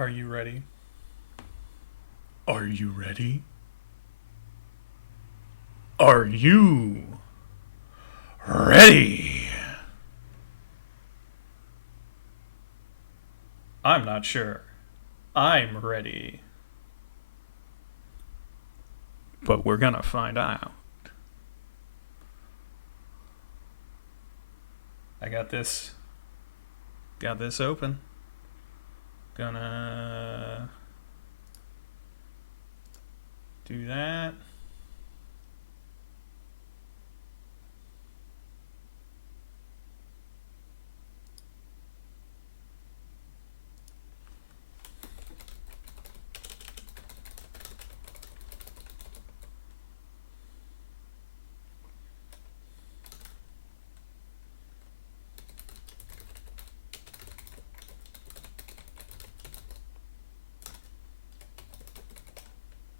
Are you ready? Are you ready? Are you ready? I'm not sure. I'm ready. But we're gonna find out. I got this. Got this open. Gonna do that.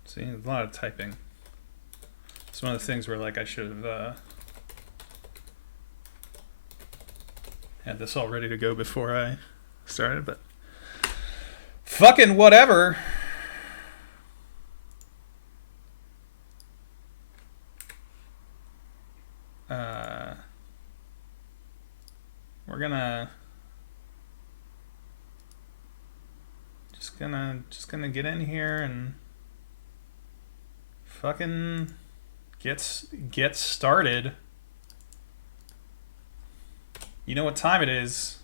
See, a lot of typing. It's one of the things where, like, I should have had this all ready to go before I started, but fucking whatever. We're gonna get in here and fucking get started. You know what time it is.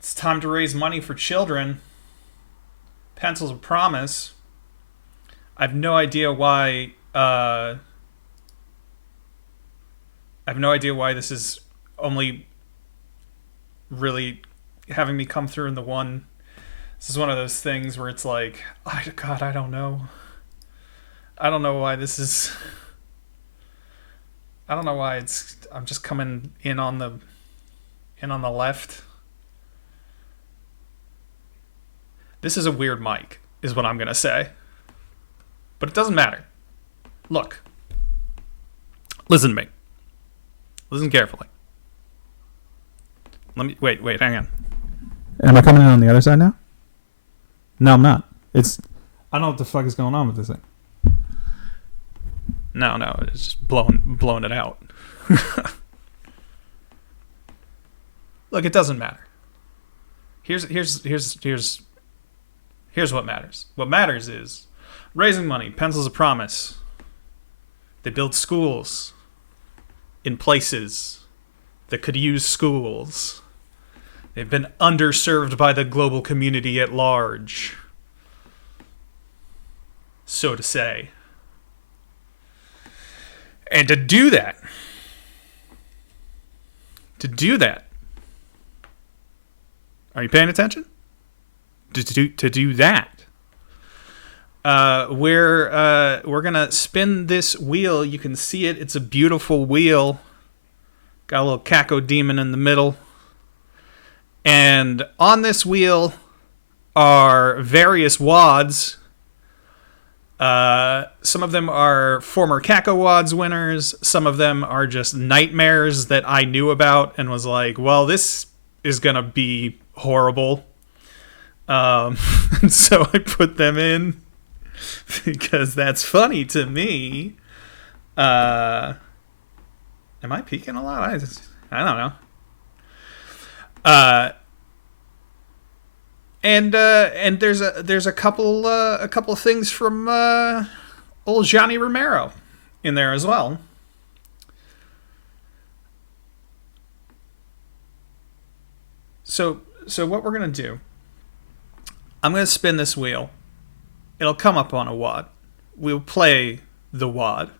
It's time to raise money for children. Pencils of Promise. I have no idea why this is only really having me come through in the one. This is one of those things where it's like, God, I don't know. I don't know why this is. I don't know why it's. I'm just coming in on the left. This is a weird mic, is what I'm gonna say. But it doesn't matter. Look. Listen to me. Listen carefully. Let me wait. Hang on. Am I coming in on the other side now? No, I'm not. I don't know what the fuck is going on with this thing. No, it's just blowing it out. Look, it doesn't matter. Here's what matters. What matters is raising money. Pencils of Promise. They build schools in places that could use schools. They've been underserved by the global community at large, so to say. And to do that, are you paying attention? To do that, we're gonna spin this wheel. You can see it. It's a beautiful wheel. Got a little cacodemon in the middle. And on this wheel are various wads. Some of them are former Caco Wads winners. Some of them are just nightmares that I knew about and was like, well, this is going to be horrible. So I put them in because that's funny to me. Am I peeking a lot? I don't know. And there's a couple things from old Johnny Romero in there as well. So what we're gonna do? I'm gonna spin this wheel. It'll come up on a wad. We'll play the wad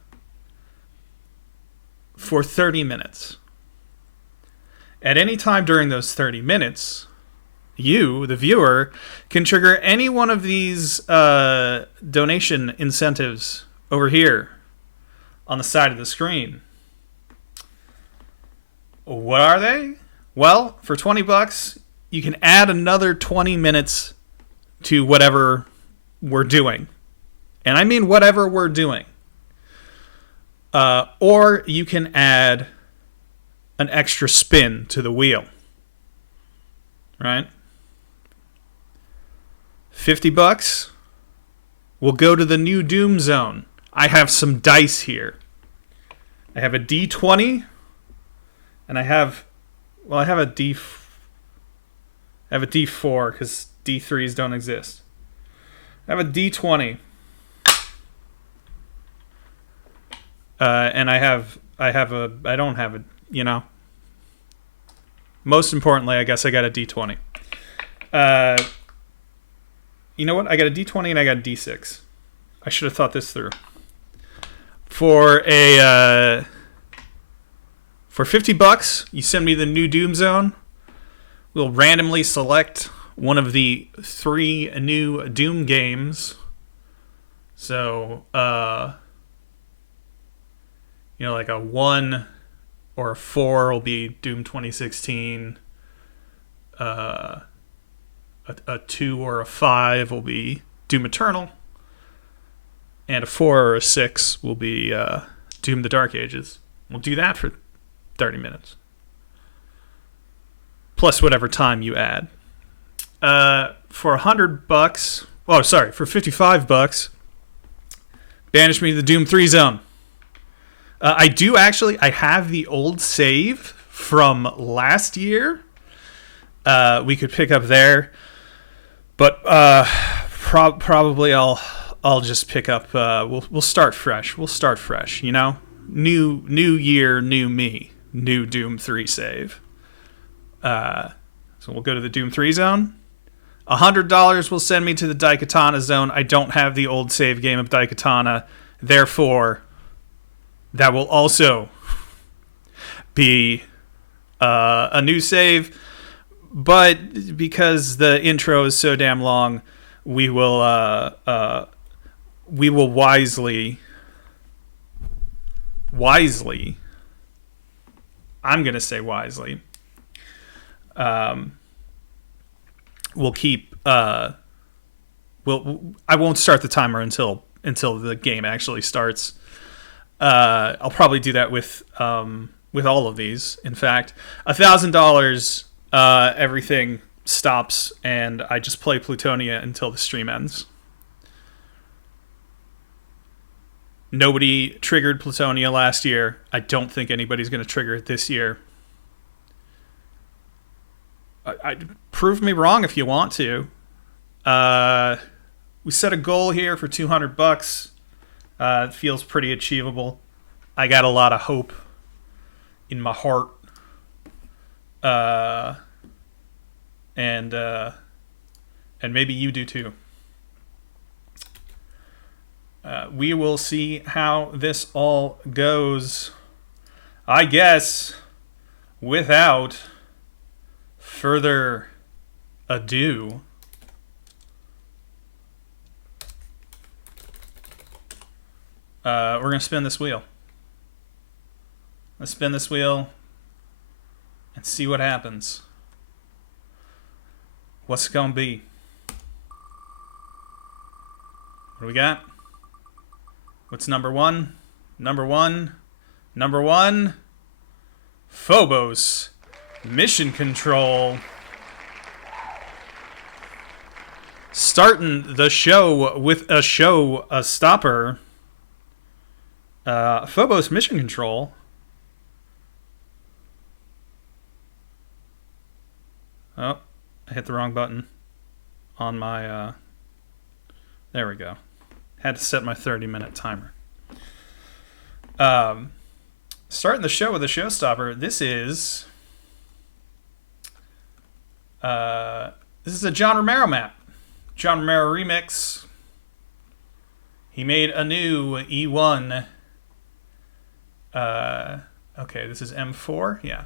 for 30 minutes. At any time during those 30 minutes, you, the viewer, can trigger any one of these donation incentives over here on the side of the screen. What are they? Well, for $20, you can add another 20 minutes to whatever we're doing. And I mean whatever we're doing. Or you can add an extra spin to the wheel. Right? $50. We'll go to the new Doom Zone. I have some dice here. I have a D20, and I have a D4 because D3s don't exist. I have a D20, and I don't have a, Most importantly, I guess I got a D20. You know what? I got a D20 and I got a D6. I should have thought this through. For $50, you send me the new Doom Zone. We'll randomly select one of the 3 new Doom games. So, like a 1 or a 4 will be Doom 2016. A 2 or a 5 will be Doom Eternal. And a 4 or a 6 will be Doom the Dark Ages. We'll do that for 30 minutes. Plus whatever time you add. For $100... Oh, sorry. For $55, banish me to the Doom 3 zone. I have the old save from last year. We could pick up there. But probably I'll just pick up. We'll start fresh. New year, new me. New Doom 3 save. So we'll go to the Doom 3 zone. $100 will send me to the Daikatana zone. I don't have the old save game of Daikatana. Therefore, that will also be a new save. But because the intro is so damn long, we will wisely, I'm going to say wisely, we'll keep, I won't start the timer until the game actually starts. I'll probably do that with all of these. In fact, $1,000, everything stops and I just play Plutonia until the stream ends. Nobody triggered Plutonia last year. I don't think anybody's going to trigger it this year. Prove me wrong if you want to. We set a goal here for $200. It feels pretty achievable. I got a lot of hope in my heart. And maybe you do too. We will see how this all goes. I guess without further ado, we're going to spin this wheel. Let's spin this wheel and see what happens. What's it going to be? What do we got? What's number 1? Number 1. Phobos. Mission Control. Starting the show with a stopper. Phobos Mission Control. Oh, I hit the wrong button on my, there we go. Had to set my 30-minute timer. Starting the show with a showstopper. This is a John Romero map. John Romero remix. He made a new E1. Okay, this is M4. Yeah,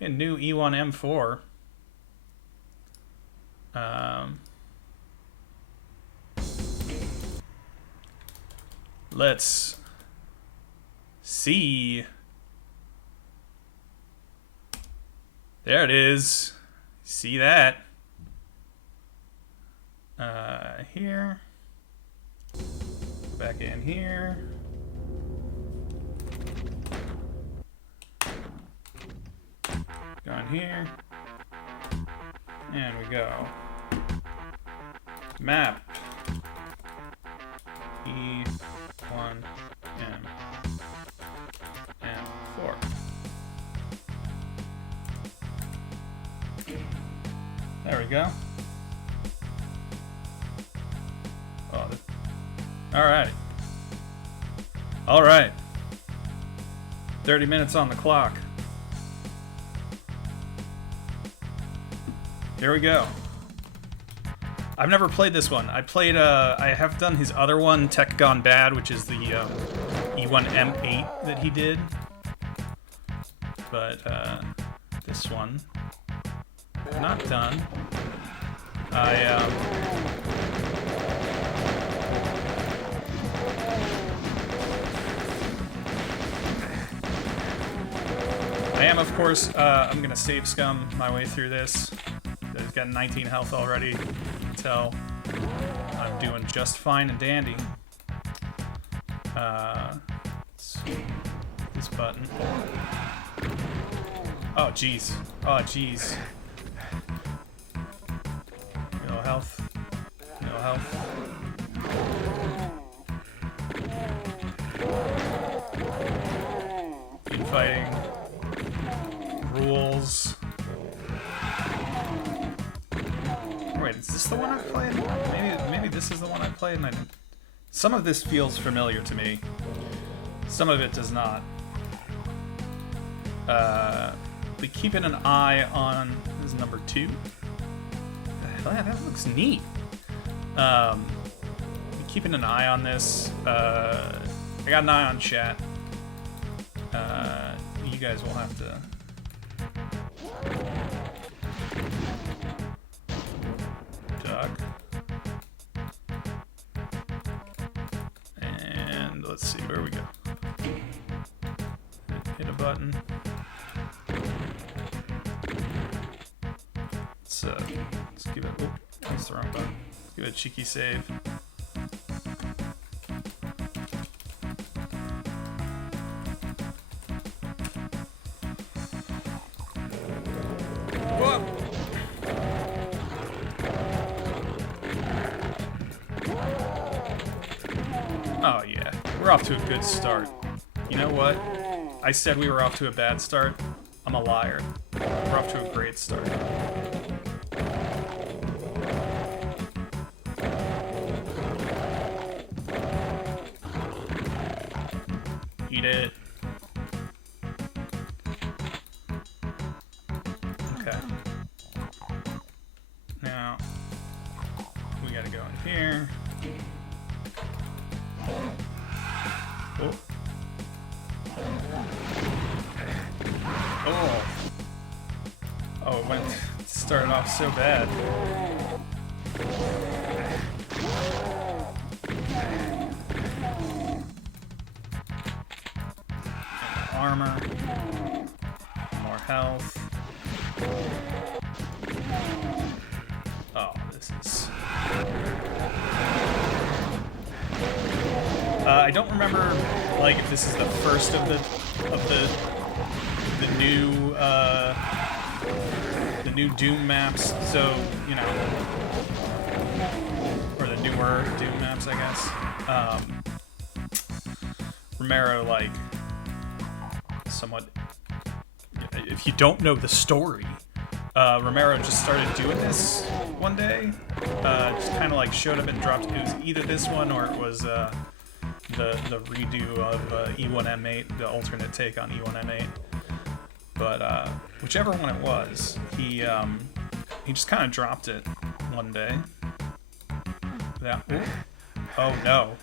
a new E1 M4. Let's see. There it is. See that? Here. Back in here. Go in here. And we go. Map E1M and 4. There we go. Oh, alright. Alright. 30 minutes on the clock. Here we go. I've never played this one. I have done his other one, Tech Gone Bad, which is the E1M8 that he did. But this one, not done. I am, of course, I'm gonna save scum my way through this. I've got 19 health already. You can tell I'm doing just fine and dandy. This button. Oh, jeez. Oh, jeez. No health. No health. Infighting. Rules. Wait, is this the one I've played? Maybe this is the one I've played and I didn't. Some of this feels familiar to me. Some of it does not. But keeping an eye on this is number 2. That looks neat. Keeping an eye on this. I got an eye on chat. You guys will have to. Duck. And let's see where we go. Hit a button. Let's give it. Oh, that's the wrong button. Let's give it a cheeky save. Oh yeah, we're off to a good start. You know what? I said we were off to a bad start. I'm a liar. We're off to a great start. Eat it. Okay. Now, we gotta go in here. Oh. Oh. Oh, it started off so bad. And armor. More health. Oh, this is... I don't remember, like, if this is the first of the new Doom maps. So, you know, or the newer Doom maps, I guess. Romero, like, somewhat. If you don't know the story, Romero just started doing this one day. Just kind of like showed up and dropped. It was either this one or it was the redo of E1M8, the alternate take on E1M8. But whichever one it was, he just kind of dropped it one day. That. Oh no.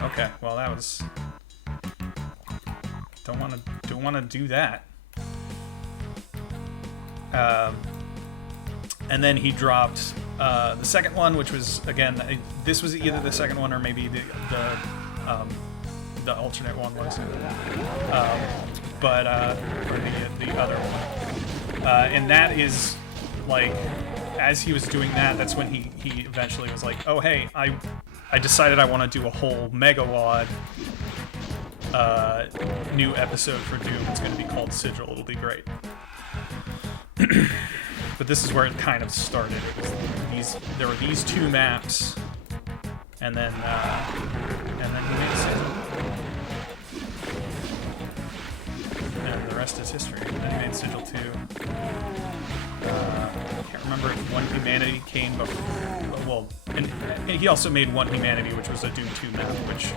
Okay, well that was. Don't want to do that. And then he dropped the second one, which was again, this was either the second one or maybe the alternate one was, or the other one. And that is like, as he was doing that, that's when he eventually was like, oh hey, I decided I want to do a whole megawad new episode for Doom. It's going to be called Sigil. It'll be great. But this is where it kind of started. There were these two maps, and then he made Sigil. And the rest is history. And then he made Sigil 2. I can't remember if One Humanity came before. Well, and he also made One Humanity, which was a Doom 2 map, which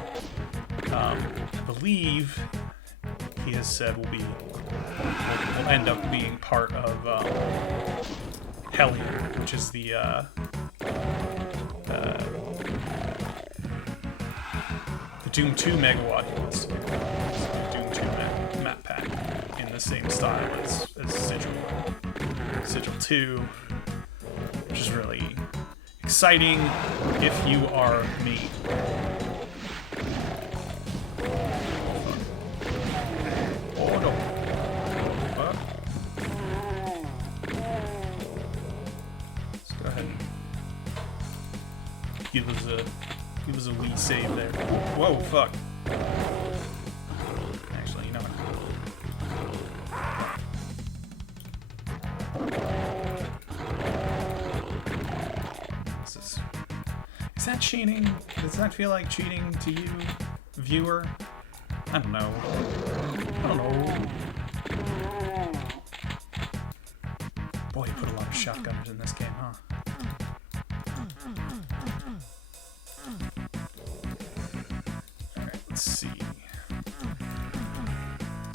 I believe he has said will end up being part of Hellion, which is the Doom 2 megawatt he wants to do. Doom 2 map pack in the same style as Sigil 2, which is really exciting if you are me. Oh no. Let's go ahead and give us a wee save there. Whoa, fuck. Actually, you know what? Is that cheating? Does that feel like cheating to you, viewer? I don't know. Boy, you put a lot of shotgunners in this game, huh? Alright, let's see.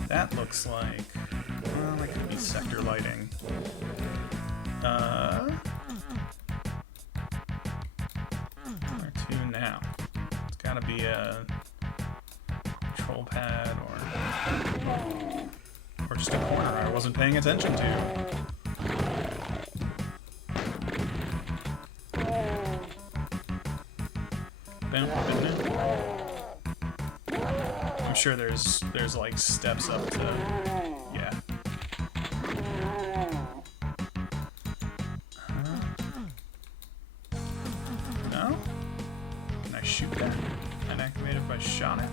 That looks like... well, that could be sector lighting. Where to now? It's gotta be a control pad or just a corner I wasn't paying attention to. I'm sure there's like steps up to, yeah. No? Can I shoot that? Can I activate it if I shot it?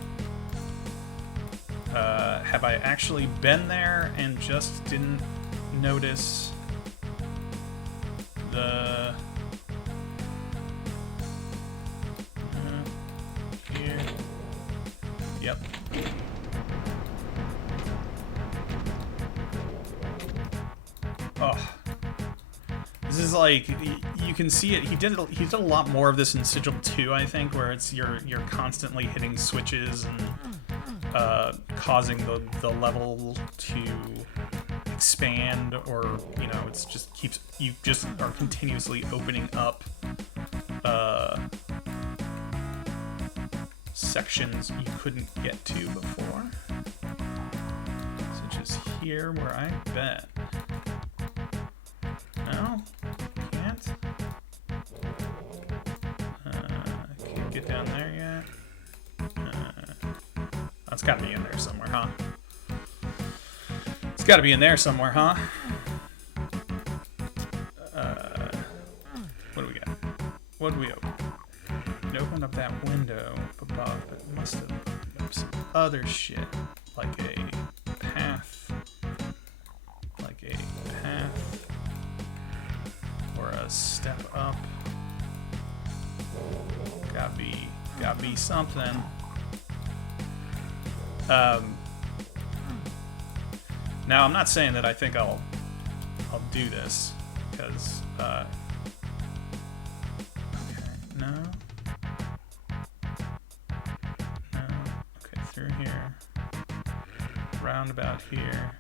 Have I actually been there and just didn't notice the... here. Yep. Oh. This is like, you can see it. He did a lot more of this in Sigil 2, I think, where it's you're constantly hitting switches and causing the level to expand, or you know, it's just you just are continuously opening up sections you couldn't get to before, such as here, where I bet. No, can't. Can't get down there yet. That's got to be in there somewhere, huh? It's got to be in there somewhere, huh? What do we got? What do we open? It opened up that window above, but it must have opened up some other shit, like a path, or a step up. Gotta be something. Now I'm not saying that I think I'll do this, because okay, no, okay, through here, roundabout here.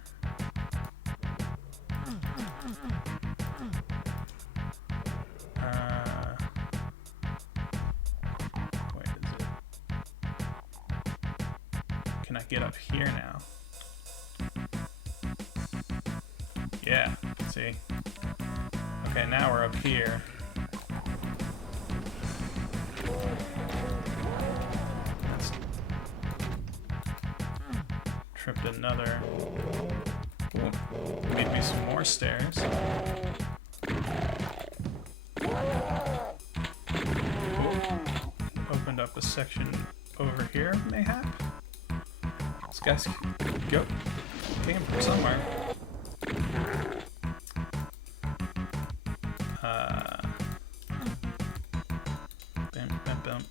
Wait, is it? Can I get up here now? Yeah, see? Okay, now we're up here. That's tripped another. Ooh, made me some more stairs. Ooh. Opened up a section over here, mayhap? This guy's came from somewhere. Bam, bam, bam.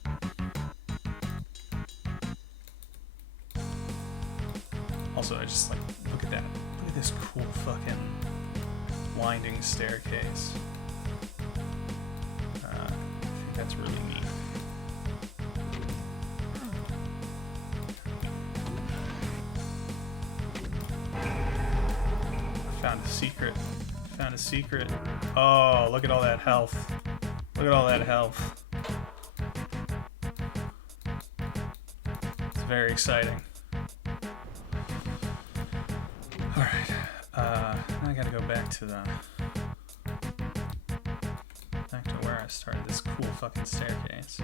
Also, I just like, look at that. Look at this cool fucking winding staircase. I think that's really neat. Found a secret. Found a secret. Oh, look at all that health. Look at all that health. It's very exciting. Alright. Now I gotta go back to where I started this cool fucking staircase.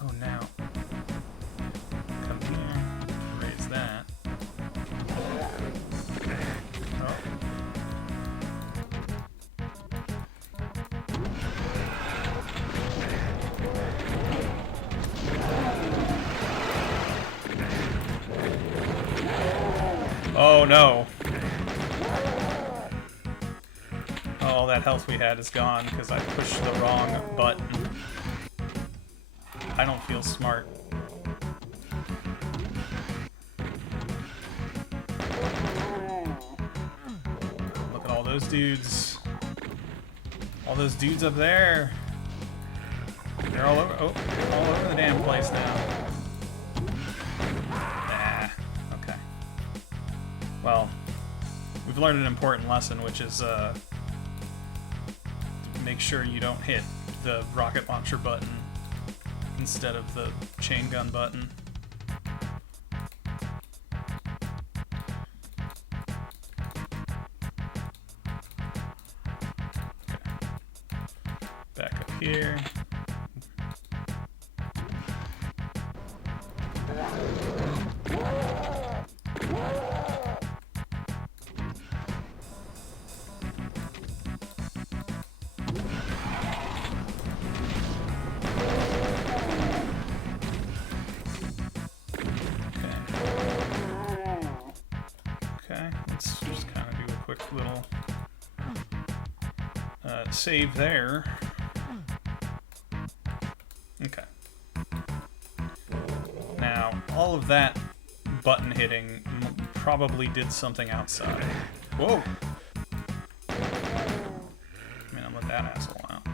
Oh, now. Come here. Raise that. Oh no. All that health we had is gone because I pushed the wrong button. I don't feel smart. Look at all those dudes. All those dudes up there. They're all over, all over the damn place now. Well, we've learned an important lesson, which is make sure you don't hit the rocket launcher button instead of the chain gun button. Okay. Back up here. Let's just kind of do a quick little save there. Okay. Now, all of that button hitting probably did something outside. Whoa! I mean, I'll let that asshole out.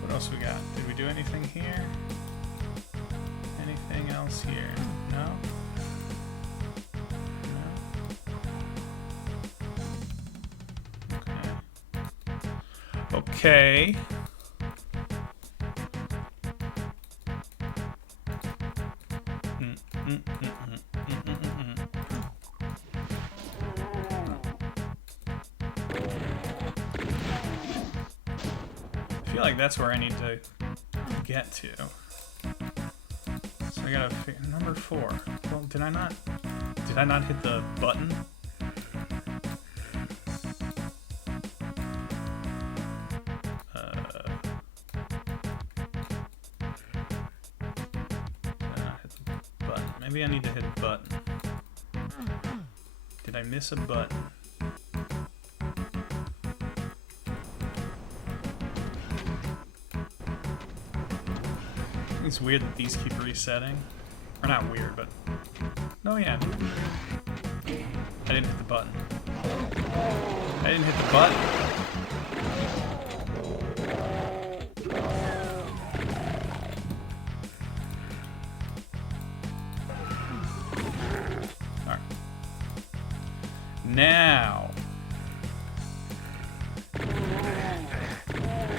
What else we got? Did we do anything here? Anything else here? No? No? Okay. I feel like that's where I need to get to. So I gotta figure number 4. Well, did I not hit the button? Did I not hit the button? Maybe I need to hit a button. Did I miss a button? It's weird that these keep resetting. Or not weird, but... No, yeah. I didn't hit the button. I didn't hit the button. Alright. Now...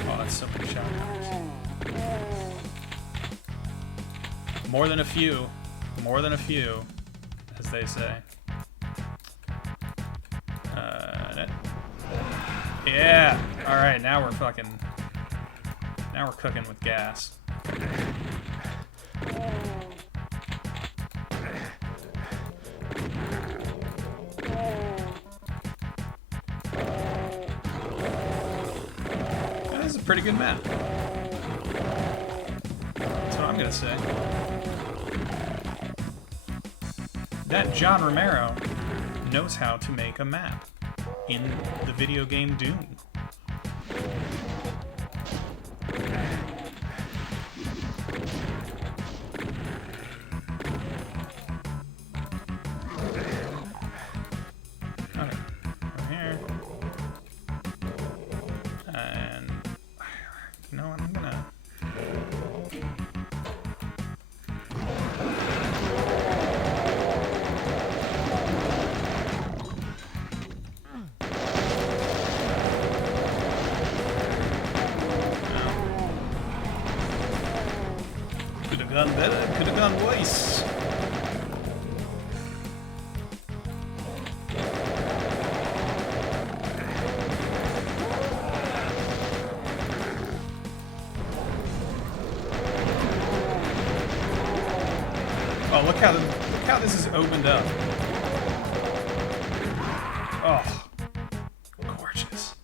Oh, that's so many shotguns. More than a few. More than a few, as they say. Yeah! Alright, now we're fucking... Now we're cooking with gas. pretty good map. That's what I'm gonna say. That John Romero knows how to make a map in the video game Doom. Could have gone better, could have gone worse. Oh, look how this is opened up. Oh, gorgeous.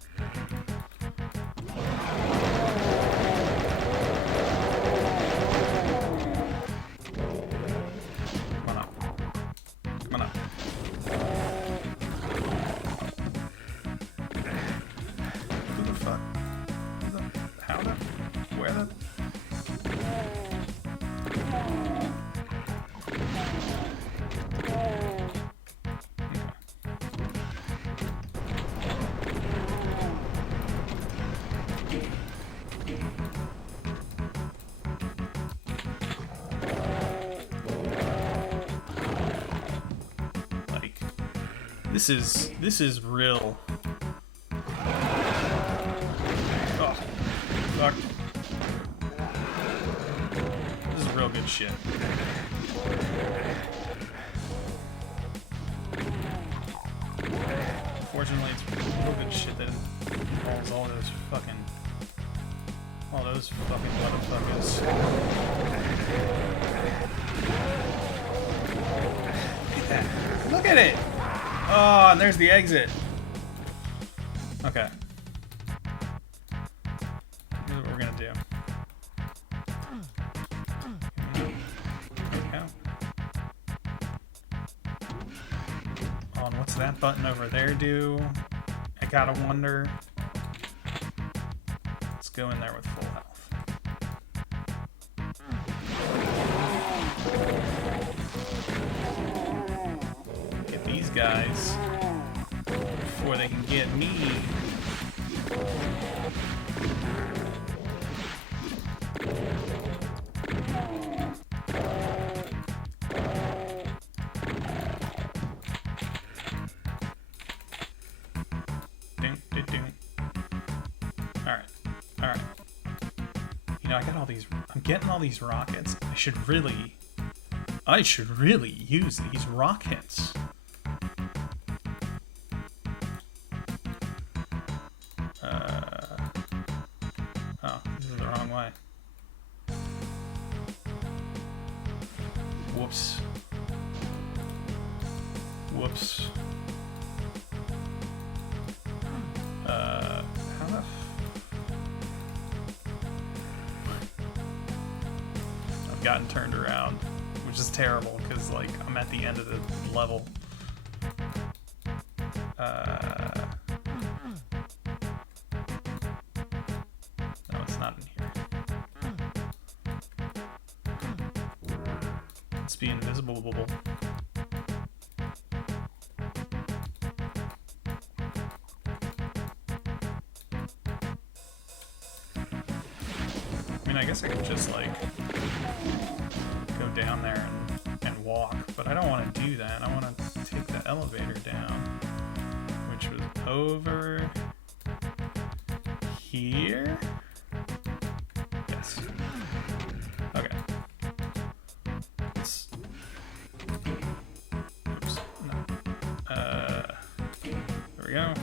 Come on up. Come on up. Who the fuck? How the? Where the? Like, this is real. Oh, fuck. This is real good shit. Fortunately, it's real good shit that involves all those fucking motherfuckers. Look at that. Look at it! Oh, and there's the exit. Okay. Here's what we're gonna do. There we go. Oh, and what's that button over there do? I gotta wonder. Let's go in there with full health. Get these guys before they can get me. Alright. You know, I'm getting all these rockets. I should really use these rockets. Oh, this is the wrong way. Whoops. How the I've gotten turned around, which is terrible because, like, I'm at the end of the level. No, it's not in here. Let's be invisible. I mean, I guess I could just, like, go down there and walk, but I don't want to do that. I want to take the elevator down, which was over here? Yes. Okay. Oops. No. There we go.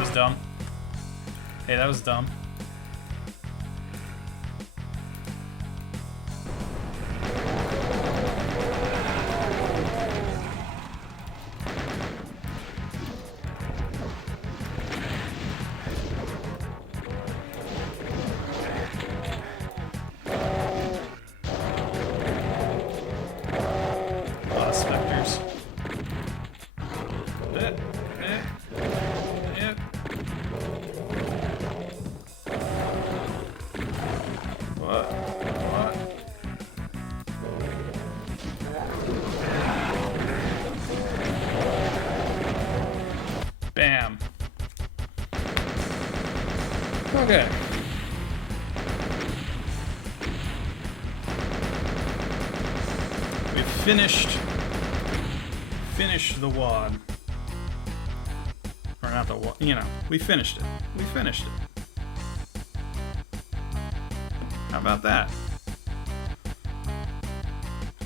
That was dumb. Hey, that was dumb. Specters. What? Bam. Okay. We've finished the wad. Or not the wad, you know, we finished it. We finished it. How about that?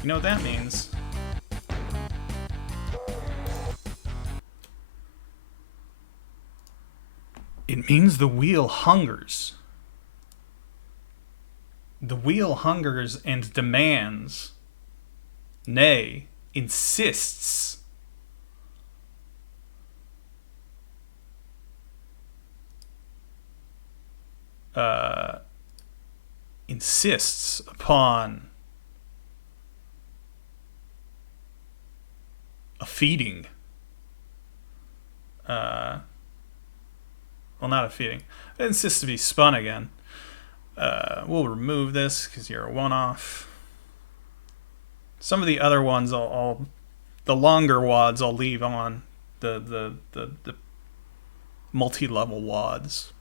You know what that means? It means the wheel hungers. The wheel hungers and demands, nay, insists, insists upon a feeding. Well, not a feeding. It insists to be spun again. We'll remove this because you're a one-off. Some of the other ones, the longer wads, I'll leave on. The multi-level wads.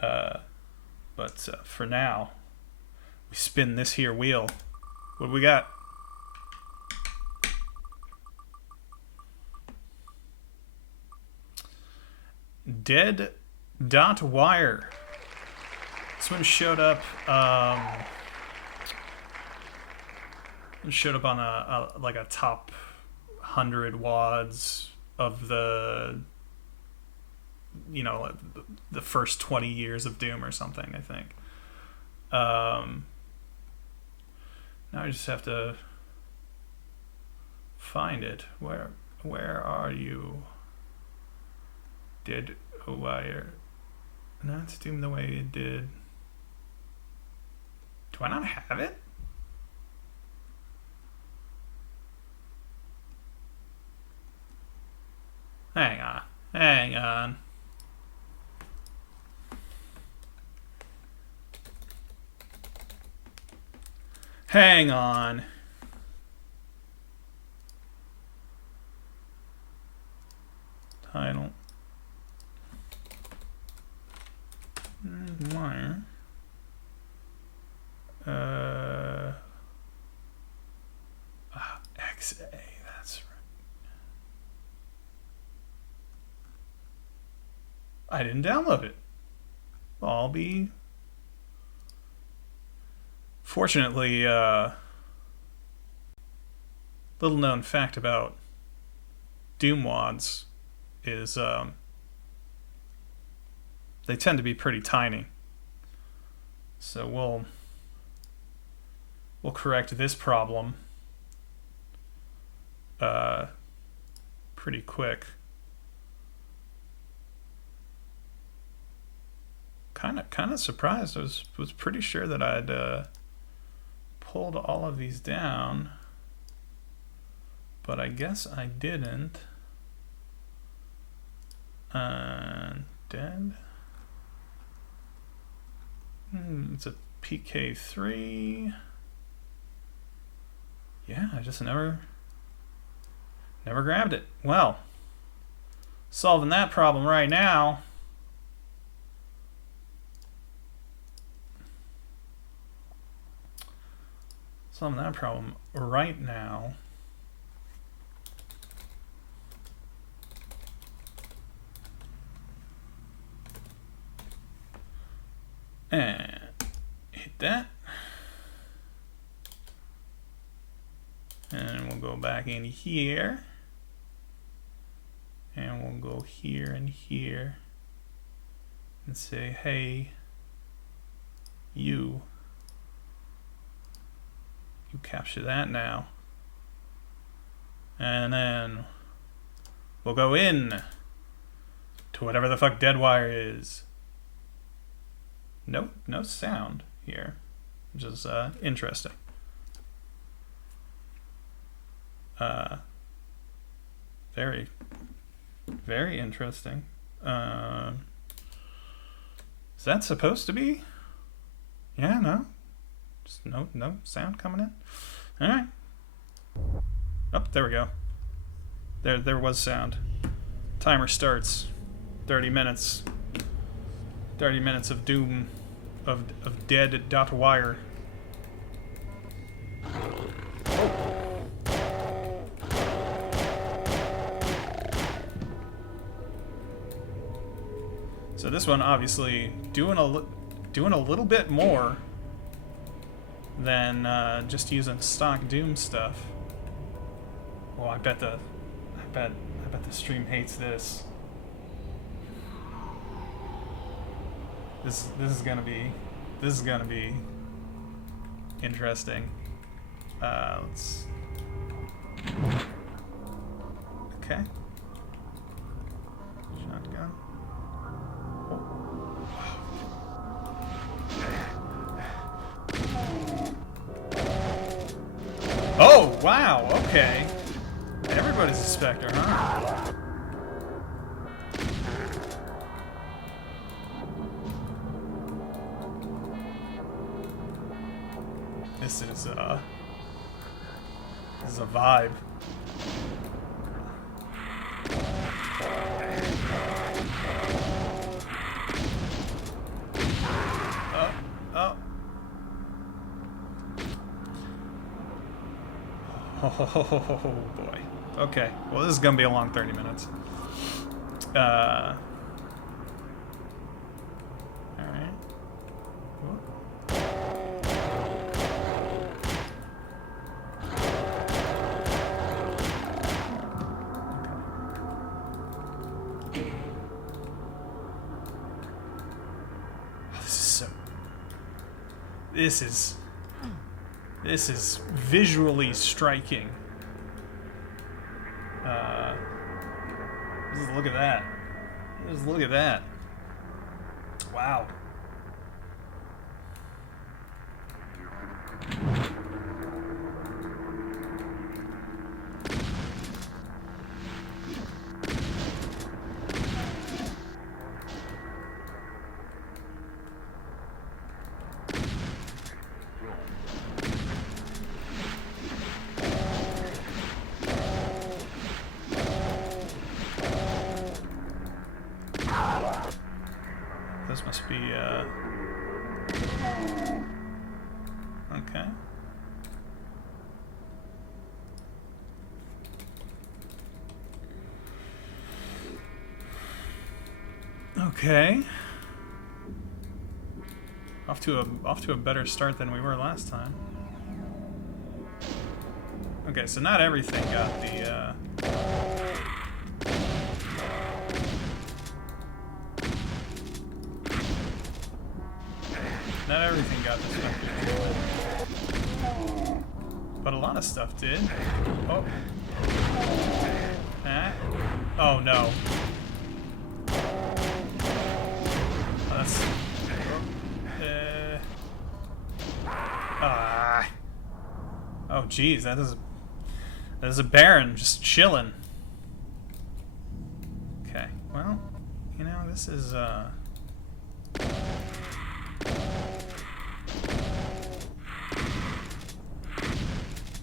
But for now, we spin this here wheel. What do we got? Dead dot wire. This one showed up. It showed up on a top 100 wads of the, you know, the first 20 years of Doom or something, I think. Now I just have to find it. Where are you? Dead wire. Not Doom the way it did. Do I not have it? Hang on. Hang on. Hang on. Title. Wire. XA, that's right. I didn't download it. I'll be... Fortunately, little known fact about Doom wads is they tend to be pretty tiny. So we'll correct this problem pretty quick. Kind of surprised. I was pretty sure that I'd pulled all of these down, but I guess I didn't. Dead. It's a PK3. Yeah, I just never grabbed it. Well, solving that problem right now. Solving that problem right now. And hit that. And we'll go back in here. And we'll we'll go here and here and say, hey, you capture that now. And then we'll go in to whatever the fuck dead wire is. Nope, no sound here, which is interesting. Very, very interesting. Is that supposed to be? Yeah, no. Just no sound coming in. All right. Oh, there we go. There was sound. Timer starts. 30 minutes. 30 minutes of doom, of dead dot wire. So this one obviously doing a little bit more than just using stock Doom stuff. Well, I bet the stream hates this. This is gonna be interesting. Let's. Okay. Shotgun. Oh, wow, okay. Everybody's a Spectre, huh? This is a vibe. Oh boy. Okay. Well, this is gonna be a long 30 minutes. All right. This is visually striking. Just look at that. Just look at that. Wow. This must be, okay. Okay. Off to a better start than we were last time. Okay, so not everything got the, not everything got the stuff, but a lot of stuff did. Oh. Ah. Oh no. Oh, that's. Oh geez, that is a Baron just chilling. Okay, well, you know, this is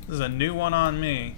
this is a new one on me.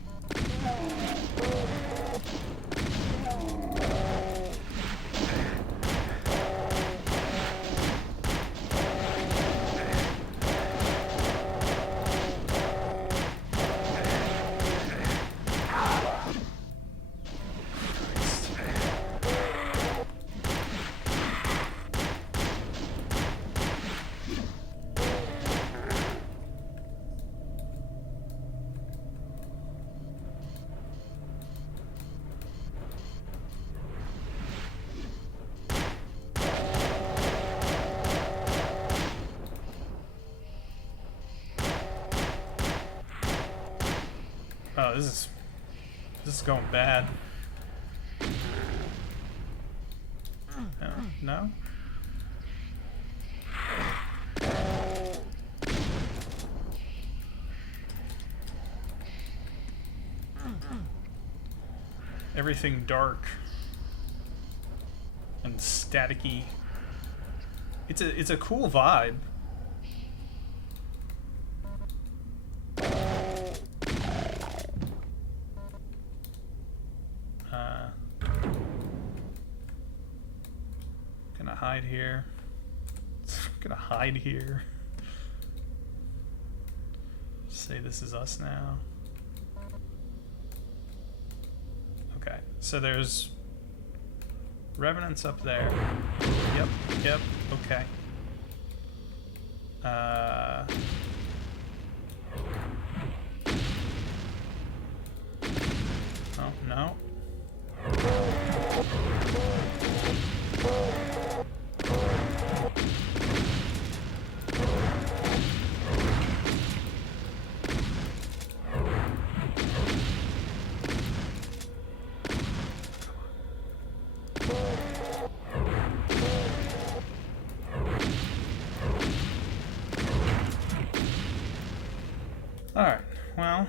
Oh, this is going bad. No? Everything dark and staticky. It's a cool vibe. Gonna hide here. Gonna hide here. Say this is us now. Okay, so there's revenants up there. Yep, okay. Oh, no. Alright, well,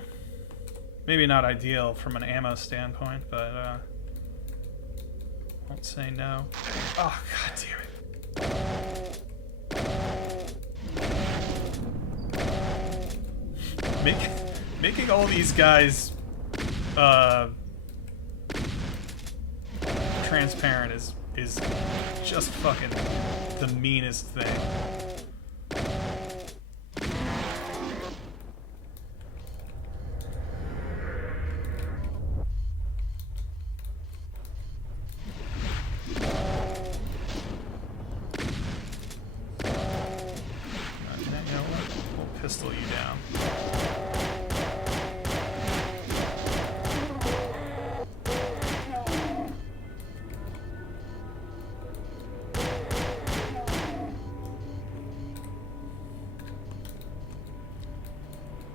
maybe not ideal from an ammo standpoint, but, won't say no. Oh, god damn it. Making all these guys, transparent is just fucking the meanest thing. Pistol you down.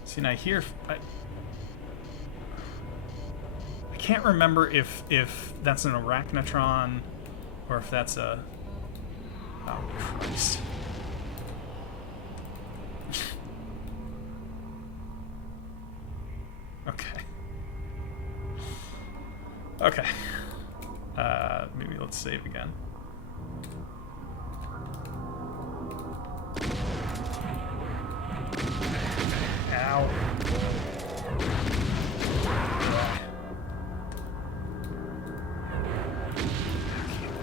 See, now here, I can't remember if that's an arachnotron or if that's a... Oh, Christ. Okay. Maybe let's save again. Ow.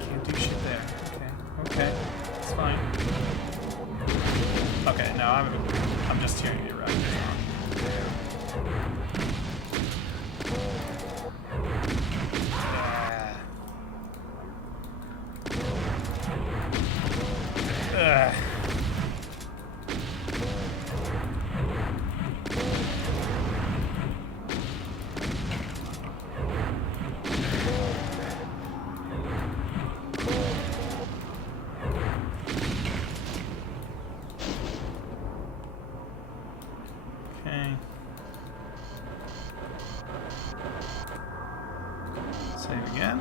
Can't do shit there. Okay, it's fine. Okay, no, I'm just hearing you right now. Okay. Save again.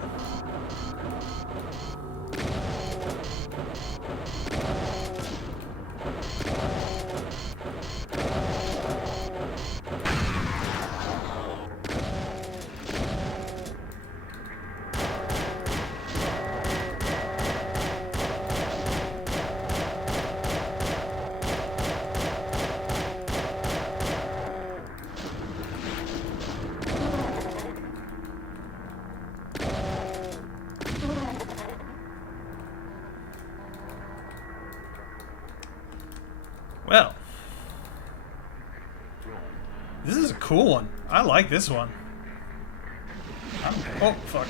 Well, this is a cool one. I like this one. Oh, fuck.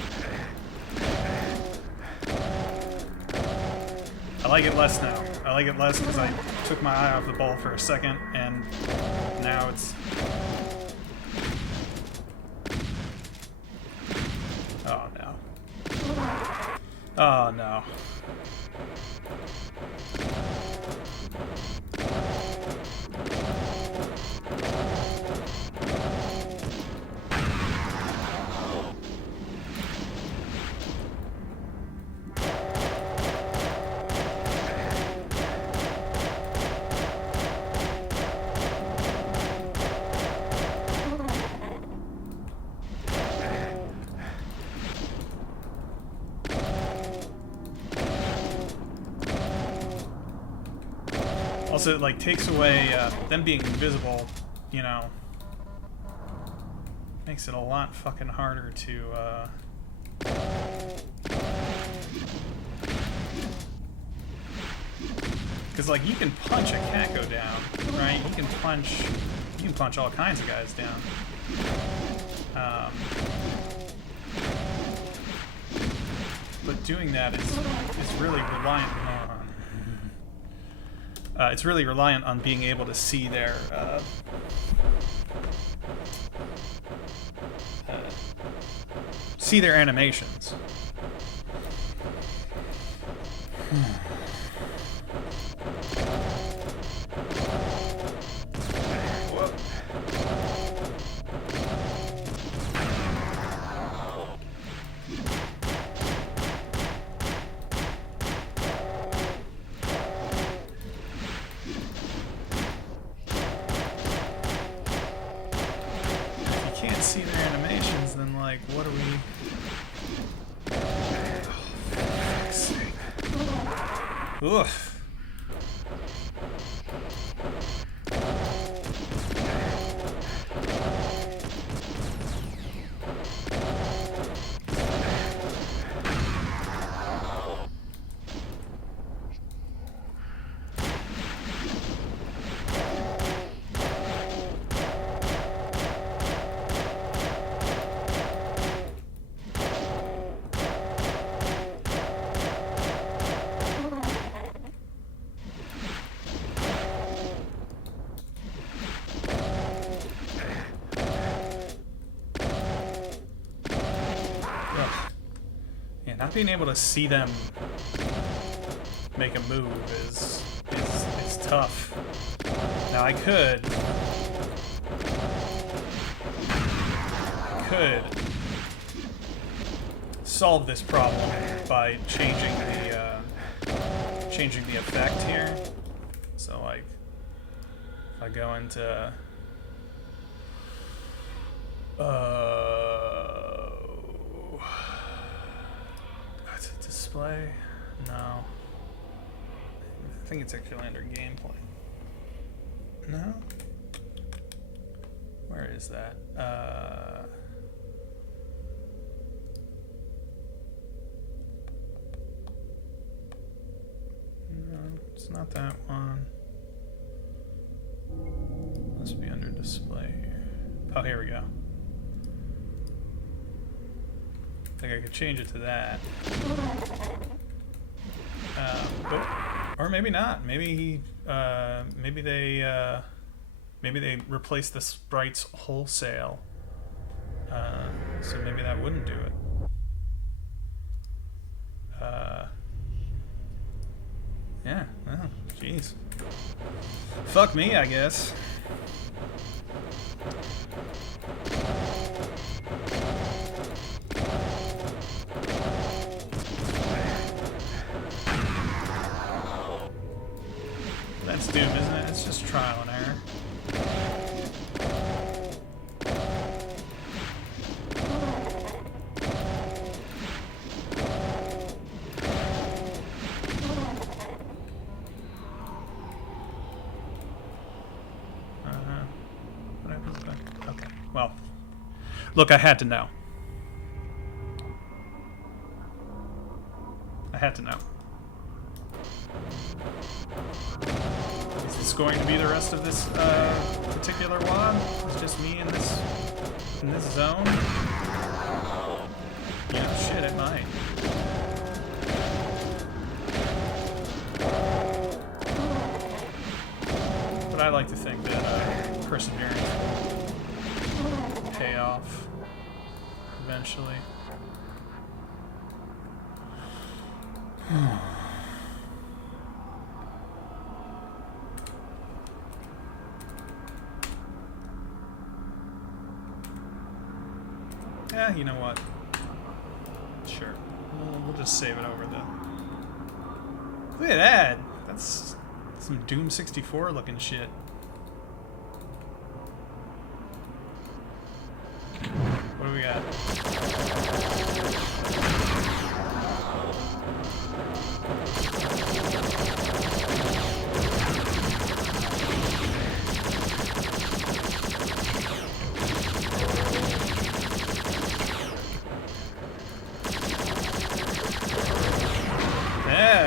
I like it less now. I like it less because I took my eye off the ball for a second, and now it's... Oh, no. Oh, no. Also, it like takes away them being invisible, you know, makes it a lot fucking harder to because like you can punch a Kako down, right? You can punch all kinds of guys down. But doing that is really reliant on it's really reliant on being able to see their animations. See their animations, then like, what are we? Oh, for fuck's sake. Ugh. Not being able to see them make a move is tough. Now I could solve this problem by changing the effect here. So like if I go into display? No. I think it's actually under gameplay. No? Where is that? No, it's not that one. Must be under display here. Oh, here we go. I think I could change it to that. Or maybe not. Maybe they replace the sprites wholesale. So maybe that wouldn't do it. Yeah. Oh, jeez. Fuck me, I guess. That's Doom, isn't it? It's just trial and error. What happens back? Okay. Well, look, I had to know. I had to know. Is this going to be the rest of this particular WAD? It's just me in this zone? Yeah, shit, it might. But I like to think that perseverance will pay off eventually. Yeah, you know what? Sure. We'll just save it over the... Look at that! That's some Doom 64 looking shit. What do we got?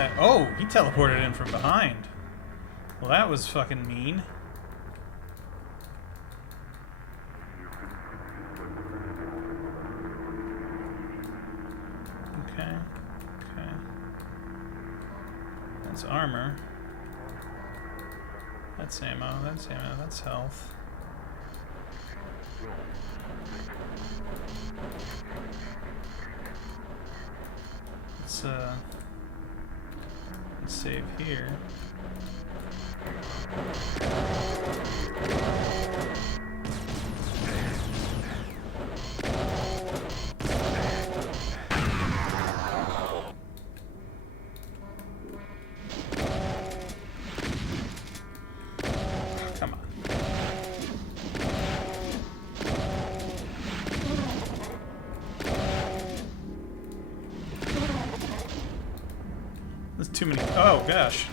that? Oh, he teleported in from behind. Well, that was fucking mean. Okay. Okay. That's armor. That's ammo. That's ammo. That's health. Let's save here. Come on. There's too many. Oh gosh,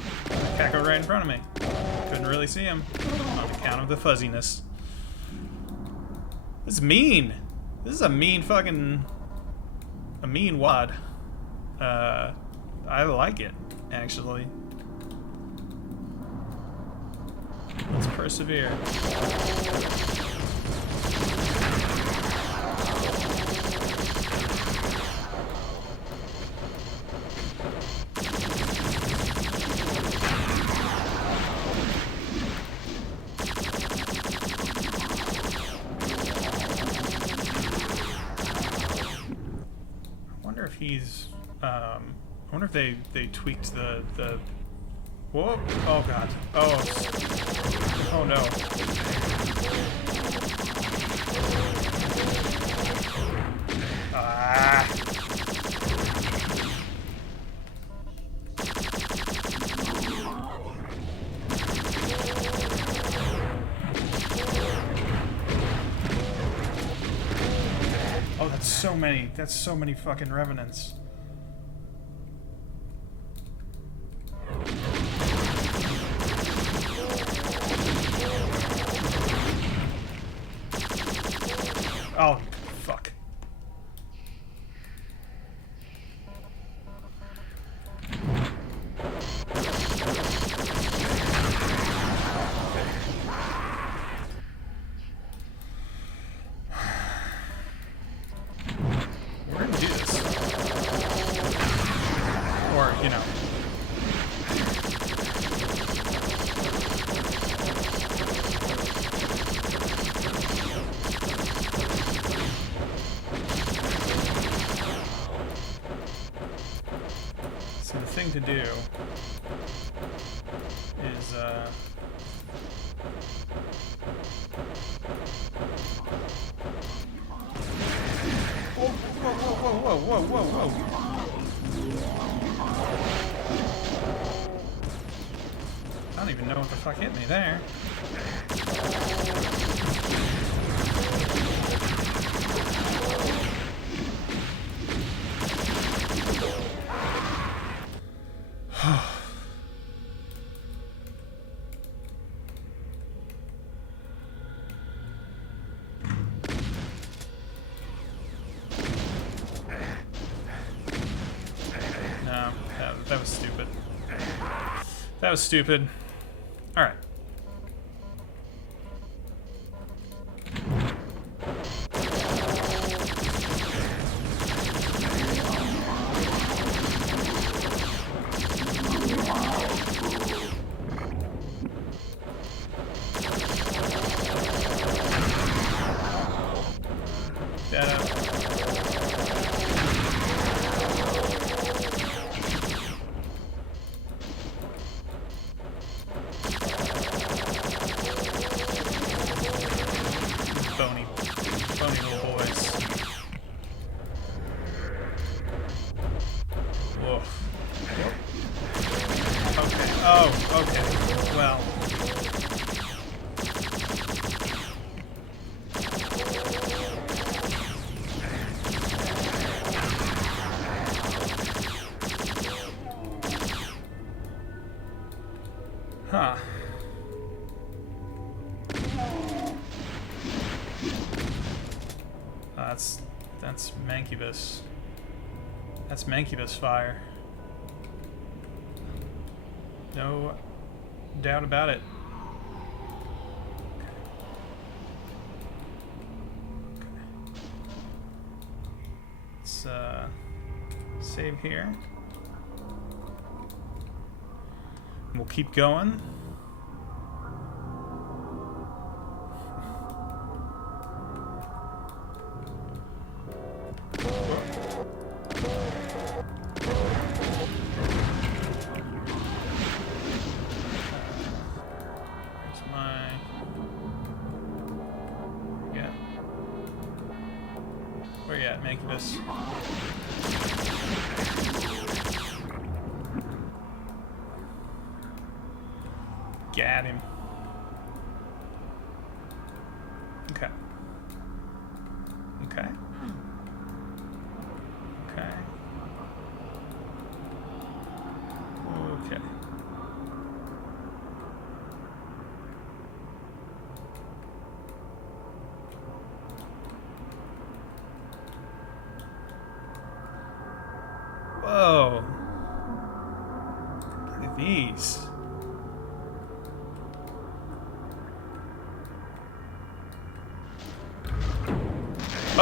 cat go right in front of me. Couldn't really see him on account of the fuzziness. This is mean. This is a mean fucking, a mean wad. I like it actually. Let's persevere. He's I wonder if they tweaked the whoa, oh god, oh no, ah. Oh, that's so many fucking revenants. Oh, fuck. We're gonna do this. Or, you know. So the thing to do is, whoa. I don't even know what the fuck hit me there. That was stupid. That was stupid. All right. Bony little boys. Whoa. Okay. Oh, okay. Well. Huh. That's Mancubus. That's Mancubus fire. No doubt about it. Let's save here. We'll keep going. Where you at, Mancubus? Got him. Okay. Okay. Okay. Okay. Whoa. Look at these.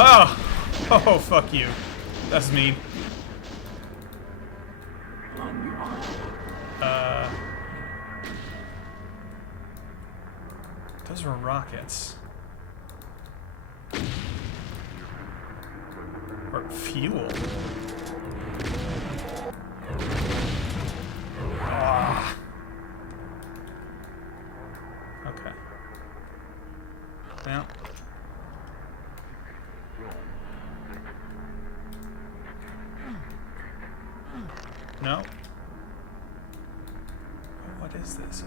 Oh! Oh, fuck you. That's mean. Those were rockets. Or fuel. Ah. Okay. Well. No. What is this?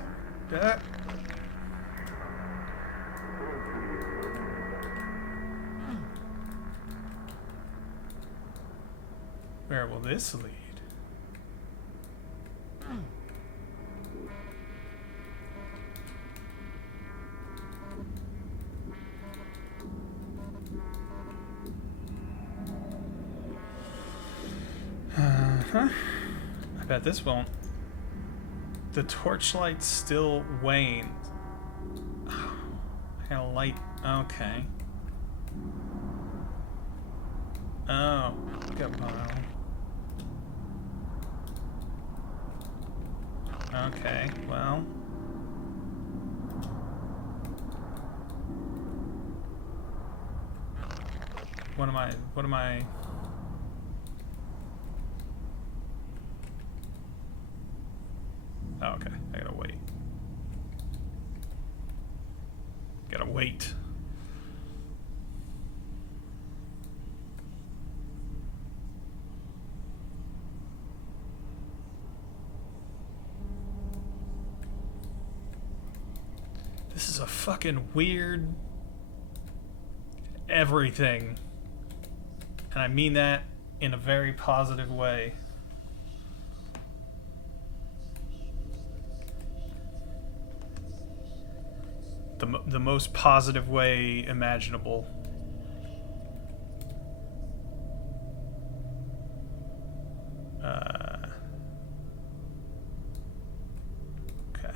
Where will this lead? I bet this won't. The torchlight still wanes. Oh, I got a light. Okay. Oh, goodbye. Okay, well. What am I? Oh, okay, I gotta wait. Gotta wait. This is a fucking weird everything. And I mean that in a very positive way. The most positive way imaginable. Okay.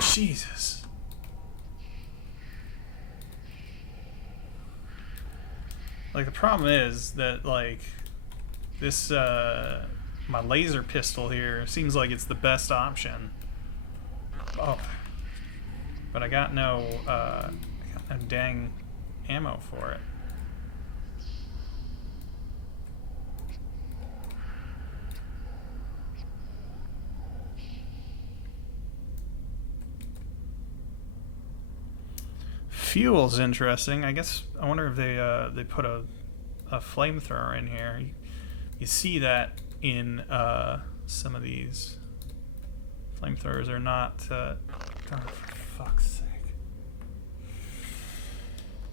Jesus. Like, the problem is that, like, this, my laser pistol here seems like it's the best option. Oh. But I got no dang ammo for it. Fuel's interesting. I guess I wonder if they put a flamethrower in here. You see that in some of these flamethrowers are not. Oh, for fuck's sake!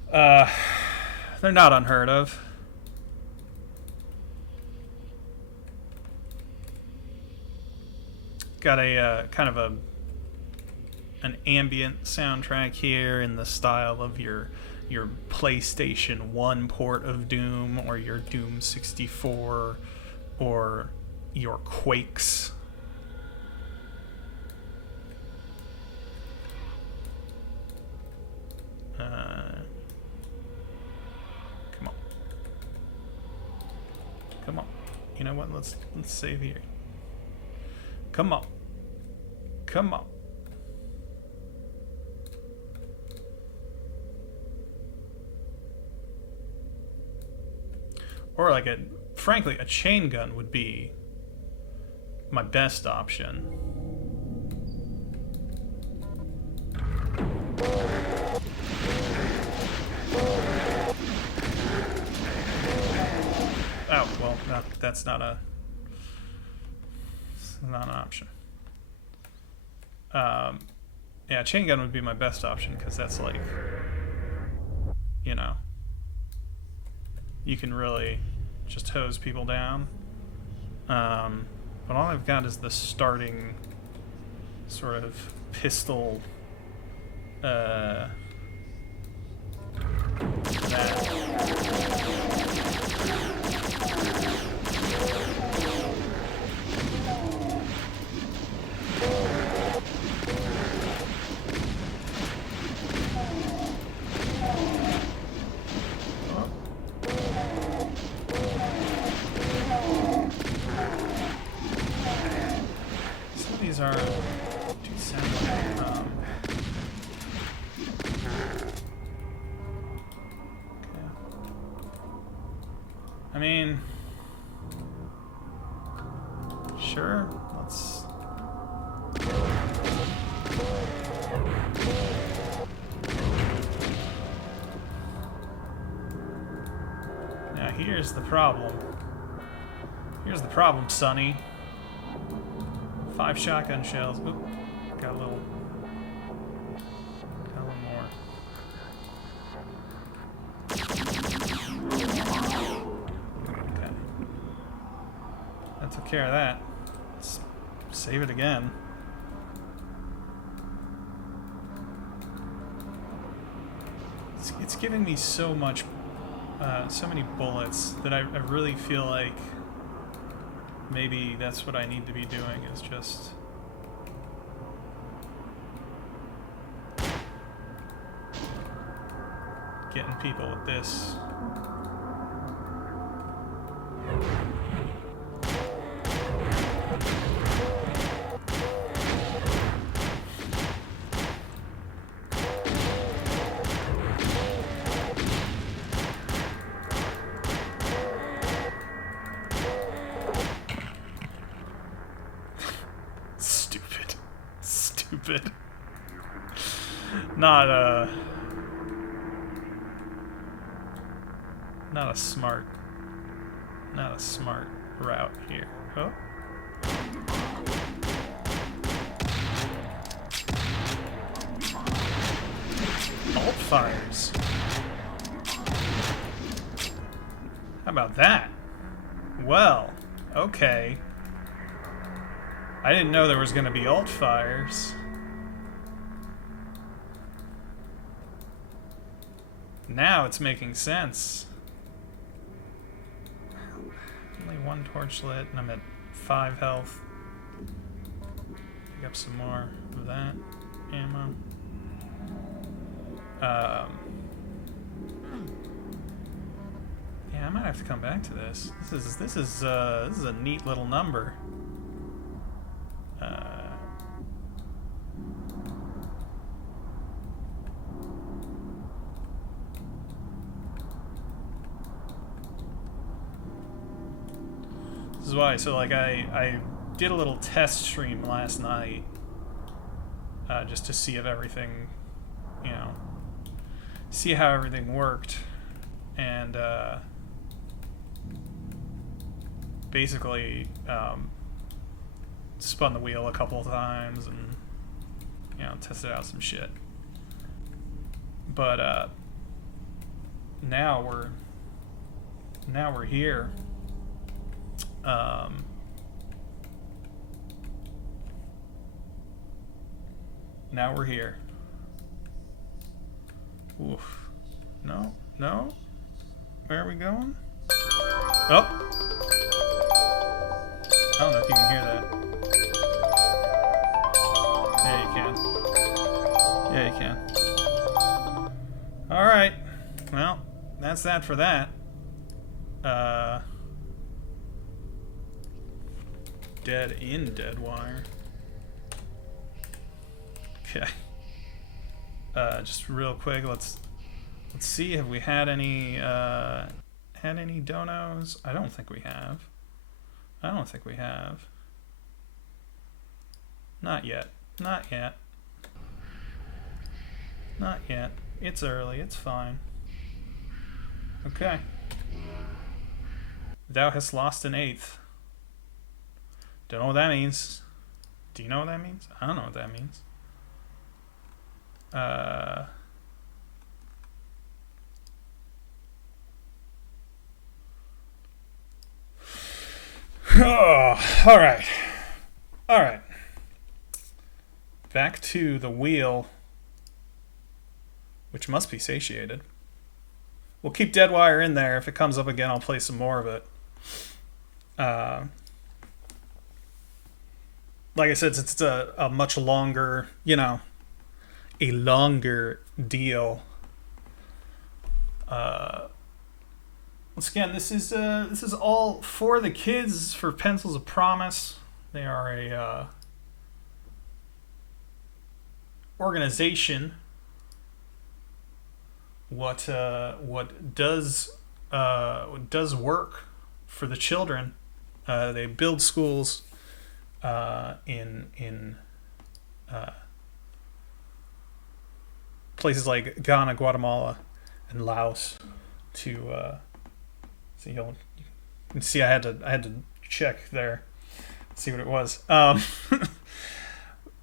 They're not unheard of. Got a kind of an ambient soundtrack here in the style of your your PlayStation 1 port of Doom, or your Doom 64, or your Quakes. Come on. Come on. You know what? Let's save here. Come on. Come on. Or like frankly, a chain gun would be my best option. Oh, well, that's not an option. Yeah, chain gun would be my best option, because that's like, you know, you can really just hose people down. But all I've got is the starting sort of pistol, that. These are too simple. Okay. I mean, sure, let's. Now here's the problem. Here's the problem, Sonny. 5 shotgun shells. Oop, got a little more. Okay. That took care of that. Let's save it again. It's giving me so much, so many bullets that I really feel like maybe that's what I need to be doing, is just getting people with this. Stupid. Not a smart route here. Oh. Alt fires. How about that? Well, okay. I didn't know there was going to be alt fires. Now it's making sense. Only 1 torch lit, and I'm at 5 health. Pick up some more of that ammo. Yeah, I might have to come back to this. This is a neat little number. This is why. So like I did a little test stream last night, just to see if everything, you know, see how everything worked, and basically spun the wheel a couple of times and, you know, tested out some shit. But now we're here. Now we're here. Oof. No, no. Where are we going? Oh! I don't know if you can hear that. Yeah, you can. Yeah, you can. Alright. Well, that's that for that. Dead in dead wire. Okay. Just real quick, let's see, have we had any donos? I don't think we have. I don't think we have. Not yet. Not yet. Not yet. It's early. It's fine. Okay. Thou hast lost an eighth. Don't know what that means. Do you know what that means? I don't know what that means. Oh, all right. All right. Back to the wheel, which must be satiated. We'll keep Deadwire in there. If it comes up again, I'll play some more of it. Like I said, it's a much longer, a longer deal. Once again, this is all for the kids, for Pencils of Promise. They are a organization. What does work for the children? They build schools in places like Ghana, Guatemala, and Laos. To so you can see, I had to check there, see what it was.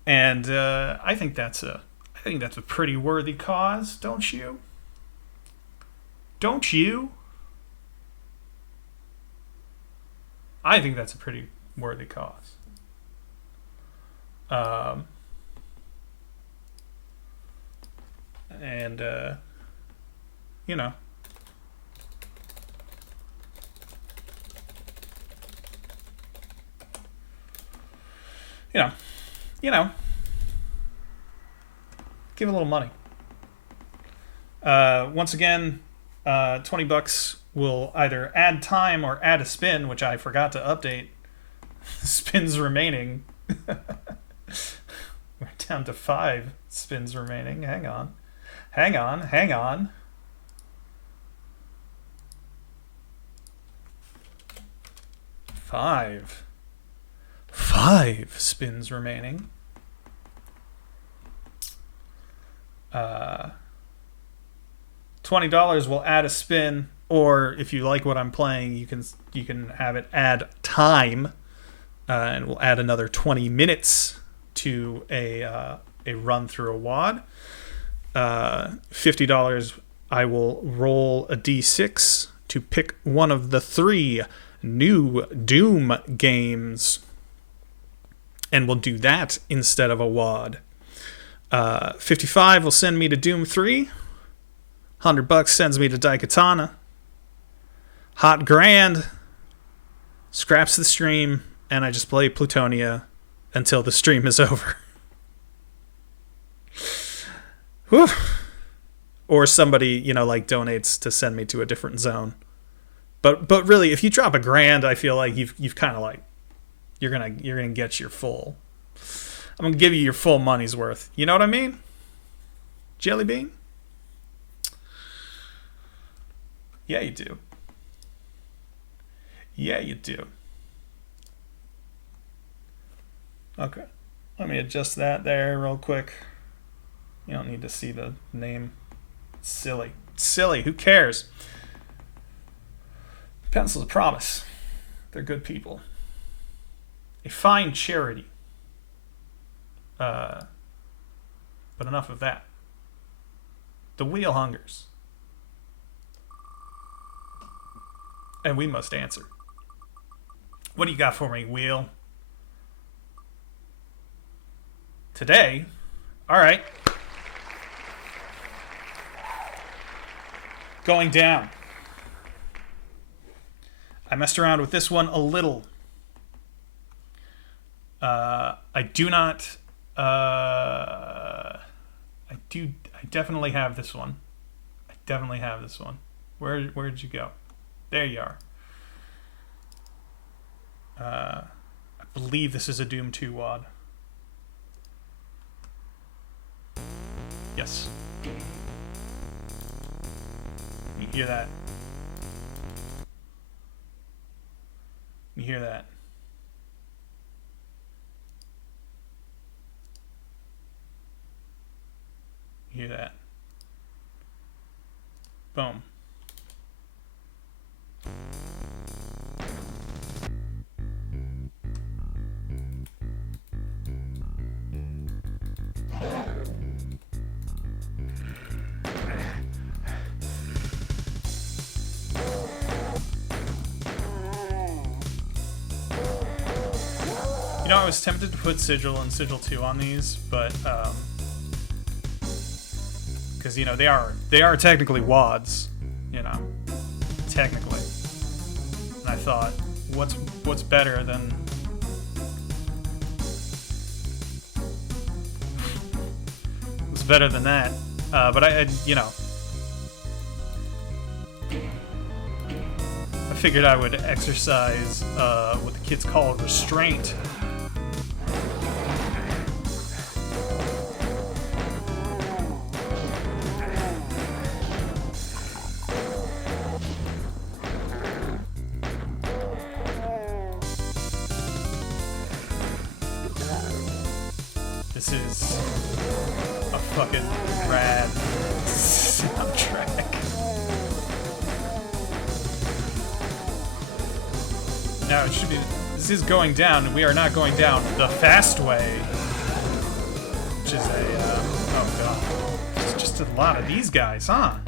And I think that's a pretty worthy cause, don't you? Don't you? I think that's a pretty worthy cause. And you know, give a little money. Once again, $20 will either add time or add a spin, which I forgot to update. Spins remaining. We're down to 5 spins remaining. Hang on. 5 spins remaining. $20 will add a spin, or if you like what I'm playing, you can have it add time, and we'll add another 20 minutes to a run through a WAD. $50, I will roll a d6 to pick one of the 3 new Doom games, and we'll do that instead of a WAD. $55 will send me to Doom 3. $100 sends me to Daikatana. Hot grand scraps the stream, and I just play Plutonia until the stream is over. Whew. Or somebody, donates to send me to a different zone. But really, if you drop $1,000, I feel like you've kind of you're gonna get your full. I'm gonna give you your full money's worth. You know what I mean? Jelly bean? Yeah, you do. Yeah, you do. Okay. Let me adjust that there real quick. You don't need to see the name. It's silly. It's silly. Who cares? Pencils of Promise. They're good people. A fine charity. But enough of that. The wheel hungers. And we must answer. What do you got for me, wheel? Today? All right. Going down. I messed around with this one a little. I do not. I definitely have this one. I definitely have this one. Where'd you go? There you are. I believe this is a Doom 2 WAD. Yes. You hear that? You hear that? You hear that? Boom. You know, I was tempted to put Sigil and Sigil 2 on these, but because you know they are technically WADs, you know, technically. And I thought, what's better than that? But I you know, I figured I would exercise what the kids call restraint. This is a fucking rad soundtrack. Now it should be. This is going down, and we are not going down the fast way, which is a. Oh god, it's just a lot of these guys, huh?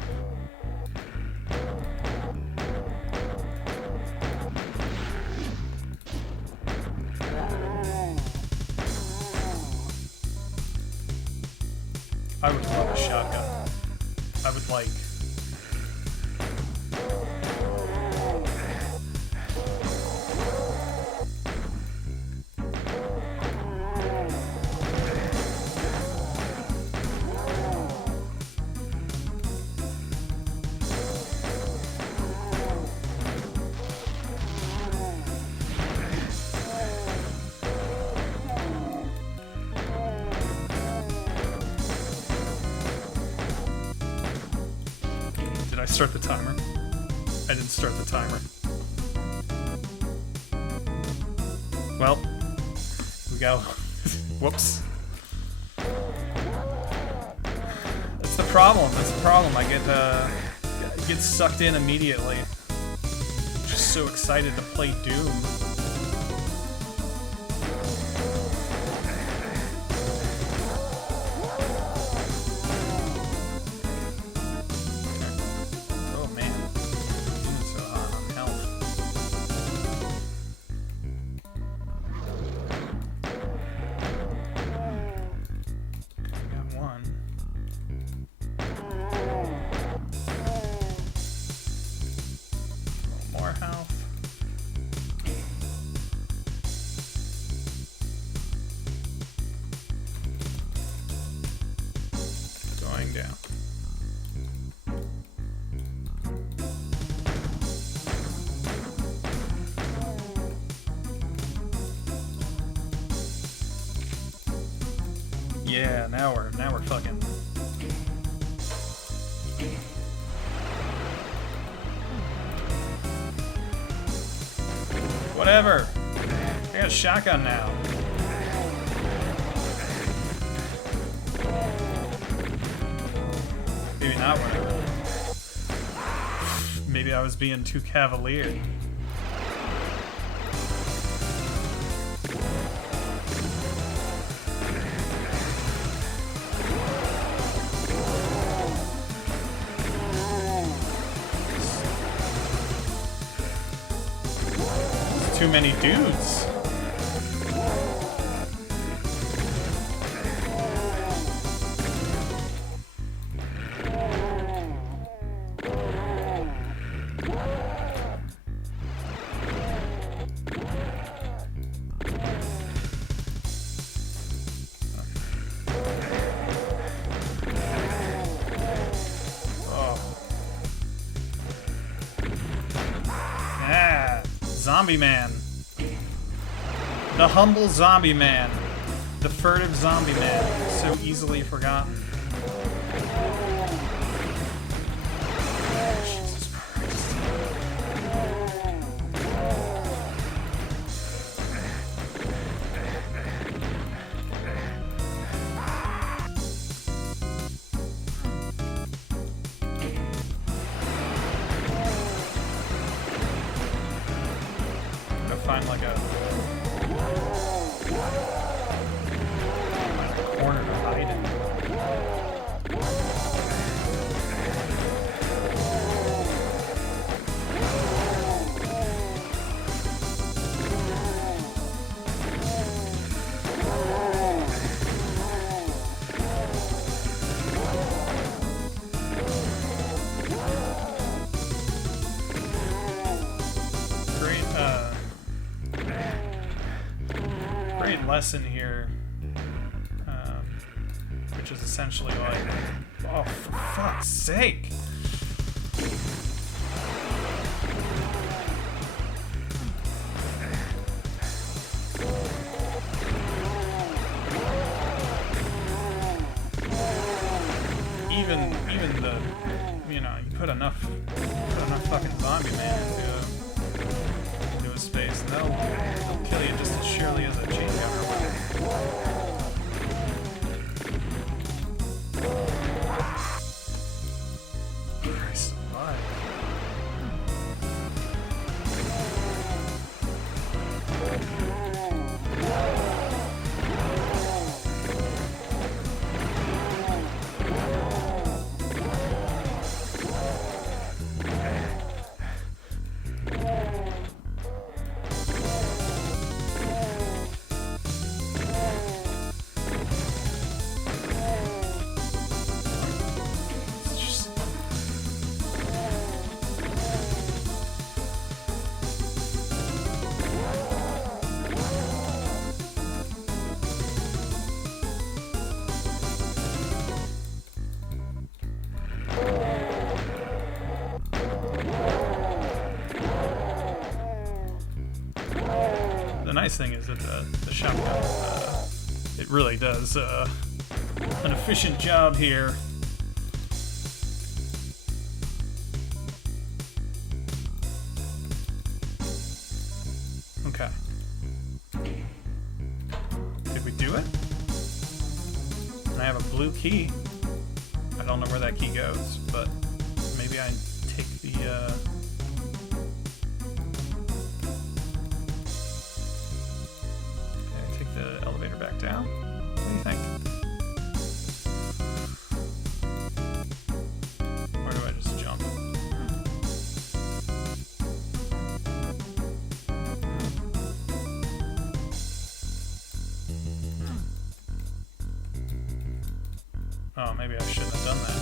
I would love a shotgun. I would like. Did I start the timer? I didn't start the timer. Well, we go. Whoops. That's the problem. I get sucked in immediately. I'm just so excited to play Doom. Down. Yeah, now we're fucking. Whatever. I got a shotgun now. Maybe not whatever. Maybe I was being too cavalier. Too many dudes. Zombie man. The humble zombie man. The furtive zombie man. So easily forgotten. Jesus Christ. Go find like a corner to hide in. Great lesson here, which is essentially like, oh, for fuck's sake. Even the, you know, you put enough fucking zombie man into a space, and they'll kill you just as surely as a chain gun or whatever. Christ alive. The nice thing is that the shotgun, it really does an efficient job here. Okay. Did we do it? And I have a blue key. I don't know where that key goes, but maybe I take the elevator back down. What do you think? Or do I just jump? Oh, maybe I shouldn't have done that.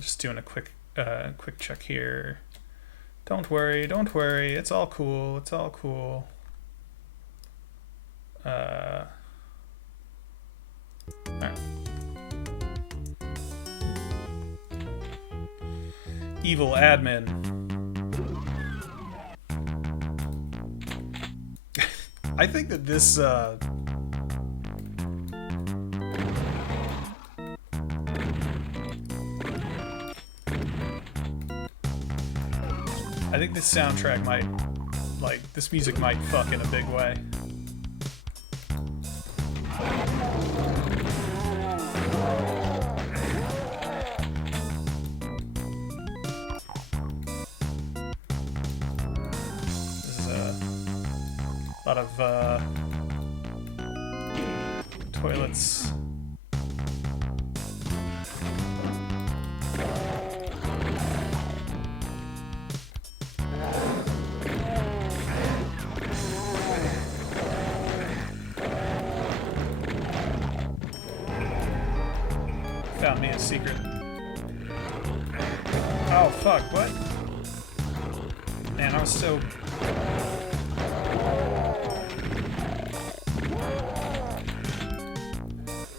Just doing a quick check here. Don't worry, it's all cool, it's all cool. Alright. Evil admin. I think that this I think this soundtrack might, like, this music might fuck in a big way. This is a lot of toilets. Found me a secret. Oh, fuck, what? Man, I was so...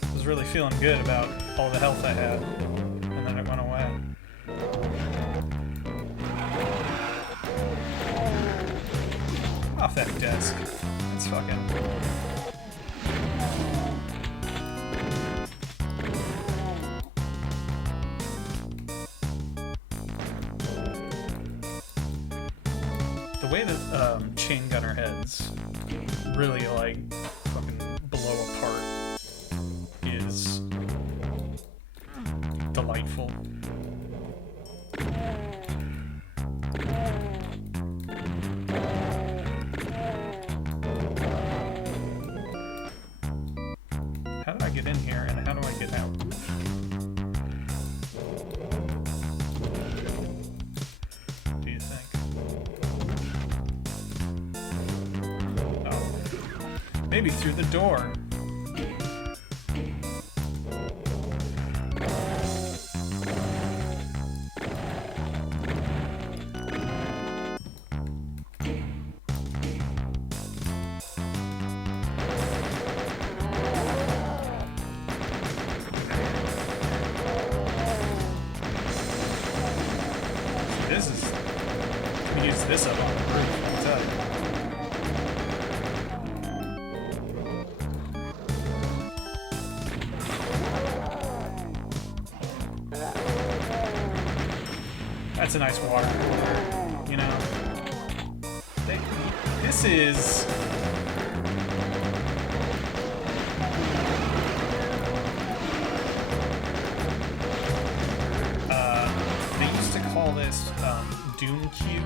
I was really feeling good about all the health I had. And then it went away. Off that desk. That's fucking... The way that chain gunner heads really like fucking blow apart is delightful. How do I get in here and how do I get out? Do you think? Maybe through the door. This is... We can use this up on the roof, I'll tell you. That's a nice water cooler, you know. This is... they used to call this Doom Cube.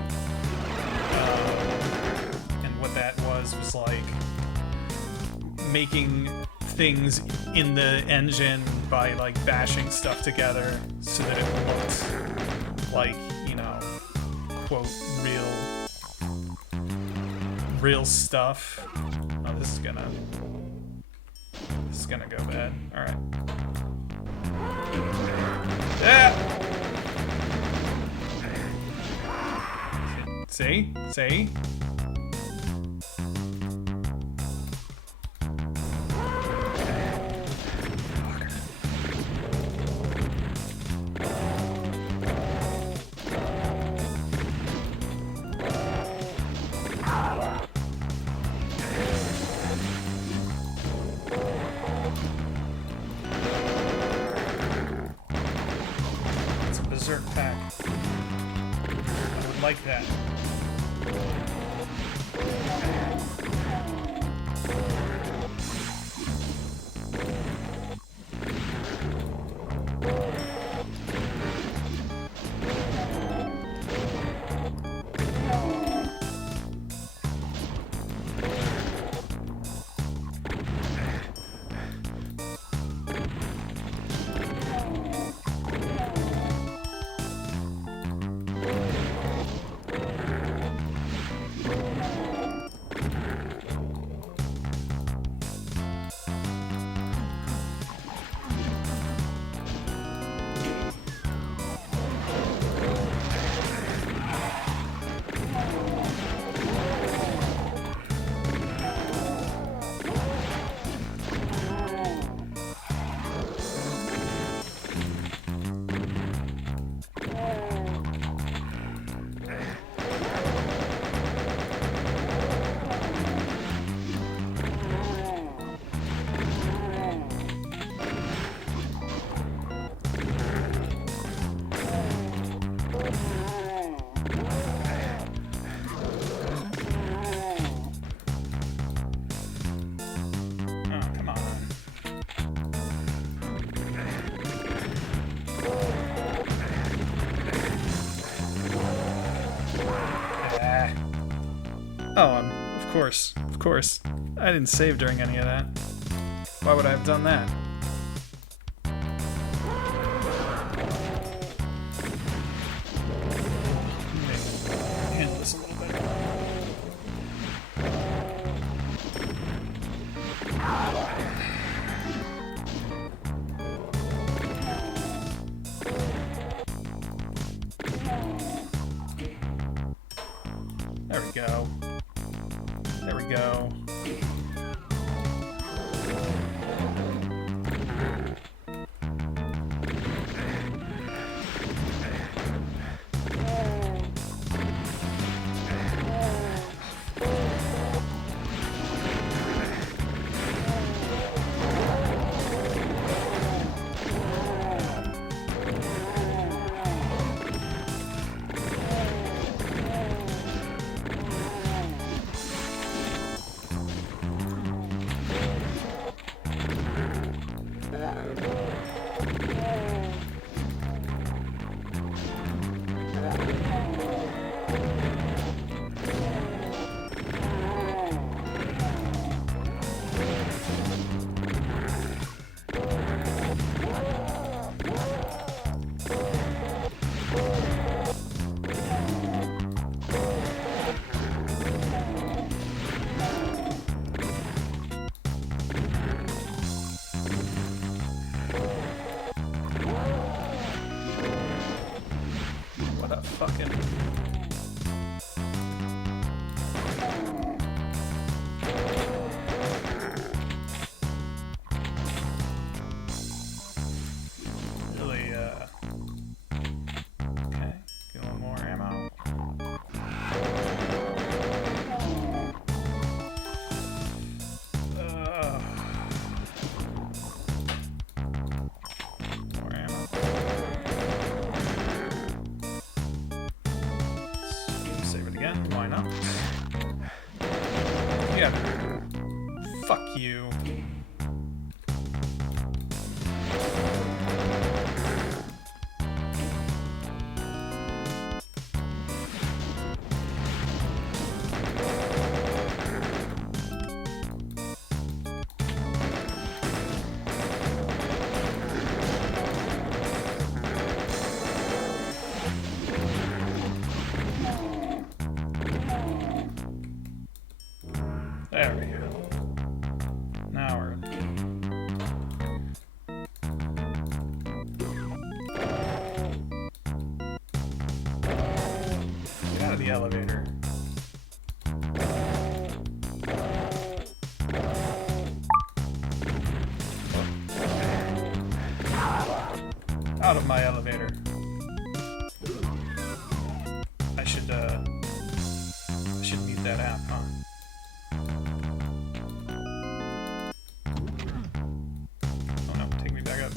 And what that was like making things in the engine by like bashing stuff together so that it looked like, you know, quote, real stuff. Oh, this is gonna go bad. All right. Yeah. See? See? Berserk pack. I would like that. Of course. I didn't save during any of that. Why would I have done that? Handle this a little better. go. There we go. What a fucking... Really, okay, get a little more ammo. More ammo. Save it again, why not? Yeah. Fuck you. There we go. Now we're... Get out of the elevator. Out of my elevator. I should mute that app, huh? Oh no, take me back up.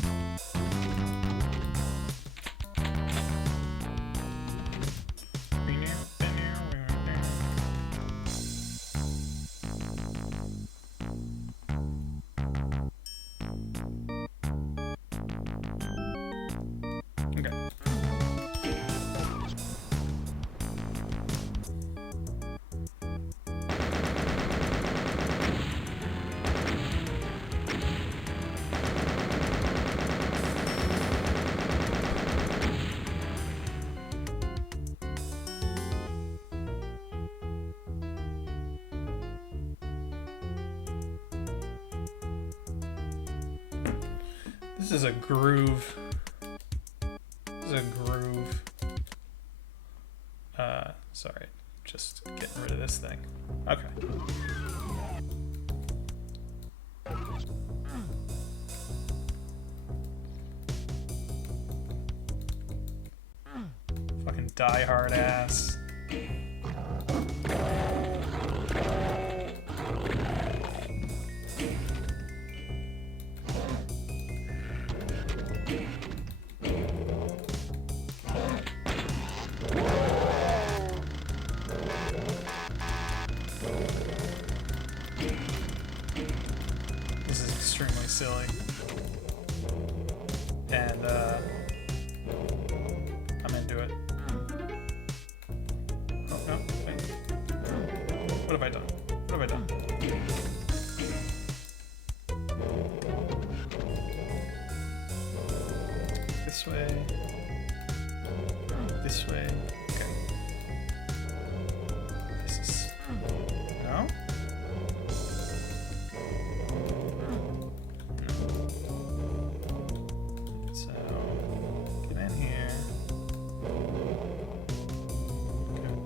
Okay. This is a groove. This is a groove. Sorry. Just getting rid of this thing. Okay. Fucking die-hard ass. This is extremely silly. And, I'm into it. Oh, no, wait. What have I done? What have I done? This way. This way. Okay. This is... No? So, get in here.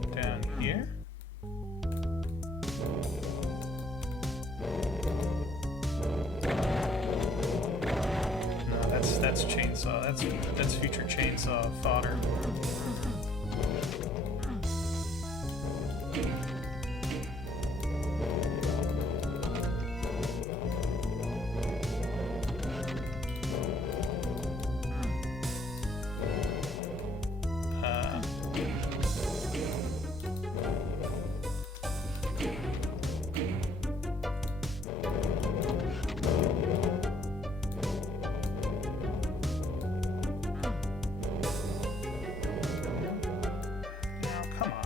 Go down here. That's chainsaw. That's future chainsaw fodder. Come on.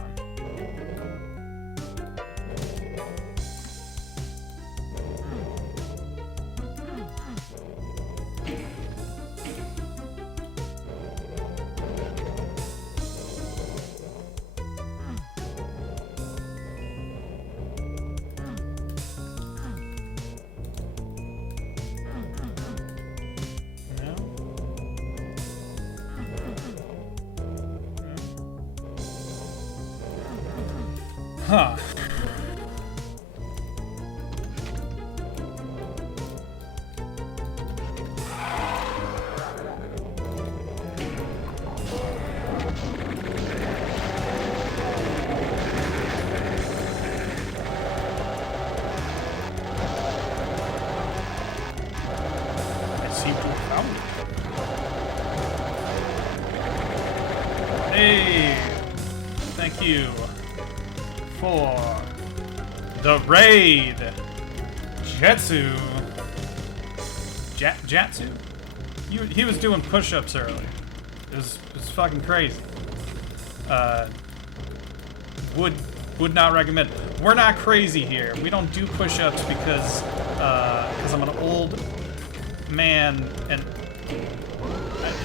No? Huh. I seem to have found it. Hey! Thank you for the raid, Jetsu. Jatsu? He was doing push-ups earlier. It was fucking crazy. Would not recommend. We're not crazy here. We don't do push-ups because I'm an old man, and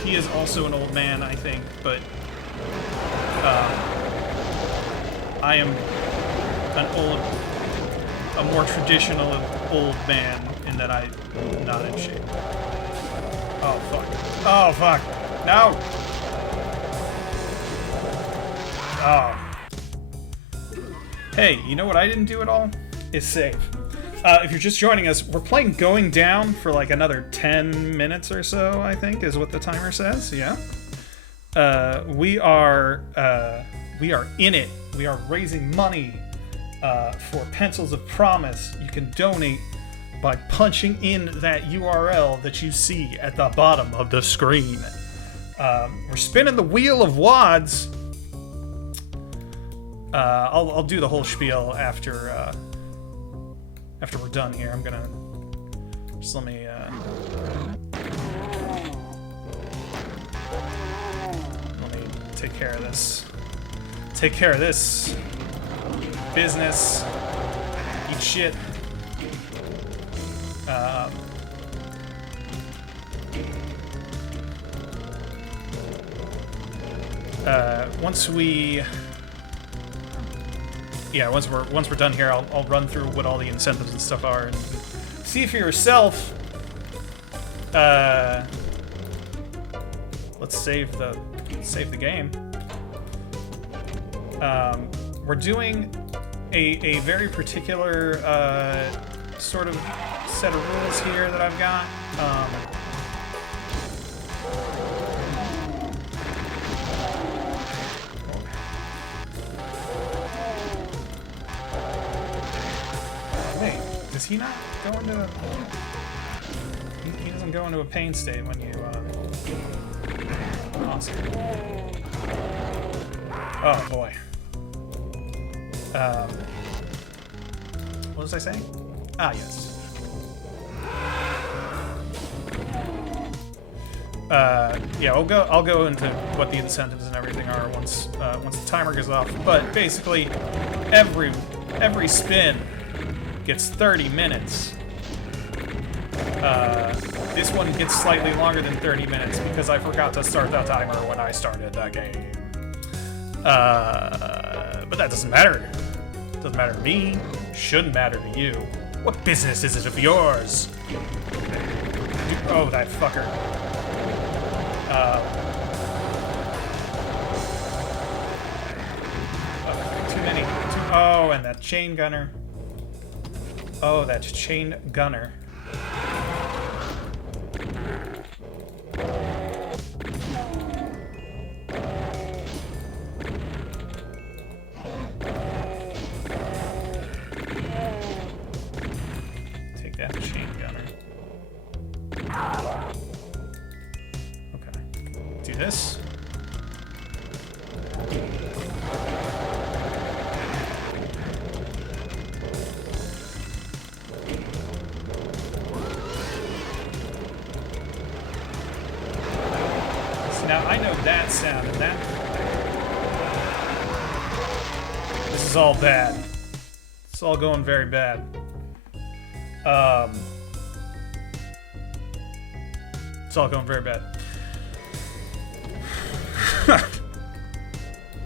he is also an old man, I think. But I am a more traditional old man in that I'm not in shape. Oh fuck. Oh fuck. No! Oh. Hey, you know what I didn't do at all? Is save. If you're just joining us, we're playing Going Down for like another 10 minutes or so, I think, is what the timer says, yeah? We are in it. We are raising money for Pencils of Promise. You can donate by punching in that URL that you see at the bottom of the screen. We're spinning the wheel of wads. I'll do the whole spiel after we're done here. I'm gonna just let me take care of this. Take care of this business. Eat shit. Once we're done here, I'll run through what all the incentives and stuff are and see for yourself. Let's save the game. We're doing a very particular sort of set of rules here that I've got. Wait, does he not go into a... He doesn't go into a pain state when you... Awesome. Oh, boy. What was I saying? Ah, yes. Yeah, I'll go into what the incentives and everything are once the timer goes off. But basically, every spin gets 30 minutes. This one gets slightly longer than 30 minutes because I forgot to start the timer when I started the game. But that doesn't matter. Doesn't matter to me. Shouldn't matter to you. What business is it of yours? Oh, that fucker. Too many. Oh, and that chain gunner. Oh, that chain gunner. do this. So now I know that sound and that. This is all bad. It's all going very bad. It's all going very bad.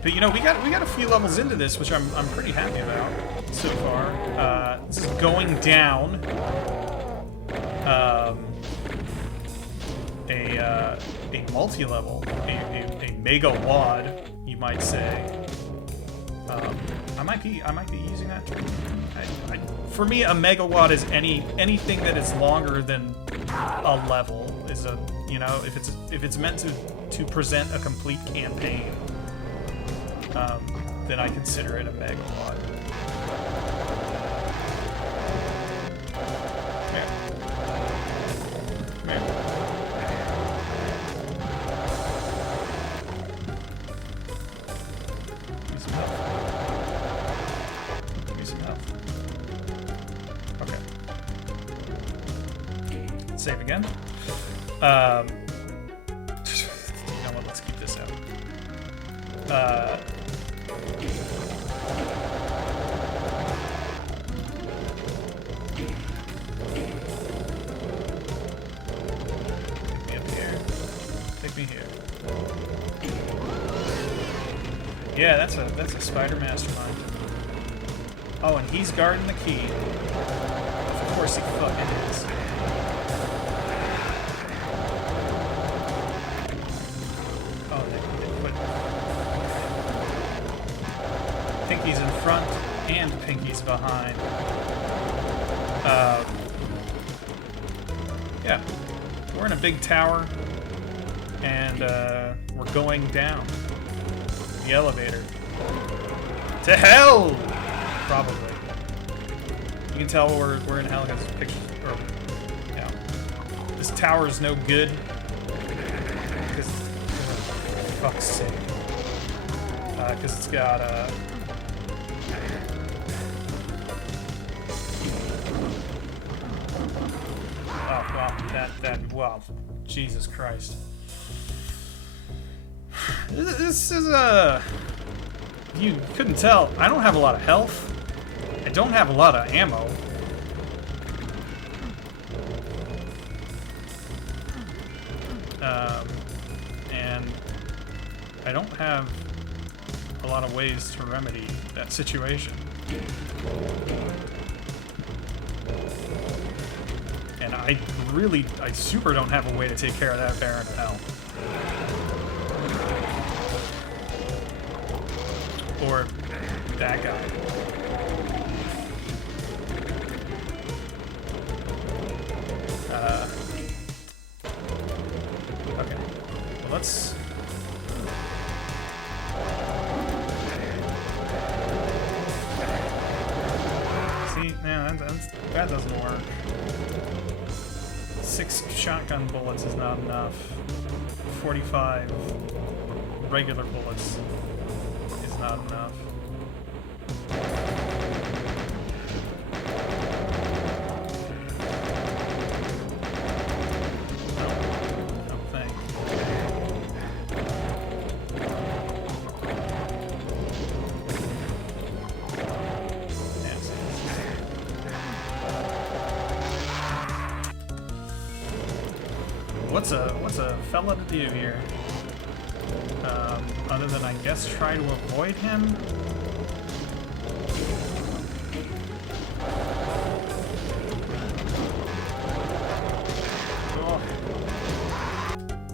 But you know, we got a few levels into this, which I'm pretty happy about so far. This is going down a multi-level, a mega wad, you might say. I might be using that term. For me, a megawatt is anything that is longer than a level. Is a, you know, if it's meant to present a complete campaign, then I consider it a megawatt. Come here. Save again. You know what? Let's keep this out. Take me up here. Take me here. Yeah, that's a spider mastermind. Oh, and he's guarding the key. Of course he fucking is. Pinky's in front and Pinky's behind. Yeah, we're in a big tower, and we're going down the elevator to hell. Probably. You can tell we're in hell because this picture, or yeah, this tower is no good. Because, for fuck's sake, because it's got wow, Jesus Christ. This is you couldn't tell, I don't have a lot of health. I don't have a lot of ammo. And I don't have a lot of ways to remedy that situation. And I super don't have a way to take care of that Baron of Hell. Or that guy. Okay. Well, let's... See? Yeah, that doesn't work. 6 shotgun bullets is not enough. 45 regular bullets is not enough. What's a fella to do here? Other than, I guess, try to avoid him? Oh.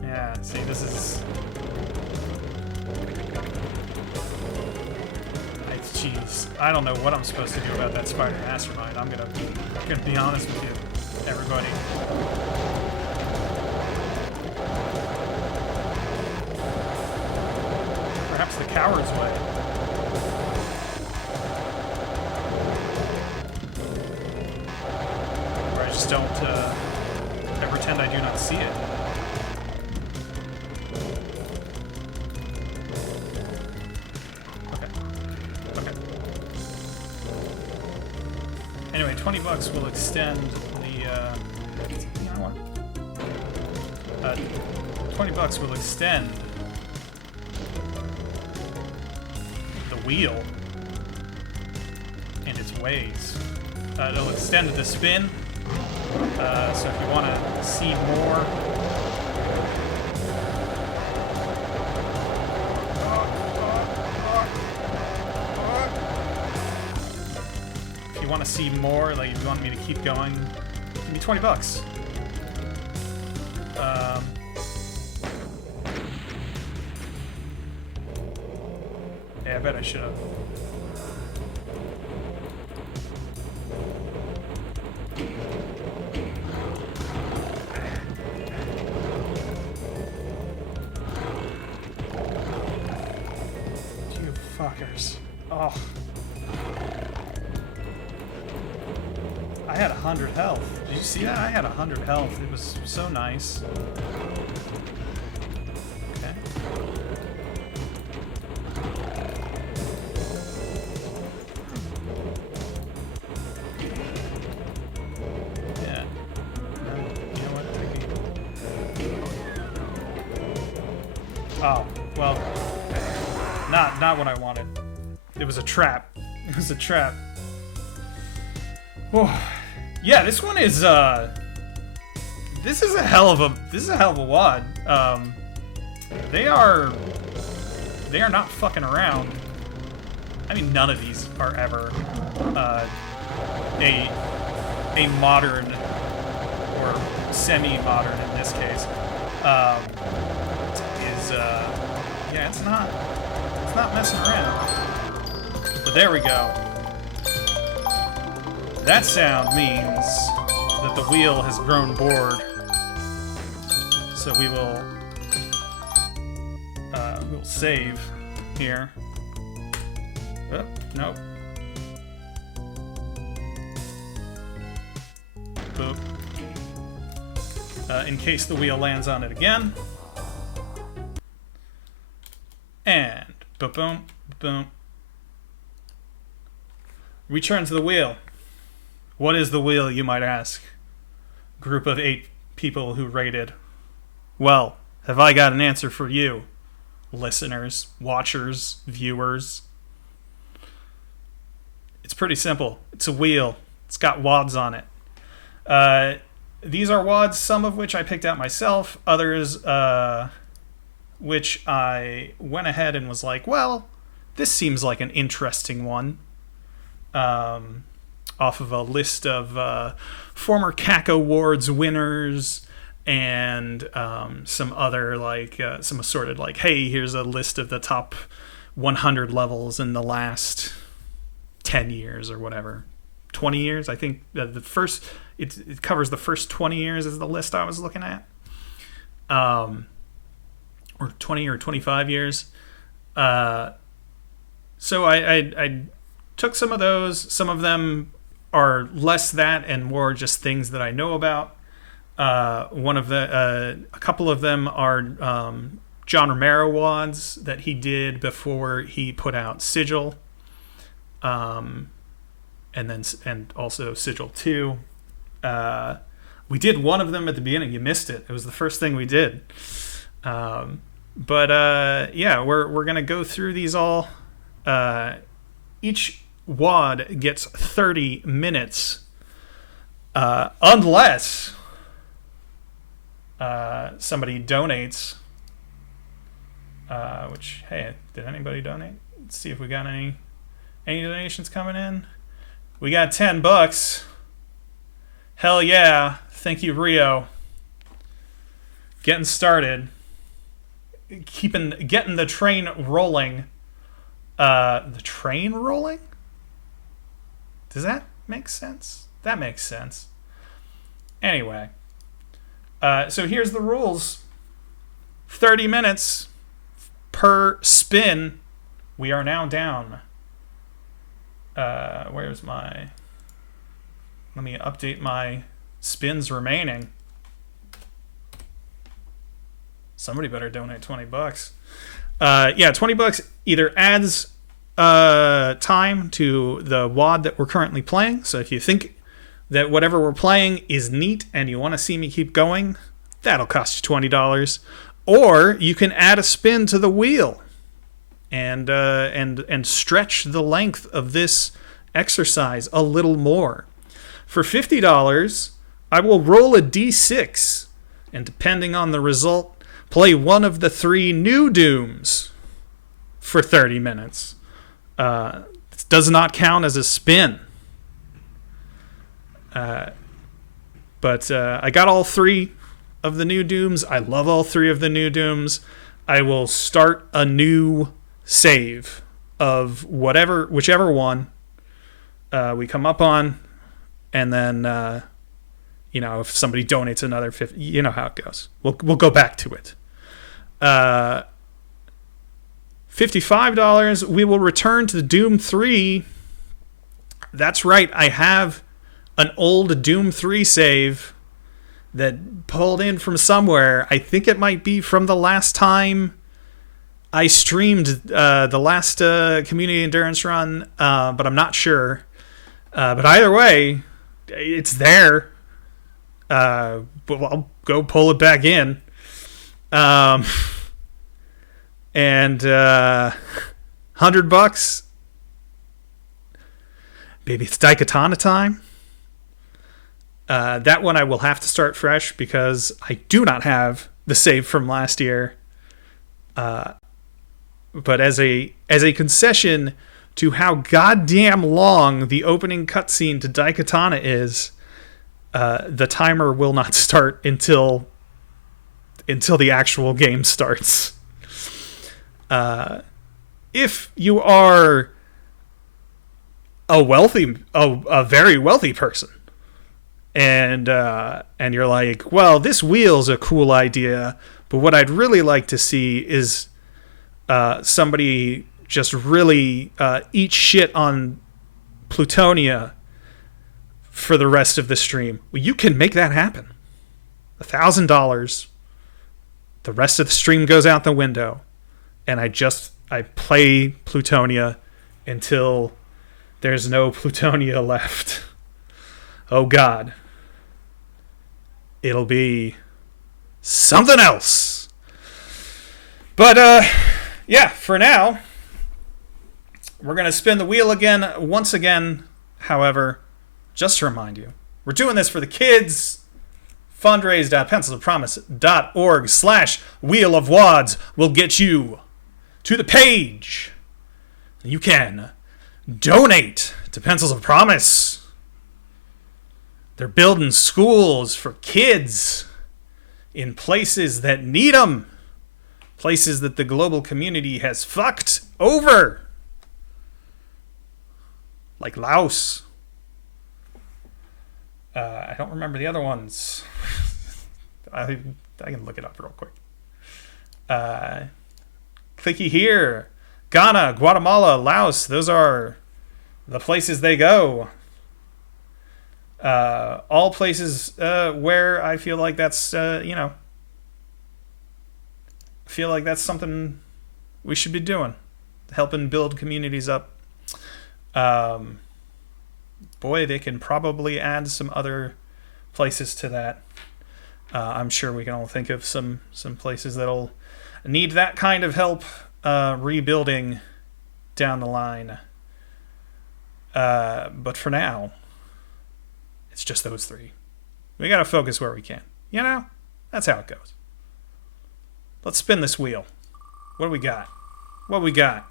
Yeah, see, this is... Jeez, I don't know what I'm supposed to do about that spider mastermind. I'm gonna be honest with you, everybody. Perhaps the coward's way. Or I just don't, I pretend I do not see it. $20 will extend the, you know what? $20 will extend the wheel and its ways. It'll extend the spin. So if you want to see more, like if you want me to keep going, give me $20. Yeah, I bet I should have. You fuckers. Oh. I had 100 health. Did you see that? I had 100 health. It was so nice. Okay. Yeah. You know what? Oh, well. Not what I wanted. It was a trap. It was a trap. Oh. Yeah, this one is this is a hell of a wad. They are not fucking around. I mean, none of these are ever a modern or semi-modern in this case. Yeah, it's not messing around. But there we go. That sound means that the wheel has grown bored. So we'll save here. Oh, nope. Boop. In case the wheel lands on it again. And boom, boom, boom. Return to the wheel. What is the wheel, you might ask? Group of 8 people who rated. Well, have I got an answer for you, listeners, watchers, viewers? It's pretty simple. It's a wheel. It's got wads on it. These are wads, some of which I picked out myself, others which I went ahead and was like, well, this seems like an interesting one. Off of a list of former CAC Awards winners and some other, like, some assorted, like, hey, here's a list of the top 100 levels in the last 10 years or whatever. 20 years? I think the first, it covers the first 20 years is the list I was looking at. Or 20 or 25 years. So I took some of those. Some of them are less that and more just things that I know about. A couple of them are John Romero wads that he did before he put out Sigil, and also Sigil 2. We did one of them at the beginning. You missed it. It was the first thing we did. Yeah, we're gonna go through these all. Each wad gets 30 minutes, unless somebody donates. Which, hey, did anybody donate? Let's see if we got any donations coming in. We got $10. Hell yeah! Thank you, Rio. Getting started. Getting the train rolling. The train rolling? Does that make sense? That makes sense. Anyway. So here's the rules. 30 minutes per spin. We are now down. Where's my... Let me update my spins remaining. Somebody better donate $20. Yeah, $20 either adds time to the wad that we're currently playing. So if you think that whatever we're playing is neat and you want to see me keep going, that'll cost you $20. Or you can add a spin to the wheel and stretch the length of this exercise a little more. For $50, I will roll a d6, and depending on the result, play one of the 3 new Dooms for 30 minutes. This does not count as a spin. But I got all 3 of the new Dooms. I love all 3 of the new Dooms. I will start a new save of whichever one we come up on, and then if somebody donates another 50, you know how it goes. We'll go back to it. $55, we will return to Doom 3. That's right, I have an old Doom 3 save that pulled in from somewhere. I think it might be from the last time I streamed the last community endurance run, but I'm not sure. But either way, it's there. But I'll go pull it back in. And $100, baby, it's Daikatana time. That one I will have to start fresh because I do not have the save from last year. But as a concession to how goddamn long the opening cutscene to Daikatana is, the timer will not start until the actual game starts. If you are a very wealthy person, and you're like, well, this wheel's a cool idea, but what I'd really like to see is somebody just really eat shit on Plutonia for the rest of the stream. Well, you can make that happen. $1,000. The rest of the stream goes out the window, and I play Plutonia until there's no Plutonia left. Oh God. It'll be something else. But yeah, for now, we're going to spin the wheel again, once again. However, just to remind you, we're doing this for the kids. Fundraise.pencilsofpromise.org/Wheel of Wads will get you to the page. You can donate to Pencils of Promise. They're building schools for kids in places that need them. Places that the global community has fucked over. Like Laos. I don't remember the other ones. I can look it up real quick. Clicky here. Ghana, Guatemala, Laos. Those are the places they go. All places where I feel like that's, I feel like that's something we should be doing. Helping build communities up. Boy, they can probably add some other places to that. I'm sure we can all think of some places that'll need that kind of help rebuilding down the line. But for now, it's just those 3. We gotta focus where we can. That's how it goes. Let's spin this wheel. What do we got? What we got?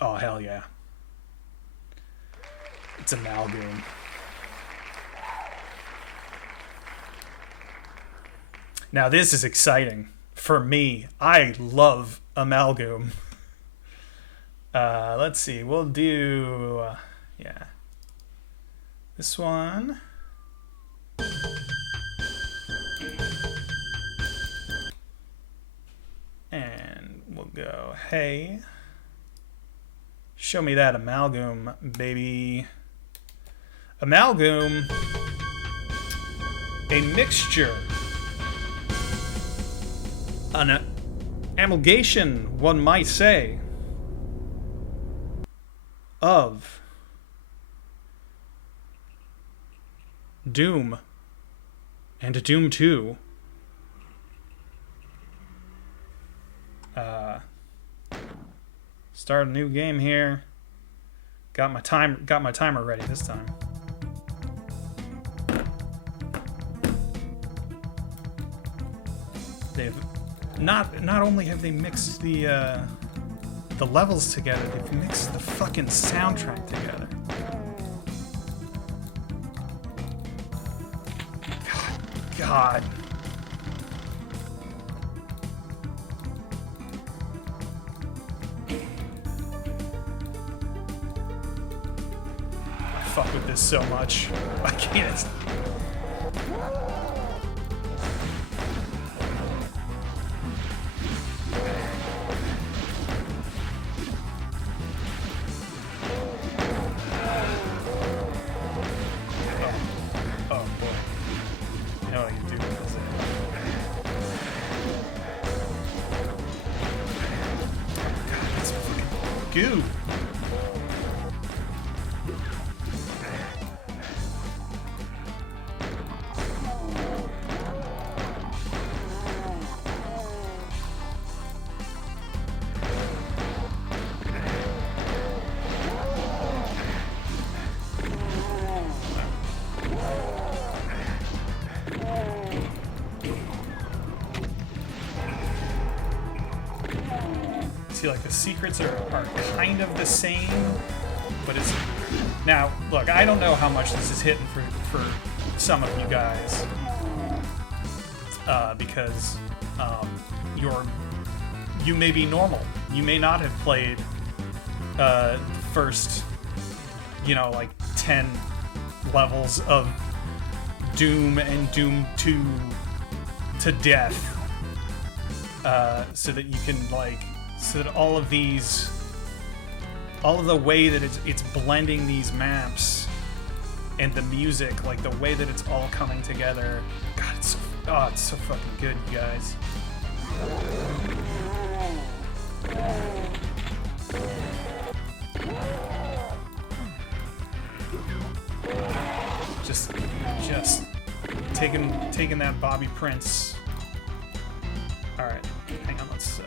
Oh, hell yeah. It's Amalgam. Now, this is exciting. For me, I love Amalgam. Let's see. We'll do... yeah. This one... and we'll go, hey... show me that Amalgam, baby. Amalgam, a mixture, an amalgamation, one might say, of Doom and Doom 2. Start a new game here. Got my timer ready this time. They've not only have they mixed the levels together, they've mixed the fucking soundtrack together. God. I fuck with this so much. I can't. Goo. See, like, the secrets are kind of the same, but it's... Now, look, I don't know how much this is hitting for some of you guys, because you may be normal. You may not have played first, like 10 levels of Doom and Doom 2 to death, so that you can, like... So that all of the way that it's blending these maps and the music, like the way that it's all coming together. God, it's so fucking good, you guys. Just taking that Bobby Prince. All right, hang on, let's.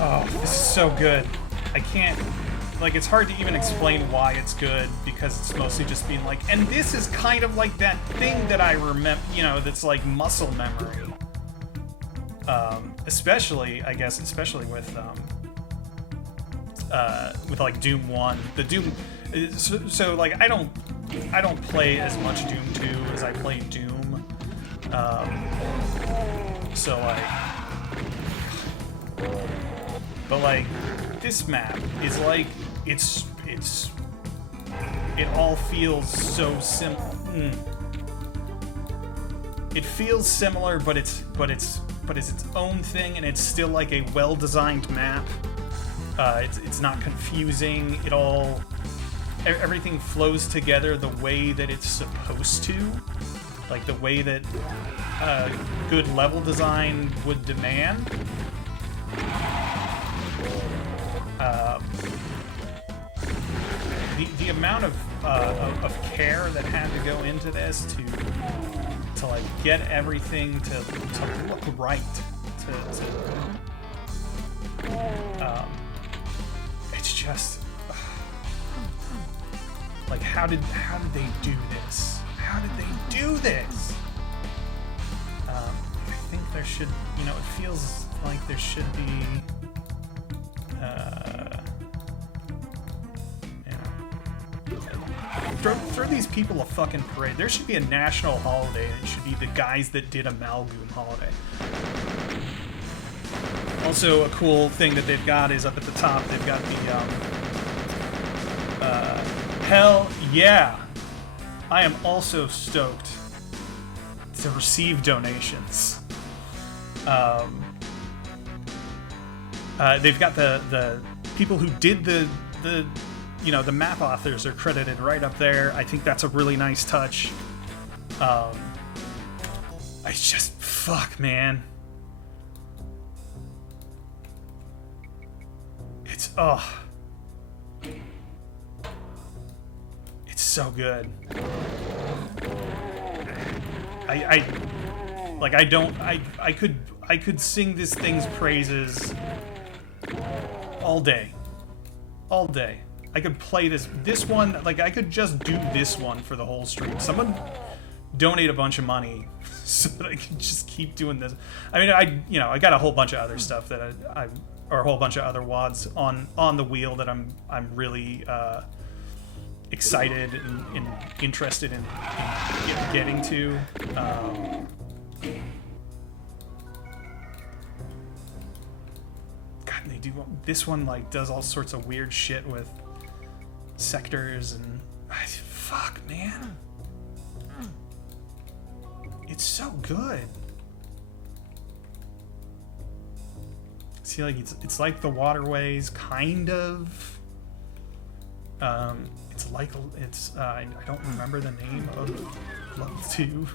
Oh, this is so good. I can't... Like, it's hard to even explain why it's good, because it's mostly just being like, and this is kind of like that thing that I remember, that's like muscle memory. Especially with like Doom 1. The Doom... So like, I don't play as much Doom 2 as I play Doom. So, like... But, like, this map is like, it all feels so similar. It feels similar, but it's its own thing, and it's still like a well-designed map. It's not confusing. Everything flows together the way that it's supposed to, like the way that good level design would demand. The amount of care that had to go into this to like get everything to look right, it's just like how did they do this? How did they do this? I think there should, it feels like there should be. Throw these people a fucking parade. There should be a national holiday, and it should be the guys that did Amalgam holiday. Also, a cool thing that they've got is up at the top, they've got the, hell yeah! I am also stoked to receive donations. They've got the people who did the map authors are credited right up there. I think that's a really nice touch. I just, fuck, man. It's, oh. It's so good. I could sing this thing's praises all day. All day. I could play this one, like, I could just do this one for the whole stream. Someone donate a bunch of money so that I can just keep doing this. I mean, I got a whole bunch of other stuff that or a whole bunch of other WODs on the wheel that I'm really excited and interested in getting to. God, they do this one, like, does all sorts of weird shit with sectors and fuck, man. It's so good. See, like, it's like the waterways, kind of. It's like I don't remember the name of level 2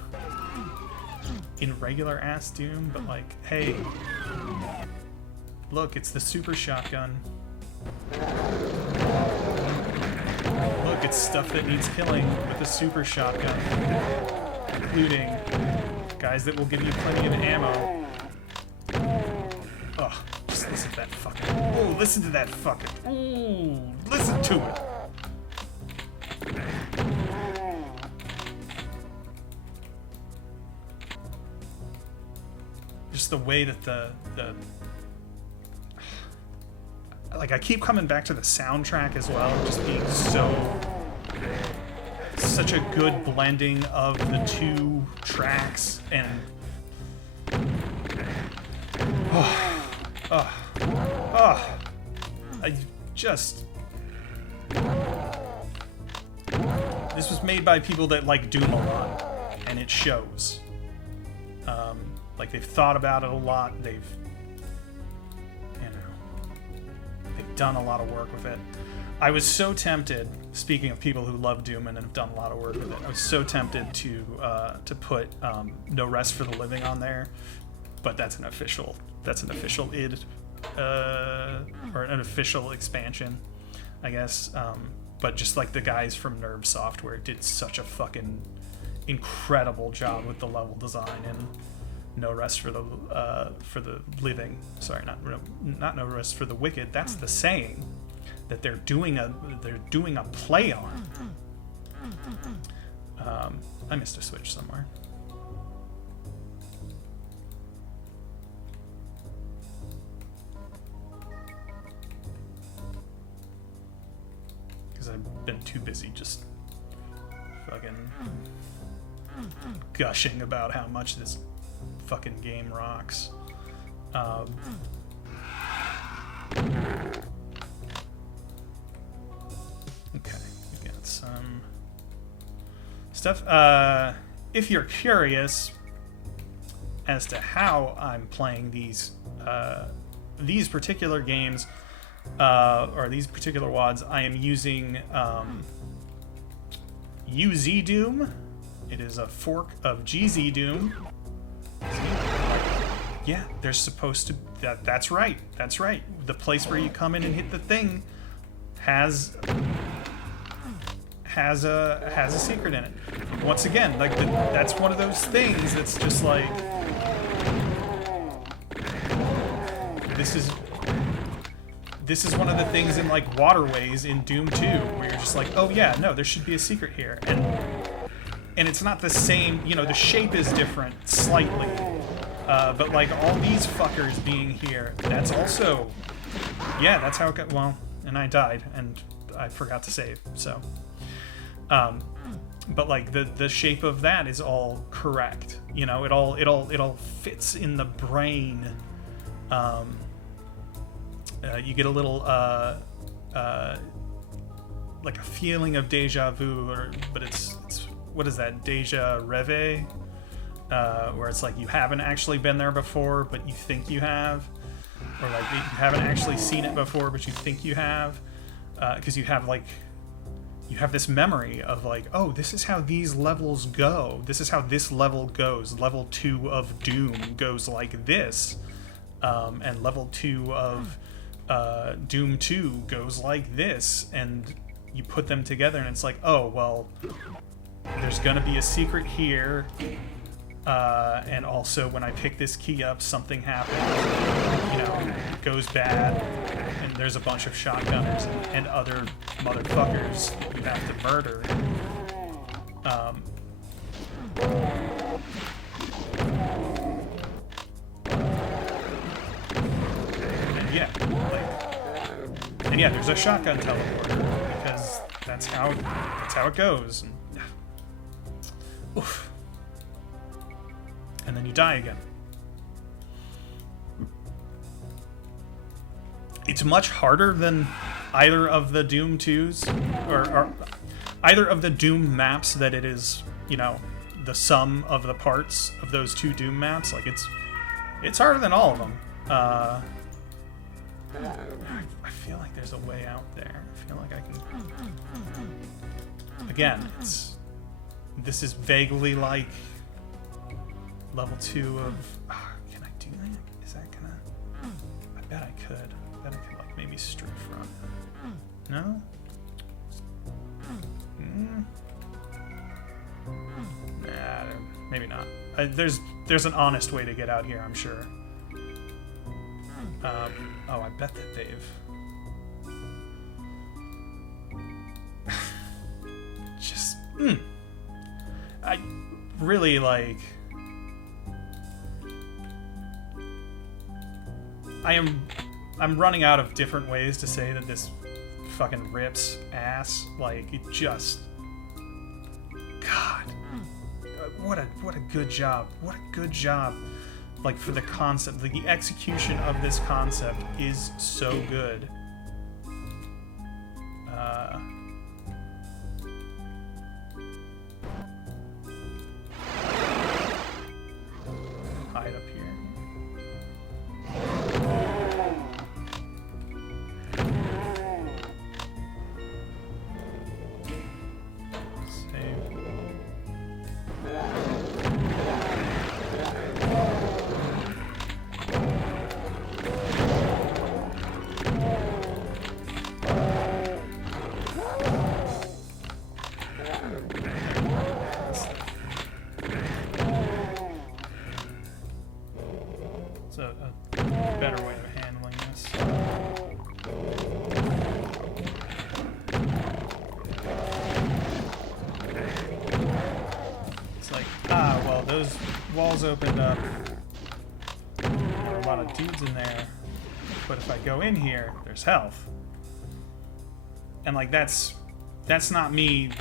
in regular ass Doom, but like, hey, look, it's the super shotgun. Look, it's stuff that needs killing with a super shotgun, including guys that will give you plenty of ammo. Oh, just listen to that fucking. Oh, listen to that fucking. Oh, listen to it. Just the way that the like, I keep coming back to the soundtrack as well, just being such a good blending of the two tracks, and I just, this was made by people that like Doom a lot, and it shows. Like, they've thought about it a lot. They've done a lot of work with it. I was so tempted, speaking of people who love Doom and have done a lot of work with it, I was so tempted to put No Rest for the Living on there, but that's an official id, or an official expansion, I guess. But just like the guys from Nerve Software did such a fucking incredible job with the level design and No Rest for the Living. Sorry, not No Rest for the Wicked. That's the saying that they're doing a play on. I missed a switch somewhere. Because I've been too busy just fucking gushing about how much this fucking game rocks. Okay, we got some stuff. If you're curious as to how I'm playing these particular games, or these particular WODs, I am using UZDoom. It is a fork of GZDoom. Yeah, there's supposed to. That's right. That's right. The place where you come in and hit the thing has a secret in it. Once again, like, that's one of those things that's just like, this is one of the things in, like, Waterways in Doom 2 where you're just like, oh yeah, no, there should be a secret here, and it's not the same. You know, the shape is different slightly. But, like, all these fuckers being here, that's also, yeah, that's how it got, well, and I died, and I forgot to save, so, but, like, the shape of that is all correct, you know, it all fits in the brain. You get a little, like, a feeling of deja vu, but it's what is that, deja rêve? Where it's like you haven't actually been there before, but you think you have, or like you haven't actually seen it before, but you think you have, because you have, like, you have this memory of like, oh, this is how these levels go. This is how this level goes. Level 2 of Doom goes like this. And level 2 of Doom 2 goes like this. And you put them together and it's like, oh, well, there's gonna be a secret here. And also when I pick this key up, something happens. It goes bad. And there's a bunch of shotgunners and other motherfuckers you have to murder. And yeah, there's a shotgun teleporter because that's how it goes. And, oof. And then you die again. It's much harder than either of the Doom 2s, or either of the Doom maps that it is, the sum of the parts of those 2 Doom maps. Like, it's harder than all of them. I feel like there's a way out there. I feel like I can... Again, this is vaguely like level 2 of... can I do that? Is that gonna... I bet I could. I bet I could, like, maybe straight from... No? Nah, maybe not. There's an honest way to get out here, I'm sure. Oh, I bet that they've... Just... I really, like... I'm running out of different ways to say that this fucking rips ass. Like, it just... God. What a good job. What a good job. Like, for the concept, like, the execution of this concept is so good. Hide up here. Save. It's a better way of handling this. It's like, well, those walls opened up. There are a lot of dudes in there. But if I go in here, there's health. And, like, that's not me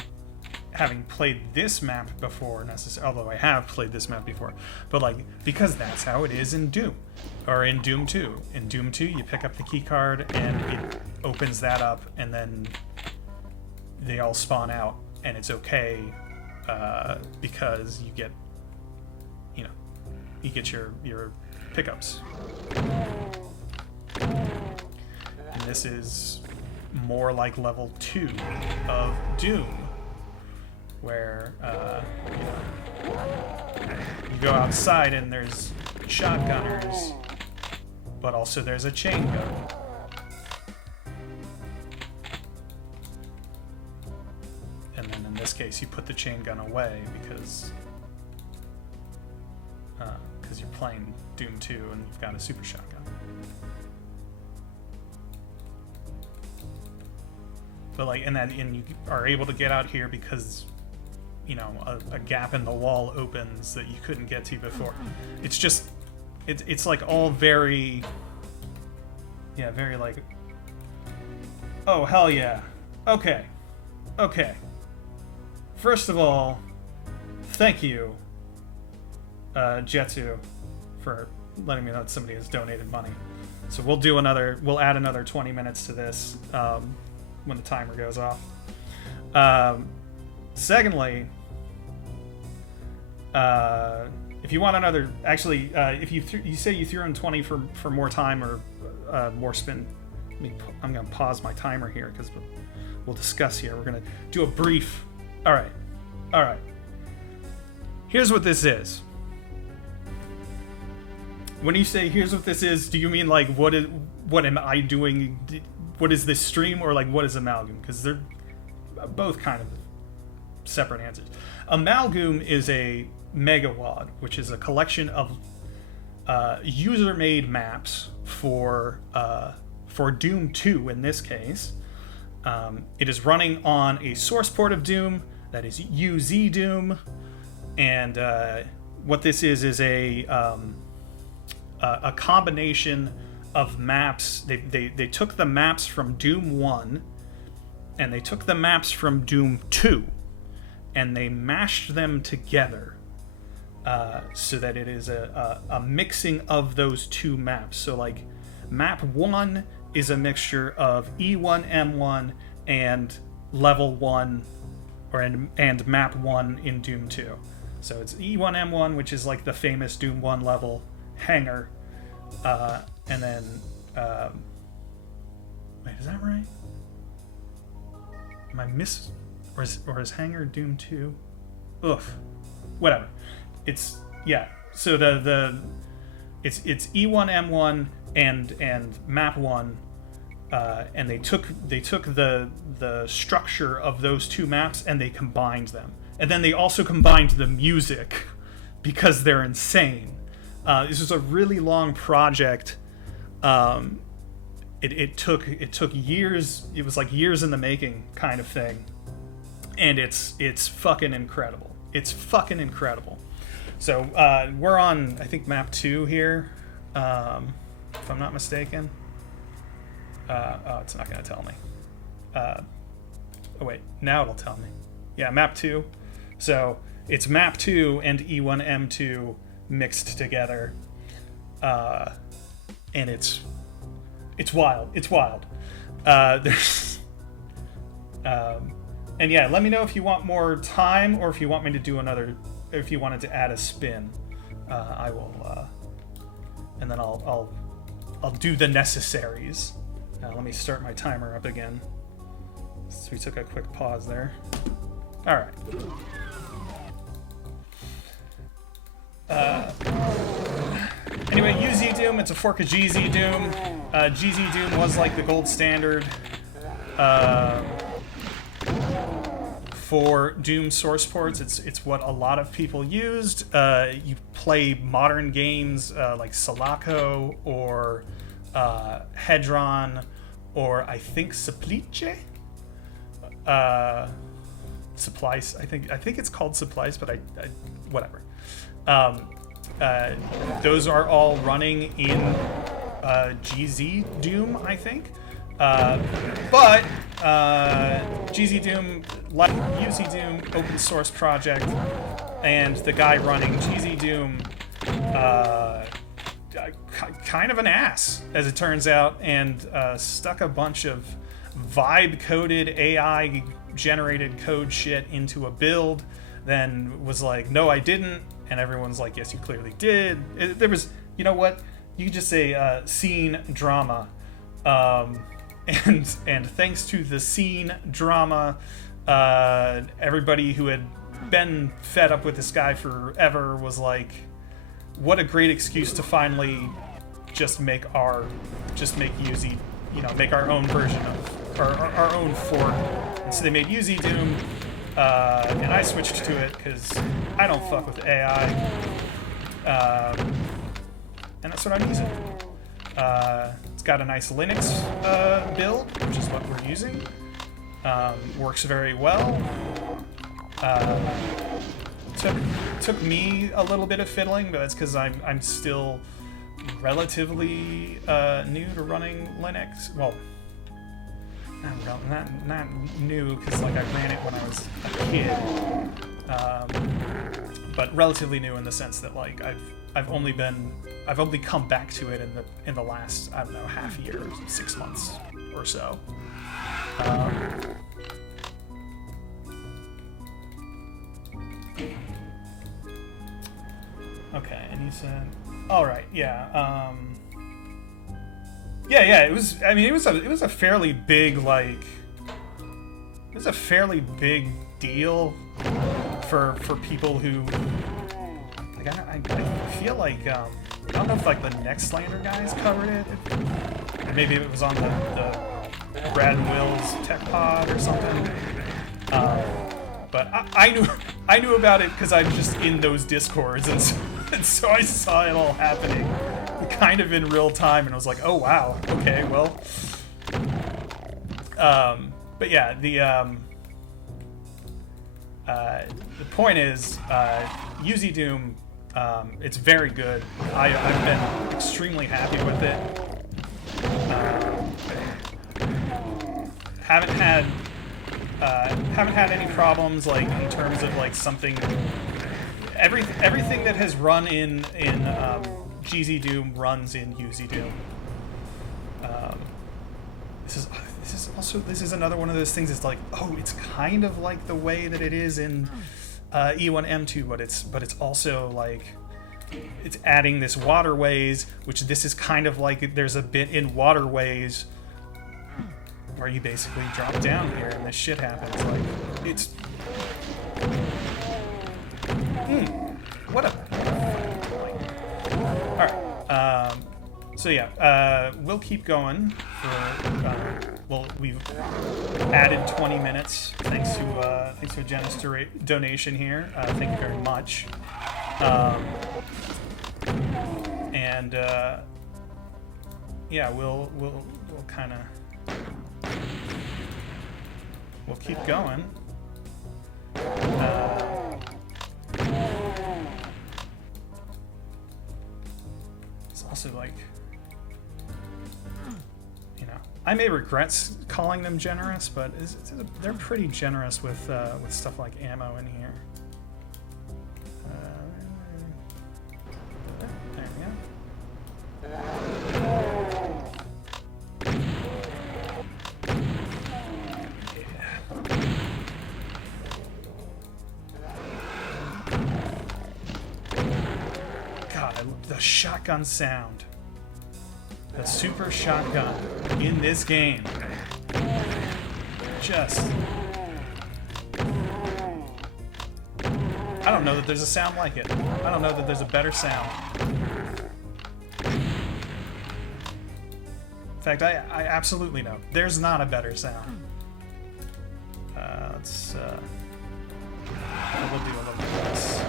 having played this map before necessarily, although I have played this map before, but like, because that's how it is in Doom, or in Doom 2. In Doom 2, you pick up the key card and it opens that up, and then they all spawn out, and it's okay, because you get, your pickups. And this is more like level 2 of Doom, where you go outside and there's shotgunners, but also there's a chain gun. And then in this case, you put the chain gun away because you're playing Doom 2 and you've got a super shotgun. But like, and you are able to get out here because a gap in the wall opens that you couldn't get to before. It's just, it's like all very like, oh hell yeah, okay. First of all, thank you, Jetsu, for letting me know that somebody has donated money. So we'll add another 20 minutes to this when the timer goes off. Secondly, if you want another, actually, if you say you threw in 20 for more time or more I'm gonna pause my timer here because we'll discuss here. We're gonna do a brief. All right. Here's what this is. When you say here's what this is, do you mean like what am I doing? What is this stream, or like what is Amalgam? Because they're both kind of separate answers. Amalgam is a megawad, which is a collection of user-made maps for Doom 2 in this case. It is running on a source port of Doom that is UZDoom, and what this is a combination of maps. They took the maps from Doom 1 and they took the maps from Doom 2 and they mashed them together so that it is a mixing of those two maps. So like map 1 is a mixture of E1, M1 and level 1 and map 1 in Doom 2. So it's E1, M1, which is like the famous Doom 1 level hangar. And then, wait, is that right? Am I or is hangar Doom 2? Oof. Whatever. It's, yeah. So it's E1, M1 and map 1. And they took the structure of those two maps and they combined them. And then they also combined the music because they're insane. This was a really long project. It took years. It was like years in the making kind of thing. And it's fucking incredible. It's fucking incredible. So we're on, I think, map 2 here, if I'm not mistaken. Oh, it's not going to tell me. Oh, wait. Now it'll tell me. Yeah, map 2. So it's map 2 and E1, M2 mixed together. And it's wild. It's wild. There's... and yeah, let me know if you want more time or if you want me to do another... If you wanted to add a spin. I will... and then I'll do the necessaries. Let me start my timer up again. So we took a quick pause there. All right. Anyway, UZDoom, it's a fork of GZDoom. GZDoom was like the gold standard for Doom source ports. It's what a lot of people used. You play modern games like Sulaco or Hedron, or I think Supplice. Supplice. I think it's called Supplice, but I whatever. Those are all running in GZDoom, I think. But GZDoom, like UZDoom, open source project, and the guy running GZDoom, kind of an ass, as it turns out, and stuck a bunch of vibe-coded, AI-generated code shit into a build, then was like, no, I didn't, and everyone's like, yes, you clearly did. There was, you know what? You could just say scene drama. And thanks to the scene drama, everybody who had been fed up with this guy forever was like, what a great excuse to finally just make UZ, make our own version of our own fork. And so they made UZDoom, and I switched to it because I don't fuck with AI, and that's what I'm using. It's got a nice Linux build, which is what we're using. Works very well. Took me a little bit of fiddling, but that's because I'm still relatively new to running Linux. Well, not new, because like I ran it when I was a kid, but relatively new in the sense that like I've only come back to it in the last, I don't know, half year, 6 months or so. Okay, and you said, all right, yeah. Yeah. It was. I mean, it was a fairly big like. It was a fairly big deal for people who like. I feel like I don't know if like the Next Slander guys covered it. Maybe it was on the Brad and Will's Tech Pod or something. But I knew about it because I'm just in those discords, and so I saw it all happening, kind of in real time, and I was like, oh wow, okay, well. But yeah, the point is, UZDoom, it's very good. I've been extremely happy with it. Haven't had any problems like in terms of like something. Everything that has run in GZDoom runs in UZDoom. This is another one of those things. It's like, oh, it's kind of like the way that it is in E1M2, but it's also like it's adding this waterways, which this is kind of like there's a bit in waterways where you basically drop down here and this shit happens. Like it's what a all right. So yeah, we'll keep going for. Well, we've added 20 minutes thanks to a generous donation here. Thank you very much. And yeah, we'll kind of we'll keep going. It's also like, you know, I may regret calling them generous, but they're pretty generous with stuff like ammo in here. There we go. God, the shotgun sound. The super shotgun in this game. Just. I don't know that there's a sound like it. I don't know that there's a better sound. In fact, I absolutely know. There's not a better sound. We'll do a little bit of this.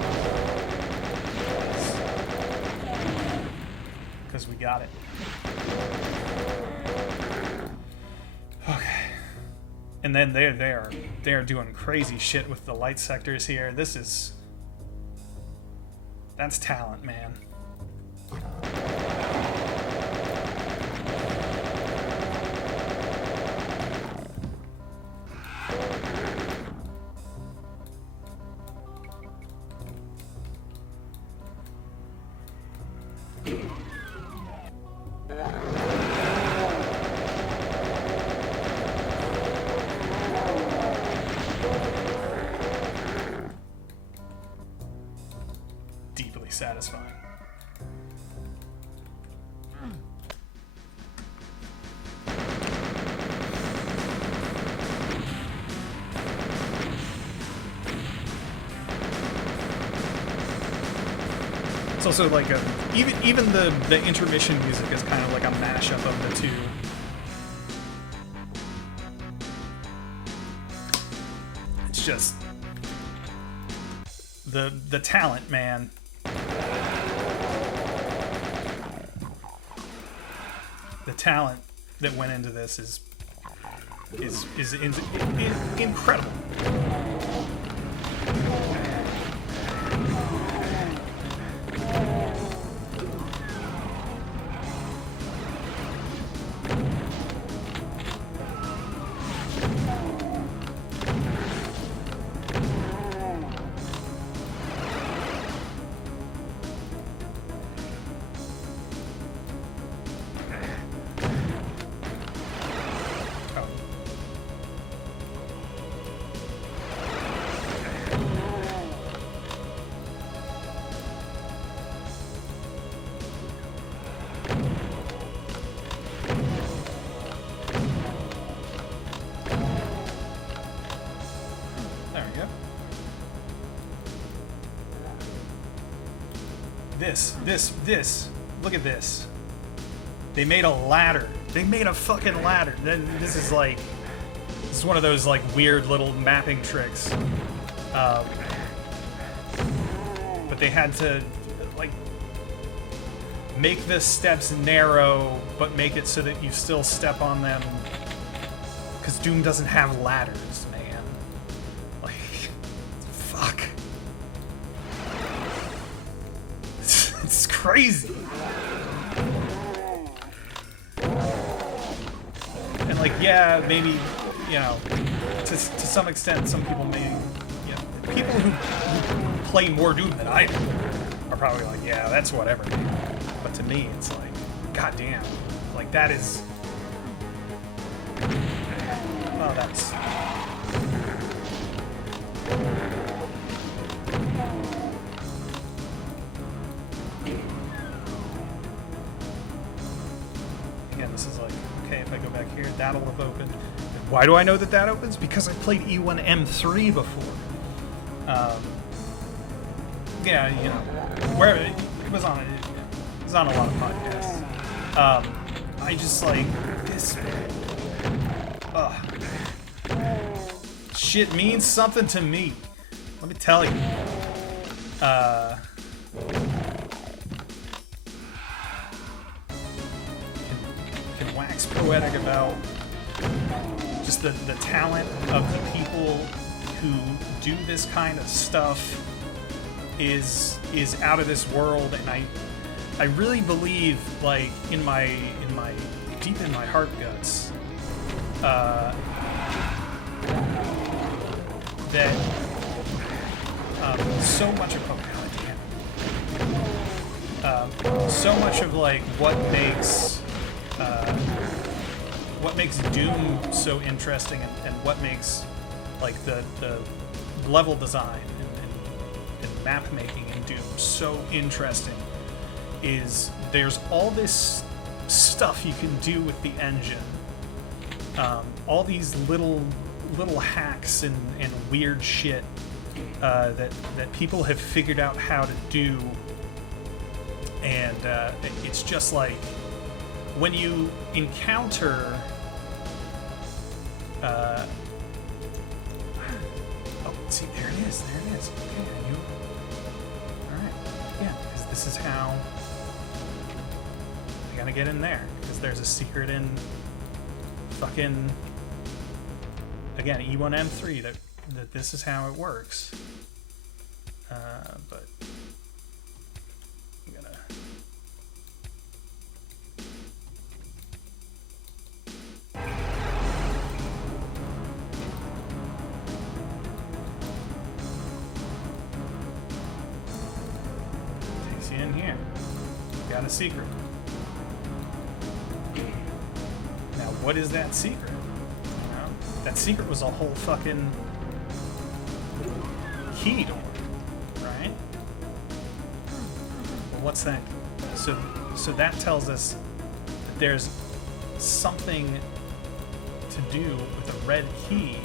Because we got it. Okay. And then they're doing crazy shit with the light sectors here. That's talent, man. Deeply satisfying. It's also like even the intermission music is kind of like a mashup of the two. It's just the talent, man. The talent that went into this is incredible. this. Look at this. They made a ladder. They made a fucking ladder. Then this is one of those like weird little mapping tricks. But they had to like make the steps narrow, but make it so that you still step on them. Because Doom doesn't have ladders, man. Like, fuck. It's crazy. And like, yeah, maybe, you know, to some extent, some people may, you know, people who play more Doom than I do are probably like, yeah, that's whatever, man. But to me, it's like, goddamn, like that is. Oh, that's. Again, this is like, okay, if I go back here, that'll have opened. Why do I know that that opens? Because I played E1M3 before. Yeah, you know, where it was on a lot of podcasts. I just like this. Shit means something to me. Let me tell you. Can wax poetic about just the talent of the people who do this kind of stuff is out of this world, and I really believe, like, in my deep in my heart guts, that so much of so much of like what makes Doom so interesting, and what makes like the level design and map making in Doom so interesting is there's all this stuff you can do with the engine, all these little hacks and weird shit that people have figured out how to do, and it's just like when you encounter oh, see, there it is. Okay, I knew. Alright, yeah, because this is how I gotta get in there, because there's a secret in fucking, again, E1M3 that this is how it works. But I'm gonna takes you in here. Got a secret. Now, what is that secret? That secret was a whole fucking key door, right? Well, what's that? So that tells us that there's something to do with a red key.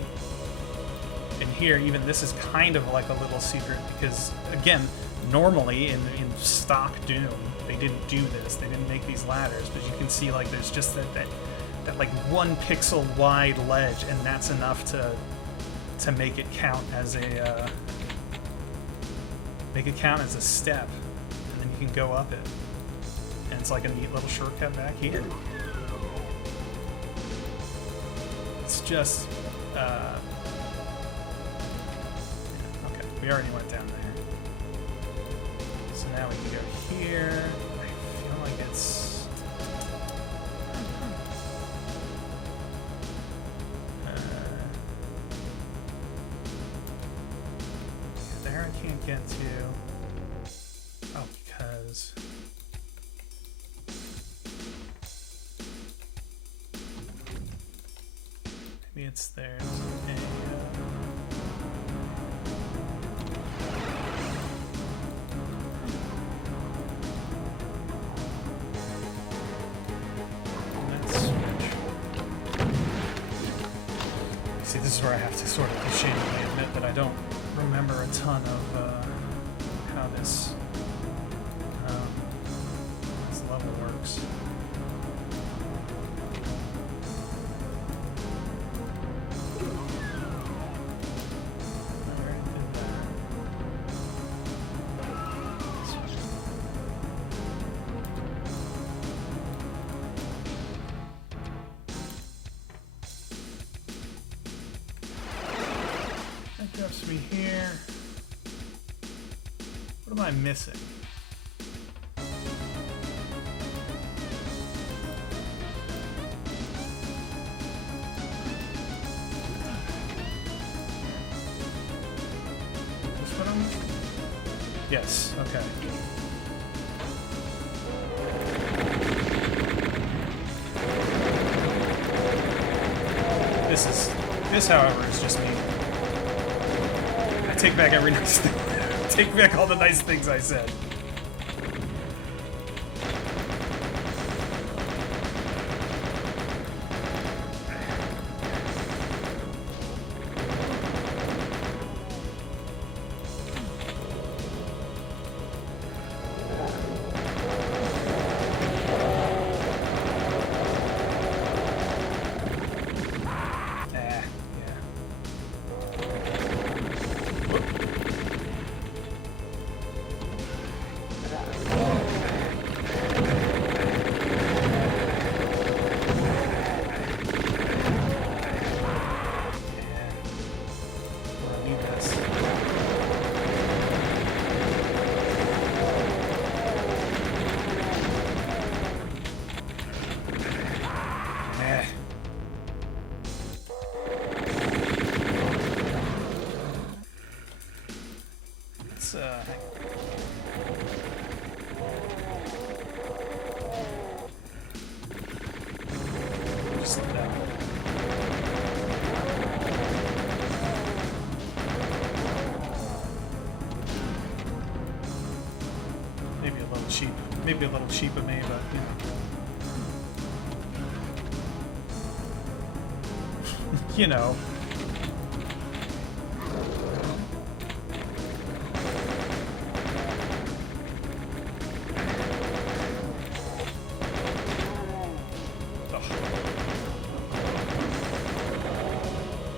And here, even this is kind of like a little secret, because again, normally in stock Doom, they didn't do this. They didn't make these ladders, but you can see like there's just that like 1 pixel wide ledge, and that's enough to make it count as a step, and then you can go up it, and it's like a neat little shortcut back here. It's just okay, we already went down there, so now we can go here. I feel like it's can't get to. Oh, because maybe it's there's a let's switch. See, this is where I have to sort of ashamedly admit that I don't remember a ton of how this equips me here. What am I missing? This what I'm missing? Yes, okay. This, however, is just me. I take back every nice thing. Take back all the nice things I said. Maybe a little cheap of me, but you know. You know.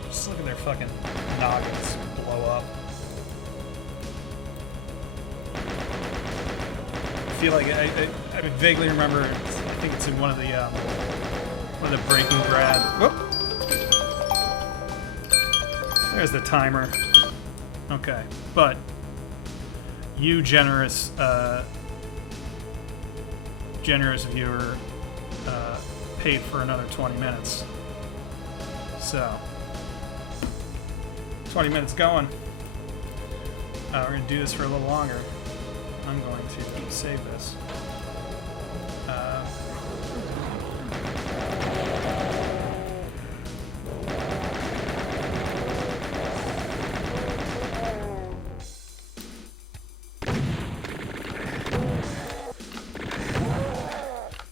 Just look at their fucking noggins blow up. I feel like I vaguely remember. I think it's in one of the Breaking Bad. Whoop. There's the timer. Okay, but you generous viewer paid for another 20 minutes. So 20 minutes going. We're gonna do this for a little longer. I'm going to save this.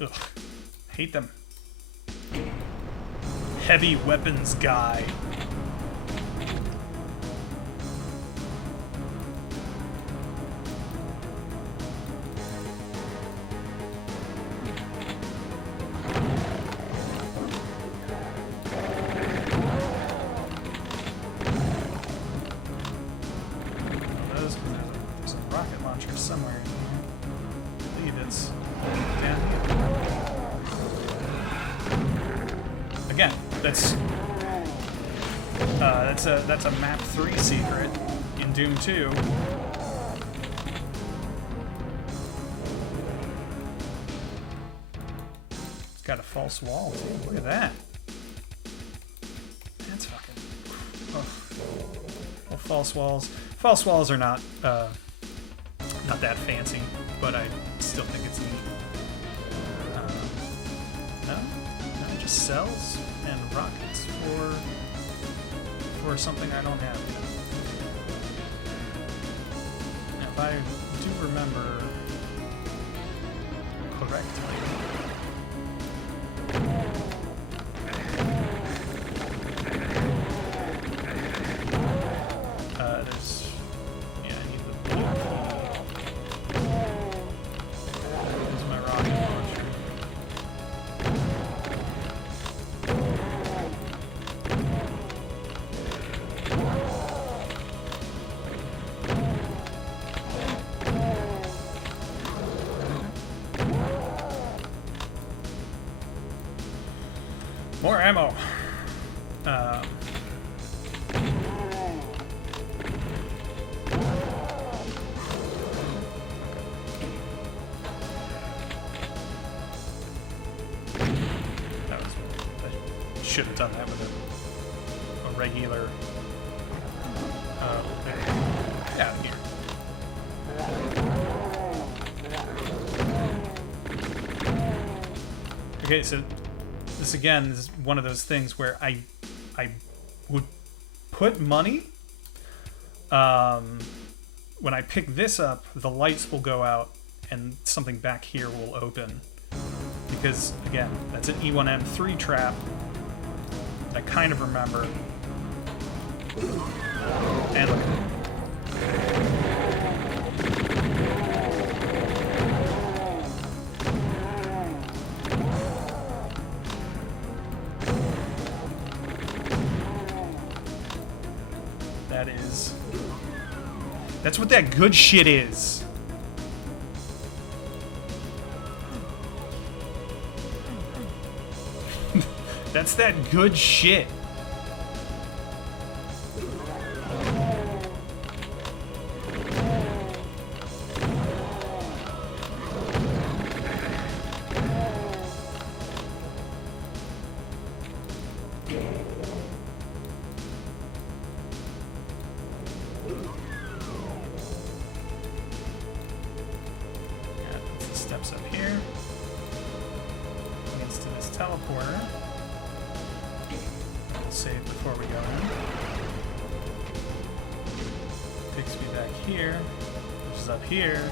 Ugh, hate them. Heavy weapons guy. That's a map 3 secret in Doom 2. It's got a false wall too. Look at that. That's fucking. Oh. Well, false walls. False walls are not that fancy, but I still think it's neat. No, just cells and rockets for something I don't have. Now, if I do remember correctly, there's, yeah, I need the blue key. There's my rocket launcher. More ammo. should have done that with a regular. Yeah, here. Okay, so this again is one of those things where I would put money. When I pick this up, the lights will go out and something back here will open. Because, again, that's an E1M3 trap that I kind of remember. And look. That's what that good shit is. That's that good shit. Steps up here. Leads to this teleporter. We'll save before we go in. Takes me back here, which is up here.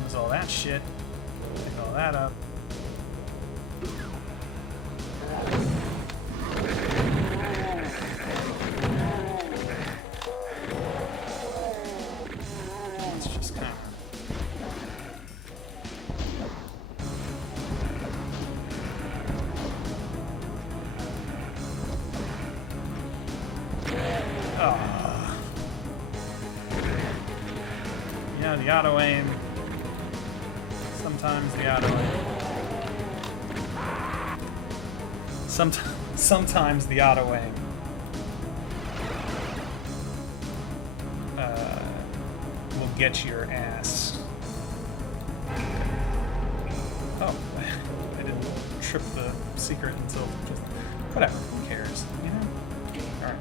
There's all that shit. Pick all that up. Yeah, the auto aim. Sometimes the auto aim. Sometimes the auto aim. Will get your ass. Oh, I didn't trip the secret until just whatever. Who cares? You know. All right.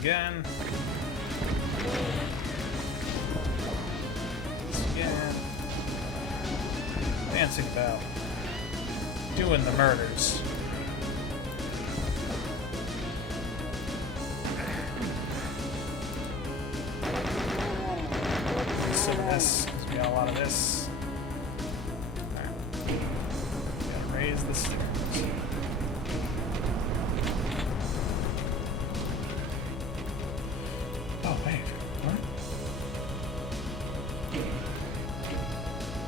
Again. This again. Dancing about. Doing the murders. Some of this, because we got a lot of this. Alright. Gotta raise the stairs.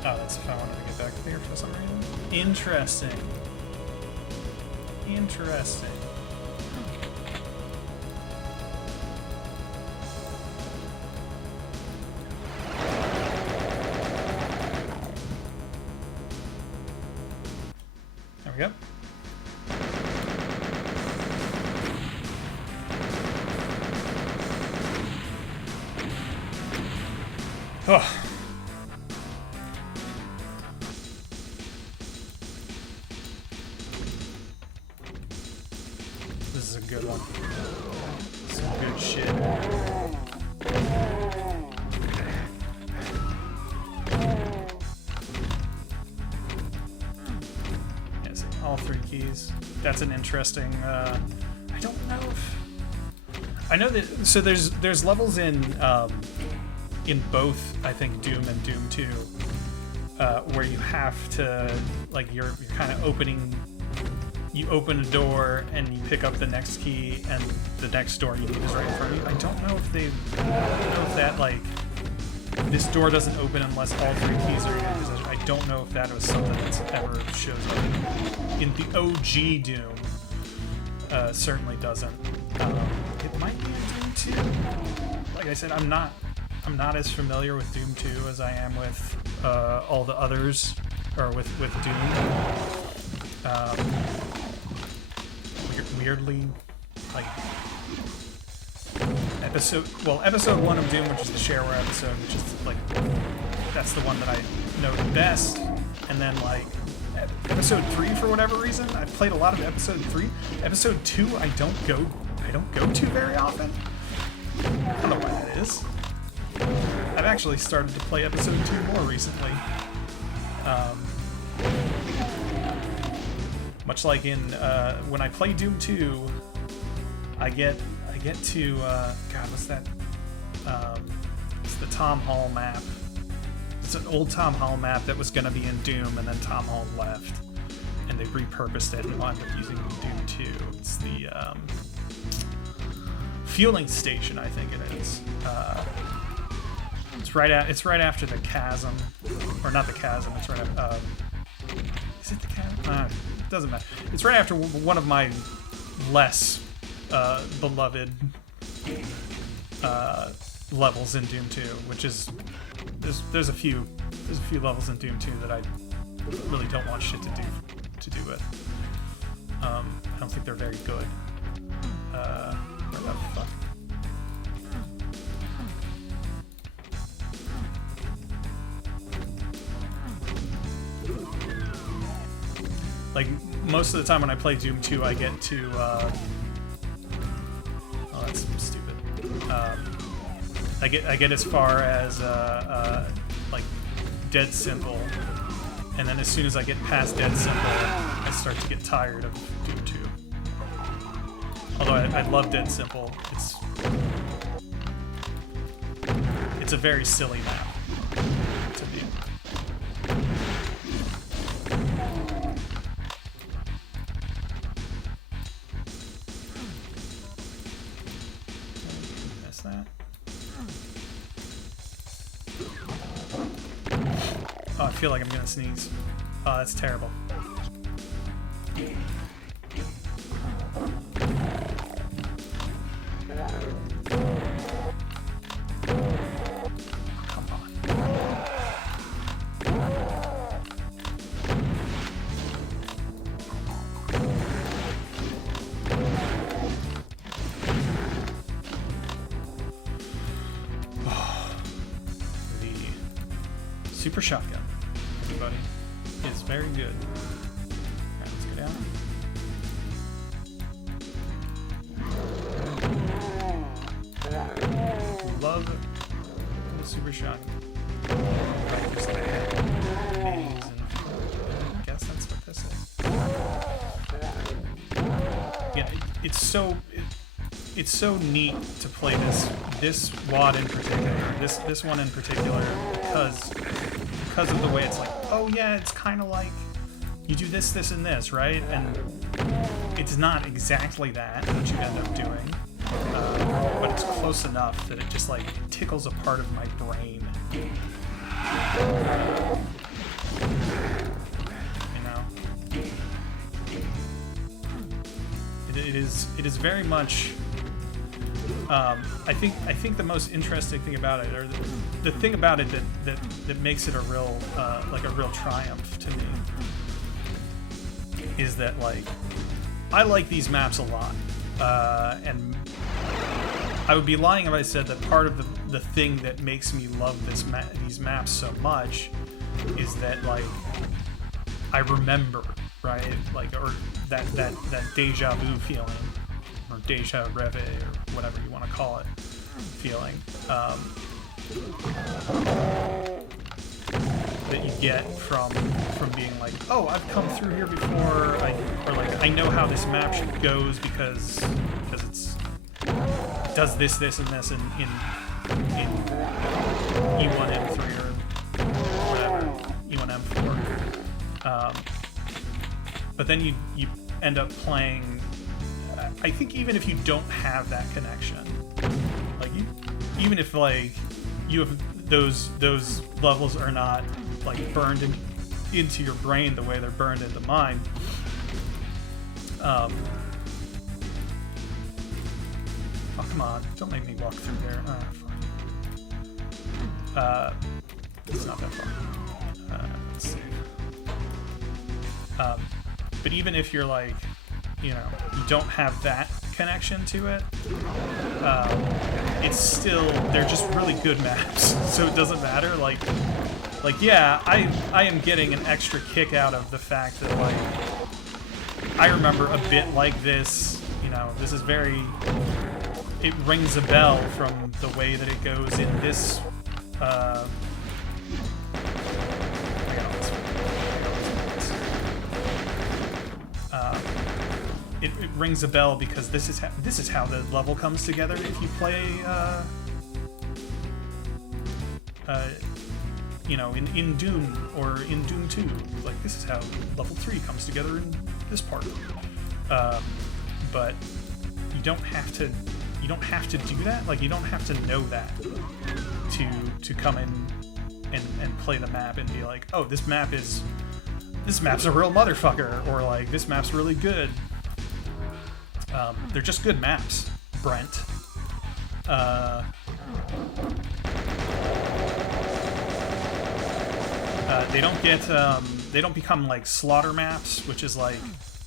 Oh, that's if I wanted to get back there for some reason. Interesting. Interesting. There we go. Oh. This is a good one. Some good shit. Yeah, see, all three keys. That's an interesting. I don't know if. I know that. So there's levels in both, I think, Doom and Doom 2, where you have to, like, you're kind of opening. You open a door and you pick up the next key, and the next door you need is right in front of you. I don't know if that, like, this door doesn't open unless all three keys are in your possession. I don't know if that was something that's ever shows up in the OG Doom. Certainly doesn't. It might be in Doom 2. Like I said, I'm not as familiar with Doom 2 as I am with all the others, or with Doom. weirdly, like, episode 1 of Doom, which is the shareware episode, which is like, that's the one that I know the best. And then like episode 3, for whatever reason, I've played a lot of episode 3. Episode 2, I don't go to very often. I don't know why that is. I've actually started to play episode 2 more recently. Much like in when I play Doom 2, I get to God, what's that? It's the Tom Hall map. It's an old Tom Hall map that was gonna be in Doom, and then Tom Hall left, and they repurposed it and wound up using it in Doom 2. It's the fueling station, I think it is. It's right after the chasm, or not the chasm. It's right after. Is it the chasm? It doesn't matter. It's right after one of my less beloved levels in Doom 2, which is there's a few levels in Doom 2 that I really don't want shit to do with. I don't think they're very good. Where the fuck? Like, most of the time when I play Doom 2, I get to, oh, that's stupid. I get as far as, like, Dead Simple, and then as soon as I get past Dead Simple, I start to get tired of Doom 2. Although I love Dead Simple, it's a very silly map to me. Miss that. Oh, I feel like I'm gonna sneeze. Oh, that's terrible. Super Shotgun, everybody, is very good. Alright, let's go down. Love the Super Shotgun. Right, just like maze, and I guess that's what this is. Yeah, it's so neat to play this WAD in particular, this one in particular, because of the way it's like, oh yeah, it's kind of like you do this, this, and this, right? And it's not exactly that what you end up doing, but it's close enough that it just like tickles a part of my brain. You know, it is very much. I think the most interesting thing about it, or the thing about it that makes it a real like a real triumph to me, is that like I like these maps a lot, and I would be lying if I said that part of the thing that makes me love these maps so much is that like I remember, right, like, or that deja vu feeling, or deja reve, or whatever you want to call it, feeling that you get from being like, oh, I've come through here before, or like I know how this map goes because it's does this, and this in E1M3 or whatever, E1M4. But then you end up playing. I think even if you don't have that connection, like even if like you have those levels are not like burned into your brain the way they're burned into mine. Oh, come on, don't make me walk through there. Fine. It's not that far. Let's see. But even if you're like, you know, you don't have that connection to it, it's still, they're just really good maps. So it doesn't matter. Like yeah, I am getting an extra kick out of the fact that, like, I remember a bit like this, you know, this is very, it rings a bell from the way that it goes in this, it rings a bell because this is how the level comes together if you play, you know, in Doom or in Doom 2. Like, this is how level 3 comes together in this part. But you don't have to do that. Like, you don't have to know that to come in and play the map and be like, oh, this map's a real motherfucker, or like, this map's really good. They're just good maps, Brent. They don't become like slaughter maps, which is like,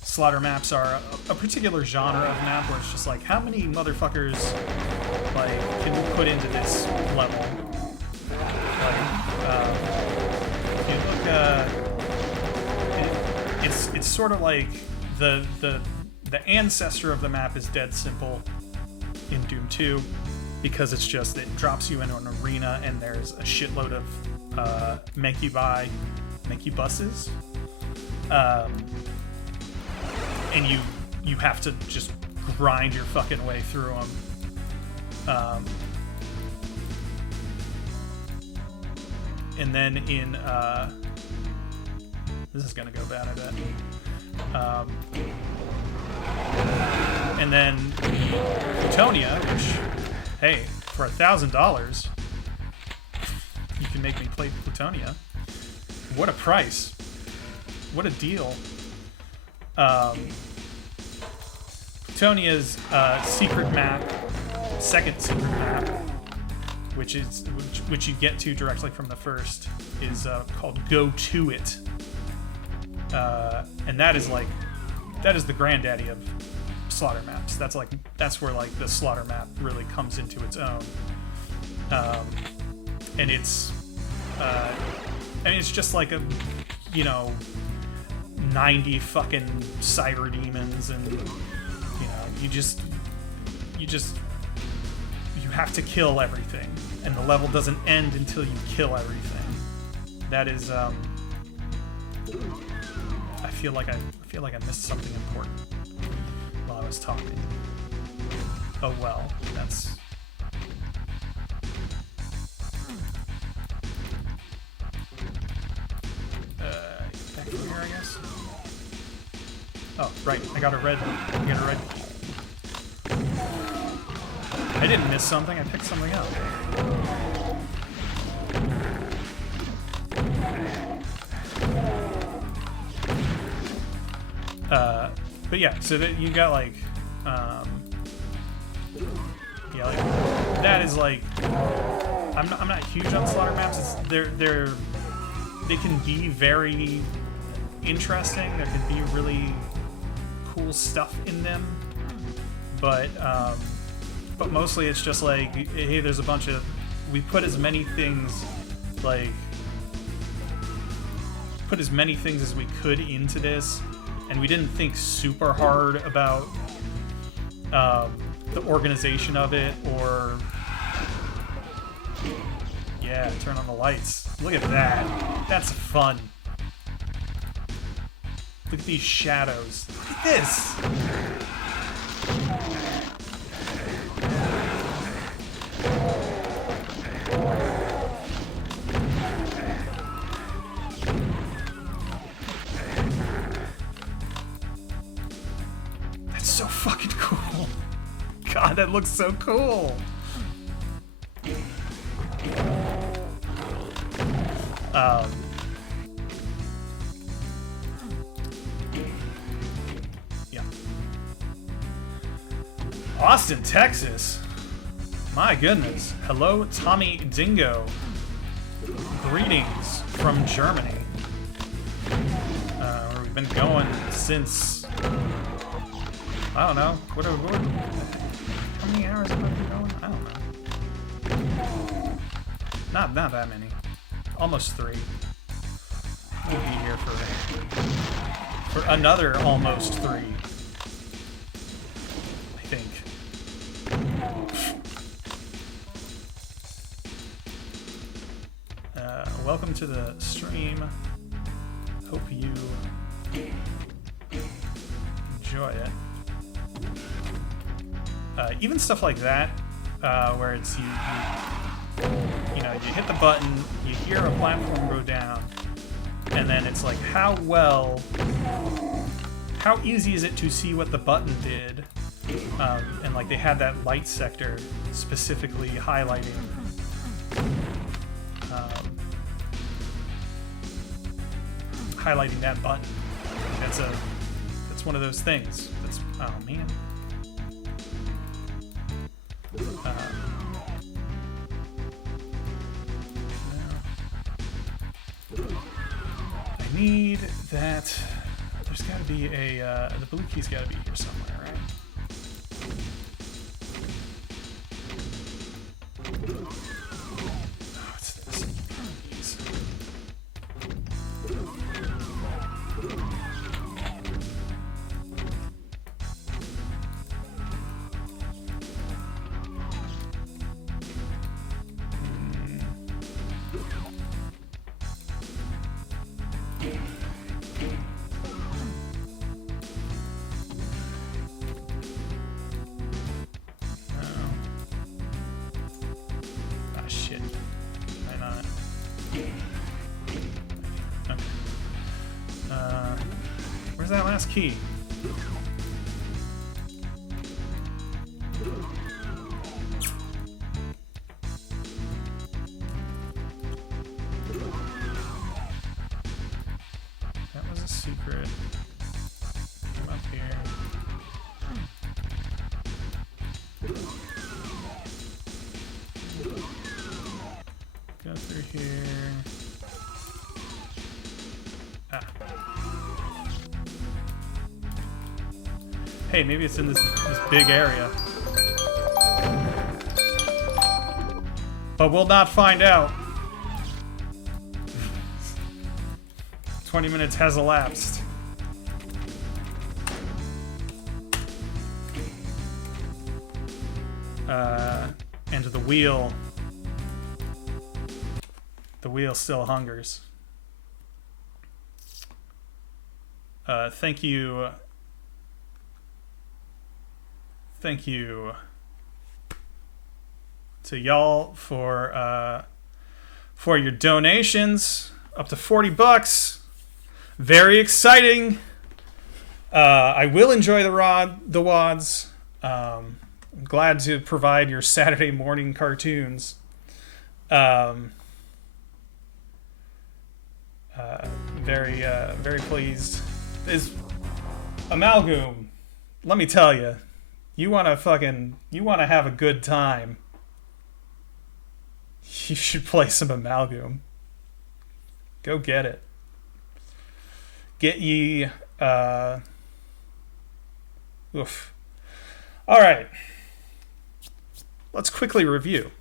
slaughter maps are a particular genre of map where it's just like, how many motherfuckers like can we put into this level? Like, if you look, it's sort of like the ancestor of the map is dead simple in Doom 2, because it's just, it drops you into an arena and there's a shitload of make you buses, and you have to just grind your fucking way through them. And then in this is gonna go bad, I bet. And then Plutonia, which, hey, for $1,000, you can make me play Plutonia. What a price! What a deal! Plutonia's secret map, second secret map, which you get to directly from the first, is called Go To It, and that is the granddaddy of slaughter maps. That's where like the slaughter map really comes into its own, and it's it's just like a, you know, 90 fucking cyber demons, and you know, you have to kill everything, and the level doesn't end until you kill everything. That is I feel like I missed something important while I was talking. Oh well, that's back from here, I guess. Oh, right, I got a red key. I didn't miss something, I picked something up. But yeah, so that you got like, yeah, like, that is like, I'm not huge on slaughter maps. They can be very interesting. There can be really cool stuff in them, but mostly it's just like, hey, there's a bunch of, we put as many things as we could into this, and we didn't think super hard about the organization of it, or yeah, turn on the lights. Look at that. That's fun. Look at these shadows. Look at this. That's so fucking cool. God, that looks so cool. Yeah. Austin, Texas. My goodness. Hello, Tommy Dingo. Greetings from Germany. Where are we been going since, I don't know. How many hours have I been going? I don't know. Not that many. Almost 3. We'll be here for another almost 3. I think. Welcome to the stream. Hope you enjoy it. Even stuff like that, where it's you know, you hit the button, you hear a platform go down, and then it's like, how easy is it to see what the button did? And like they had that light sector specifically highlighting that button. That's one of those things. That's, oh man. I need that. There's got to be a. The blue key's got to be here somewhere, right? Oh, it's this. Keys. Where's that last key? That was a secret. Come up here. Go through here. Ah. Hey, maybe it's in this big area. But we'll not find out. 20 minutes has elapsed. And the wheel still hungers. Thank you to y'all for your donations, up to $40. Very exciting. I will enjoy the WODs. I'm glad to provide your Saturday morning cartoons. Very pleased. Is Amalgam, let me tell you, you want to have a good time, you should play some Amalgam. Go get it. Get ye, oof. All right. Let's quickly review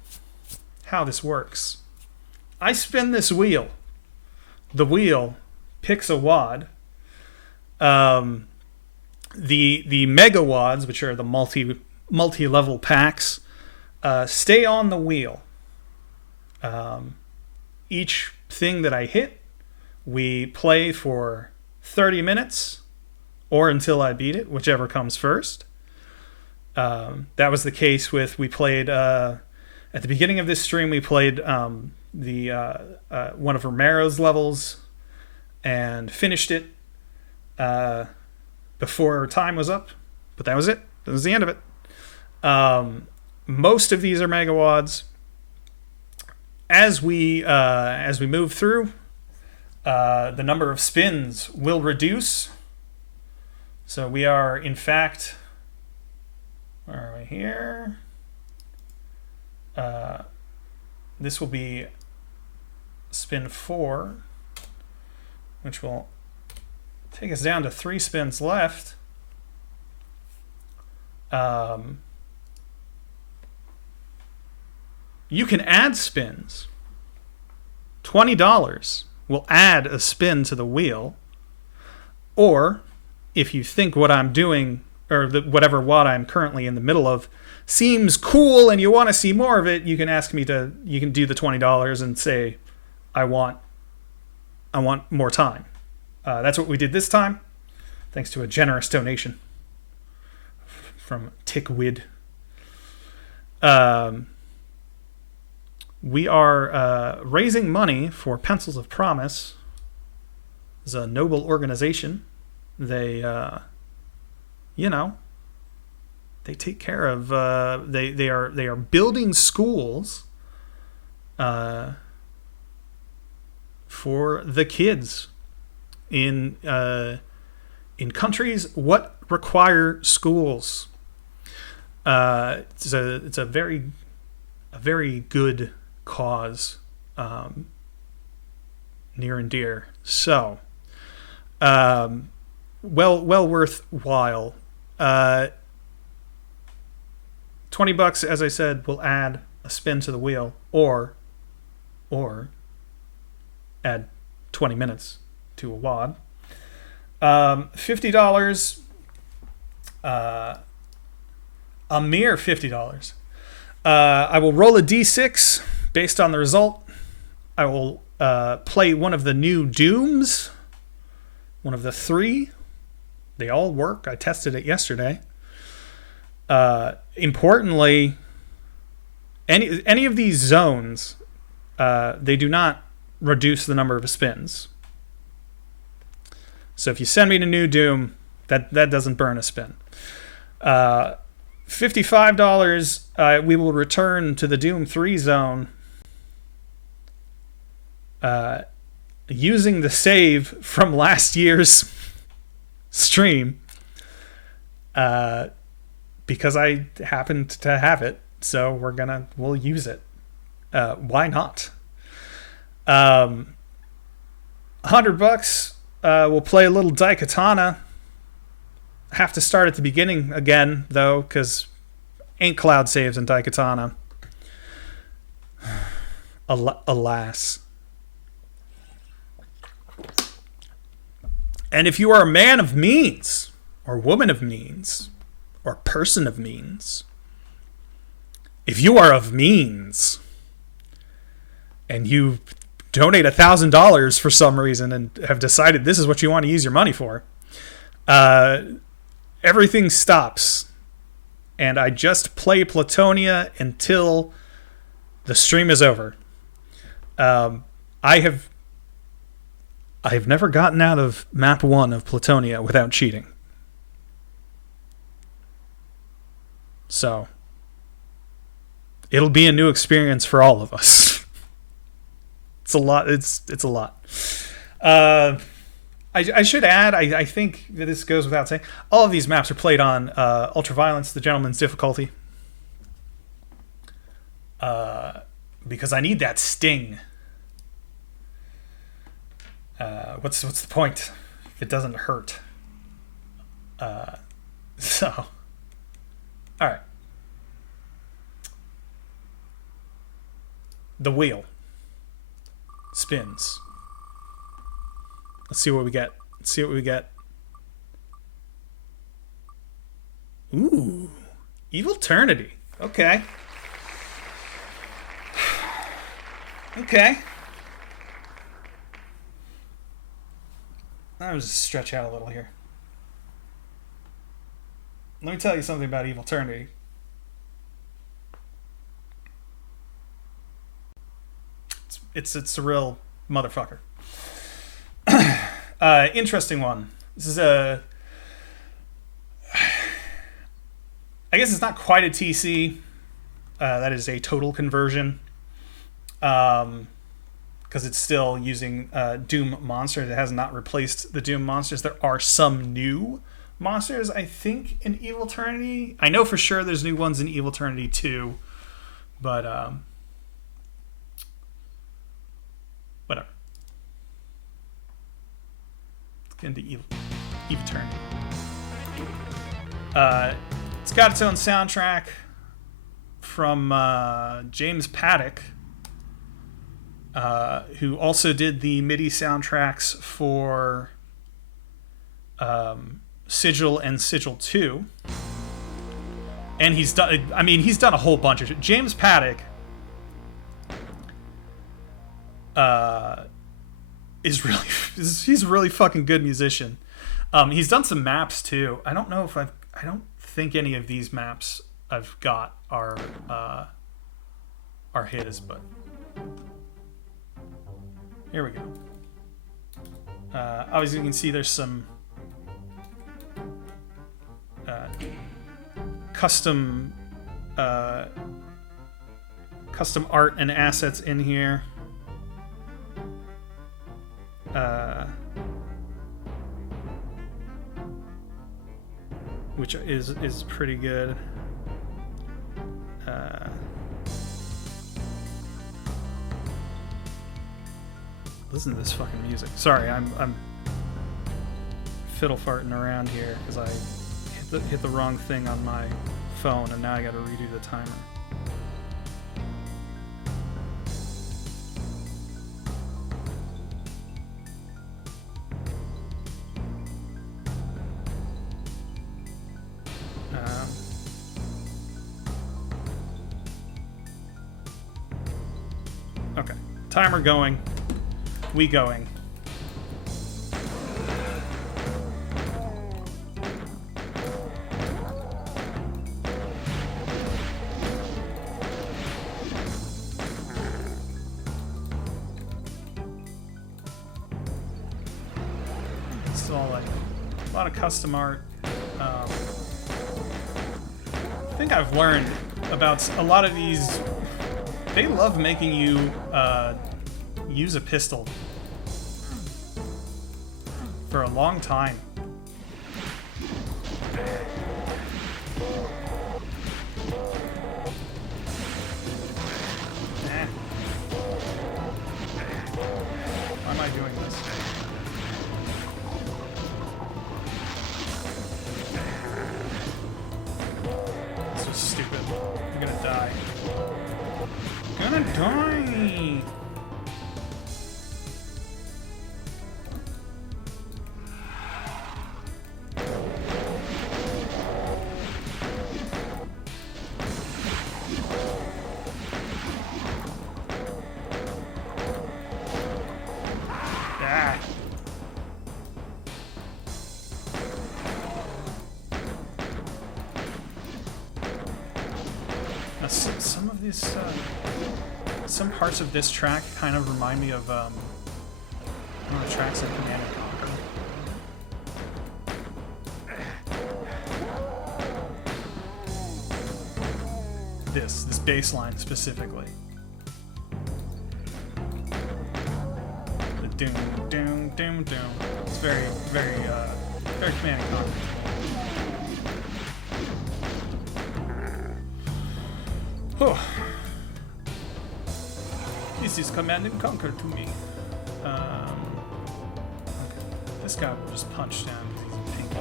how this works. I spin this wheel. The wheel picks a WOD. The mega WODs, which are the multi-level packs, stay on the wheel. Each thing that I hit, we play for 30 minutes or until I beat it, whichever comes first. That was the case with, we played, at the beginning of this stream, we played one of Romero's levels and finished it before time was up, but that was it. That was the end of it. Most of these are mega WODs. As we move through, the number of spins will reduce. So we are, in fact, where are we here? This will be spin 4, which will take us down to 3 spins left. You can add spins. $20 will add a spin to the wheel. Or if you think what I'm doing, or whatever wad I'm currently in the middle of, seems cool and you want to see more of it, you can ask me to. You can do the $20 and say, I want more time. That's what we did this time, thanks to a generous donation from Tickwid. We are raising money for Pencils of Promise. It's a noble organization. They, they take care of. They are building schools for the kids in countries what require schools. It's a very good cause, near and dear. So, well worthwhile. $20, as I said, will add a spin to the wheel, or add 20 minutes to a wad. $50, a mere $50. I will roll a d6 based on the result. I will play one of the new Dooms, one of the 3. They all work. I tested it yesterday. Importantly, any of these zones, they do not reduce the number of spins. So if you send me to New Doom, that doesn't burn a spin. $55, we will return to the Doom 3 zone using the save from last year's stream, because I happened to have it, so we'll use it. Why not? $100, we'll play a little Daikatana. Have to start at the beginning again, though, because ain't cloud saves in Daikatana. Alas. And if you are a man of means, or woman of means, or person of means, if you are of means, and you donate $1,000 for some reason and have decided this is what you want to use your money for, everything stops, and I just play Platonia until the stream is over. I have never gotten out of map 1 of Platonia without cheating. So it'll be a new experience for all of us. It's a lot. It's a lot. I should add, I think that this goes without saying, all of these maps are played on Ultraviolence, the Gentleman's difficulty. Because I need that sting. What's the point if it doesn't hurt? So, all right. The wheel spins. Let's see what we get. Ooh, Evil Eternity. Okay. Okay. I'll just stretch out a little here. Let me tell you something about Evil Eternity. It's a real motherfucker. Interesting one. This is I guess it's not quite a TC. That is a total conversion. Because it's still using Doom monsters. It has not replaced the Doom monsters. There are some new monsters, I think, in Evil Eternity. I know for sure there's new ones in Evil Eternity 2. But, whatever. Let's get into Evil. Eve Eternity. It's got its own soundtrack from James Paddock, who also did the MIDI soundtracks for Sigil and Sigil 2. And he's done a whole bunch of shit. James Paddock he's a really fucking good musician. He's done some maps too. I don't think any of these maps I've got are his, but here we go. Obviously you can see there's some custom art and assets in here. Which is pretty good. Listen to this fucking music. Sorry, I'm fiddle farting around here because I hit the wrong thing on my phone, and now I got to redo the timer. Okay, timer going. We going. It's all like a lot of custom art. I think I've learned about a lot of these. They love making you use a pistol for a long time. Why am I doing this? This is stupid. I'm gonna die. Gonna die! Ah. Now, some of these some parts of this track kind of remind me of one of the tracks in Command & Conquer. This bass line specifically. The doom, doom, doom, doom. It's very Command & Conquer. Oh. This is Command & Conquer to me. Okay. This guy will just punch down because he's pink.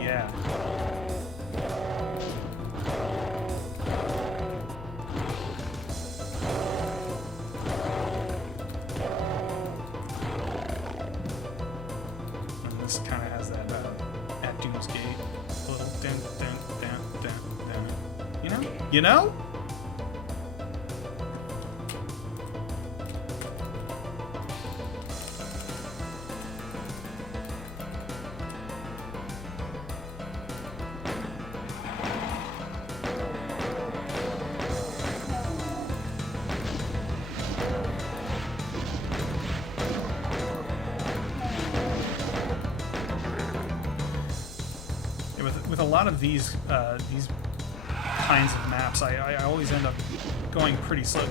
Yeah. And this kind of has that at Doom's Gate, a little down. You know? Yeah, with a lot of these kinds of maps, I always end up going pretty slow.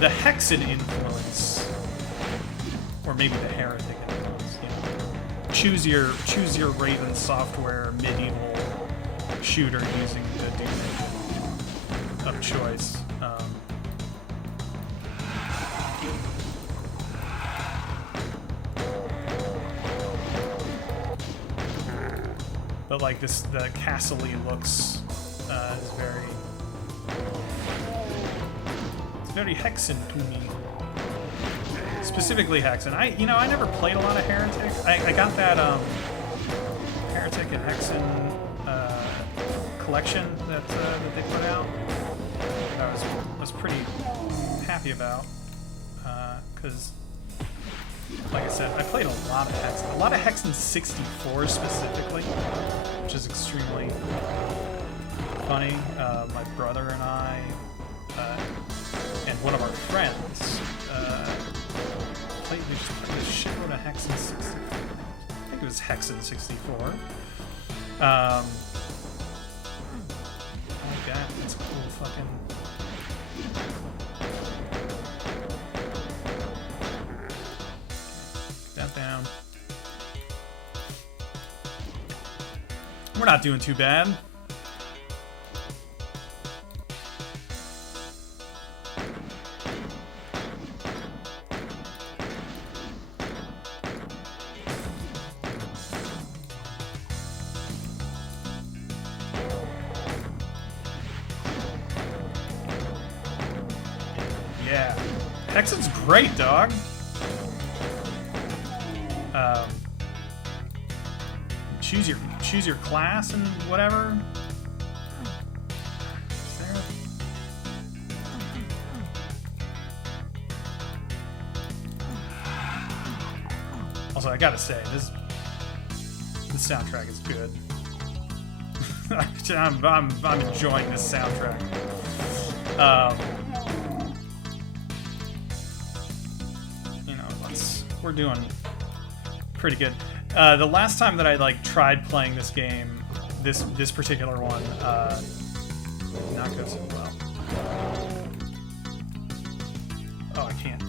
The Hexen influence, or maybe the Heretic influence, you know. Choose your Raven software medieval shooter using the Doom engine of choice. but like the castle-y looks is very Hexen to me. Specifically Hexen. I never played a lot of Heretic. I got that Heretic and Hexen collection that they put out. I was pretty happy about because, like I said, I played a lot of Hexen. A lot of Hexen 64 specifically, which is extremely funny. My brother and I and one of our friends played this shitload of Hexen 64. I think it was Hexen 64. I like that. That's a cool fucking. Get that down. We're not doing too bad. Yeah, Hexen's great, dog. Choose your class and whatever. Sarah? Also, I gotta say, this soundtrack is good. I'm enjoying this soundtrack. We're doing pretty good. The last time that I tried playing this game, this particular one, did not go so well. Oh, I can't.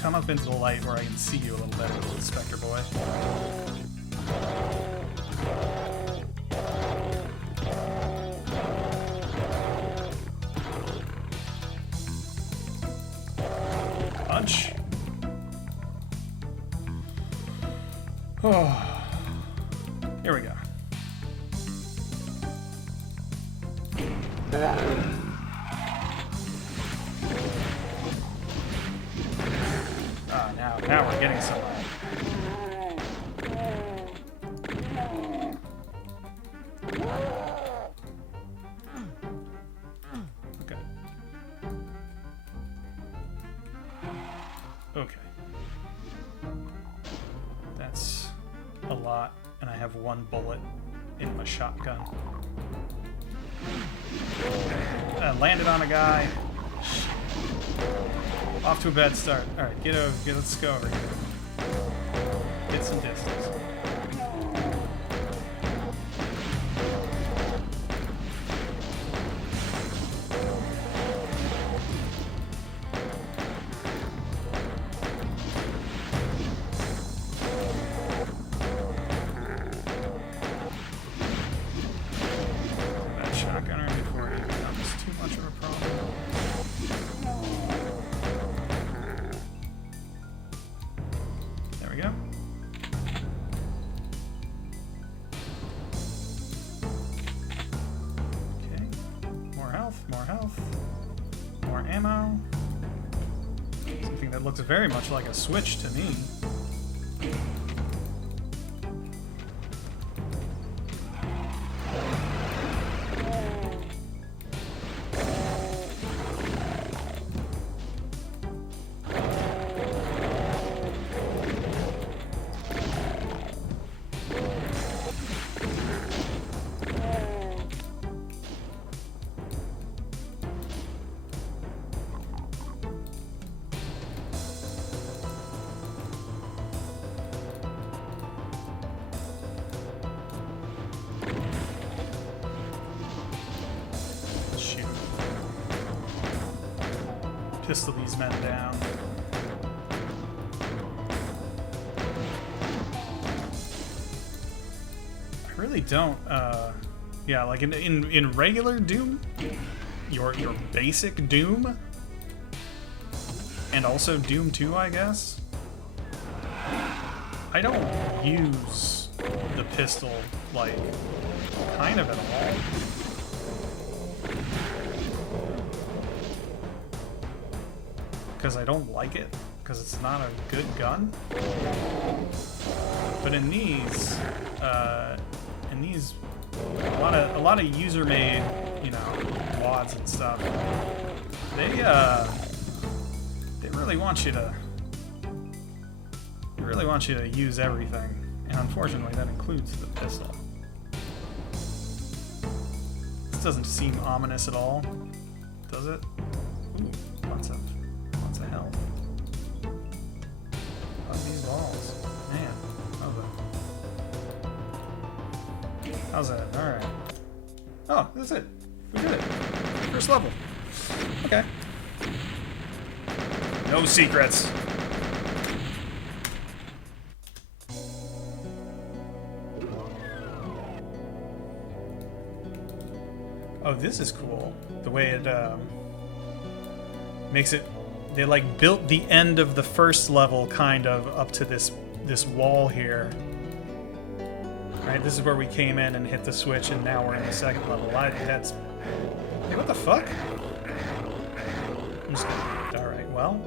Come up into the light where I can see you a little better, little Spectre boy. Punch. Oh, here we go. Now we're getting somewhere. Okay. Okay. That's a lot, and I have one bullet in my shotgun. I landed on a guy. Off to a bad start. Alright, let's go over here. Get some distance. That shotgunner before it becomes too much of a problem. There we go. Okay. More health. More ammo. Something that looks very much like a switch to me. Pistol these men down. I really don't, yeah, like in regular Doom, your basic Doom, and also Doom 2, I guess, I don't use the pistol, like, kind of at all. Because I don't like it, because it's not a good gun. But in these, a lot of user-made, you know, wads and stuff, they really want you to, use everything, and unfortunately, that includes the pistol. This doesn't seem ominous at all, does it? Ooh, lots of health. Oh, these balls, man. How's that? Alright. Oh, that's it. We did it. First level. Okay. No secrets. Oh, this is cool. The way it makes it... They like built the end of the first level kind of up to this wall here. Right, this is where we came in and hit the switch, and now we're in the second level. That's... Hey, what the fuck? I'm just gonna... Alright, well...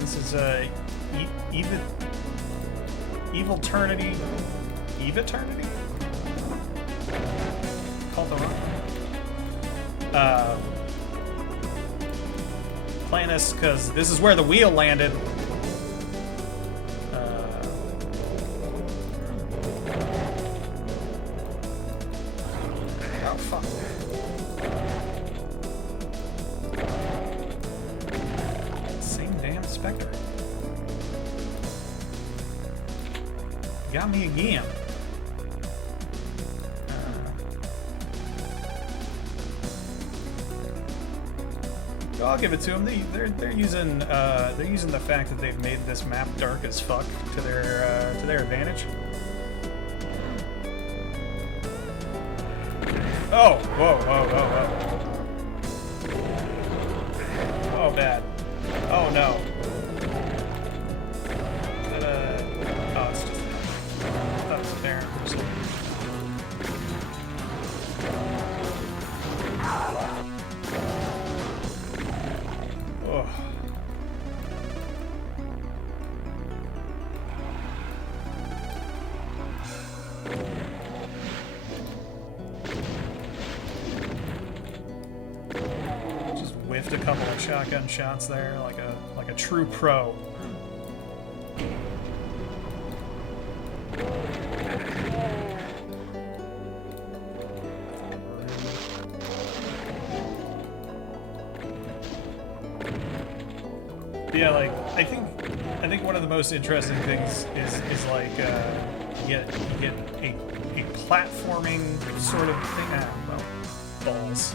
This is Evil-ternity? Eva-ternity? Called the wrong. Playing this because this is where the wheel landed. Oh fuck. Same damn Spectre. Got me again. I'll give it to them. They're using the fact that they've made this map dark as fuck to their advantage. Oh, whoa, whoa, whoa, whoa. Oh, bad. Oh no. Oh, it's just that was there for a second. Oh. Just whiffed a couple of shotgun shots there, like a true pro. Yeah, like I think one of the most interesting things is like you get a platforming sort of thing. Ah, well, balls.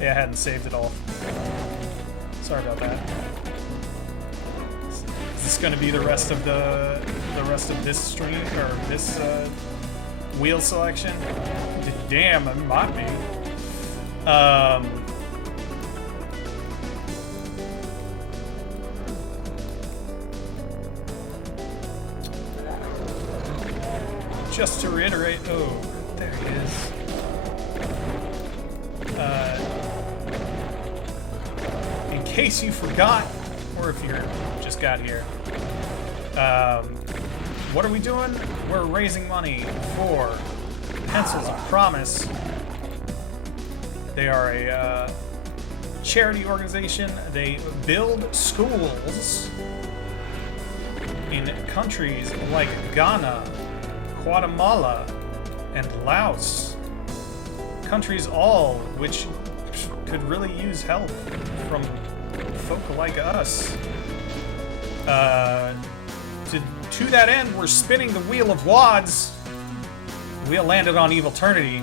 Yeah, I hadn't saved it all. Sorry about that. Is this going to be the rest of this stream or this wheel selection? Damn, it might be. Just to reiterate, oh, there he is. In case you forgot, or if you just got here, what are we doing? We're raising money for Pencils of Promise. They are a charity organization. They build schools in countries like Ghana, Guatemala, and Laos. countries all, which could really use help from folk like us. To that end, we're spinning the Wheel of Wads. Wheel landed on Evil Eternity,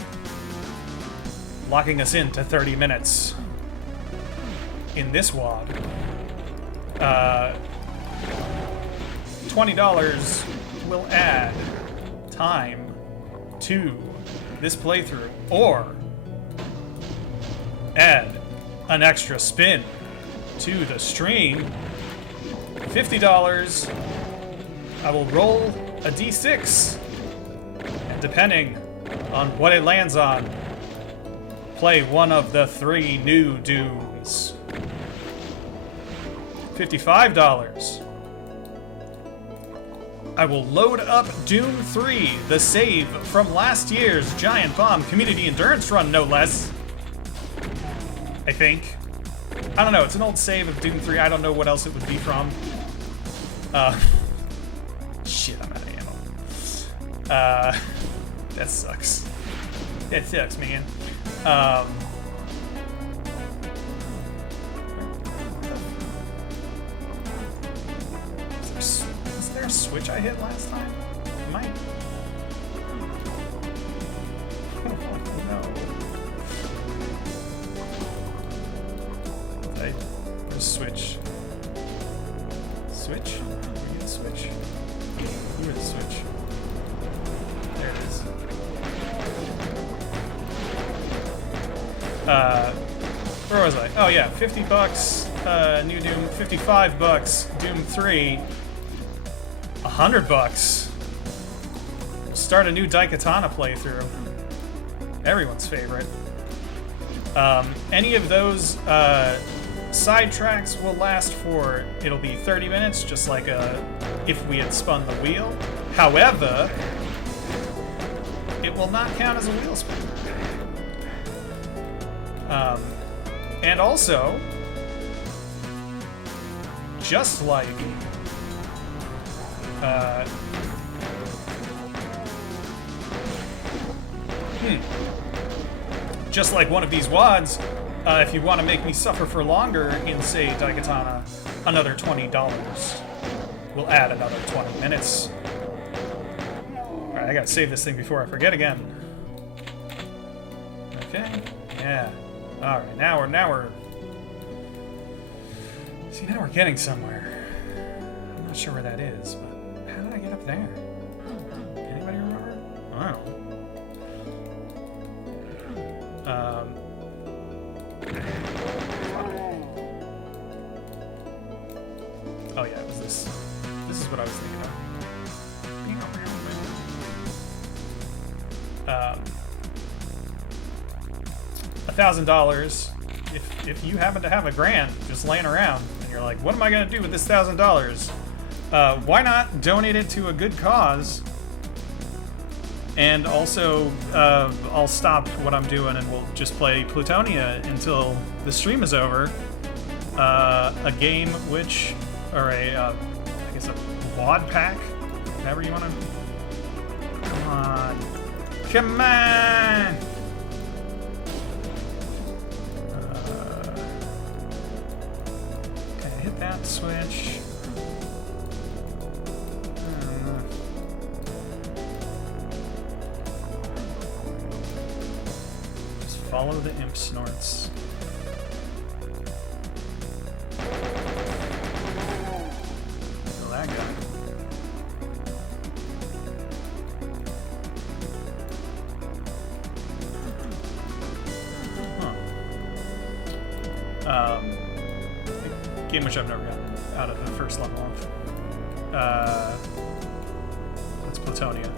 locking us into 30 minutes. In this wad, $20 will add time to this playthrough, or add an extra spin to the stream. $50, I will roll a d6, and depending on what it lands on, play one of the 3 new Dooms. $55, I will load up Doom 3, the save from last year's Giant Bomb Community Endurance Run, no less. I think. I don't know, it's an old save of Doom 3, I don't know what else it would be from. Shit, I'm out of ammo. That sucks. That sucks, man. Is there a switch I hit last time? Might. Oh, no. There's a switch. Switch? Where you the switch? You were the switch. There it is. Where was I? Oh yeah, $50, new Doom. $55, Doom 3. $100. We'll start a new Daikatana playthrough. Everyone's favorite. Any of those side tracks will last for, it'll be 30 minutes, just like if we had spun the wheel. However, it will not count as a wheel spin. And also, just like just like one of these wads, if you want to make me suffer for longer in, say, Daikatana, another $20. We'll add another 20 minutes. Alright, I gotta save this thing before I forget again. Okay, yeah. Alright, now we're... See, now we're getting somewhere. I'm not sure where that is, but how did I get up there? Anybody remember? I don't know. Oh yeah, it was this. This is what I was thinking of. $1,000. If you happen to have a grant just laying around and you're like, what am I gonna do with this $1,000? Why not donate it to a good cause? And also, I'll stop what I'm doing and we'll just play Plutonia until the stream is over. A game which, or I guess a wad pack, whatever you want to. Come on, come on! Okay, hit that switch. Follow the imp snorts. Kill that guy. Huh. Game which I've never gotten out of the first level of. It's Plutonia.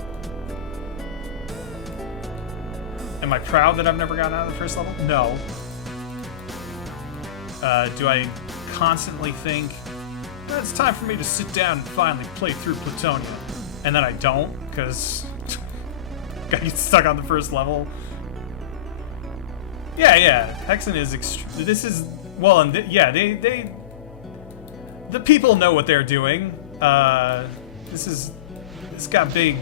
Am I proud that I've never gotten out of the first level? No. Do I constantly think, it's time for me to sit down and finally play through Plutonia? And then I don't, because I get stuck on the first level? Yeah, Hexen is this is, well, and the people know what they're doing. This got big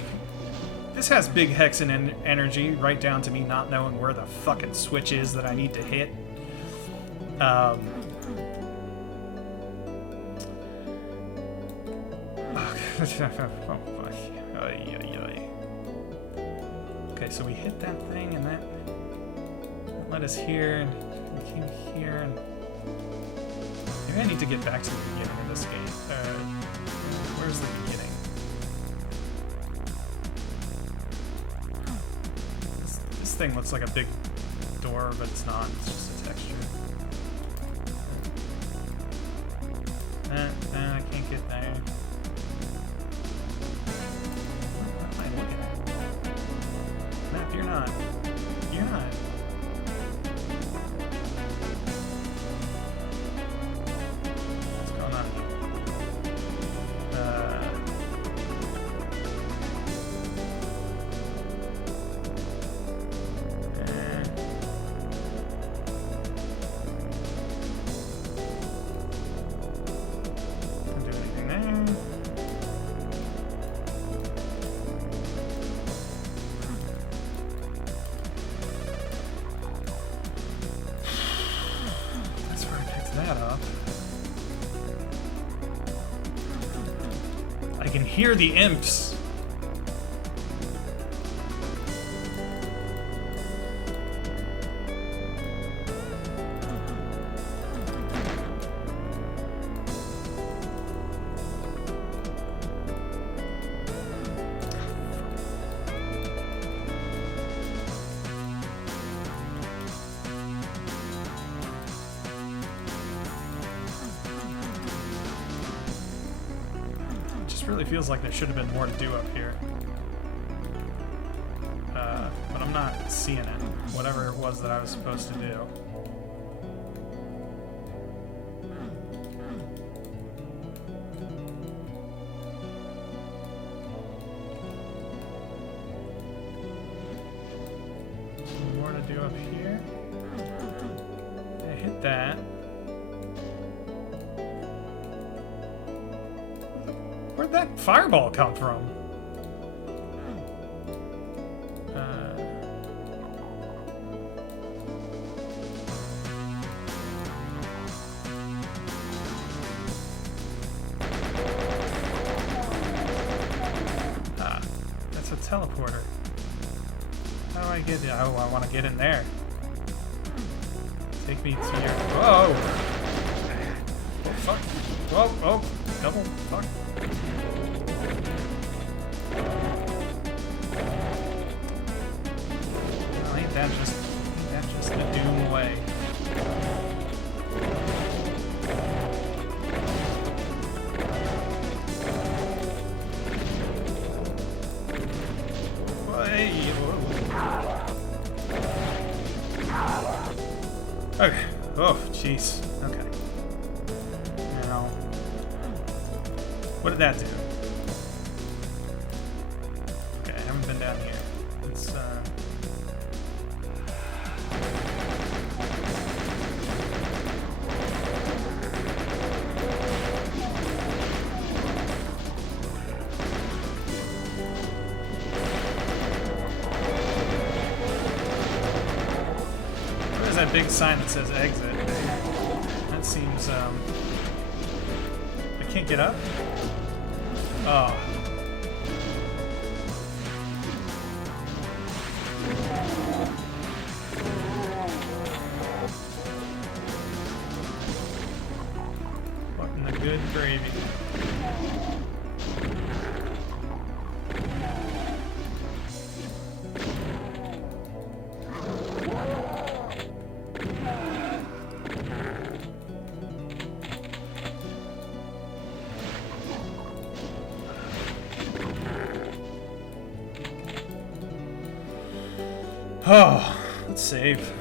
This has big hexen energy, right down to me not knowing where the fucking switch is that I need to hit. Okay, so we hit that thing, and that led us here, and we came here, and maybe I need to get back to the beginning of this game. Where's the beginning? This thing looks like a big door, but it's not. It's just a texture. I can't get there. What am I looking at? Map, you're not. You're not. What's going on here? Can't do anything there. That's where I picked that up. I can hear the imps. Really feels like there should have been more to do up here. But I'm not seeing it. Whatever it was that I was supposed to do. More to do up here. I hit that. Where'd that fireball come from? That's a teleporter. How do I get it? Oh, I want to get in there. Take me to your... Whoa! Fuck. Whoa, oh, double, fuck. Well, ain't that just the Doom way? Hey, okay. Oh, jeez. Okay. Now, what did that do? Okay, I haven't been down here. Let's There's that big sign that says exit. That seems, I can't get up? Oh. What in the good gravy? Oh, let's save.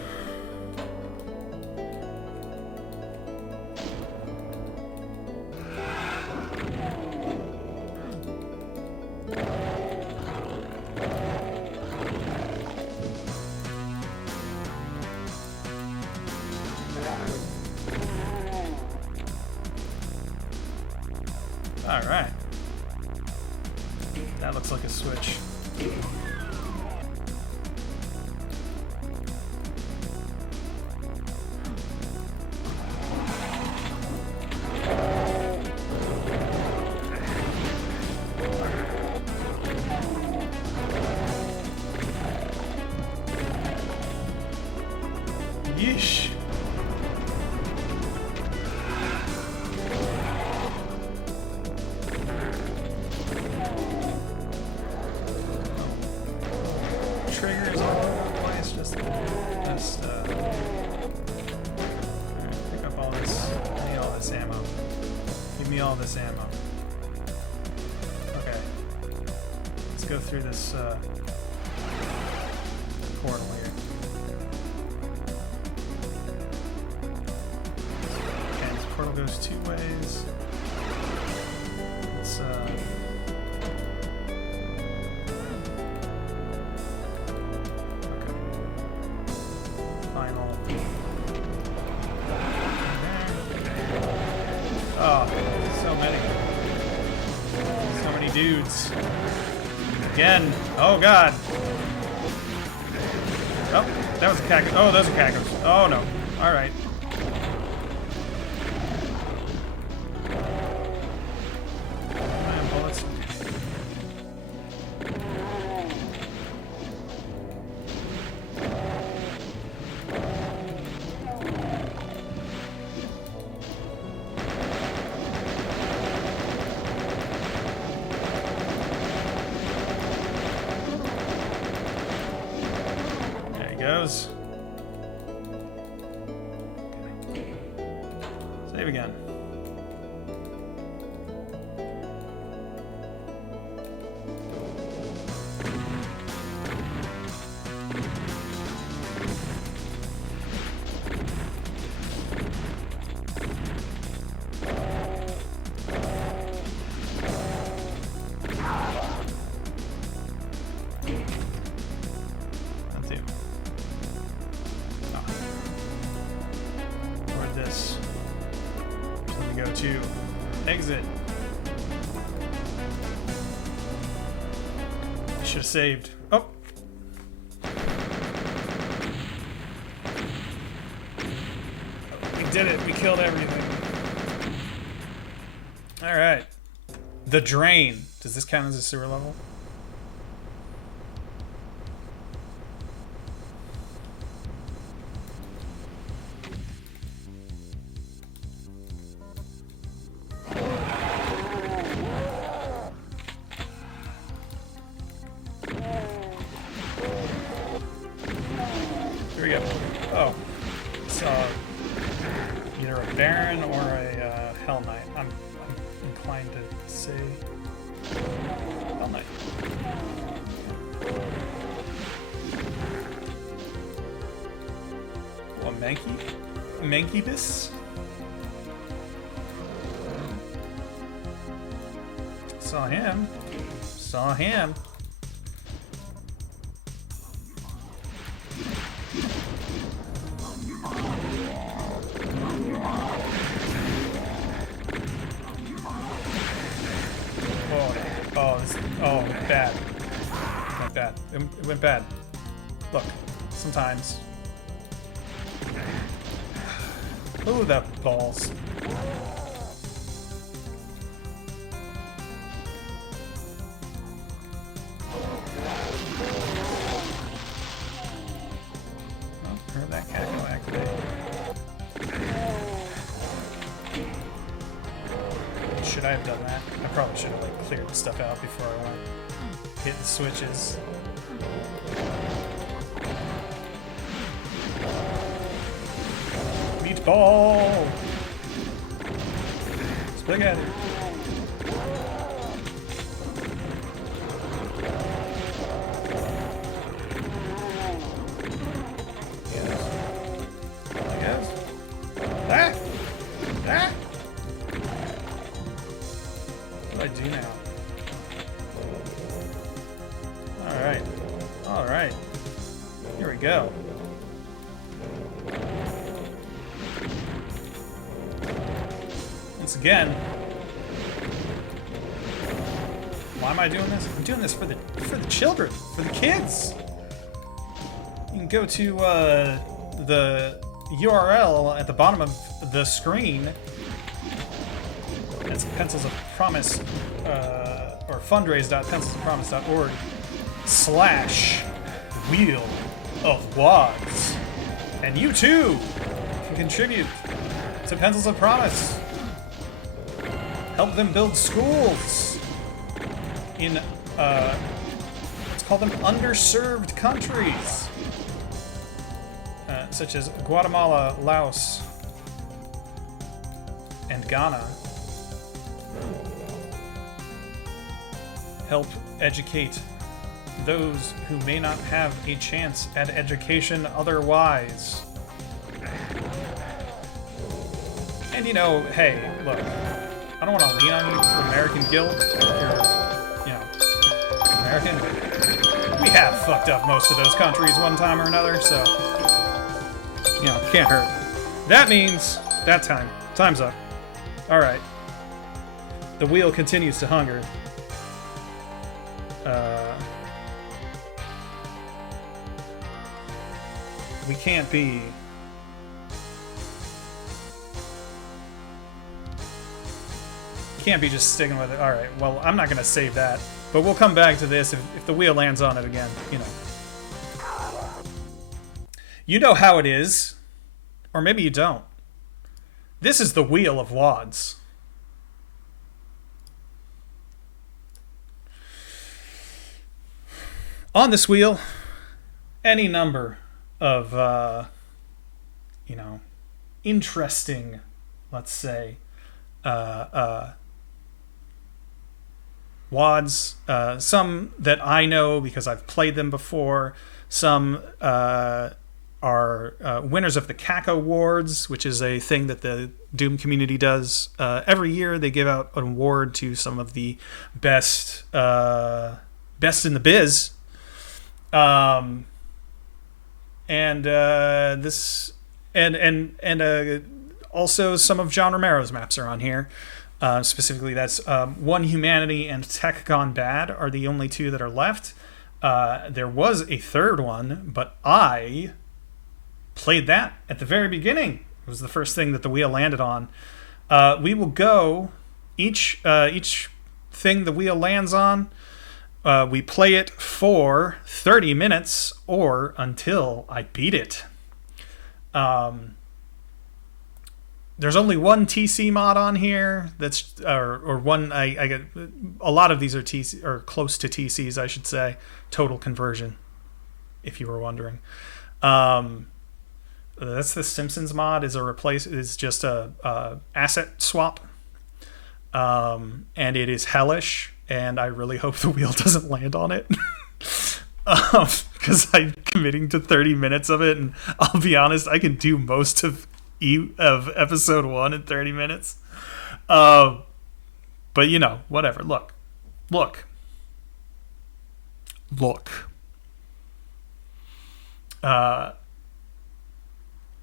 All right. That looks like a switch. Yeesh. Triggers all over the place. Just alright, pick up all this. I need all this ammo. Give me all this ammo. Okay. Let's go through this portal here. Okay, this portal goes 2 ways. Let's final. Oh, so many. So many dudes. Again. Oh, God. Oh, that was a cactus. Oh, those are cactus. Oh, no. All right. Man, bullets. Goes. Okay. Save again. This. So we go to exit. I should have saved. Oh. We did it. We killed everything. All right. The drain. Does this count as a sewer level? Here we go. Oh, it's either a Baron or a Hell Knight. I'm inclined to say Hell Knight. Oh, a Mankybus? Saw him. Saw him. Oh, bad. It went bad. It went bad. Look, sometimes. Ooh, the balls. Oh, heard that cackle activate. Should I have done that? I probably should have like cleared the stuff out before I went. Hit the switches. Meatball! Spaghetti! I guess. Ah! Ah! What do I do now? Alright. Alright. Here we go. Once again. Come am I doing this? I'm doing this for the children, for the kids. You can go to the URL at the bottom of the screen. It's Pencils of Promise, or fundraise.pencilsofpromise.org/Wheel of Wads. And you too can contribute to Pencils of Promise. Help them build schools in, let's call them underserved countries, such as Guatemala, Laos, and Ghana. Help educate those who may not have a chance at education otherwise. And hey, look, I don't want to lean on you for American guilt. If you're, American. We have fucked up most of those countries one time or another, so, can't hurt. That means that time's up. All right. The wheel continues to hunger. We can't be just sticking with it. All right, well, I'm not going to save that, but we'll come back to this if the wheel lands on it again, You know how it is, or maybe you don't. This is the Wheel of Wads. On this wheel, any number of, interesting, let's say, wads. Some that I know because I've played them before. Some are winners of the CAC Awards, which is a thing that the Doom community does. Every year they give out an award to some of the best in the biz. Also some of John Romero's maps are on here. Specifically, that's One Humanity and Tech Gone Bad are the only two that are left. There was a third one, but I played that at the very beginning. It was the first thing that the wheel landed on. We will go each thing the wheel lands on. We play it for 30 minutes or until I beat it. There's only one TC mod on here. That's or one. I get a lot of these are TC or close to TCs, I should say. Total conversion, if you were wondering. That's the Simpsons mod. Is just a asset swap. And it is hellish. And I really hope the wheel doesn't land on it. Because I'm committing to 30 minutes of it, and I'll be honest, I can do most of episode 1 in 30 minutes. But whatever. Look.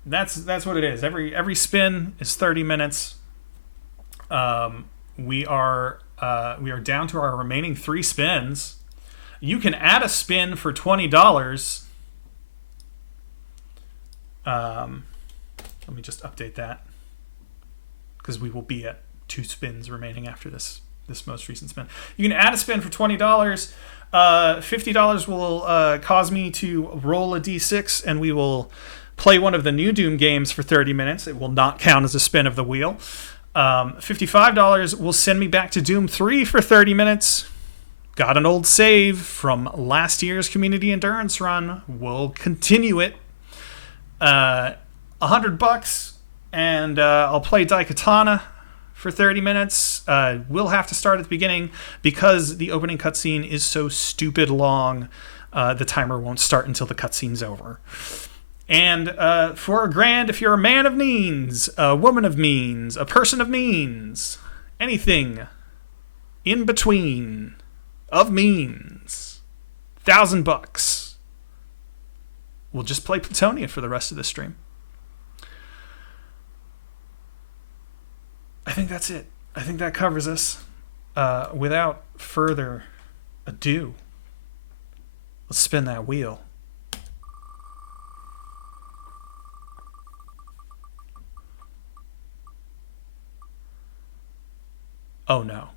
That's what it is. Every spin is 30 minutes. We are down to our remaining 3 spins. You can add a spin for $20. Let me just update that, because we will be at 2 spins remaining after this most recent spin. You can add a spin for $20. $50 will cause me to roll a d6, and we will play one of the new Doom games for 30 minutes. It will not count as a spin of the wheel. $55 will send me back to Doom 3 for 30 minutes. Got an old save from last year's community endurance run. We'll continue it. $100, and I'll play Daikatana for 30 minutes. We'll have to start at the beginning because the opening cutscene is so stupid long. The timer won't start until the cutscene's over. And for $1,000, if you're a man of means, a woman of means, a person of means, anything in between of means, $1,000. We'll just play Plutonia for the rest of the stream. I think that's it. I think that covers us. Without further A do. Let's spin that wheel. Oh no.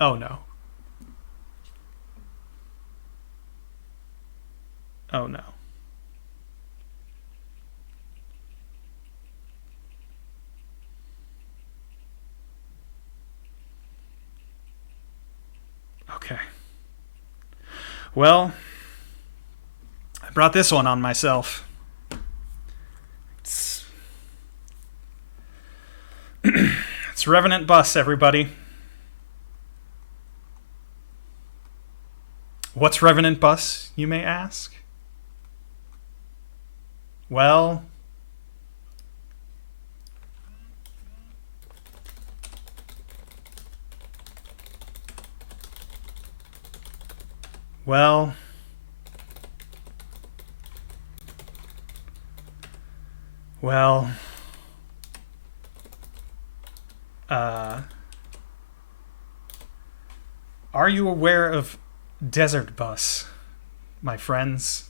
Oh no. Oh no. Okay. Well, I brought this one on myself. It's, it's Revenant Bus, everybody. What's Revenant Bus, you may ask? Well, well, well, are you aware of Desert Bus, my friends?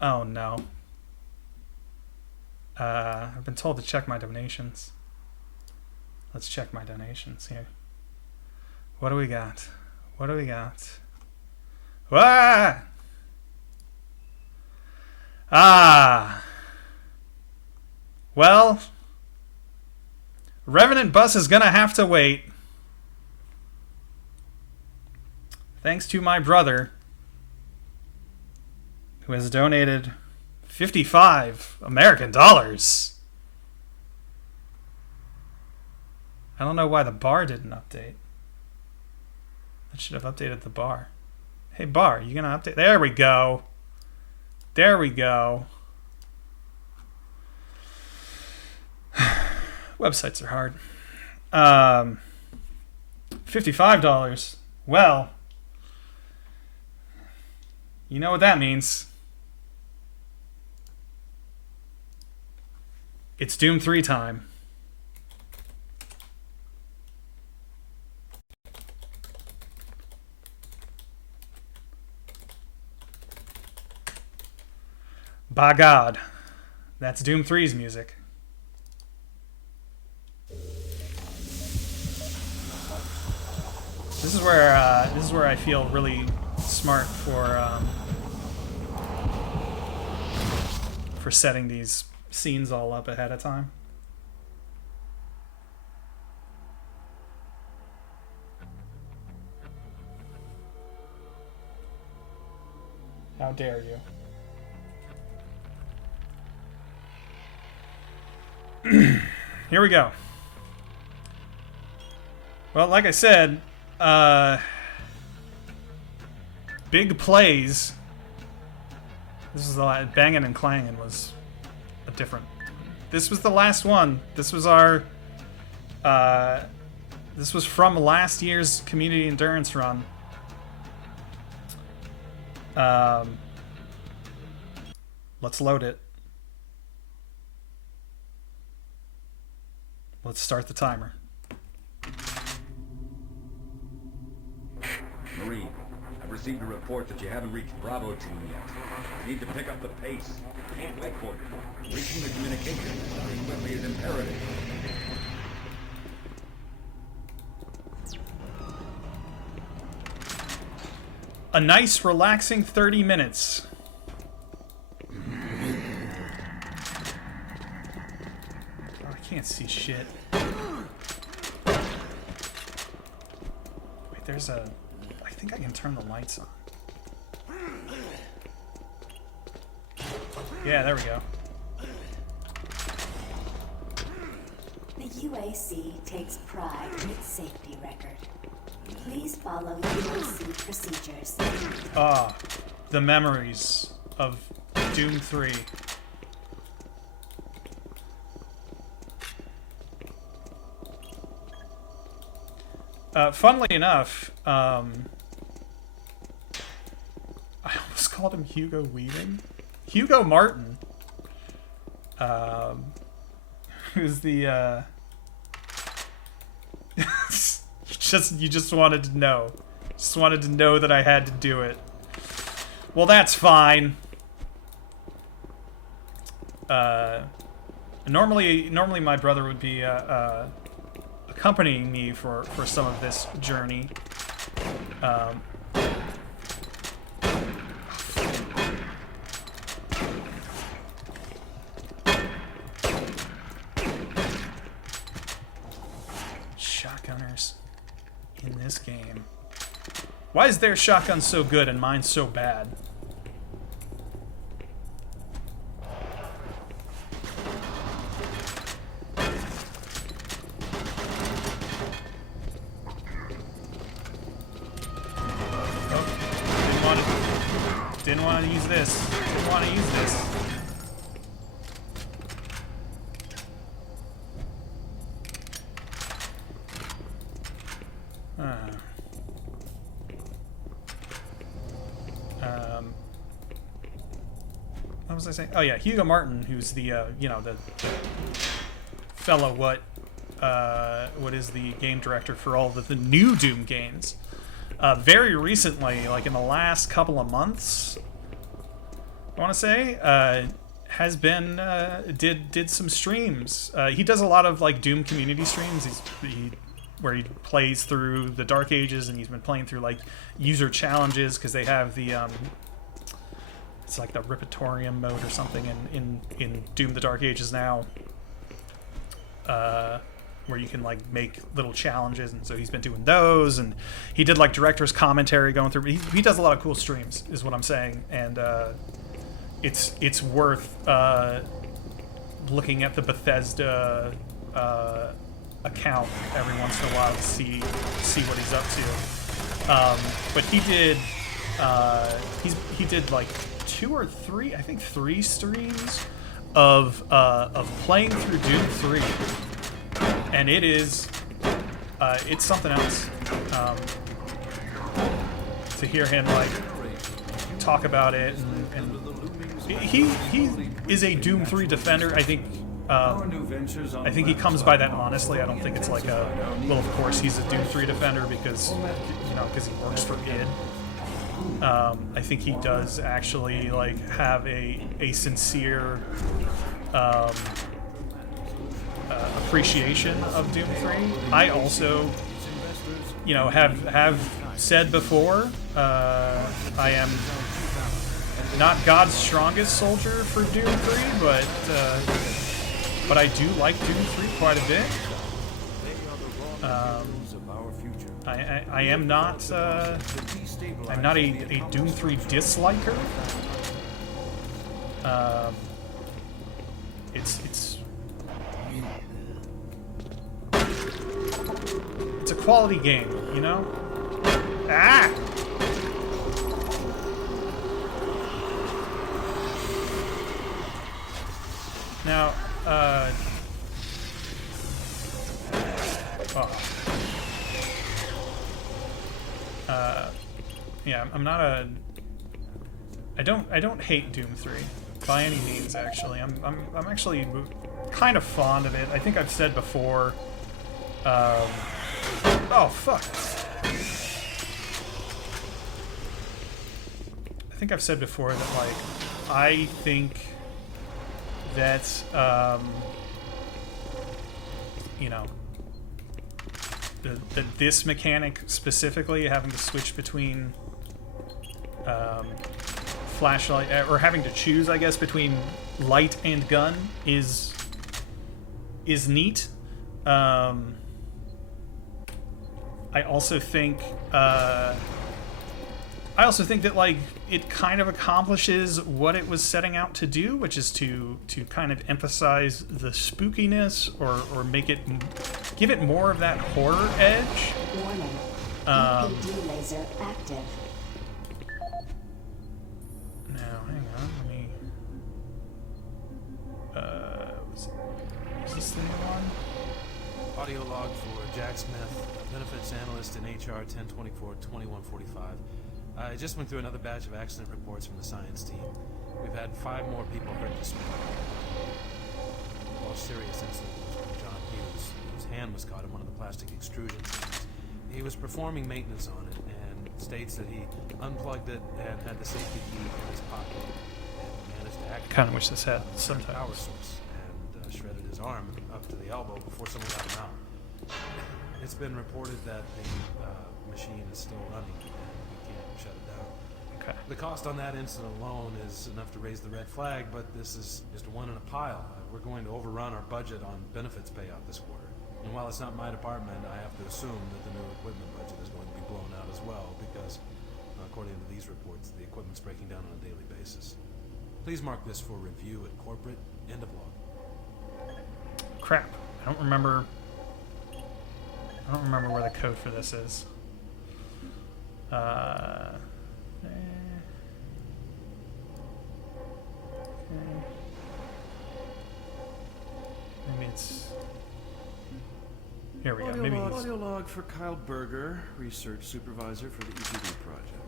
Oh no. I've been told to check my donations. Let's check my donations here. What do we got? What do we got? Ah! Ah! Well, Revenant Bus is gonna have to wait. Thanks to my brother, who has donated 55 American dollars. I don't know why the bar didn't update. That should have updated the bar. Hey, bar, you gonna update? There we go. There we go. Websites are hard. $55. Well, you know what that means. It's Doom 3 time. By God, that's Doom 3's music. This is where I feel really smart for setting these scenes all up ahead of time. How dare you? Here we go. Well, like I said, big plays. This is the last. Bangin' and Clangin' was a different. This was the last one. This was our. This was from last year's community endurance run. Let's load it. Let's start the timer. Marine, I've received a report that you haven't reached Bravo Team yet. You need to pick up the pace. Can't wait for it. Reaching the communication very quickly is imperative. A nice, relaxing 30 minutes. Oh, I can't see shit. Wait, there's a... I think I can turn the lights on. Yeah, there we go. The UAC takes pride in its safety record. Please follow UAC procedures. Ah, the memories of Doom 3. Funnily enough, I almost called him Hugo Weaving. Hugo Martin, who's the you just wanted to know. Just wanted to know that I had to do it. Well, that's fine. Normally my brother would be accompanying me for some of this journey. Shotgunners in this game. Why is their shotgun so good and mine so bad? Didn't want to use this. Didn't want to use this. What was I saying? Oh yeah, Hugo Martin, who's the you know, the fellow what is the game director for all the new Doom games. Very recently, like in the last couple of months, I want to say, has been did some streams. He does a lot of like Doom community streams. Where he plays through the Dark Ages, and he's been playing through like user challenges because they have the it's like the Repertorium mode or something in Doom the Dark Ages now. Where you can like make little challenges, and so he's been doing those, and he did like director's commentary going through. He does a lot of cool streams, is what I'm saying, and it's worth looking at the Bethesda account every once in a while to see what he's up to. But he did like 2 or 3, I think 3 streams of playing through Doom 3. And it is, it's something else. To hear him like talk about it, and he is a Doom 3 defender. I think he comes by that honestly. I don't think it's like well, of course he's a Doom 3 defender because he works for id. I think he does actually like have a sincere appreciation of Doom 3. I also, have said before, I am not God's strongest soldier for Doom 3, but I do like Doom 3 quite a bit. I am not I'm not a Doom 3 disliker. It's a quality game, you know? Ah! Now, yeah, I'm not a... I don't hate Doom 3 by any means. Actually, I'm actually kind of fond of it. I think I've said before. Oh fuck! I think I've said before that like I think that that this mechanic specifically, having to switch between flashlight, or having to choose, I guess, between light and gun is neat. I also think that like it kind of accomplishes what it was setting out to do, which is to kind of emphasize the spookiness or make it, give it more of that horror edge. Warning. EPD laser active. Now, hang on, let me... is this the new one? Audio log for Jack Smith, benefits analyst in HR 1024-2145. I just went through another batch of accident reports from the science team. We've had 5 more people hurt this week. The most serious incident was from John Hughes, whose hand was caught in one of the plastic extrusion things. He was performing maintenance on it and states that he unplugged it and had the safety key in his pocket and managed to activate Kind of wish this had power subtitles. source and shredded his arm up to the elbow before someone got him out. It's been reported that the machine is still running and we can't shut it down. Okay. The cost on that incident alone is enough to raise the red flag, but this is just one in a pile. We're going to overrun our budget on benefits payout this quarter. And while it's not my department, I have to assume that the new equipment budget is going to be blown out as well because, according to these reports, the equipment's breaking down on a daily basis. Please mark this for review at corporate. End of log. Crap. I don't remember where the code for this is. Maybe it's... Here we go. Maybe it's... Audio log for Kyle Berger, research supervisor for the UZDoom project.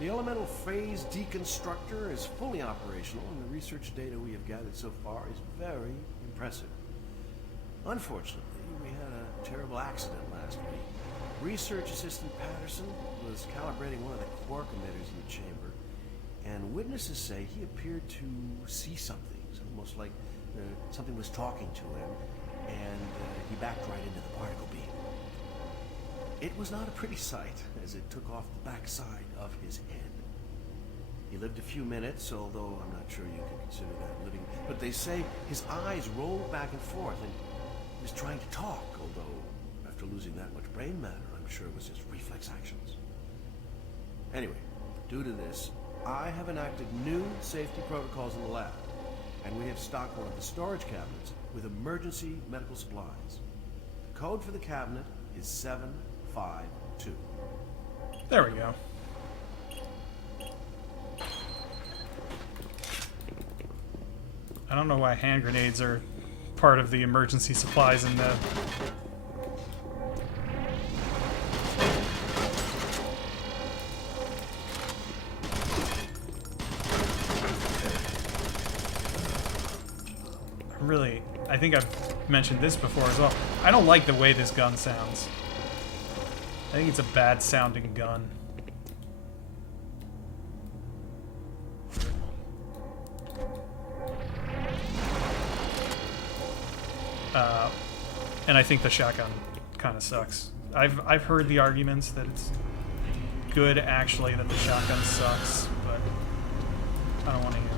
The elemental phase deconstructor is fully operational, and the research data we have gathered so far is very impressive. Unfortunately, we had a terrible accident last week. Research assistant Patterson was calibrating one of the quark emitters in the chamber, and witnesses say he appeared to see something. It's almost like something was talking to him, and he backed right into the particle beam. It was not a pretty sight, as it took off the backside of his head. He lived a few minutes, although I'm not sure you can consider that living. But they say his eyes rolled back and forth, and he was trying to talk, although after losing that much brain matter, I'm sure it was just reflex actions. Anyway, due to this, I have enacted new safety protocols in the lab, and we have stocked one of the storage cabinets with emergency medical supplies. The code for the cabinet is 752. There we go. I don't know why hand grenades are part of the emergency supplies in the... Really, I think I've mentioned this before as well. I don't like the way this gun sounds. I think it's a bad sounding gun. And I think the shotgun kind of sucks. I've heard the arguments that it's good actually that the shotgun sucks, but I don't want to hear it.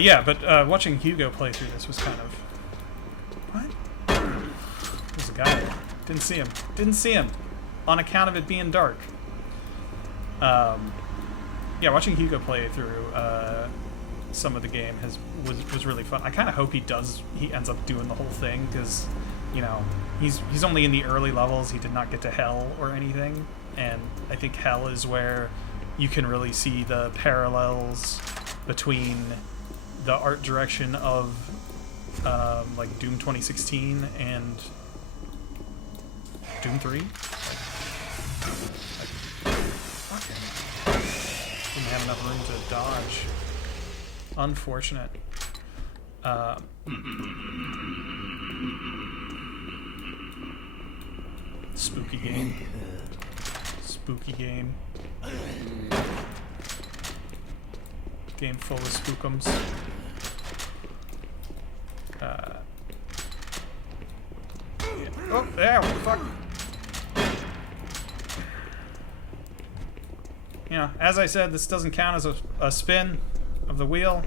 Yeah, but watching Hugo play through this was kind of... What? There's a guy there. Didn't see him. Didn't see him! On account of it being dark. Yeah, watching Hugo play through some of the game was really fun. I kind of hope he ends up doing the whole thing, because, you know, he's only in the early levels. He did not get to Hell or anything, and I think Hell is where you can really see the parallels between the art direction of like Doom 2016 and Doom 3. Didn't have enough room to dodge. Unfortunate. Spooky game. Spooky game. Game full of spookums. Yeah. Oh, there, what the fuck? You know, as I said, this doesn't count as a spin of the wheel.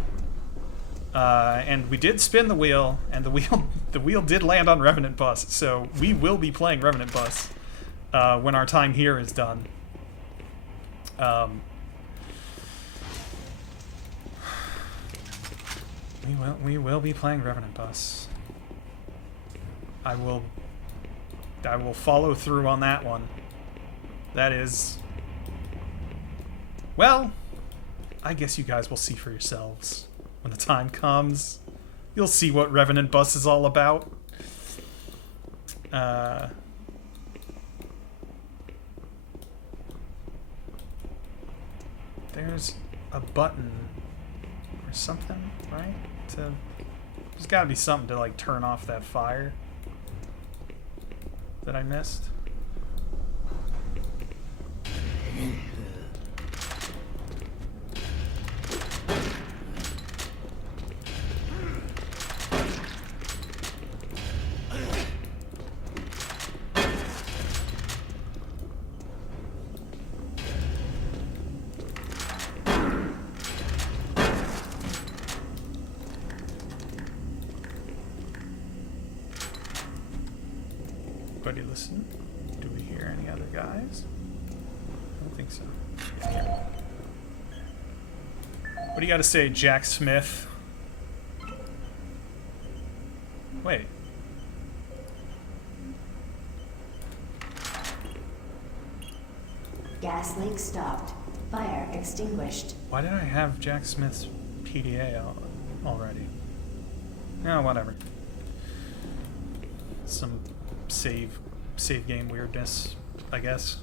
And we did spin the wheel, and the wheel the wheel did land on Revenant Bus, so we will be playing Revenant Bus when our time here is done. We will be playing Revenant Bus. I will follow through on that one. That is, well, I guess you guys will see for yourselves when the time comes. You'll see what Revenant Bus is all about. There's a button or something, right? There's got to be something to like turn off that fire that I missed. Buddy, listen. Do we hear any other guys? I don't think so. What do you got to say, Jack Smith? Wait. Gas leak stopped. Fire extinguished. Why did I have Jack Smith's PDA already? No, whatever. Some save game weirdness, I guess.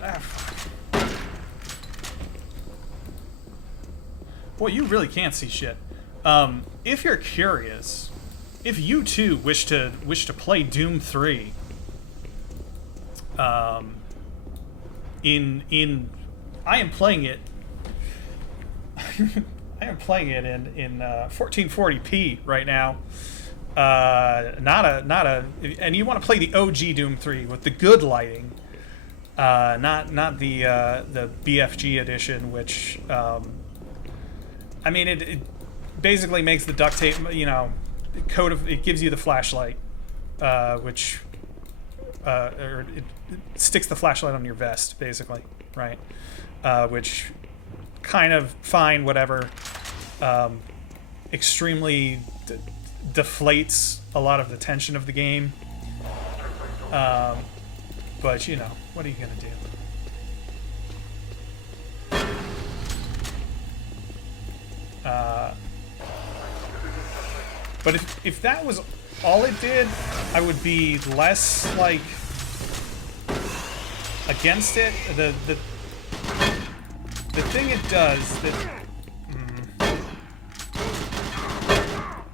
Ah, fuck. Boy, you really can't see shit. If you're curious, if you too wish to play Doom 3, I am playing it. I am playing it in 1440p right now. And you want to play the OG Doom 3 with the good lighting, not the BFG edition, which I mean it basically makes the duct tape, it gives you the flashlight, which or it sticks the flashlight on your vest, basically, right? Which kind of fine, whatever. Extremely deflates a lot of the tension of the game. But what are you gonna do? But if that was all it did, I would be less like against it. The thing it does that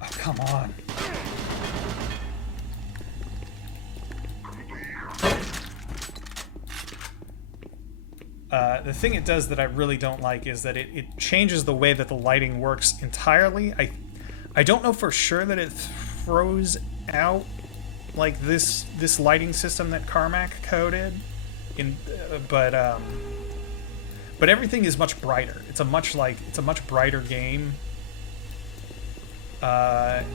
oh, come on. The thing it does that I really don't like is that it changes the way that the lighting works entirely. I don't know for sure that it throws out like this lighting system that Carmack coded but everything is much brighter. It's a much brighter game. And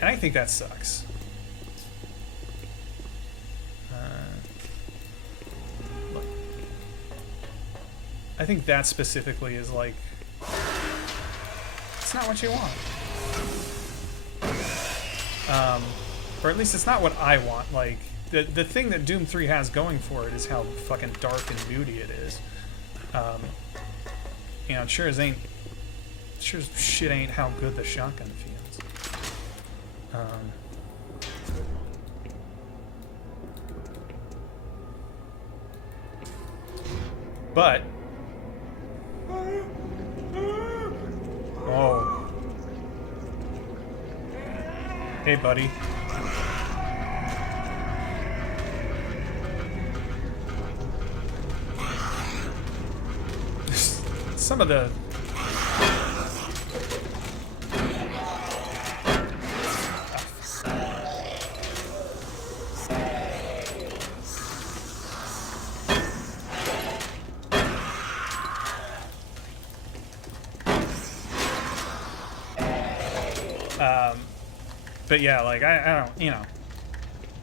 I think that sucks. Look. I think that specifically is like, it's not what you want. Or at least it's not what I want. Like, the thing that Doom 3 has going for it is how fucking dark and moody it is. It sure as shit ain't how good the shotgun feels. But oh, hey buddy. Some of the But yeah, like I don't, you know,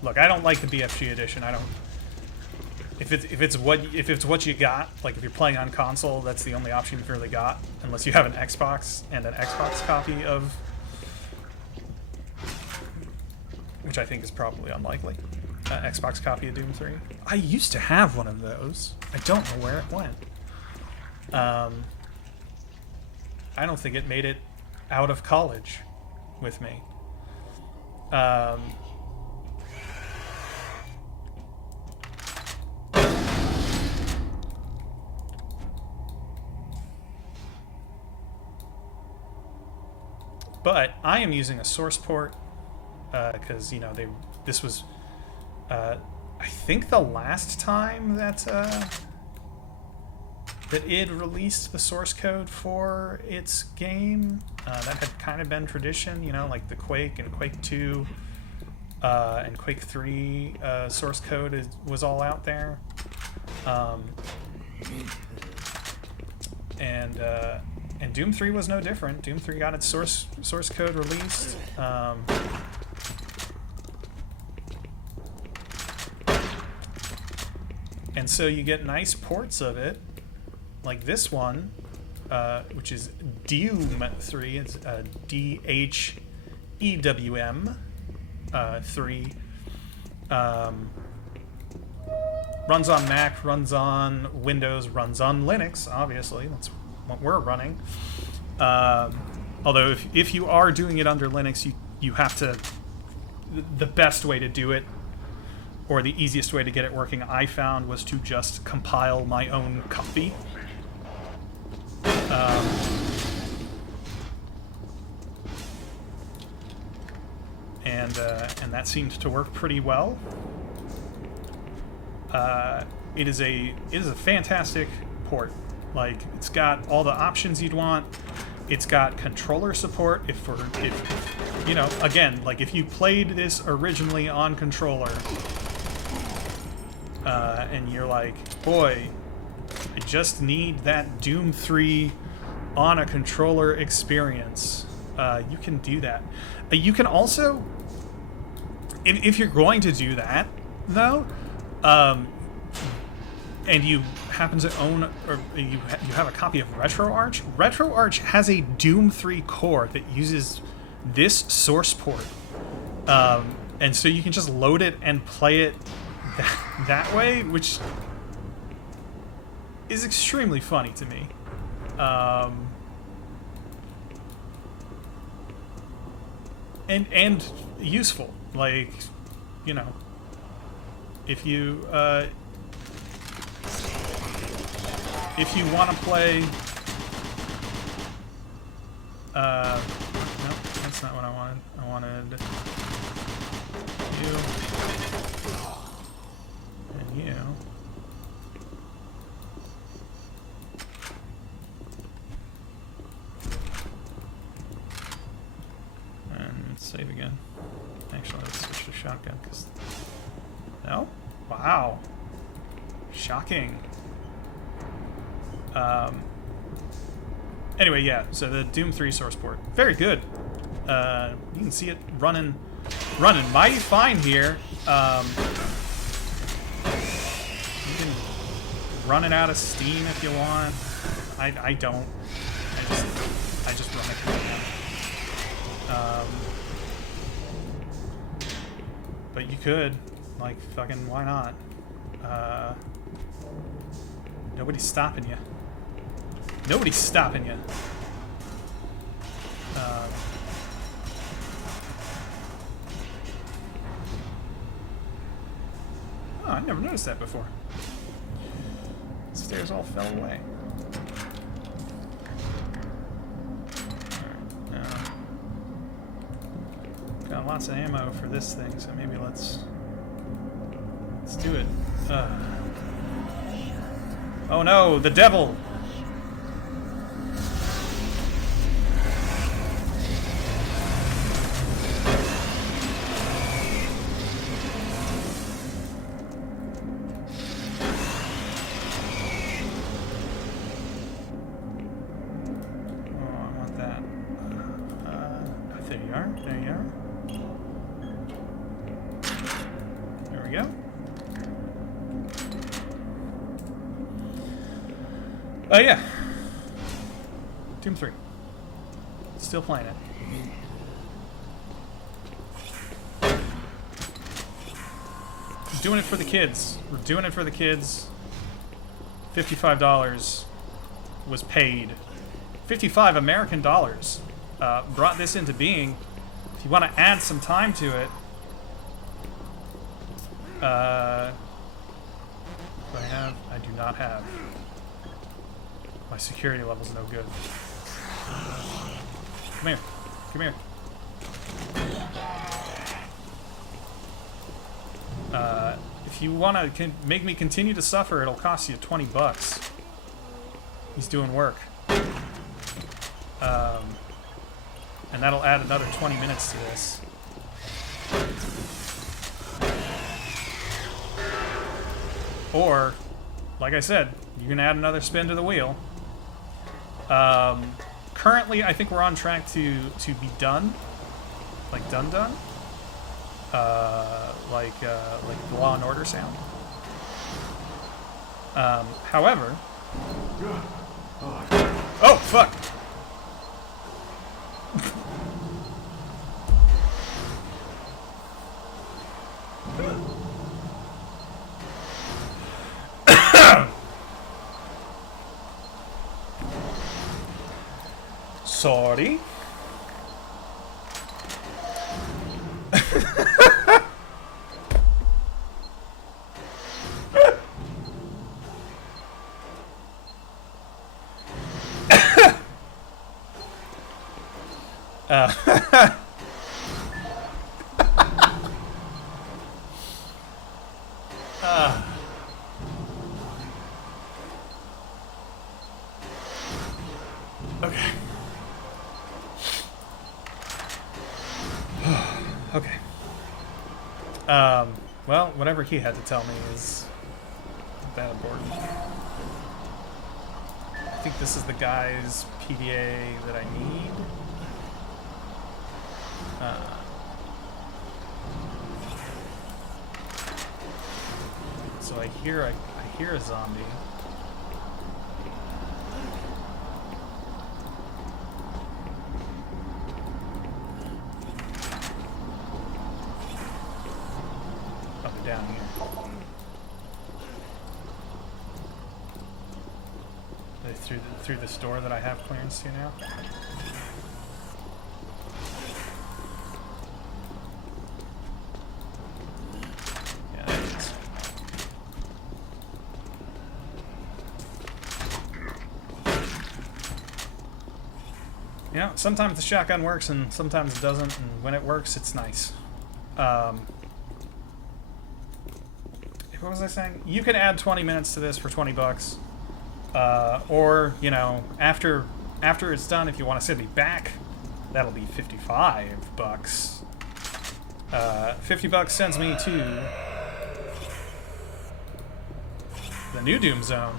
look, I don't like the BFG edition. I don't. If it's what you got, like if you're playing on console, that's the only option you've really got, unless you have an Xbox and an Xbox copy of, which I think is probably unlikely, Xbox copy of Doom 3. I used to have one of those. I don't know where it went. I don't think it made it out of college with me. But I am using a source port because, you know, this was I think the last time that id released the source code for its game. That had kind of been tradition, you know, like the Quake and Quake 2 and Quake 3 source code was all out there. And Doom 3 was no different. Doom 3 got its source code released. And so you get nice ports of it, like this one, which is Doom 3. It's DHEWM 3. Runs on Mac, runs on Windows, runs on Linux, obviously. That's what we're running. Although if you are doing it under Linux, you have to... The best way to do it, or the easiest way to get it working, I found, was to just compile my own copy. And that seemed to work pretty well. It is a fantastic port. Like, it's got all the options you'd want. It's got controller support. If you know, again, like if you played this originally on controller, and you're like, boy, I just need that Doom 3 on a controller experience, you can do that. You can also, if you're going to do that, though, and you happen to own, or you have a copy of RetroArch. RetroArch has a Doom 3 core that uses this source port, and so you can just load it and play it that way, which is extremely funny to me. And useful, like, you know, if you want to play, no, that's not what I wanted. I wanted you and you. And save again. Actually, let's switch to shotgun, because... No? Wow. Shocking. Anyway, yeah, so the Doom 3 source port. Very good. You can see it running mighty fine here. You can run it out of Steam if you want. I don't. I just run it right now. But you could. Like, fucking, why not? Nobody's stopping you. Nobody's stopping you. Oh, I never noticed that before. The stairs all fell away. Alright, now... Got lots of ammo for this thing, so maybe let's do it. Oh no, the devil! Oh, I want that. There you you are. There you are. There we go. Oh yeah. Doom 3. Still playing it. Doing it for the kids. We're doing it for the kids. $55 was paid. 55 American dollars brought this into being. If you want to add some time to it, do I have? I do not have. My security level's no good. Come here. Come here. If you want to make me continue to suffer, it'll cost you 20 bucks. He's doing work. And that'll add another 20 minutes to this. Or, like I said, you can add another spin to the wheel. Currently, I think we're on track to be done. Like done. Like the Law and Order sound. However... Oh, fuck! Sorry. Okay. Okay. Well, whatever he had to tell me is that important. I think this is the guy's PDA that I need. So I hear a zombie. Down here. Through this door that I have clearance to now. Yeah, there it is. Yeah, sometimes the shotgun works and sometimes it doesn't, and when it works, it's nice. What was I saying? You can add 20 minutes to this for 20 bucks. Or, you know, after it's done, if you want to send me back, that'll be 55 bucks. 50 bucks sends me to the new Doom Zone.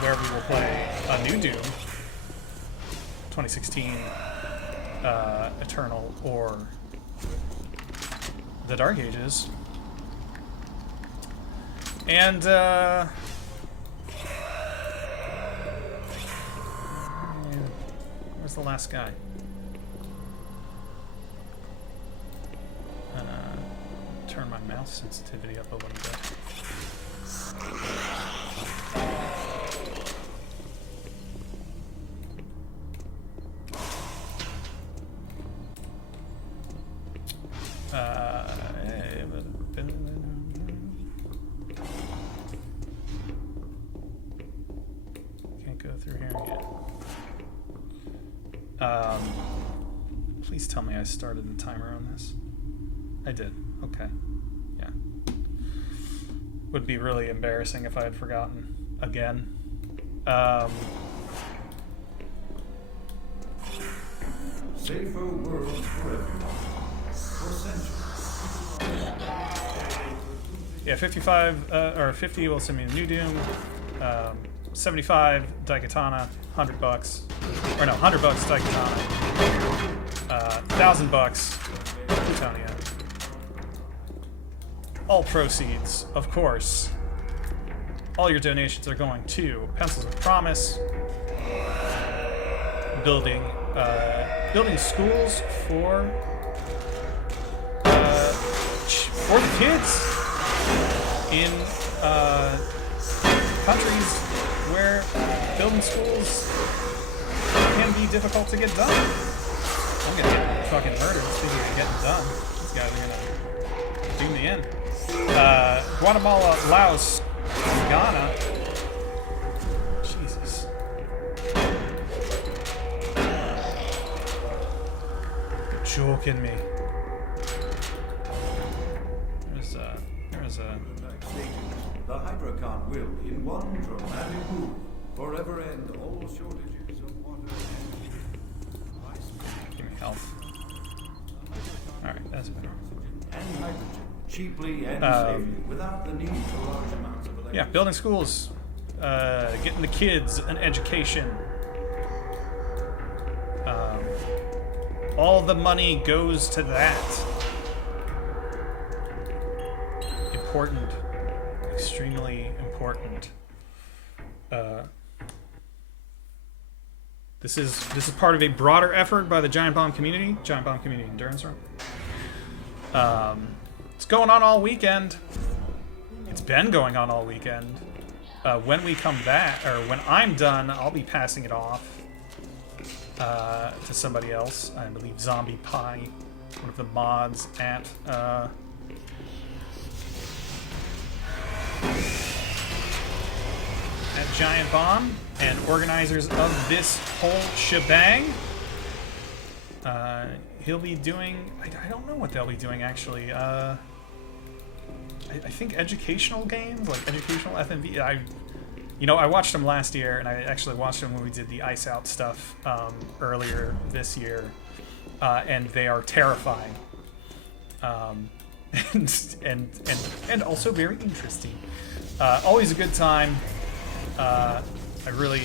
Where we will play a new Doom. 2016. Eternal or the Dark Ages. And where's the last guy? Turn my mouse sensitivity up a little bit. Can't go through here yet. Please tell me I started the timer on this. I did. Okay. Yeah. Would be really embarrassing if I had forgotten again. Safer world for everyone. For centuries. Yeah, 55 or 50 will send me a new Doom. 75 Daikatana, $100. Or no, $100 Daikatana. $1,000 Plutonia. All proceeds, of course. All your donations are going to Pencils of Promise, building schools for the kids in countries where building schools can be difficult to get done. I'm gonna get fucking murdered speaking of getting done. These guys are gonna do me in. Guatemala, Laos, Ghana. Jesus. You're joking me. There's a The Hydrocon will, in one dramatic move, forever end all shortages of water. Give me health. Alright, that's better. And hydrogen, cheaply and safely, without the need for large amounts of electricity. Yeah, building schools, getting the kids an education. All the money goes to that. Important. Extremely important. This is part of a broader effort by the Giant Bomb community, Giant Bomb Community Endurance Run. It's going on all weekend. It's been going on all weekend. When we come back, or when I'm done, I'll be passing it off to somebody else. I believe Zombie Pie, one of the mods at Giant Bomb and organizers of this whole shebang. He'll be doing, I don't know what they'll be doing actually. I think educational games, like educational FMV. I watched them last year, and I actually watched them when we did the Ice Out stuff earlier this year, and they are terrifying, and also very interesting. Always a good time. I really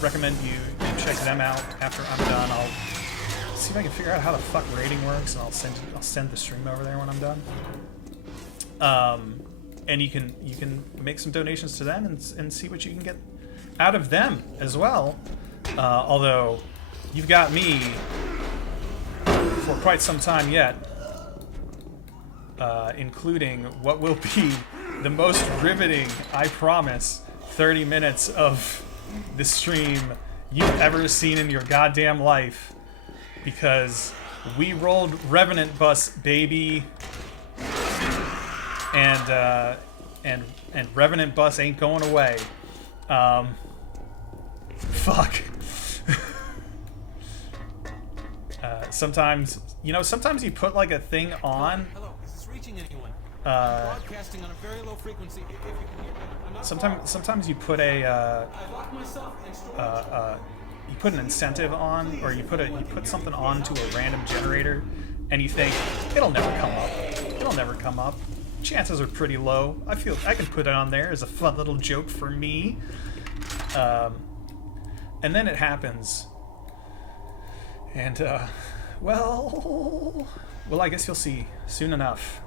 recommend you check them out after I'm done. I'll see if I can figure out how the fuck rating works, and I'll send the stream over there when I'm done. And you can make some donations to them and see what you can get out of them as well. Although you've got me for quite some time yet, including what will be the most riveting, I promise, 30 minutes of the stream you've ever seen in your goddamn life, because we rolled Revenant Bus, baby, and Revenant Bus ain't going away. Fuck. Sometimes you put like a thing on. Hello, is this reaching anyone? Broadcasting on a very low frequency. If you can hear me. I'm not Sometimes you put a I locked myself in storage. you put an incentive on, or you put something onto a random generator, and you think it'll never come up. It'll never come up. Chances are pretty low. I feel I can put it on there as a fun little joke for me. And then it happens. And well, I guess you'll see soon enough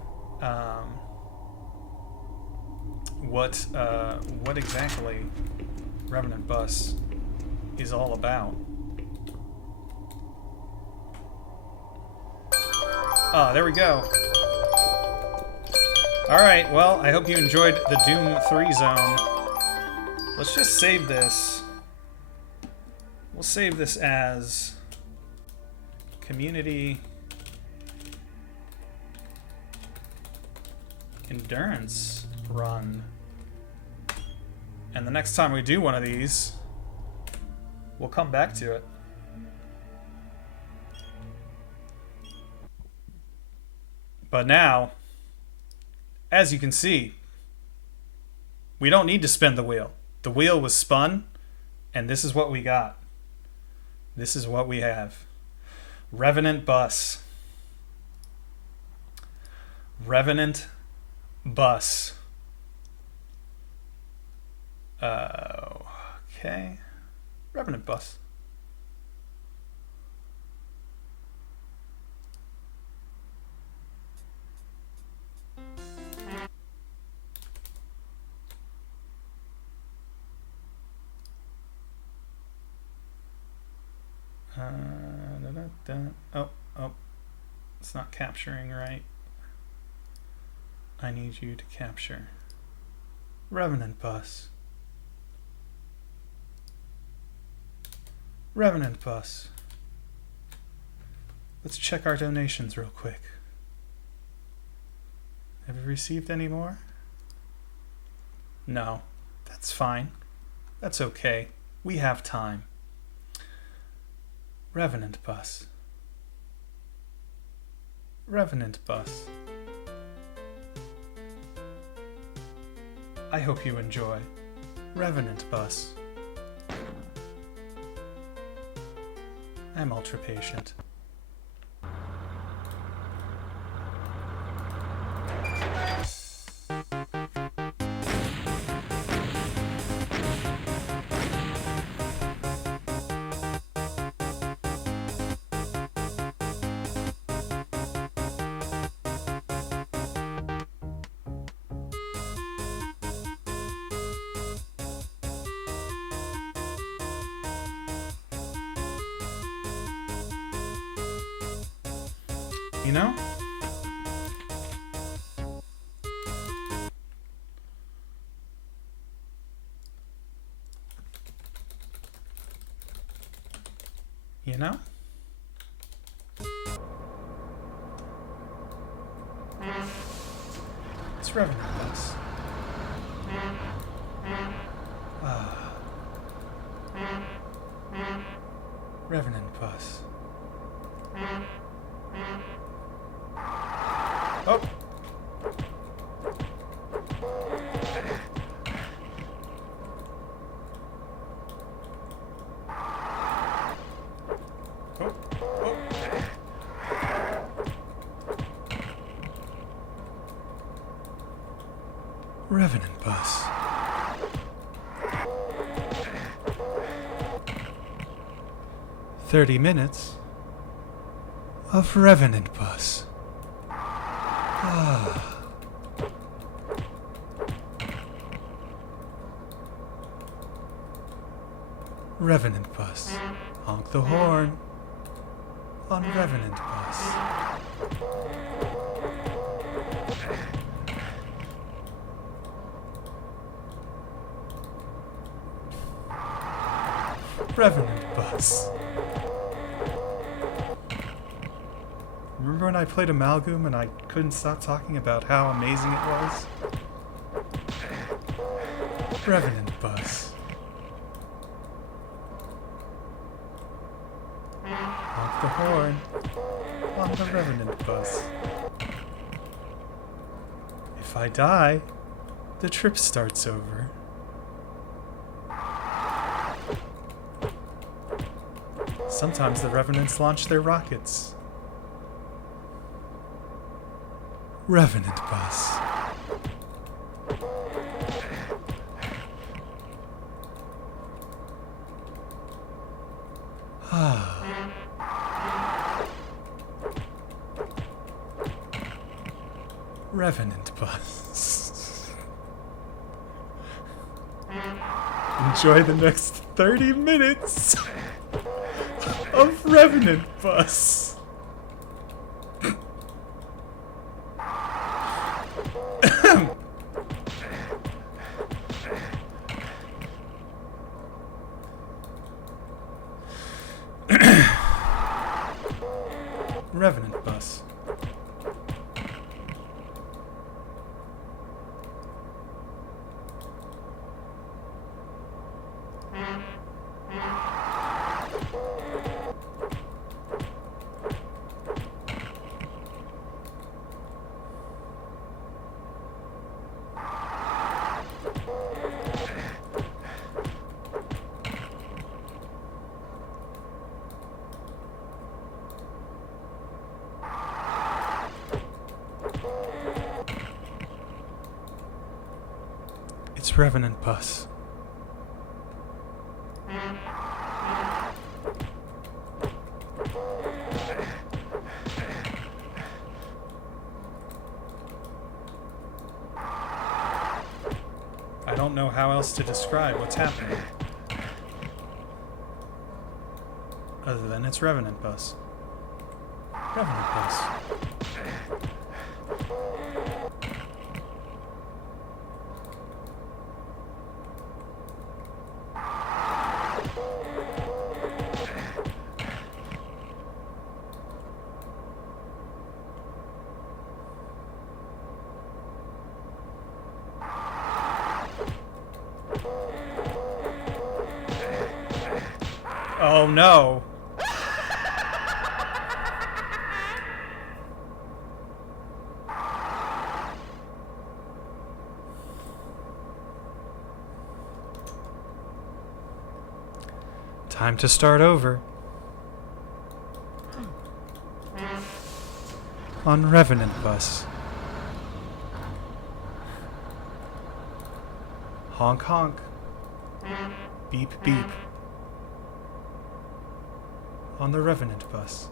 what exactly Revenant Bus is all about. Ah, there we go. Alright, well, I hope you enjoyed the Doom 3 zone. Let's just save this. We'll save this as Community Endurance Run. And the next time we do one of these, we'll come back to it. But now, as you can see, we don't need to spin the wheel. The wheel was spun, and this is what we got. This is what we have. Revenant Bus. Revenant Bus. Okay. Revenant bus. Oh, it's not capturing right. I need you to capture. Revenant bus. Revenant bus. Let's check our donations real quick. Have we received any more? No. That's fine. That's okay. We have time. Revenant bus. Revenant bus. I hope you enjoy. Revenant bus. I'm ultra patient. You know? You know? It's Revenant Bus. Revenant Bus. Oh! Revenant Bus. "30 minutes of Revenant Bus." Revenant Bus. Honk the horn on Revenant Bus. Revenant Bus. Remember when I played Amalgam and I couldn't stop talking about how amazing it was? Revenant Bus. Honk the horn on the Revenant Bus. If I die, the trip starts over. Sometimes the Revenants launch their rockets. Revenant Bus. Revenant Bus. Enjoy the next 30 minutes of Revenant Bus. Revenant Bus. It's Revenant Bus. don't know how else to describe what's happening. Other than it's Revenant Bus. Revenant Bus. Oh no. Time to start over. On Revenant Bus. Honk honk. Beep beep. On the Revenant Bus.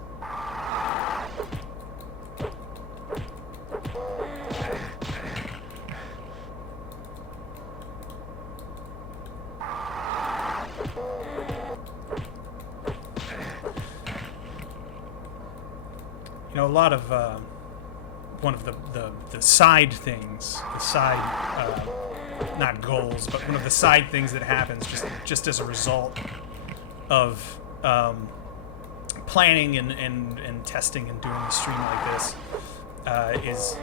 You know, a lot of one of the side things, the side not goals, but one of the side things that happens just as a result of planning and testing and doing a stream like this is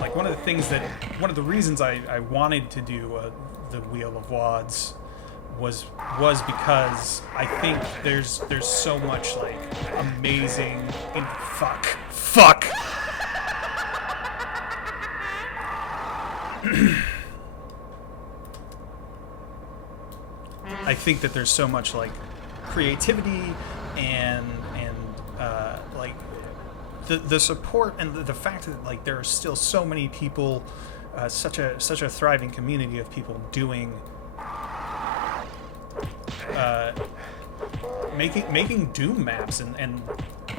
like one of the reasons I wanted to do the Wheel of Wads was because I think there's so much like amazing and fuck. I think that there's so much like creativity and like the support and the fact that like there are still so many people, such a thriving community of people doing making Doom maps and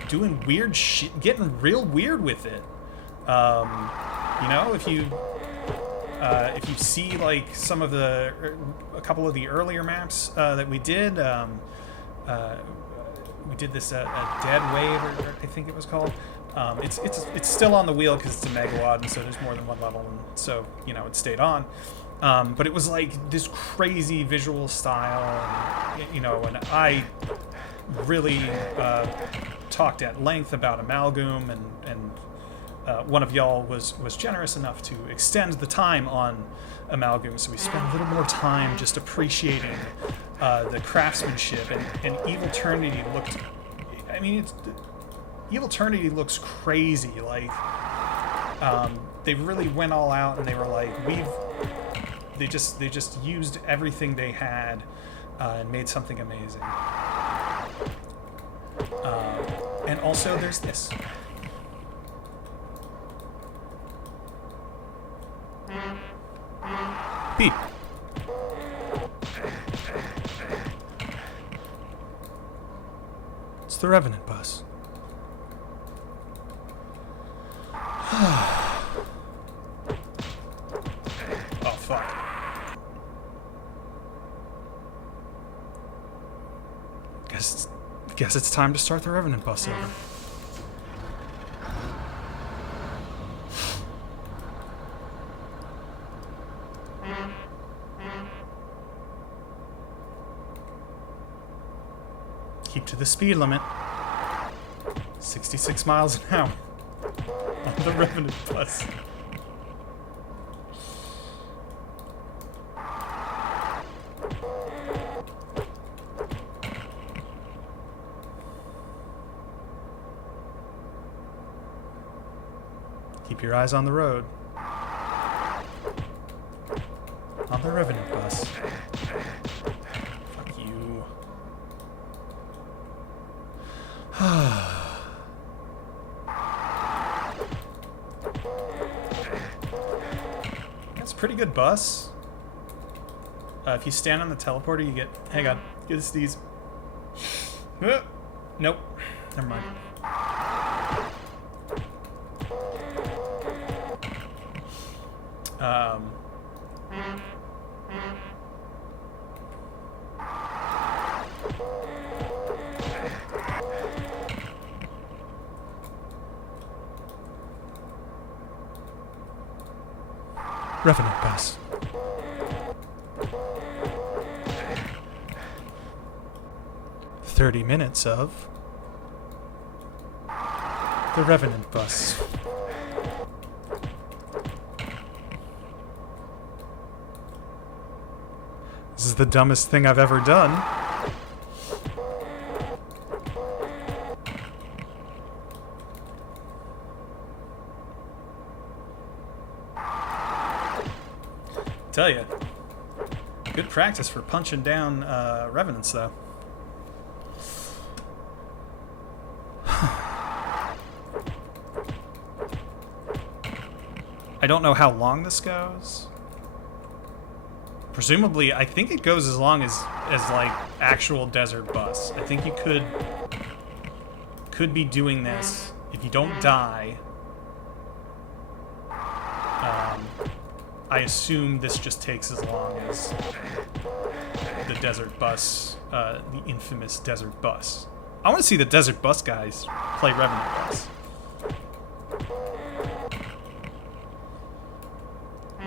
doing weird shit, getting real weird with it. You know, if you see like a couple of the earlier maps that we did, we did this a Dead Wave, or I think it was called. It's still on the wheel because it's a megawatt, and so there's more than one level, and so you know it stayed on. But it was like this crazy visual style, and, you know, and I really talked at length about Amalgam, and one of y'all was generous enough to extend the time on Amalgam, so we spent a little more time just appreciating the craftsmanship, and Evil Eternity looked, I mean, Evil Eternity looks crazy. Like, they really went all out, and they were like, they just used everything they had and made something amazing. And also, there's this. Beep. It's the Revenant Bus. Oh, fuck. Guess it's time to start the Revenant Bus over. Keep to the speed limit. 66 miles an hour on the Revenant Bus. Keep your eyes on the road. On the Revenant Bus. Fuck you. That's a pretty good bus. If you stand on the teleporter, you get... Hang on. Get a sneeze. Nope. Never mind. Revenant bus. "30 minutes of the Revenant bus." This is the dumbest thing I've ever done. Tell you, good practice for punching down revenants, though. I don't know how long this goes. Presumably, I think it goes as long as like actual desert bus. I think you could be doing this if you don't die. I assume this just takes as long as the desert bus, the infamous desert bus. I want to see the desert bus guys play Revenant Bus.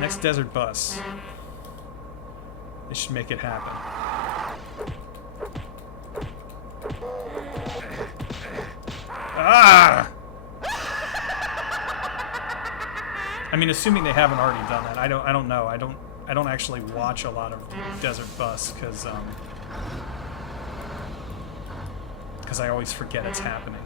Next desert bus. They should make it happen. Ah! I mean, assuming they haven't already done that, I don't know. I don't actually watch a lot of Desert Bus because I always forget it's happening.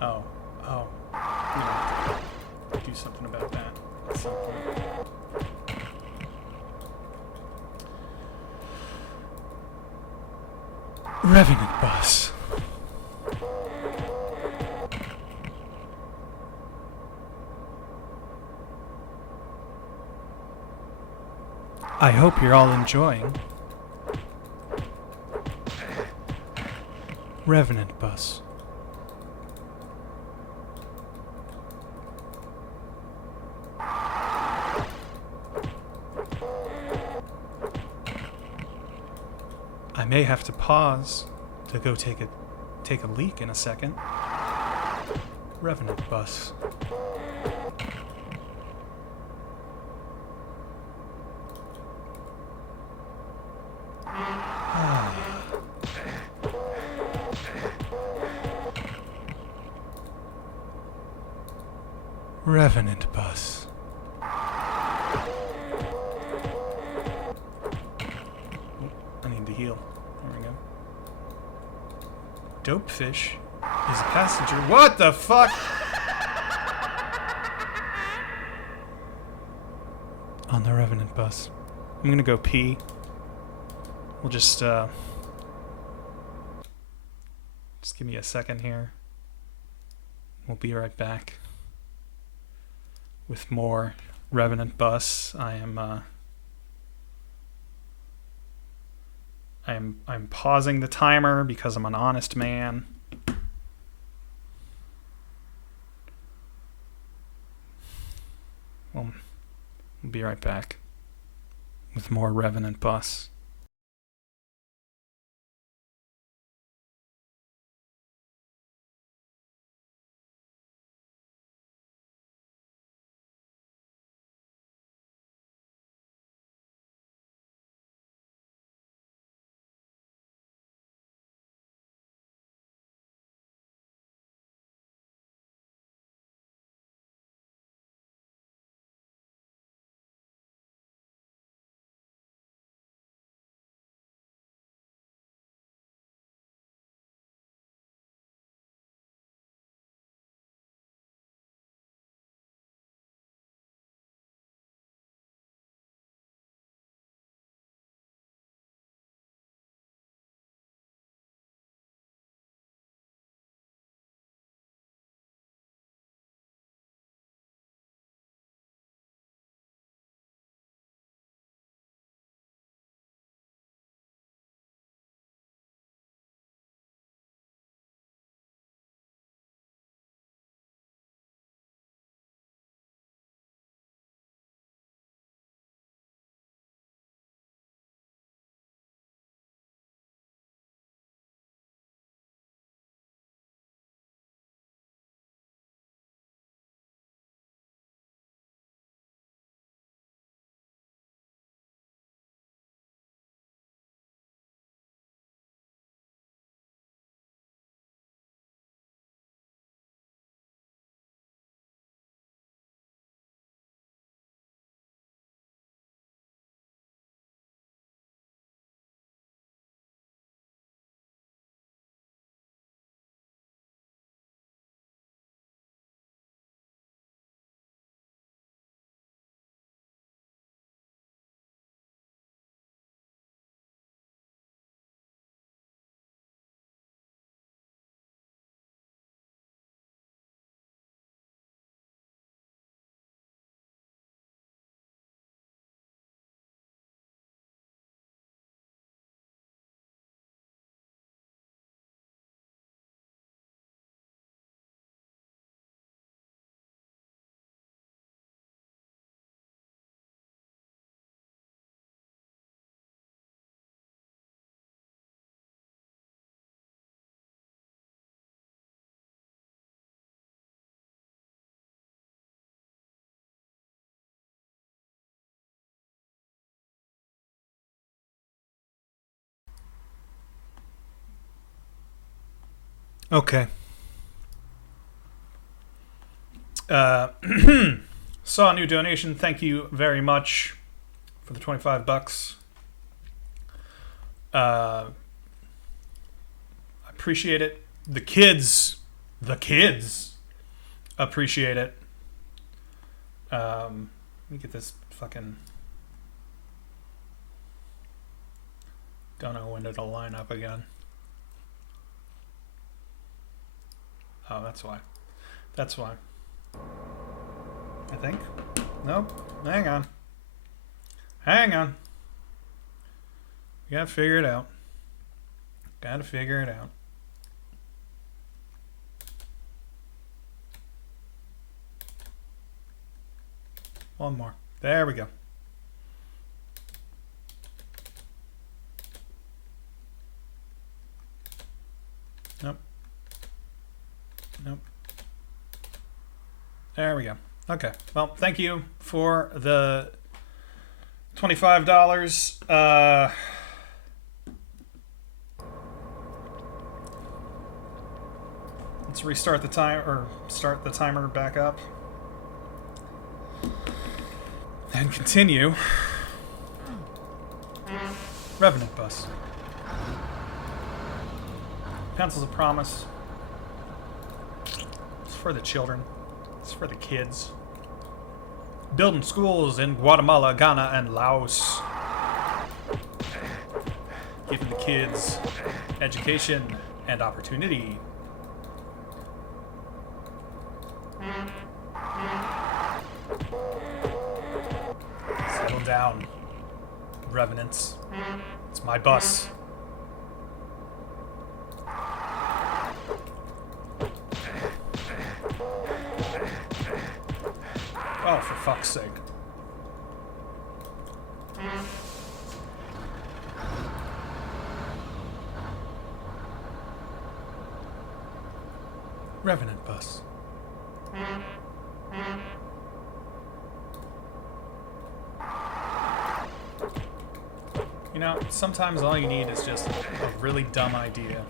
Oh, we have to do something about that at some point. Revenant Bus. I hope you're all enjoying Revenant Bus. I may have to pause to go take a leak in a second. Revenant Bus. Revenant Bus. I need to heal. There we go. Dopefish is a passenger. What the fuck? On the Revenant Bus. I'm gonna go pee. We'll just give me a second here. We'll be right back with more Revenant Bus. I'm pausing the timer because I'm an honest man. Well, we'll be right back with more Revenant Bus. Okay. Saw a new donation. Thank you very much for the $25. I appreciate it. The kids appreciate it. Let me get this fucking. Don't know when it'll line up again. Oh, that's why. That's why. I think. Nope. Hang on. Hang on. You gotta figure it out. Gotta figure it out. One more. There we go. Nope. Nope. There we go. Okay. Well, thank you for the $25. Let's restart the time or start the timer back up. And continue. Revenant bus. Pencils of promise. It's for the children. It's for the kids. Building schools in Guatemala, Ghana, and Laos. Giving the kids education and opportunity. Settle down, revenants. It's my bus. Oh, for fuck's sake. Revenant bus. You know, sometimes all you need is just a really dumb idea.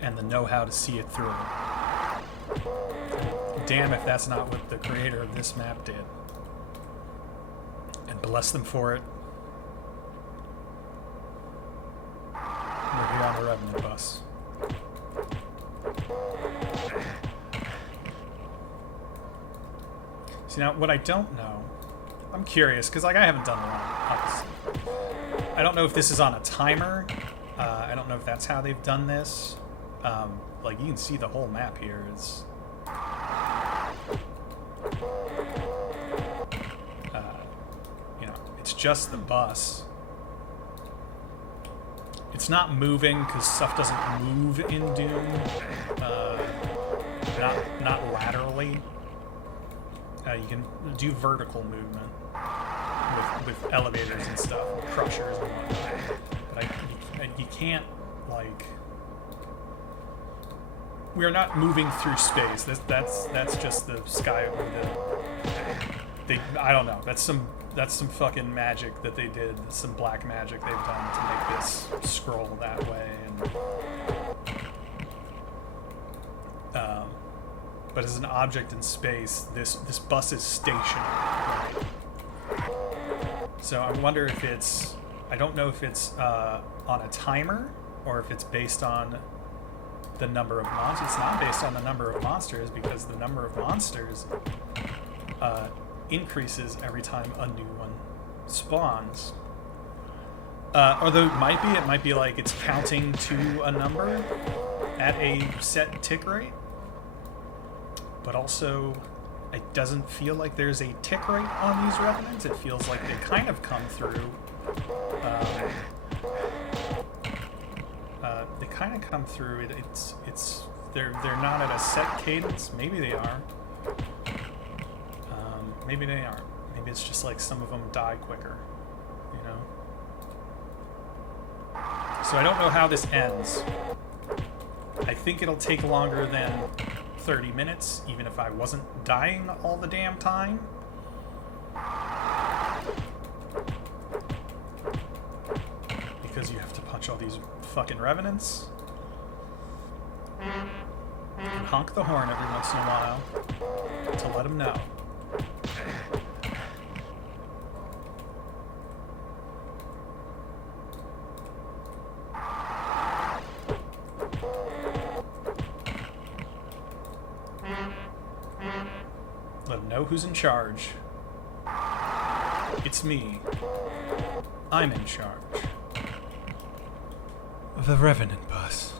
And the know-how to see it through. Damn if that's not what the creator of this map did. And bless them for it. We're here on the Revenant bus. See, now, what I don't know... I'm curious, because like I haven't done a lot, obviously. I don't know if this is on a timer. I don't know if that's how they've done this. Like, you can see the whole map here. It's... you know, it's just the bus. It's not moving, because stuff doesn't move in Doom. Not laterally. You can do vertical movement with elevators and stuff, and crushers and whatnot. But you can't, like... We are not moving through space. That's just the sky over the... I don't know. That's some fucking magic that they did. Some black magic they've done to make this scroll that way. And, but as an object in space, this bus is stationary. So I wonder if it's... I don't know if it's on a timer or if it's based on the number of monsters. It's not based on the number of monsters because the number of monsters increases every time a new one spawns. Although it might be like it's counting to a number at a set tick rate. But also, it doesn't feel like there's a tick rate on these revenants. It feels like they kind of come through. They kind of come through. They're not at a set cadence. Maybe they are. Maybe they aren't. Maybe it's just like some of them die quicker. You know. So I don't know how this ends. I think it'll take longer than 30 minutes, even if I wasn't dying all the damn time. because you have to punch all these fucking revenants. And honk the horn every once in a while to let them know. Let them know who's in charge. It's me. I'm in charge. The Revenant bus.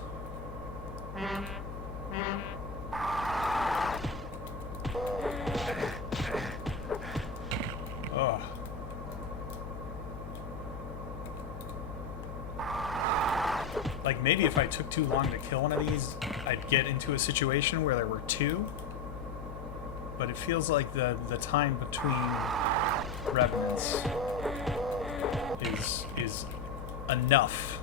Ugh. Like, maybe if I took too long to kill one of these, I'd get into a situation where there were two. But it feels like the time between revenants is enough.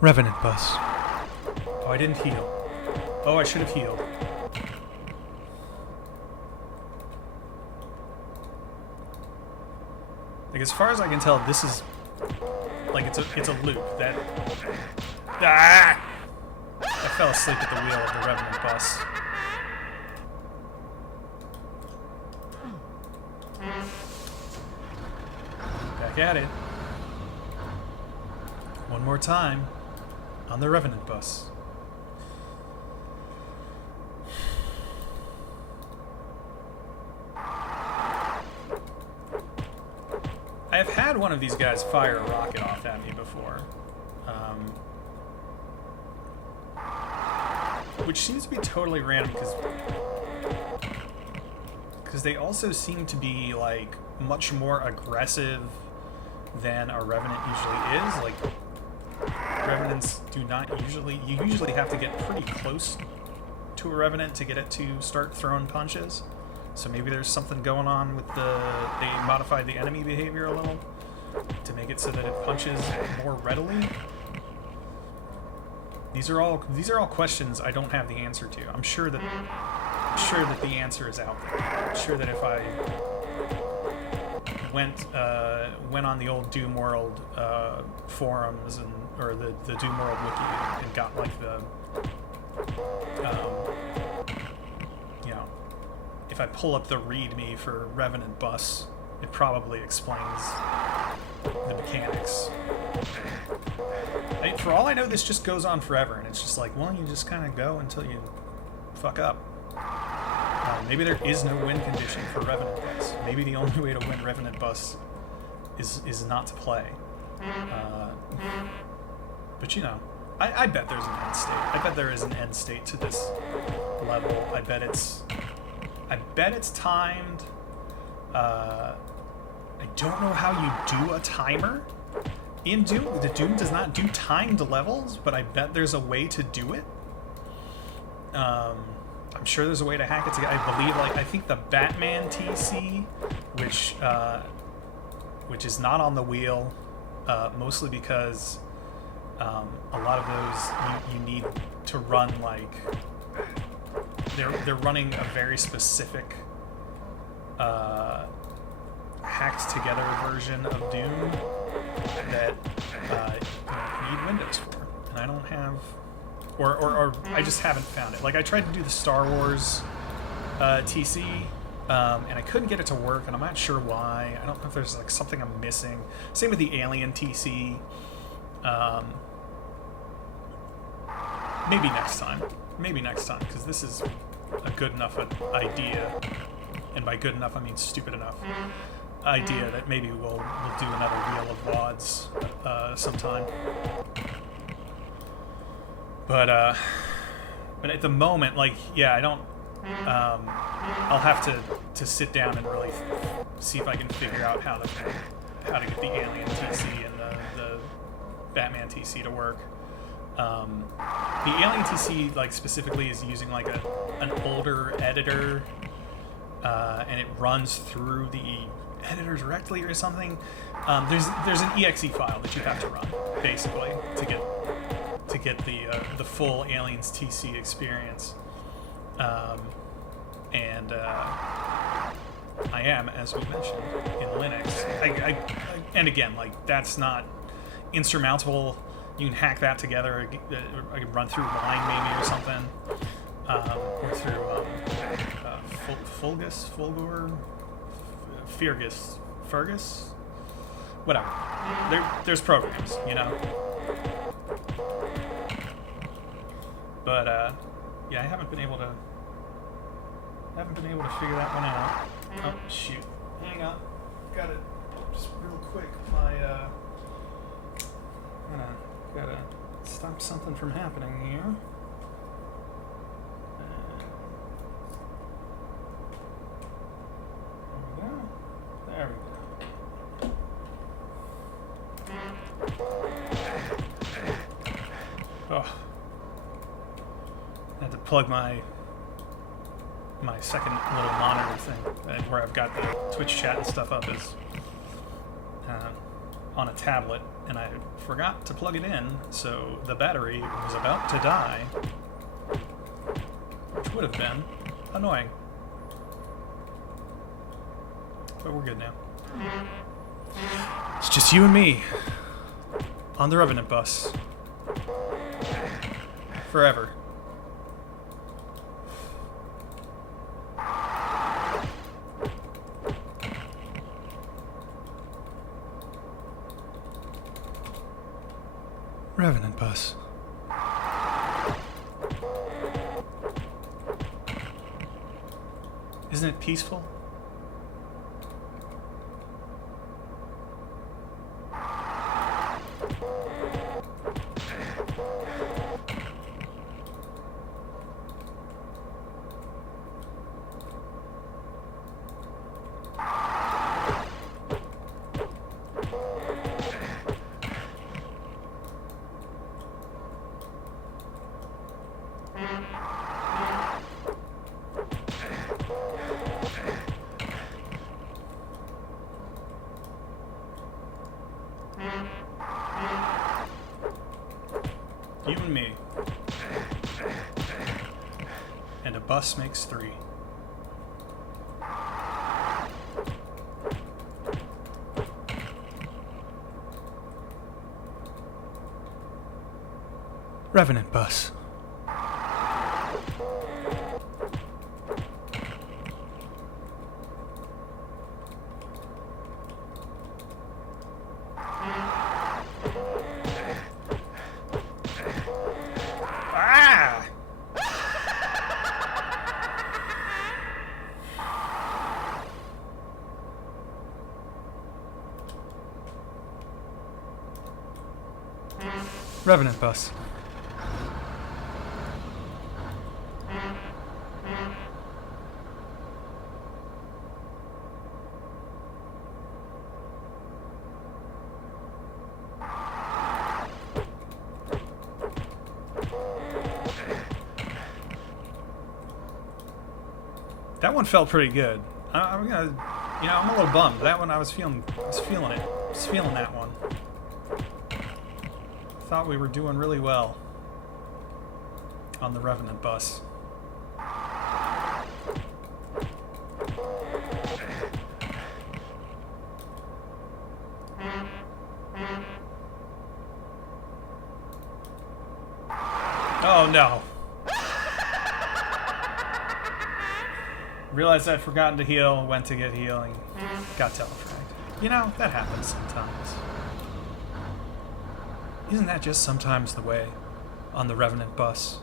Revenant bus. Oh, I didn't heal. Oh, I should have healed. Like, as far as I can tell, this is like it's a loop that. Ah! I fell asleep at the wheel of the Revenant bus. Back at it. One more time on the Revenant bus. I have had one of these guys fire a rocket off at me before. Which seems to be totally random because they also seem to be like much more aggressive than a Revenant usually is. Like, Revenants do not usually... You usually have to get pretty close to a Revenant to get it to start throwing punches. So maybe there's something going on with they modified the enemy behavior a little to make it so that it punches more readily. These are all questions I don't have the answer to. I'm sure that the answer is out there. I'm sure that if I went on the old Doom World forums or the Doom World wiki and got like the if I pull up the README for Revenant Bus, it probably explains the mechanics. For all I know, this just goes on forever, and it's just like, well, you just kind of go until you fuck up. Maybe there is no win condition for Revenant Bus. Maybe the only way to win Revenant Bus is not to play. But you know, I bet there's an end state. I bet there is an end state to this level. I bet it's timed. I don't know how you do a timer in Doom. The Doom does not do timed levels, but I bet there's a way to do it. I'm sure there's a way to hack it together. I believe, I think the Batman TC, which is not on the wheel, mostly because a lot of those you need to run they're running a very specific hacked together version of Doom that you need Windows for, and I don't have, or I just haven't found it. Like, I tried to do the Star Wars TC, and I couldn't get it to work, and I'm not sure why. I don't know if there's like something I'm missing. Same with the Alien TC. Maybe next time, because this is a good enough idea, and by good enough I mean stupid enough idea that maybe we'll do another Wheel of WADs sometime. But at the moment, I don't. I'll have to sit down and really see if I can figure out how to get the Alien TC and the Batman TC to work. The Alien TC, specifically, is using an older editor, and it runs through the editor directly or something. There's an exe file that you have to run, basically, to to get the full Aliens TC experience. And I am, as we mentioned, in Linux. And again, like, that's not insurmountable. You can hack that together. I can run through Wine maybe or something, or through Fulgur, Fergus, whatever. There's programs, you know. But yeah, I haven't been able to figure that one out. Oh shoot! Hang on, got it. Just real quick, gotta stop something from happening here. There we go. Oh. I had to plug my second little monitor thing, where I've got the Twitch chat and stuff up, is on a tablet, and I forgot to plug it in, so the battery was about to die, which would have been annoying. But we're good now. It's just you and me on the Revenant bus. Forever. Revenant bus. Isn't it peaceful? You and me. And a bus makes three. Revenant bus. Ah! Revenant bus. That one felt pretty good. I'm gonna, I'm a little bummed. That one I was feeling it. I was feeling that one. Thought we were doing really well on the Revenant bus. Oh no. Realized I'd forgotten to heal, went to get healing, got telefragged. That happens sometimes. Isn't that just sometimes the way on the Revenant bus?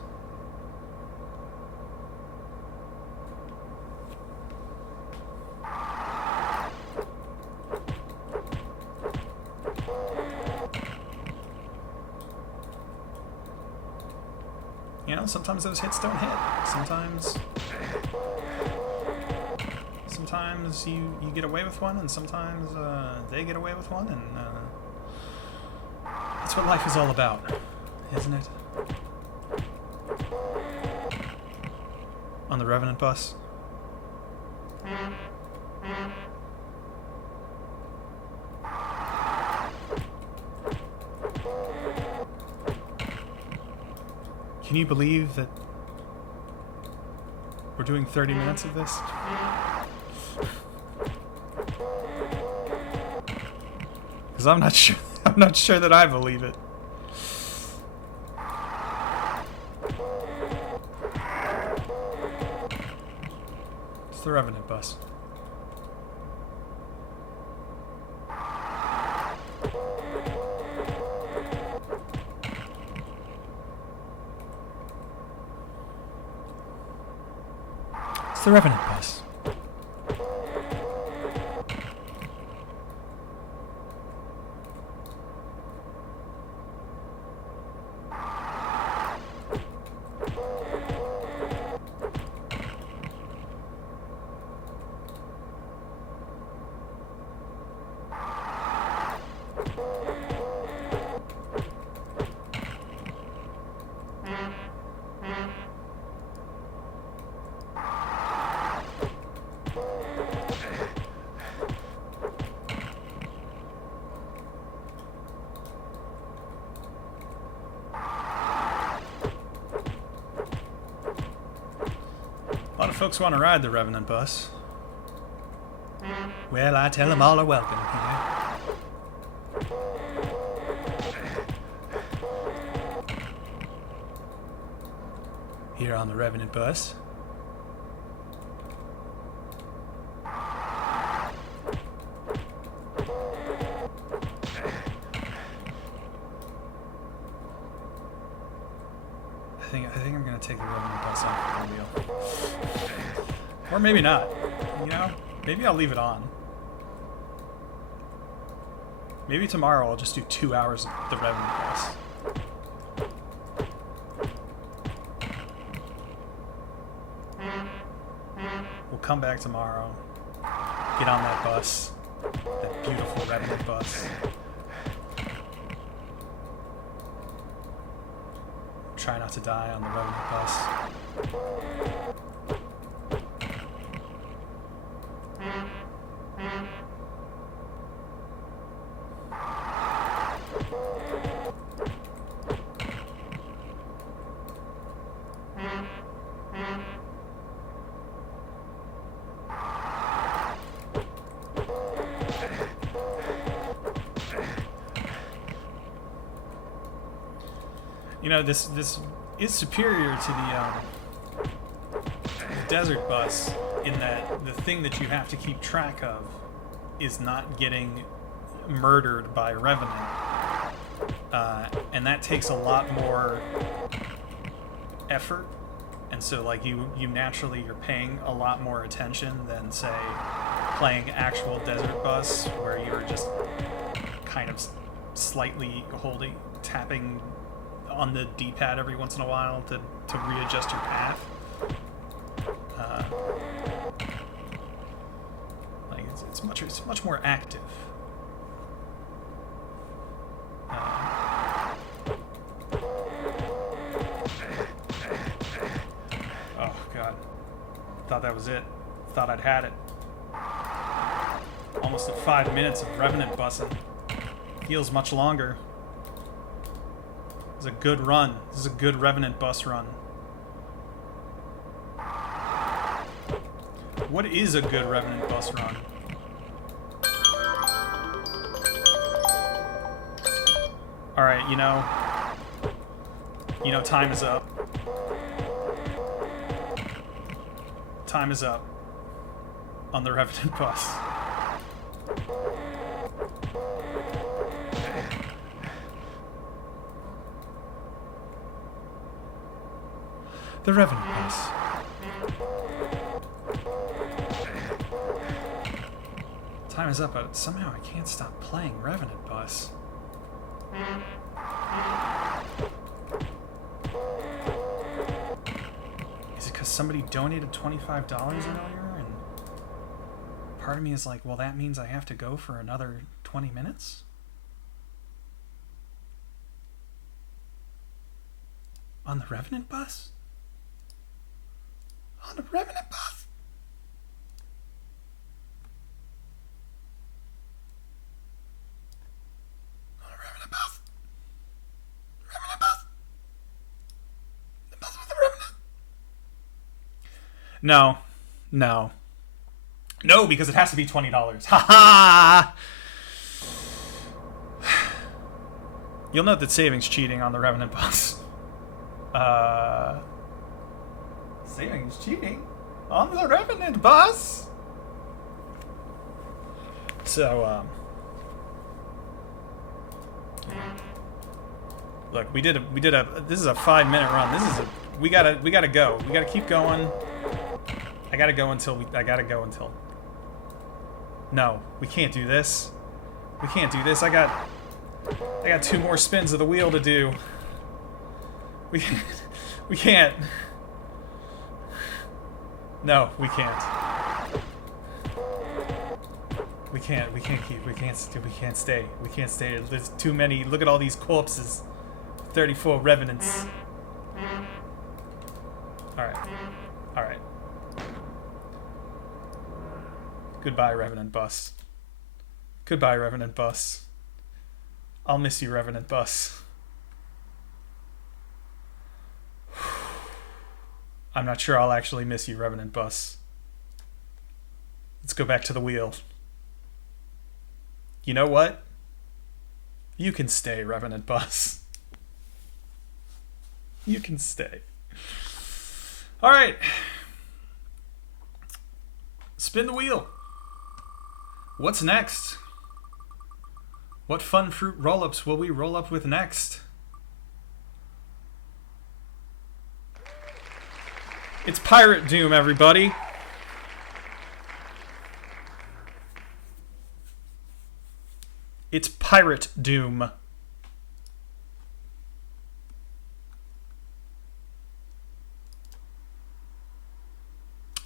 Sometimes those hits don't hit. Sometimes you get away with one, and sometimes they get away with one, and that's what life is all about, isn't it? On the Revenant bus. Can you believe that we're doing 30 minutes of this? Because I'm not sure. I'm not sure that I believe it. It's the Revenant bus. It's the Revenant bus. A lot of folks want to ride the Revenant bus. Well, I tell them all are welcome here on the Revenant bus. I think I'm gonna take the Revenant bus off the wheel. Or maybe not. You know? Maybe I'll leave it on. Maybe tomorrow I'll just do 2 hours of the Revenant bus. We'll come back tomorrow. Get on that bus. That beautiful Revenant bus. Try not to die on the Revenant bus. You know, this is superior to the desert bus in that the thing that you have to keep track of is not getting murdered by Revenant. And that takes a lot more effort. And so, like, you naturally, you're paying a lot more attention than, say, playing actual desert bus, where you're just kind of slightly tapping on the D-pad every once in a while to readjust your path. Like it's much more active. Oh god, thought that was it. Thought I'd had it. Almost at 5 minutes of Revenant bussing. Feels much longer. This is a good run. This is a good Revenant bus run. What is a good Revenant bus run? Alright, you know, time is up. Time is up on the Revenant bus. The Revenant bus. Time is up, but somehow I can't stop playing Revenant bus. Is it because somebody donated $25 earlier? And part of me is like, well, that means I have to go for another 20 minutes? On the Revenant bus? On the Revenant bus? On the Revenant bus? Revenant bus? No. No. No, because it has to be $20. Ha ha! You'll note that savings cheating on the Revenant bus. Savings cheating on the Revenant bus? So, look, we did a this is a 5-minute run. This is we gotta go. We gotta keep going. I gotta go until no, we can't do this. We can't do this. I got 2 more spins of the wheel to do. We can't. No, we can't. We can't stay. There's too many. Look at all these corpses. 34 revenants. Alright. Goodbye, Revenant Bus. Goodbye, Revenant Bus. I'll miss you, Revenant Bus. I'm not sure I'll actually miss you, Revenant Bus. Let's go back to the wheel. You know what? You can stay, Revenant Bus. You can stay. Alright. Spin the wheel. What's next? What fun fruit roll-ups will we roll up with next? It's Pirate Doom, everybody. It's Pirate Doom.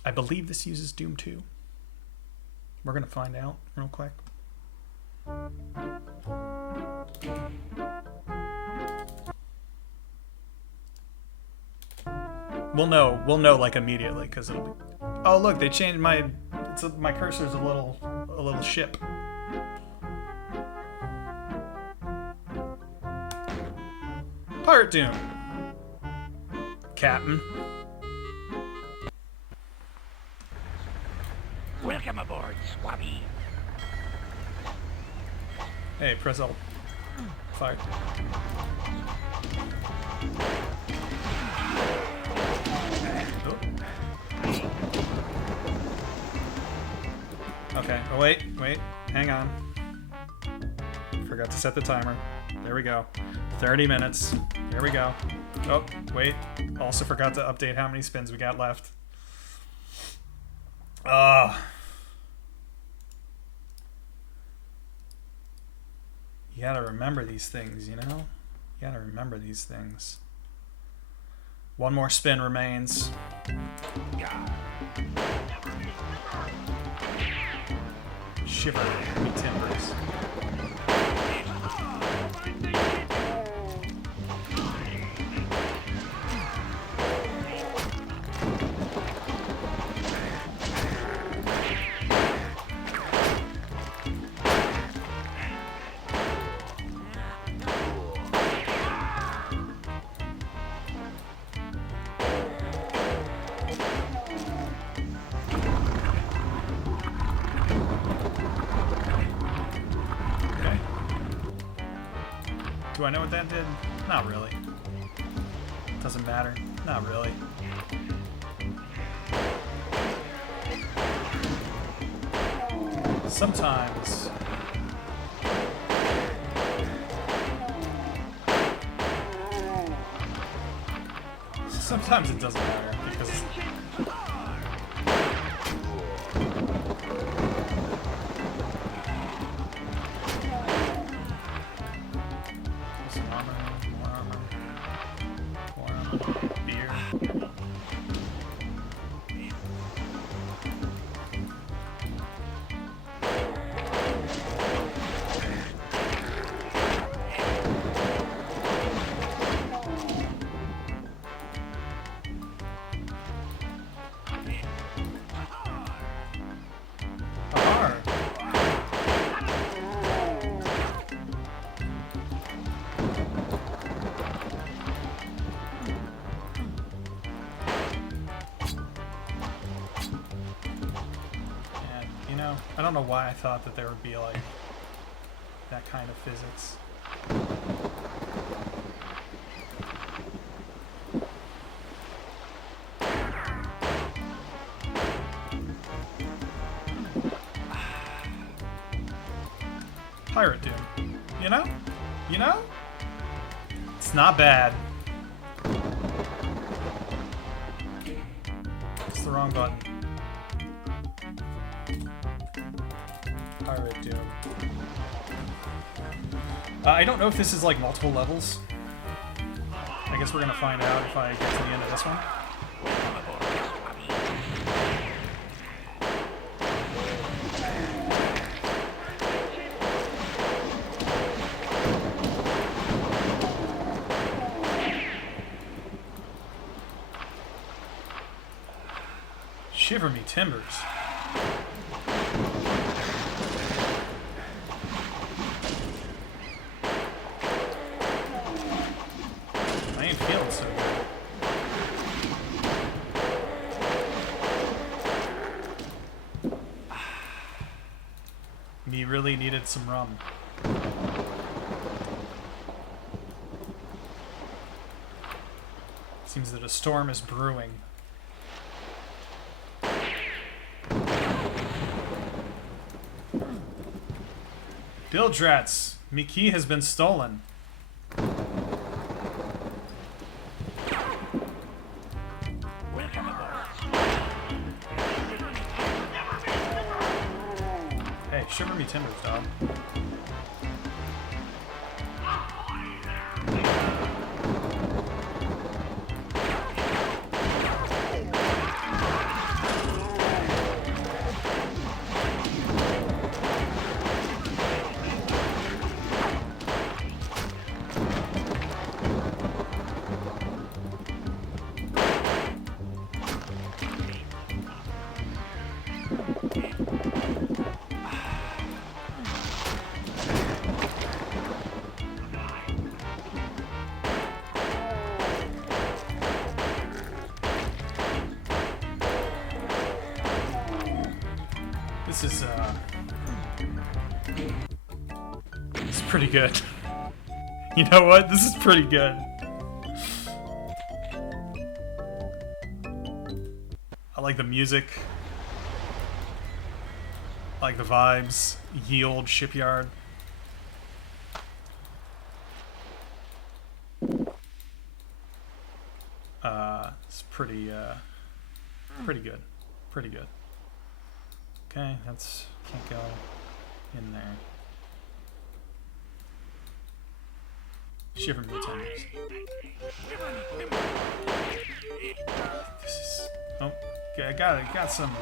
I believe this uses Doom 2. We're gonna find out real quick. We'll know like immediately because it'll be. Oh look, they changed my. My cursor's a little ship. Pirate Doom. Captain. Welcome aboard, Swabby. Hey, press Alt. Fire. Oh. Okay. Oh wait. Hang on. Forgot to set the timer. There we go. 30 minutes. Here we go. Oh, wait. Also forgot to update how many spins we got left. You gotta remember these things, you know? You gotta remember these things. One more spin remains. Shiver me timbers. Do I know what that did? Not really. Doesn't matter. Not really. Sometimes it doesn't matter because you know? I don't know why I thought that there would be, like, that kind of physics. Pirate Doom. You know? You know? It's not bad. It's the wrong button. Pirate Doom. I don't know if this is like multiple levels. I guess we're gonna find out if I get to the end of this one. Shiver me timbers. I ain't feeling so good. Me really needed some rum. Seems that a storm is brewing. Bildrats, me key has been stolen. Hey, shiver me timbers, dog. This is pretty good. You know what? This is pretty good. I like the music. I like the vibes. Ye old shipyard. It's pretty good. Pretty good. Okay, that's can't go in there. Shiver me timbers. This is okay. I got some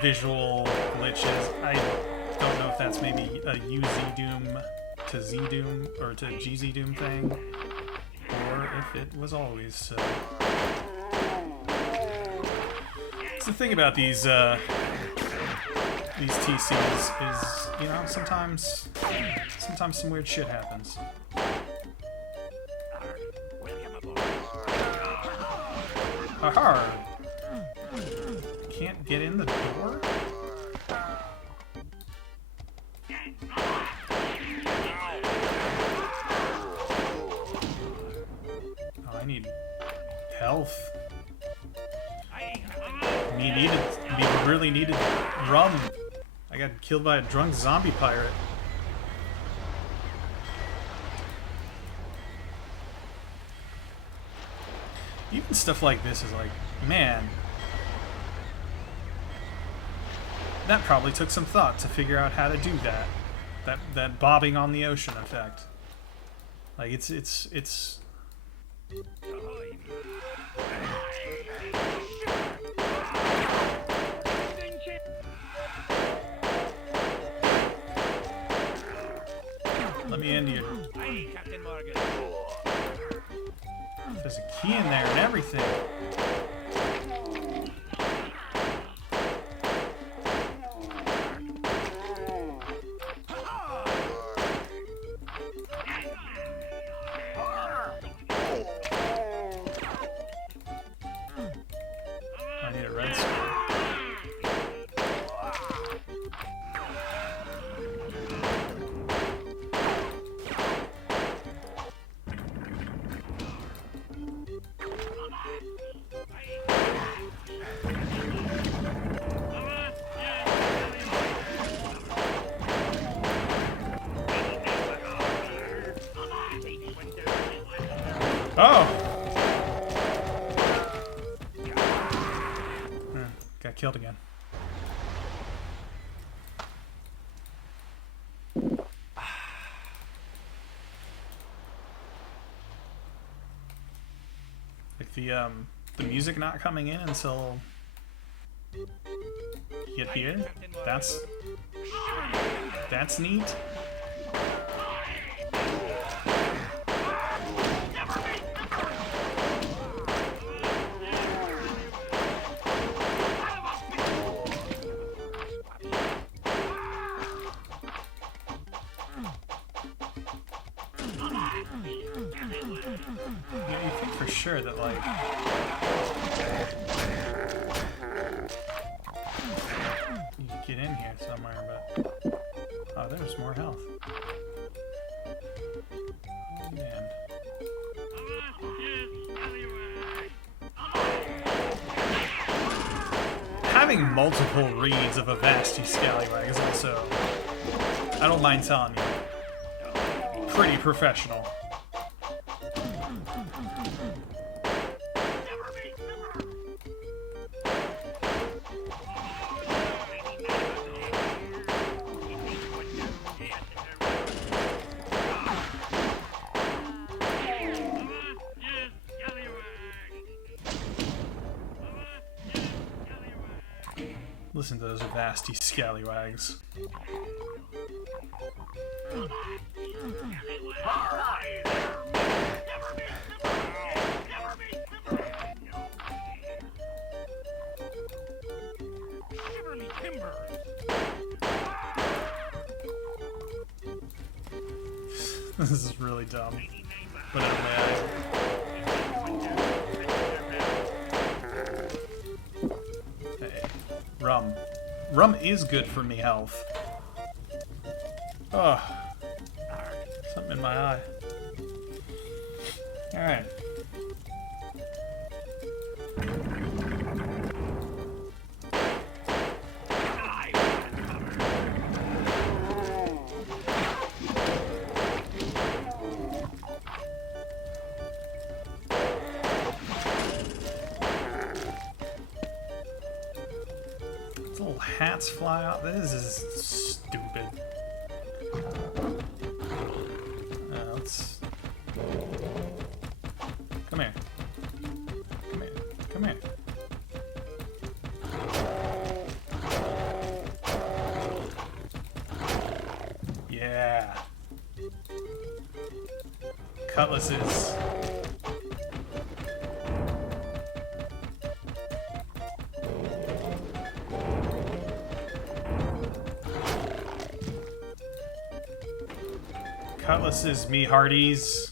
visual glitches. I don't know if that's maybe a UZDoom to ZDoom or to GZDoom thing, or if it was always so. It's the thing about these TCs is, you know, sometimes some weird shit happens. Aha! Can't get in the door? Oh, I need health. We really needed rum. I got killed by a drunk zombie pirate. Even stuff like this is like, man, that probably took some thought to figure out how to do that. That bobbing on the ocean effect. Like it's let me into you. There's a key in there and everything. I need a red screen. Got killed again. Like the music not coming in until you get here. That's neat. Yeah, you think for sure that like you could get in here somewhere, but oh, there's more health. Oh, man. Having multiple reads of a Vasty Scallywag is also, I don't mind telling you, pretty professional. Listen to those Vasty Scallywags. This is really dumb, but I'm mad. Hey, rum. Rum is good for me health. Oh, something in my eye. All right. Little hats fly out. This is stupid. Let's come here. Come here. Come here. Yeah. Cutlasses. Cutlasses, me hearties.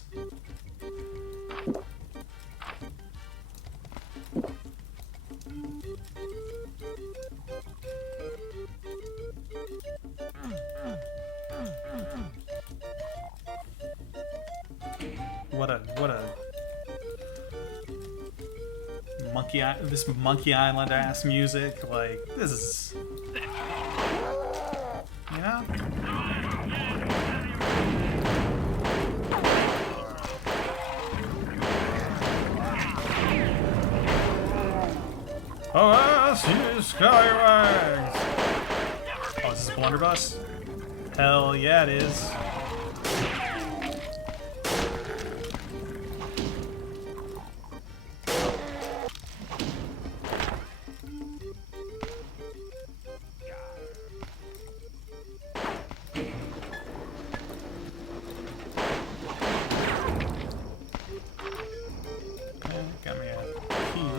What a this Monkey Island ass music, like this is, you know? Oh, I see Scallywags! Oh, is this a blunderbuss? Hell yeah, it is. Okay, got me a key.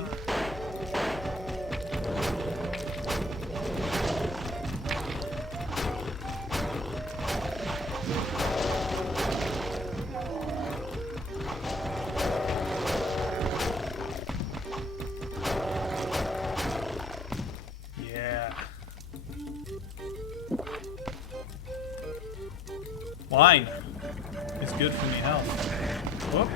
Yeah. Wine is good for me health. Whoop.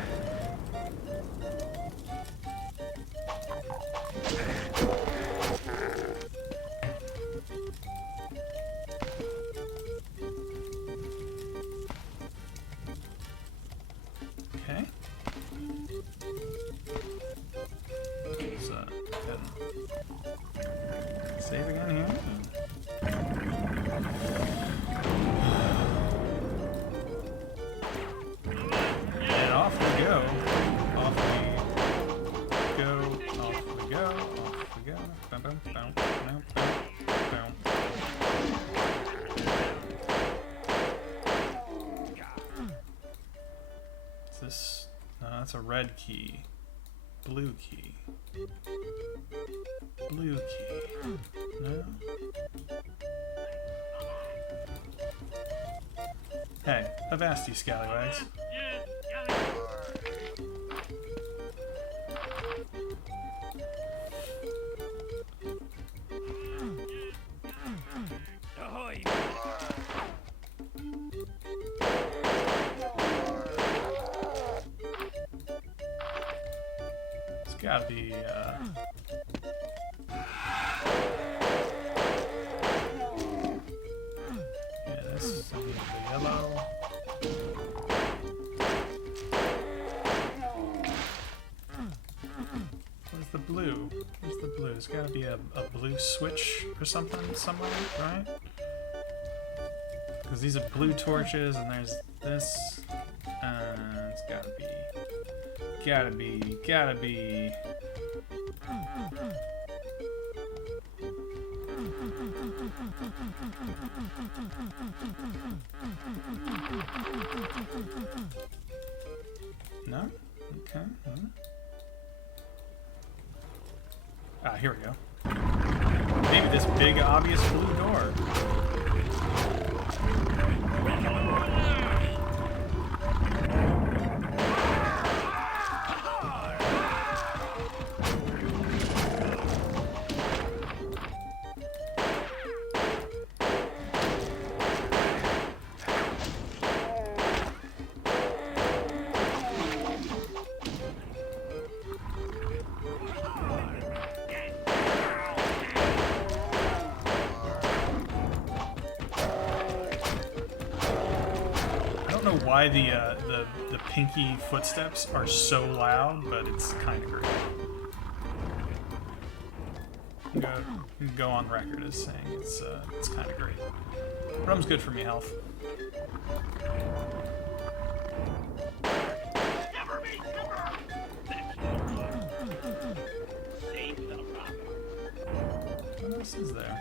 Okay. So, Off we go. Boom, boom, boom, boom, boom, boom. What's this? No, that's a red key. Blue key. Blue key. No? Hey, I've asked you, scallywags. Ahoy! It's gotta be, yeah, this is the yellow. Where's the blue? Where's the blue? There's gotta be a blue switch or something somewhere, right? Because these are blue torches, and there's this. It's gotta be. No? Okay. Ah, here we go. Maybe this big, obvious blue door. I don't know why the pinky footsteps are so loud, but it's kind of great. Go on record as saying it's kind of great. Rum's good for me health. What else is there?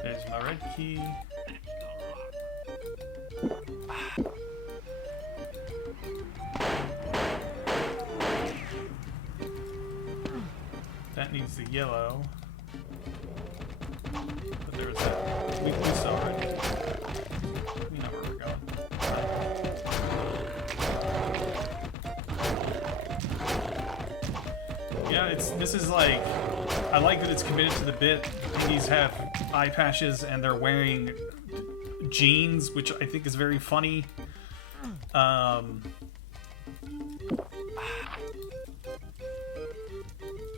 There's my red key. That needs the yellow. But there's that. We saw it. We know where we're going. Yeah, this is like, I like that it's committed to the bit. These have eye patches and they're wearing jeans, which I think is very funny.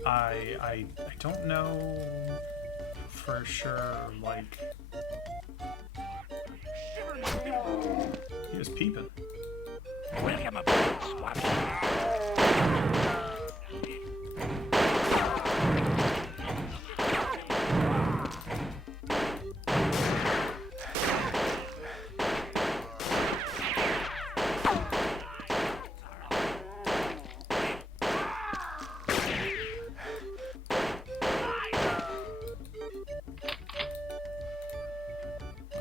I don't know for sure, like, he was peeping. Welcome aboard, Swabby.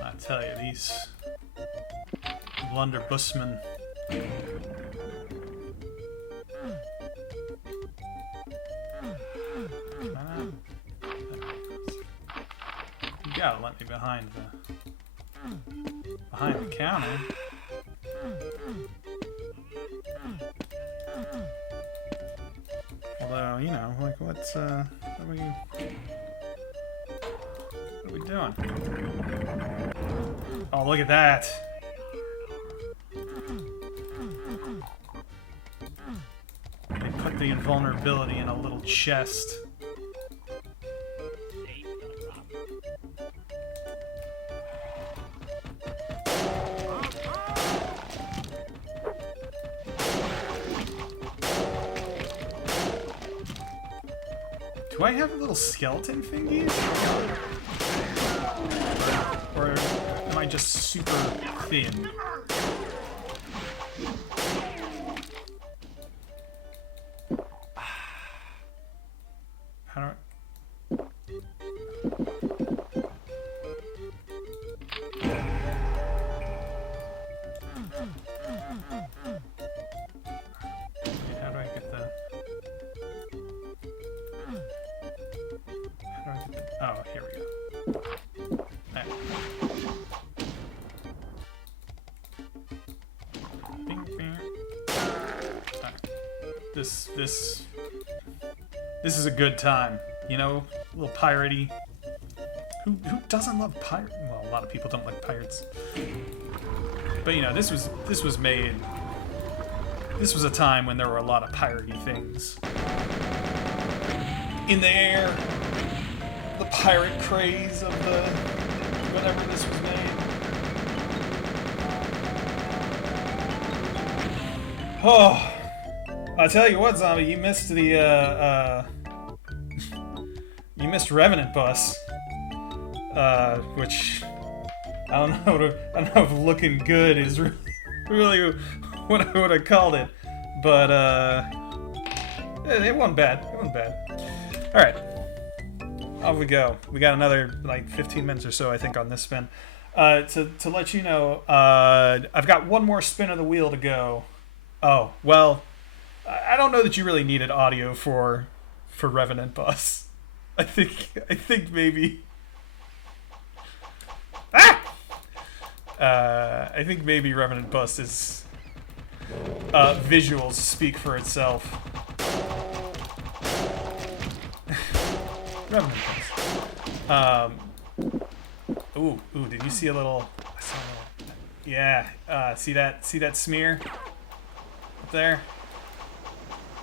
I tell you, these blunderbusmen. You gotta let me behind the counter. Although, you know, like what are we doing? Oh, look at that! They put the invulnerability in a little chest. Do I have little skeleton thingies? Or am I just super thin? How do I... How do I get the... How do I get the... Oh, here we go. Alright. Bing, bing. Alright. This is a good time, you know? A little piratey. Who doesn't love pirate? Well, a lot of people don't like pirates. But you know, this was made. This was a time when there were a lot of piratey things in the air. The pirate craze of the whenever this was made. Oh, I tell you what, zombie, you missed the you missed Revenant Bus, which I don't know if looking good is really what I would have called it, but it wasn't bad. It wasn't bad. All right, off we go. We got another like 15 minutes or so, I think, on this spin. To let you know, I've got one more spin of the wheel to go. Oh well, I don't know that you really needed audio for Revenant Bus. I think maybe. I think maybe Revenant Bus is visuals speak for itself. Revenant Bus. Ooh, did you see a little? I saw a little. Yeah. See that smear up there?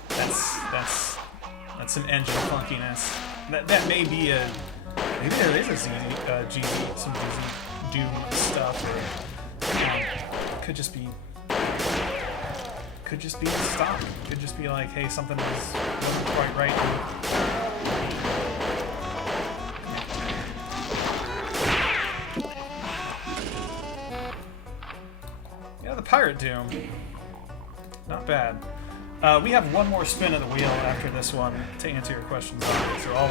That's some engine funkiness. That may be a. Maybe there is a some UZDoom stuff, or could just be stock. Could just be like, hey, something wasn't quite right. Yeah, the Pirate Doom. Not bad. We have one more spin of the wheel after this one to answer your questions on it, so I'll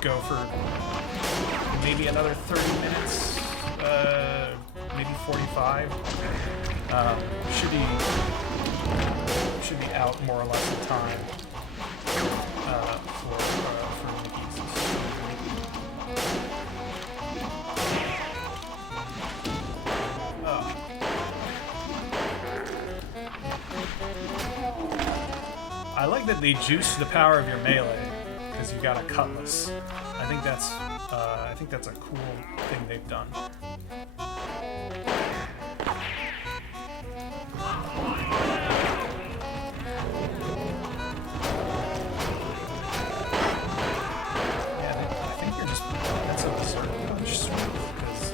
go for maybe another 30 minutes, maybe 45. Should be out more or less in time for Mickey's. Oh. I like that they juice the power of your melee because you got a cutlass. I think that's a cool thing they've done. Yeah, I think you're just that's a berserk punch sort of because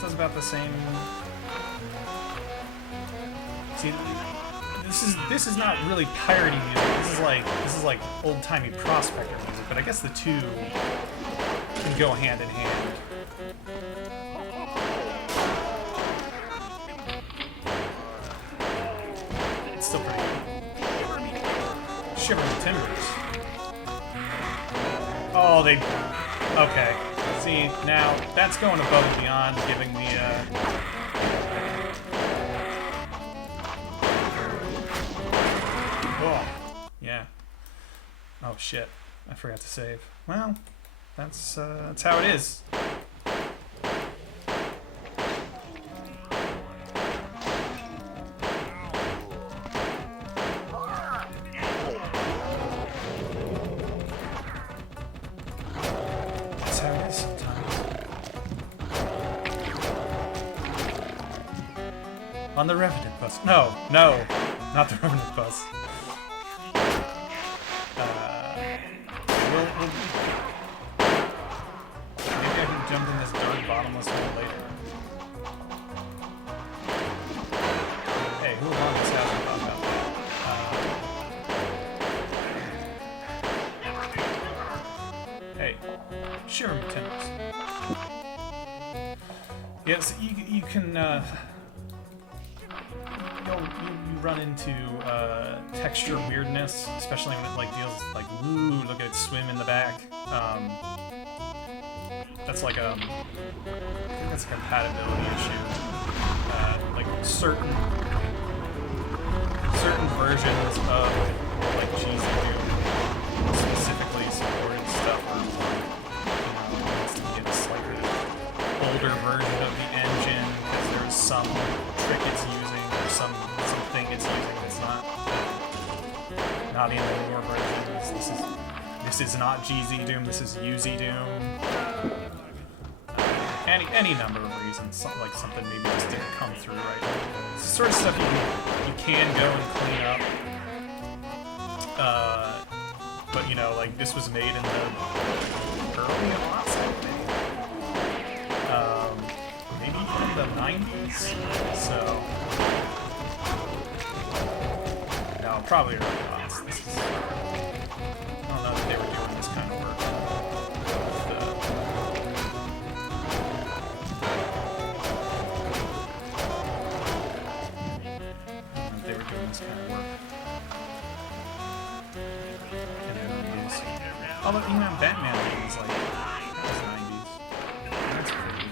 does about the same. See, this is not really piratey music. This is like old timey prospector music. But I guess the two can go hand in hand. It's still pretty good. Shivering Timbers. Oh, they. Okay. See, now that's going above and beyond, giving the. Oh, yeah. Oh shit! I forgot to save. Well, that's how it is. That's how it is sometimes. On the Revenant Bus. No, not the Revenant Bus. Maybe I can jump in this dark bottomless hole later. Sure, Lieutenant. Yes, you can, you run into, texture weirdness, especially when it, like, feels like, ooh, look at it swim in the back. That's like I think that's a compatibility issue. Like, certain versions of, like, UZDoom specifically supported stuff where, it's to get a slightly older version of the engine because there's some trick it's using or something it's using that's not in the newer versions. This is not UZDoom, this is UZDoom. Any number of reasons, like something maybe just didn't come through right. It's the sort of stuff you can go and clean up. But you know, like this was made in the early aughts, I think. Maybe in the 90s. So no, probably early aughts. I don't know that they were doing this kind of work. This kind of work in the 90s. Although even Batman was like that was 90s. That's pretty.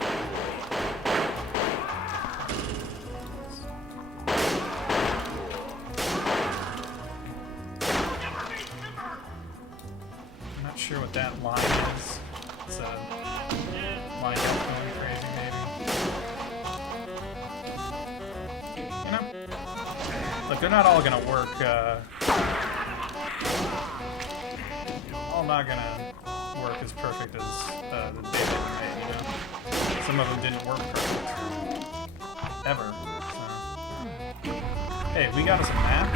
I'm not sure what that line is. It's a line going crazy, maybe. You know? Look, they're not all gonna work, all not gonna work as perfect as the day they were made, you know? Some of them didn't work perfect. Ever. So. Hey, we got us a map.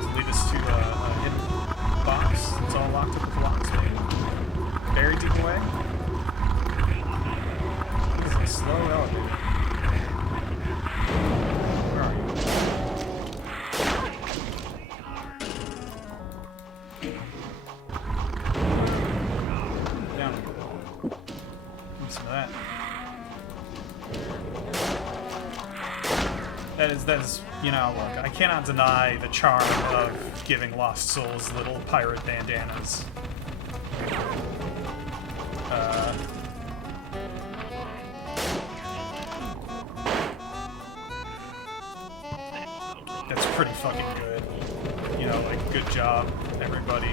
To lead us to a hidden box. It's all locked up with blocks, maybe. Buried deep away. This is a slow elevator. Where are you? Down. Give me some of that. That is, you know, look, I cannot deny the charm of giving Lost Souls little pirate bandanas. That's pretty fucking good. You know, like, good job, everybody.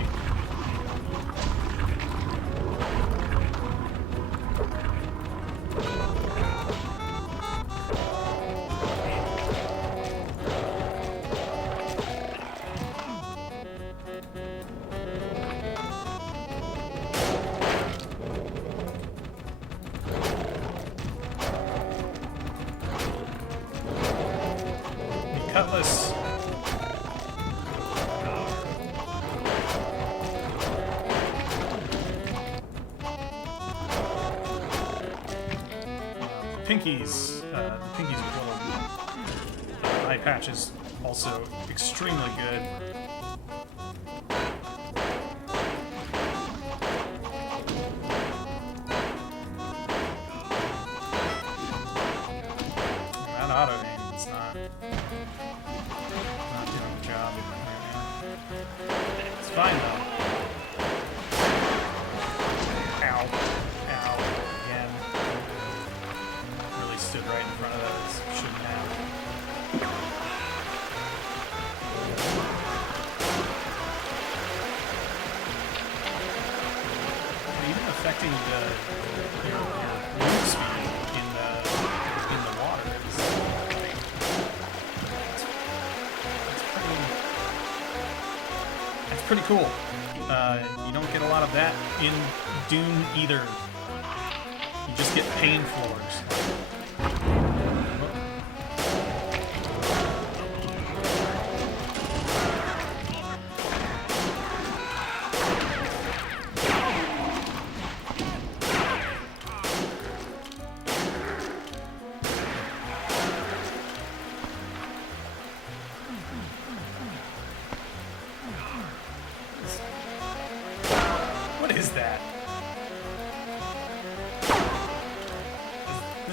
Cutlass. Pinkies. The Pinkies build. Eye patch is also extremely good. That auto aim is not doing the job right now. It's fine though. Ow. Ow. Again. Really stood right in front of those. Shouldn't have. And even affecting your move speed in the water is that's pretty cool. You don't get a lot of that in Doom either. You just get pain floors.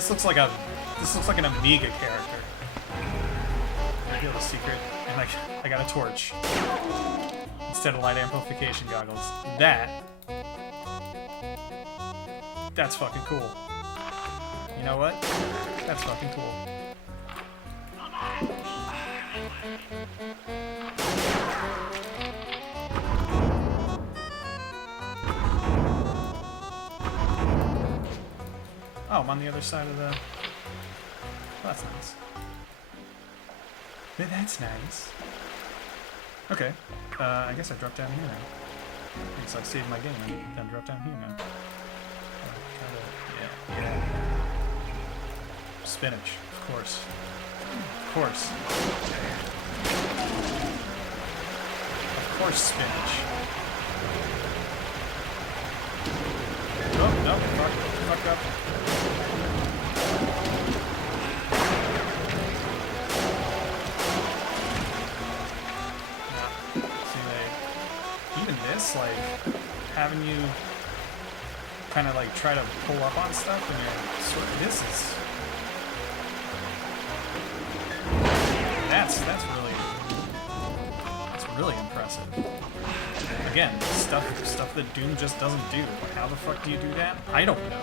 This looks like an Amiga character. Reveal the secret, and I got a torch instead of light amplification goggles. That's fucking cool. You know what? That's fucking cool. Oh, I'm on the other side of the... Well, that's nice. Yeah, that's nice. Okay. I guess I drop down here now. I guess I saved my game and then drop down here now. Yeah. Spinach, of course. Of course. Of course, spinach. Oh, no, fucked up. See, even this, like, having you kind of like try to pull up on stuff, and you're sort of, that's really impressive. Again, stuff that Doom just doesn't do. How the fuck do you do that? I don't know.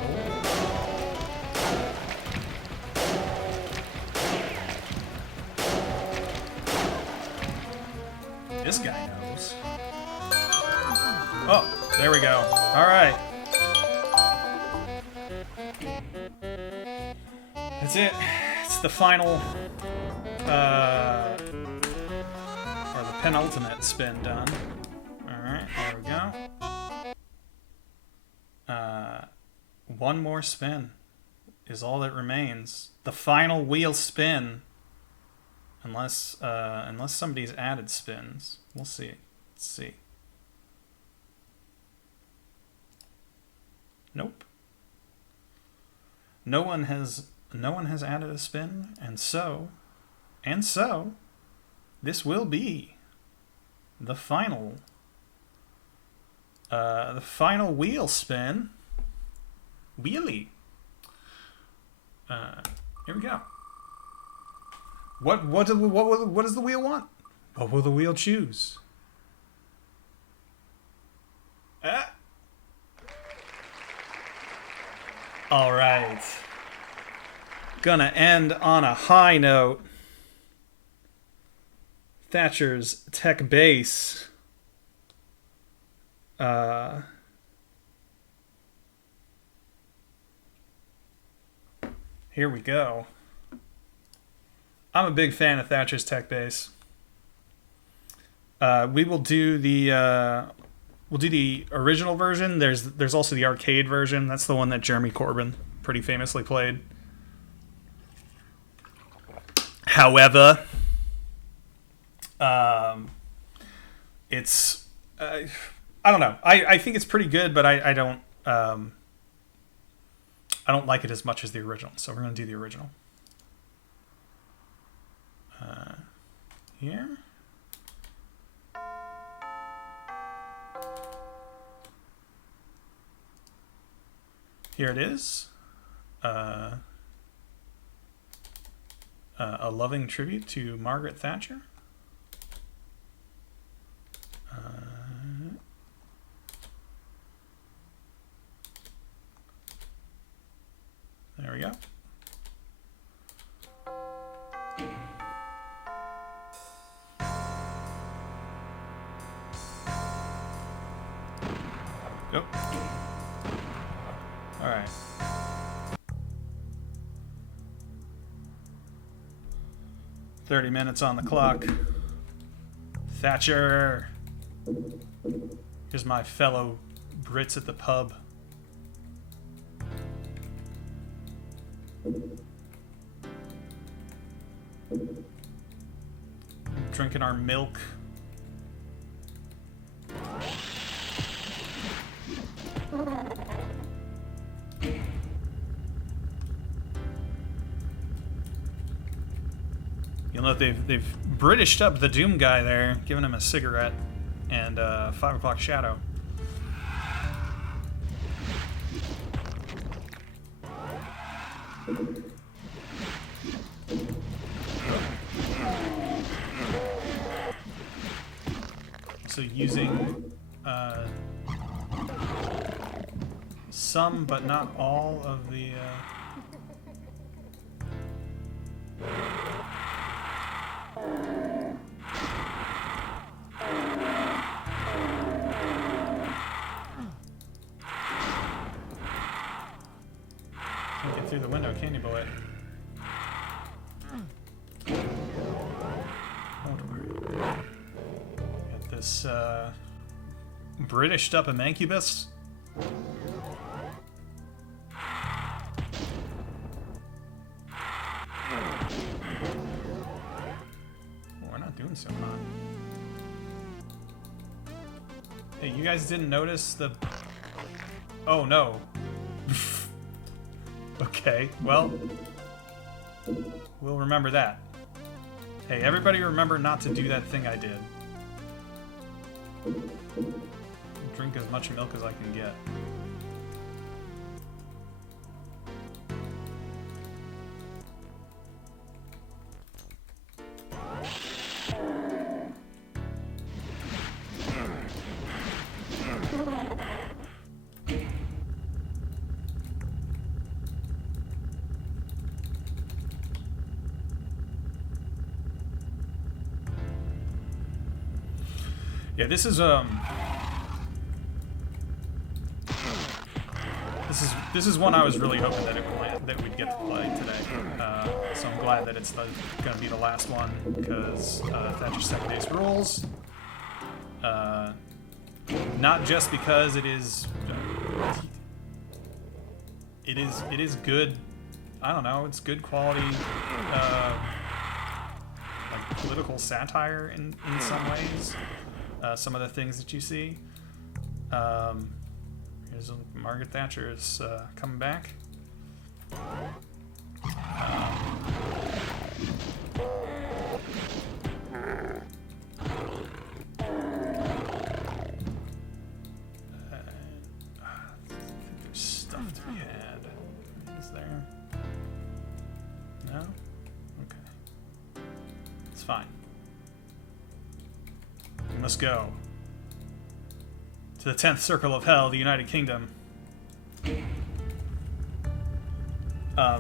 This guy knows. Oh, there we go. All right. That's it. It's the final, or the penultimate spin done. Alright, there we go. One more spin is all that remains. The final wheel spin. Unless somebody's added spins. We'll see. Let's see. Nope. No one has added a spin, and so this will be the final wheel spin. Wheelie. Here we go. What does the wheel want? What will the wheel choose? All right. Gonna end on a high note. Thatcher's tech base. Here we go. I'm a big fan of Thatcher's tech base. We will do the original version. There's also the arcade version. That's the one that Jeremy Corbyn pretty famously played. However, it's I don't know. I think it's pretty good, but I don't like it as much as the original. So we're gonna do the original. Here. Here it is. A loving tribute to Margaret Thatcher. There we go. Go. All right. "30 minutes on the clock. Thatcher. Here's my fellow Brits at the pub. Drinking our milk. You'll note they've Britished up the Doom guy there, giving him a cigarette and 5 o'clock shadow. So using some but not all of the can't get through the window, can you, boy? Don't worry. Got this Britished up a mancubus. We're not doing so hot. Hey, you guys didn't notice the... Oh, no. Okay, well... We'll remember that. Hey, everybody remember not to do that thing I did. Drink as much milk as I can get. Yeah, this is one I was really hoping that we'd get to play today. So I'm glad that it's going to be the last one because Thatcher's Second Ace rules. Not just because it is good. I don't know. It's good quality, like political satire in some ways. Some of the things that you see. Here's Margaret Thatcher is coming back. There's stuff to be had. Is there? No? Okay. It's fine. We must go to the 10th Circle of Hell, the United Kingdom. I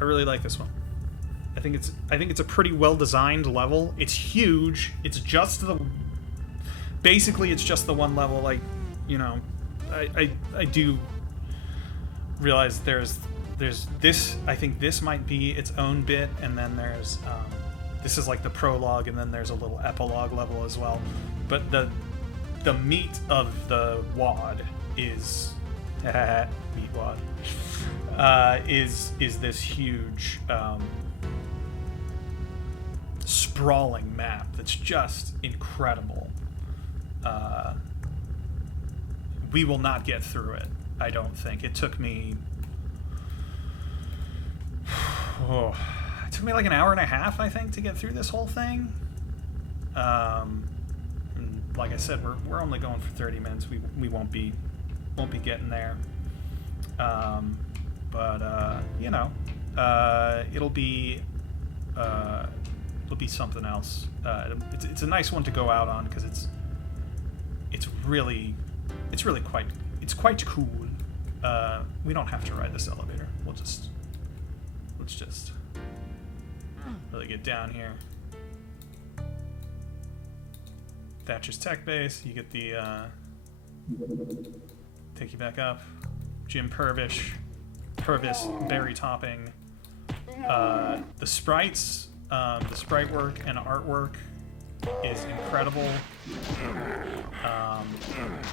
really like this one. I think it's a pretty well designed level. It's huge. It's just the basically it's just the one level. Like, you know, I do realize there's this. I think this might be its own bit, and then there's this is like the prologue, and then there's a little epilogue level as well. But the meat of the wad is meat wad is this huge sprawling map that's just incredible. We will not get through it, I don't think. It took me it took me like an hour and a half, I think, to get through this whole thing. And like I said, we're only going for 30 minutes. We won't be getting there. But you know, it'll be something else. It's a nice one to go out on because it's really quite cool. We don't have to ride this elevator. Let's just really get down here. Thatcher's Tech Base. You get the take you back up. Jim Purvis, berry topping. The sprites, the sprite work and artwork is incredible.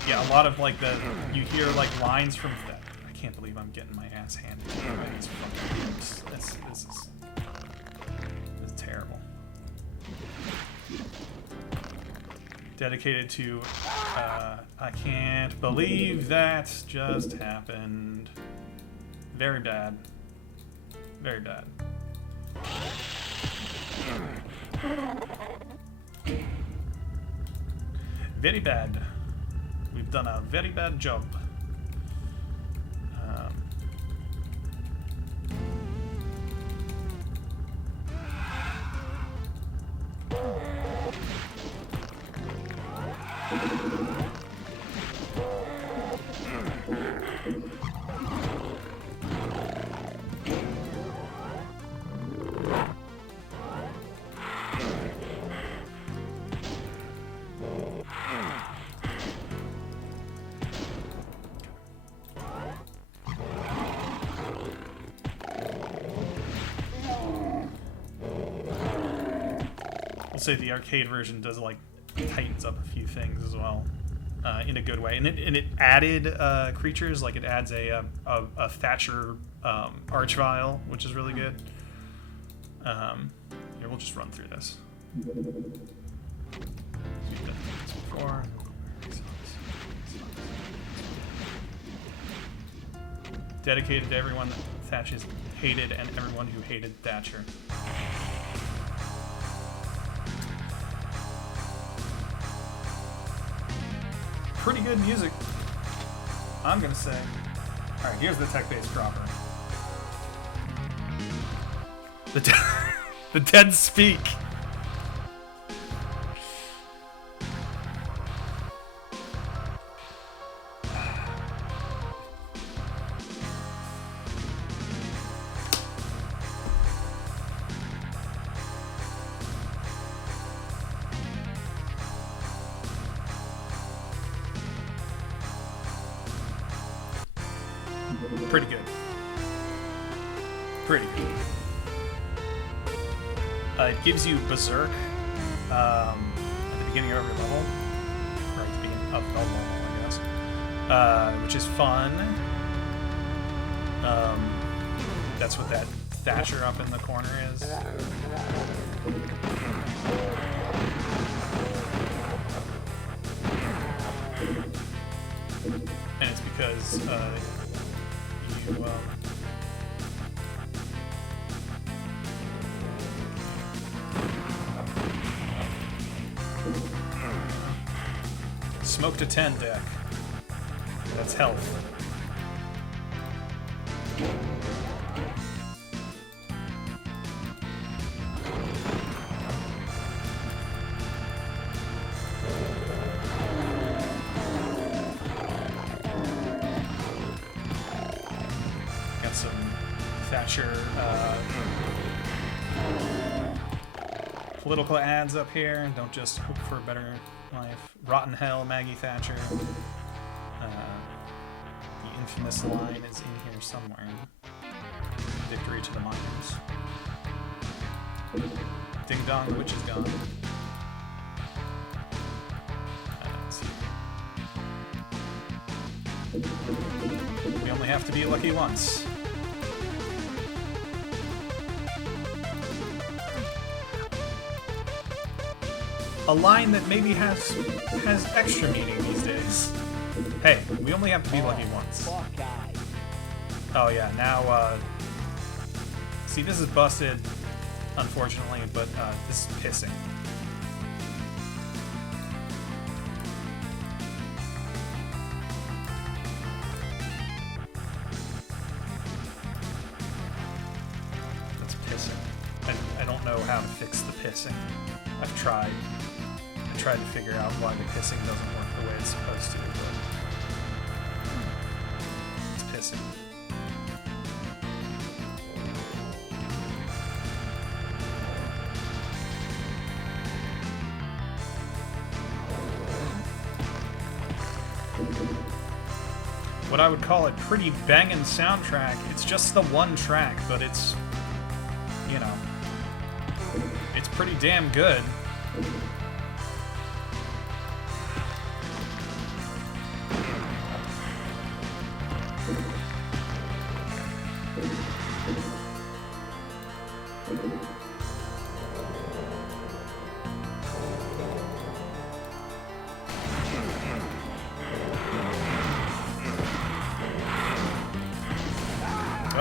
Yeah, a lot of like you hear like lines from that. I can't believe I'm getting my ass handed to me by these fucking games. This is terrible. Dedicated to, I can't believe that just happened. Very bad. Very bad. Very bad. We've done a very bad job. I'll say the arcade version does like tightens up a few things as well, in a good way, and it added creatures, like it adds a Thatcher Archvile, which is really good. Here, we'll just run through this. We've done this before. Dedicated to everyone that Thatcher's hated and everyone who hated Thatcher. Pretty good music, I'm gonna say. Alright, here's the tech base proper. The dead speak. Pretty good. Pretty good. It gives you Berserk at the beginning of every level. Or at the beginning of the level, I guess. Which is fun. That's what that Thatcher up in the corner is. And it's because you smoked a 10 deck. That's health. Got some Thatcher political ads up here. Don't just hope for a better life. Rotten hell, Maggie Thatcher. The infamous line is in here somewhere. Victory to the miners. Ding dong, the witch is gone. Let's see. We only have to be lucky once. A line that maybe has extra meaning these days. Hey, we only have to be lucky once. Oh yeah, now, see, this is busted, unfortunately, but this is pissing. That's pissing. I don't know how to fix the pissing. I've tried. I tried to figure out why the pissing doesn't work the way it's supposed to, but it's pissing. What I would call a pretty banging soundtrack. It's just the one track, but it's, you know, it's pretty damn good.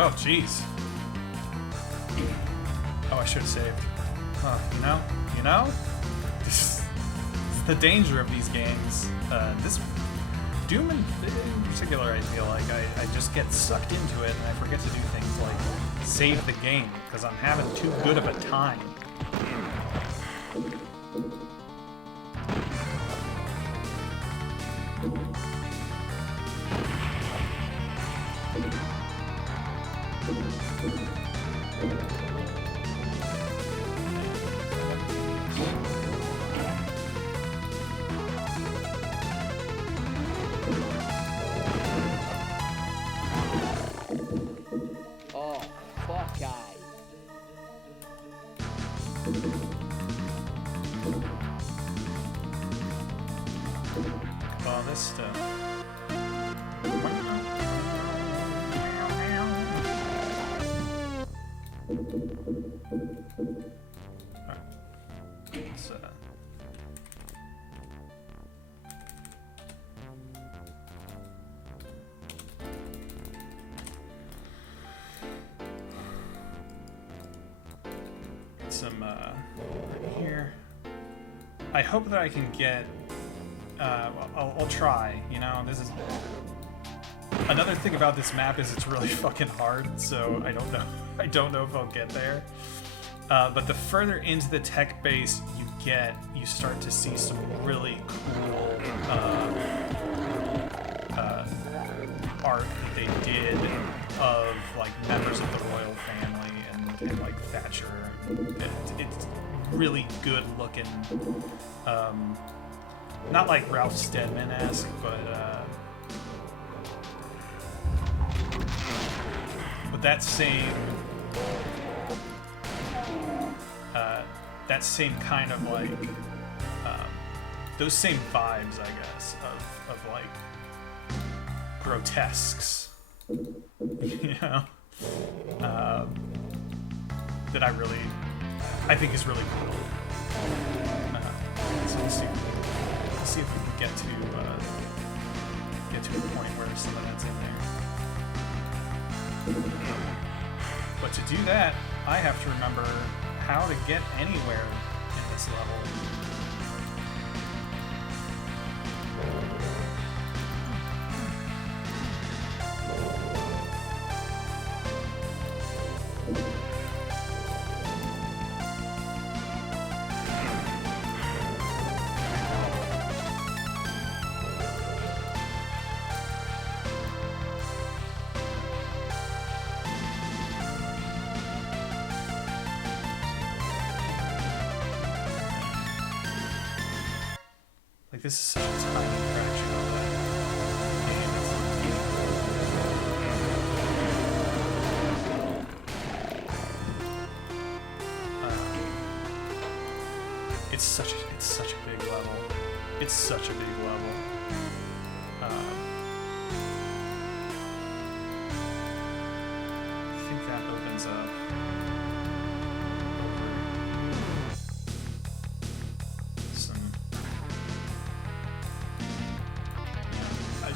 Oh, jeez. Oh, I should have saved. You know? This is the danger of these games. This Doom in particular, I feel like I just get sucked into it and I forget to do things like save the game because I'm having too good of a time. Oh, fuck aye. All this stuff. Let's, some right here. I hope that I can get. I'll try. You know, this is another thing about this map is it's really fucking hard. So I don't know. I don't know if I'll get there. But the further into the tech base you get, you start to see some really cool art that they did of like members of the royal family and like Thatcher. It's really good looking. Not like Ralph Steadman-esque, but that same kind of like those same vibes, I guess, of like grotesques, you know, that I think is really cool. So let's see if we can get to a point where some of that's in there. But to do that, I have to remember how to get anywhere in this level. Like, this is such a tiny fraction of that game. It's such a big level. It's such a big level. I think that opens up.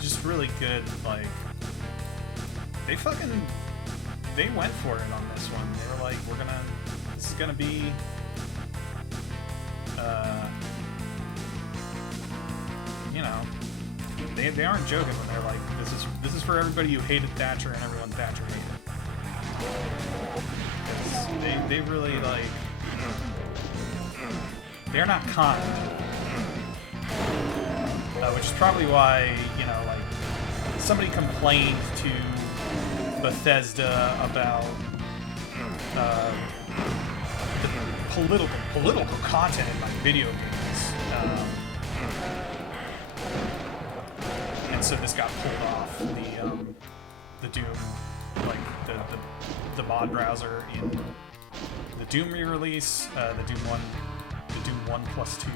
Just really good, like, they went for it on this one. They were like, this is gonna be, you know, they aren't joking when they're like, this is for everybody who hated Thatcher and everyone Thatcher hated. They really, like, they're not kind. Which is probably why, you know, like, somebody complained to Bethesda about the political content in my video games, and so this got pulled off the Doom, like the mod browser in the Doom re-release, the Doom 1 plus 2.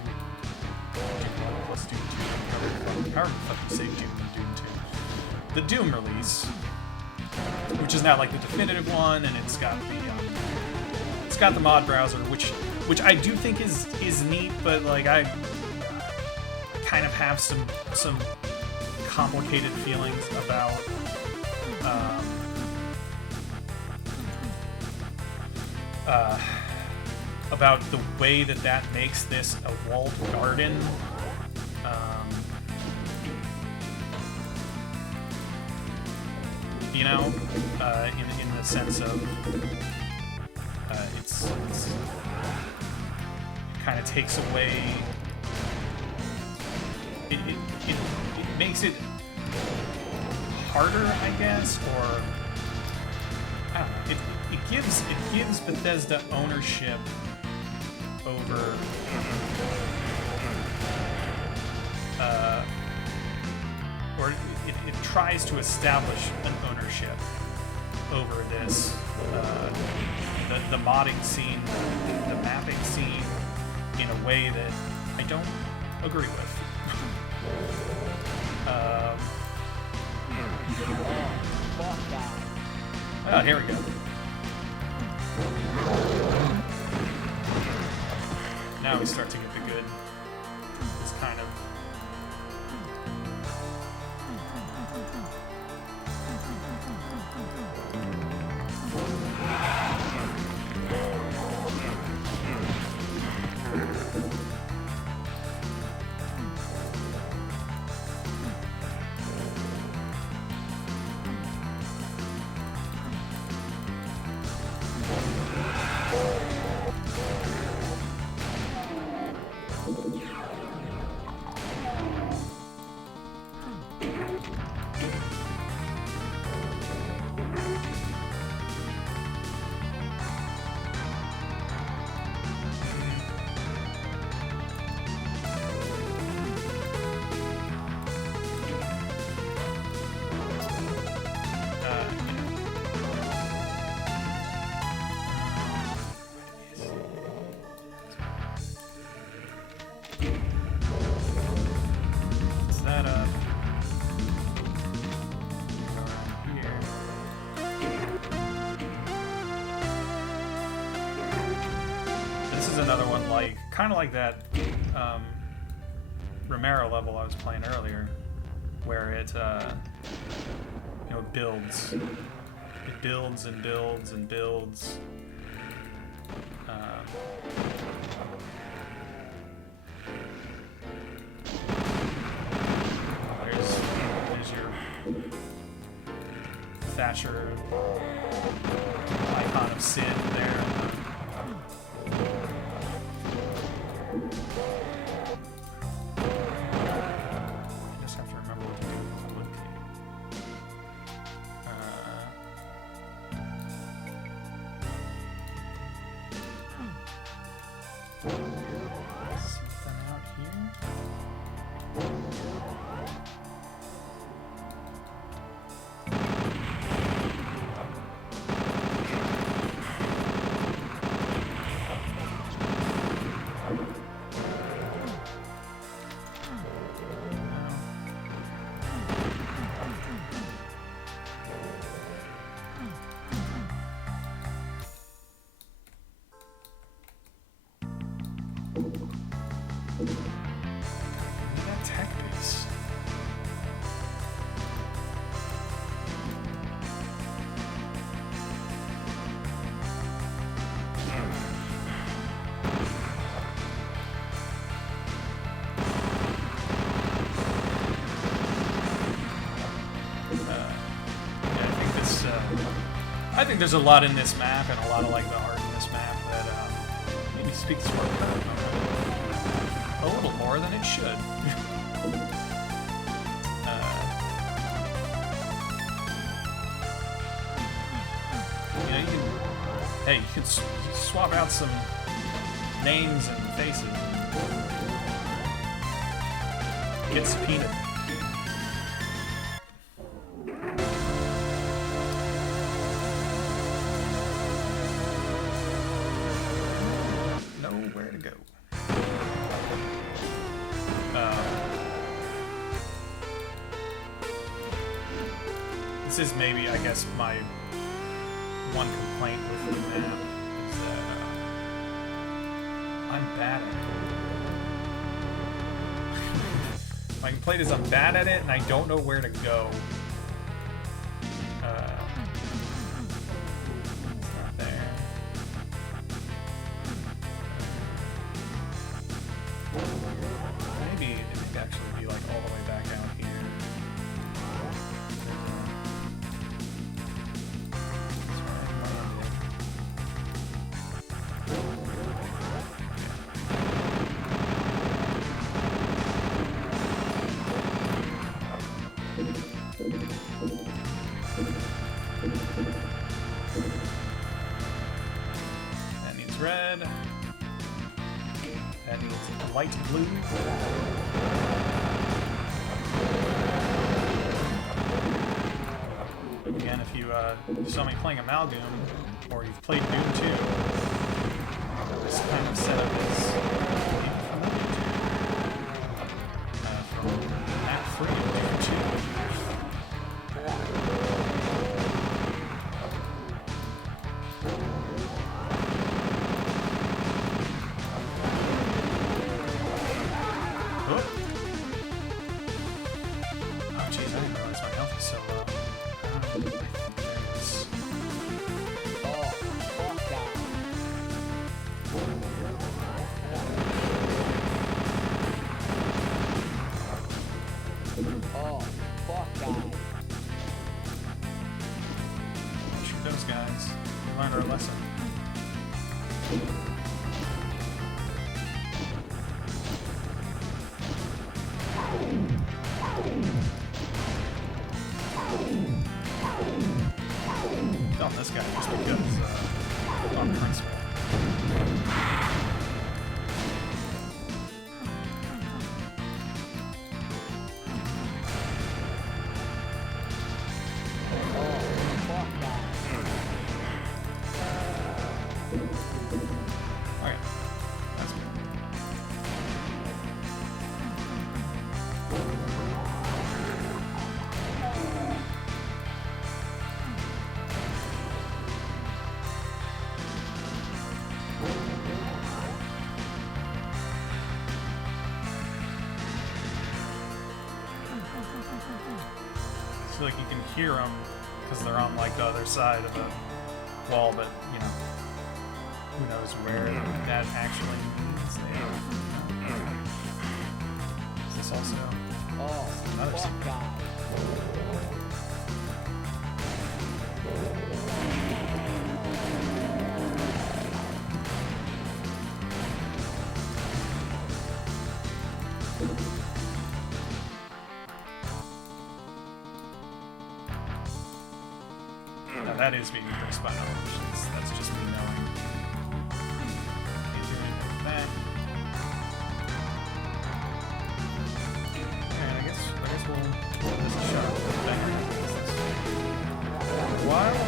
Doom 1 plus Doom 2, however the fuck you say Doom and Doom 2. The Doom release, which is now like the definitive one, and it's got the mod browser, which I do think is neat, but like I kind of have some complicated feelings about the way that makes this a walled garden. You know, in the sense of it's kind of takes away. It makes it harder, I guess, or I don't know. It gives Bethesda ownership over or it tries to establish an ownership over this the modding scene, the mapping scene, in a way that I don't agree with. Oh, here we go. Now we start to get the good. It's kind of. Another one kind of like that Romero level I was playing earlier, where it builds, it builds and builds and builds. There's your Thatcher icon of Sid there. I just have to remember what to do with the locate. Something out here. That tech base. I think there's a lot in this map and a lot of the art in this map that maybe speaks to our current moment a little more than it should. You can swap out some names and faces. Get subpoenaed. Nowhere to go. This is maybe, I guess, my one complaint with the map is that I'm bad at it. My complaint is I'm bad at it and I don't know where to go. It's not there. Maybe it could actually be all the way back out here. light blue. Again, if you saw me playing Amalgam, or you've played Doom 2, this kind of setup is maybe familiar to you. From map 3 of Doom 2. This guy just because on principle. Okay, that's good. I feel like you can hear them because they're on like the other side of the wall, but you know, who knows where that actually means. Is this also another secret? No, that is being increased by knowledge. That's just me knowing. Can't do anything with that. Alright, I guess we'll give this a shot. For a while.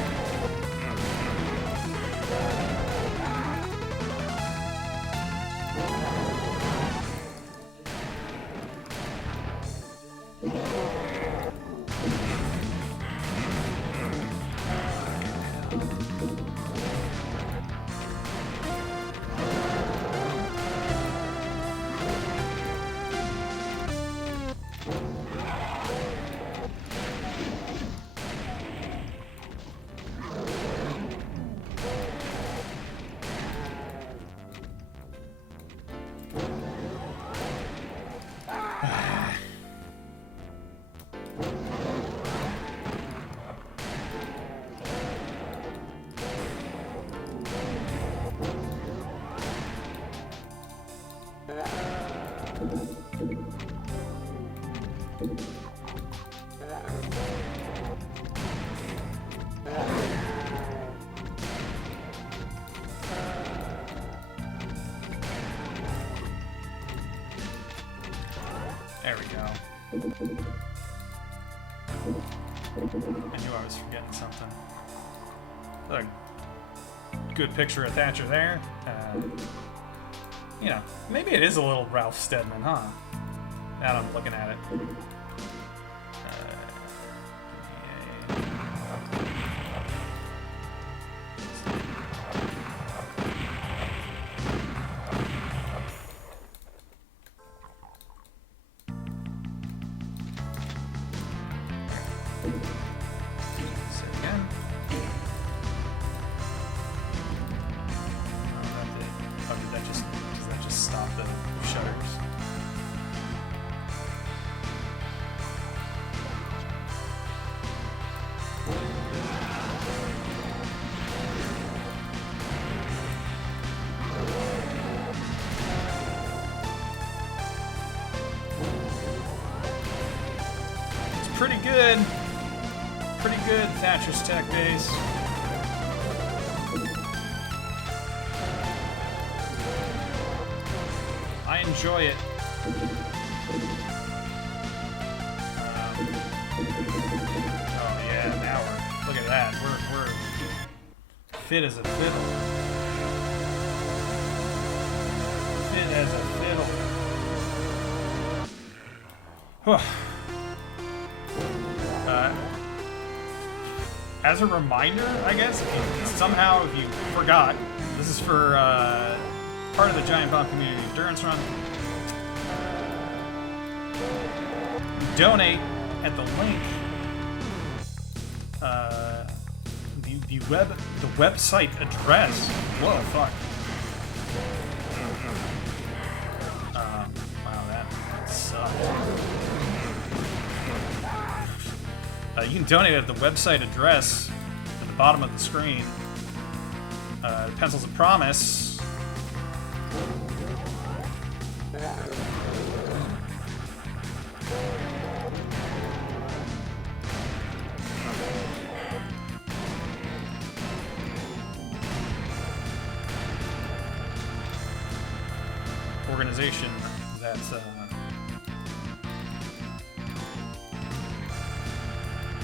There we go. I knew I was forgetting something. Look, good picture of Thatcher there. You know, maybe it is a little Ralph Steadman, huh? Now that I'm looking at it. Does that just stop the shutters? It's pretty good. Pretty good, Thatcher's tech base. I enjoy it. Oh yeah, now look at that. We're fit as a fiddle. Fit as a fiddle. As a reminder, I guess, somehow if you forgot, this is for part of the Giant Bomb Community Endurance Run. Donate at the link. The website address. Whoa, fuck. Wow, that sucks. You can donate at the website address at the bottom of the screen. Pencils of Promise. Organization that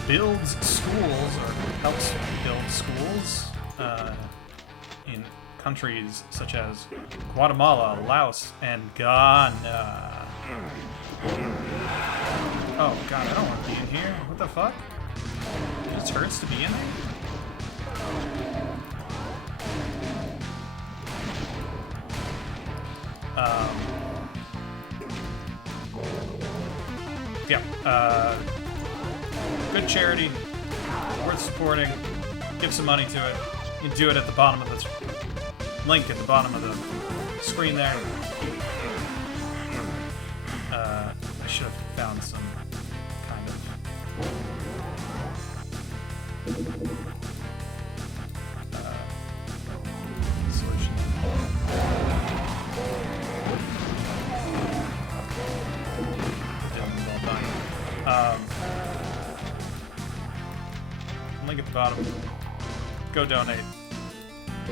builds schools or helps build schools in countries such as Guatemala, Laos, and Ghana. Oh god, I don't want to be in here. What the fuck? It just hurts to be in there? Yeah, good charity, worth supporting. Give some money to it. You can do it at the bottom of the link at the bottom of the screen there. I should have found some kind of solution. Link at the bottom. Go donate.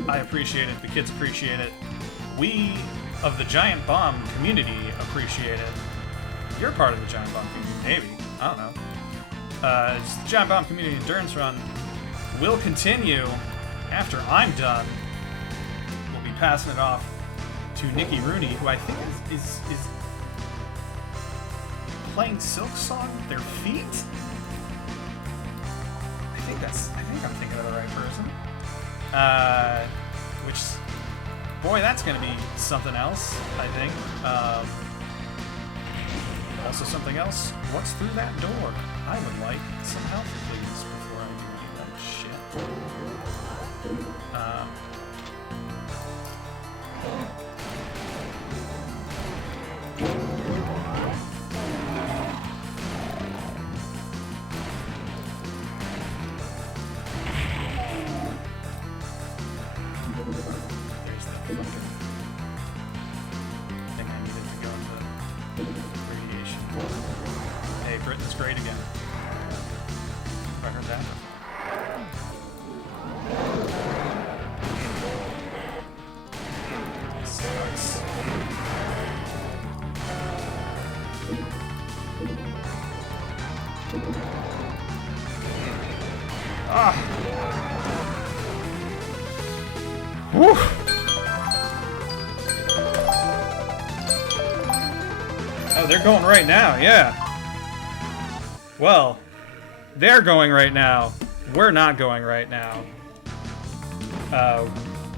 I appreciate it. The kids appreciate it. We of the Giant Bomb community appreciate it. You're part of the Giant Bomb community, maybe. I don't know. It's the Giant Bomb Community Endurance Run will continue after I'm done. We'll be passing it off to Nikki Rooney, who I think is playing Silk Song with their feet. I think I'm thinking of the right person. Which, boy, that's gonna be something else, I think. Also something else. What's through that door? I would like some help, please, before I do any of that shit. There's that fucking thing I needed to go into radiation. Hey, Britain's great again. Have I heard that? Sucks. Ah! Woo! Oh, they're going right now, yeah. Well, they're going right now. We're not going right now.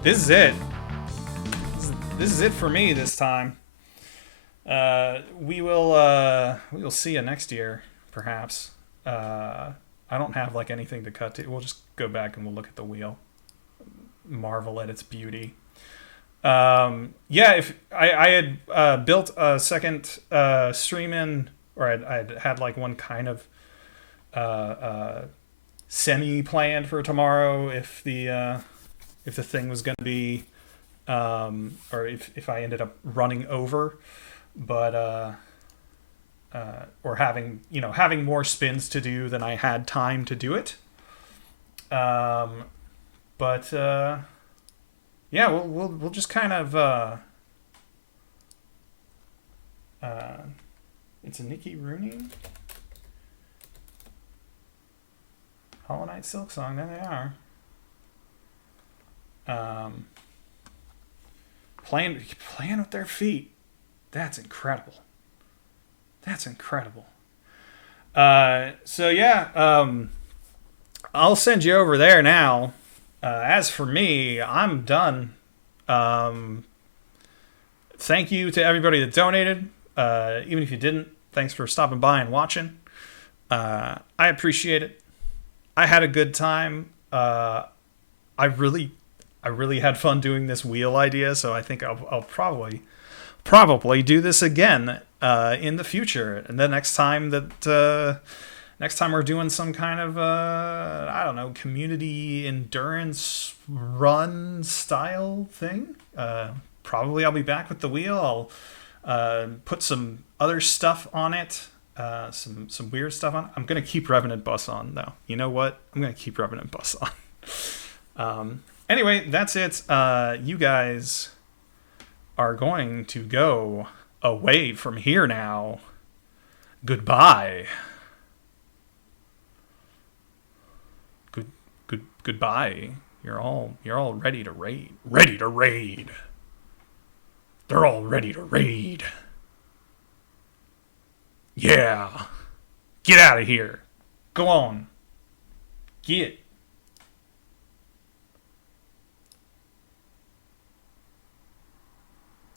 This is it. This is it for me this time. We will see you next year, perhaps. I don't have like anything to cut to. We'll just go back and we'll look at the wheel. Marvel at its beauty. Yeah, if I had built a second stream in, or I'd had like one kind of semi planned for tomorrow if the thing was going to be or if I ended up running over, but or having more spins to do than I had time to do it. But yeah, we'll just kind of It's a Nikki Rooney. Hollow Knight Silk Song, there they are. Playing with their feet. That's incredible. That's incredible. So yeah, I'll send you over there now. As for me, I'm done. Thank you to everybody that donated. Even if you didn't, thanks for stopping by and watching. I appreciate it. I had a good time. I really had fun doing this wheel idea, so I think I'll probably do this again in the future. And the next time we're doing some kind of I don't know, community endurance run style thing, probably I'll be back with the wheel. I'll put some other stuff on it. Some weird stuff on. I'm gonna keep Revenant Bus on though. You know what? I'm gonna keep Revenant Bus on. Anyway, that's it. You guys are going to go away from here now. Goodbye. Goodbye. You're all ready to raid. Ready to raid. They're all ready to raid. Yeah. Get out of here. Go on. Get.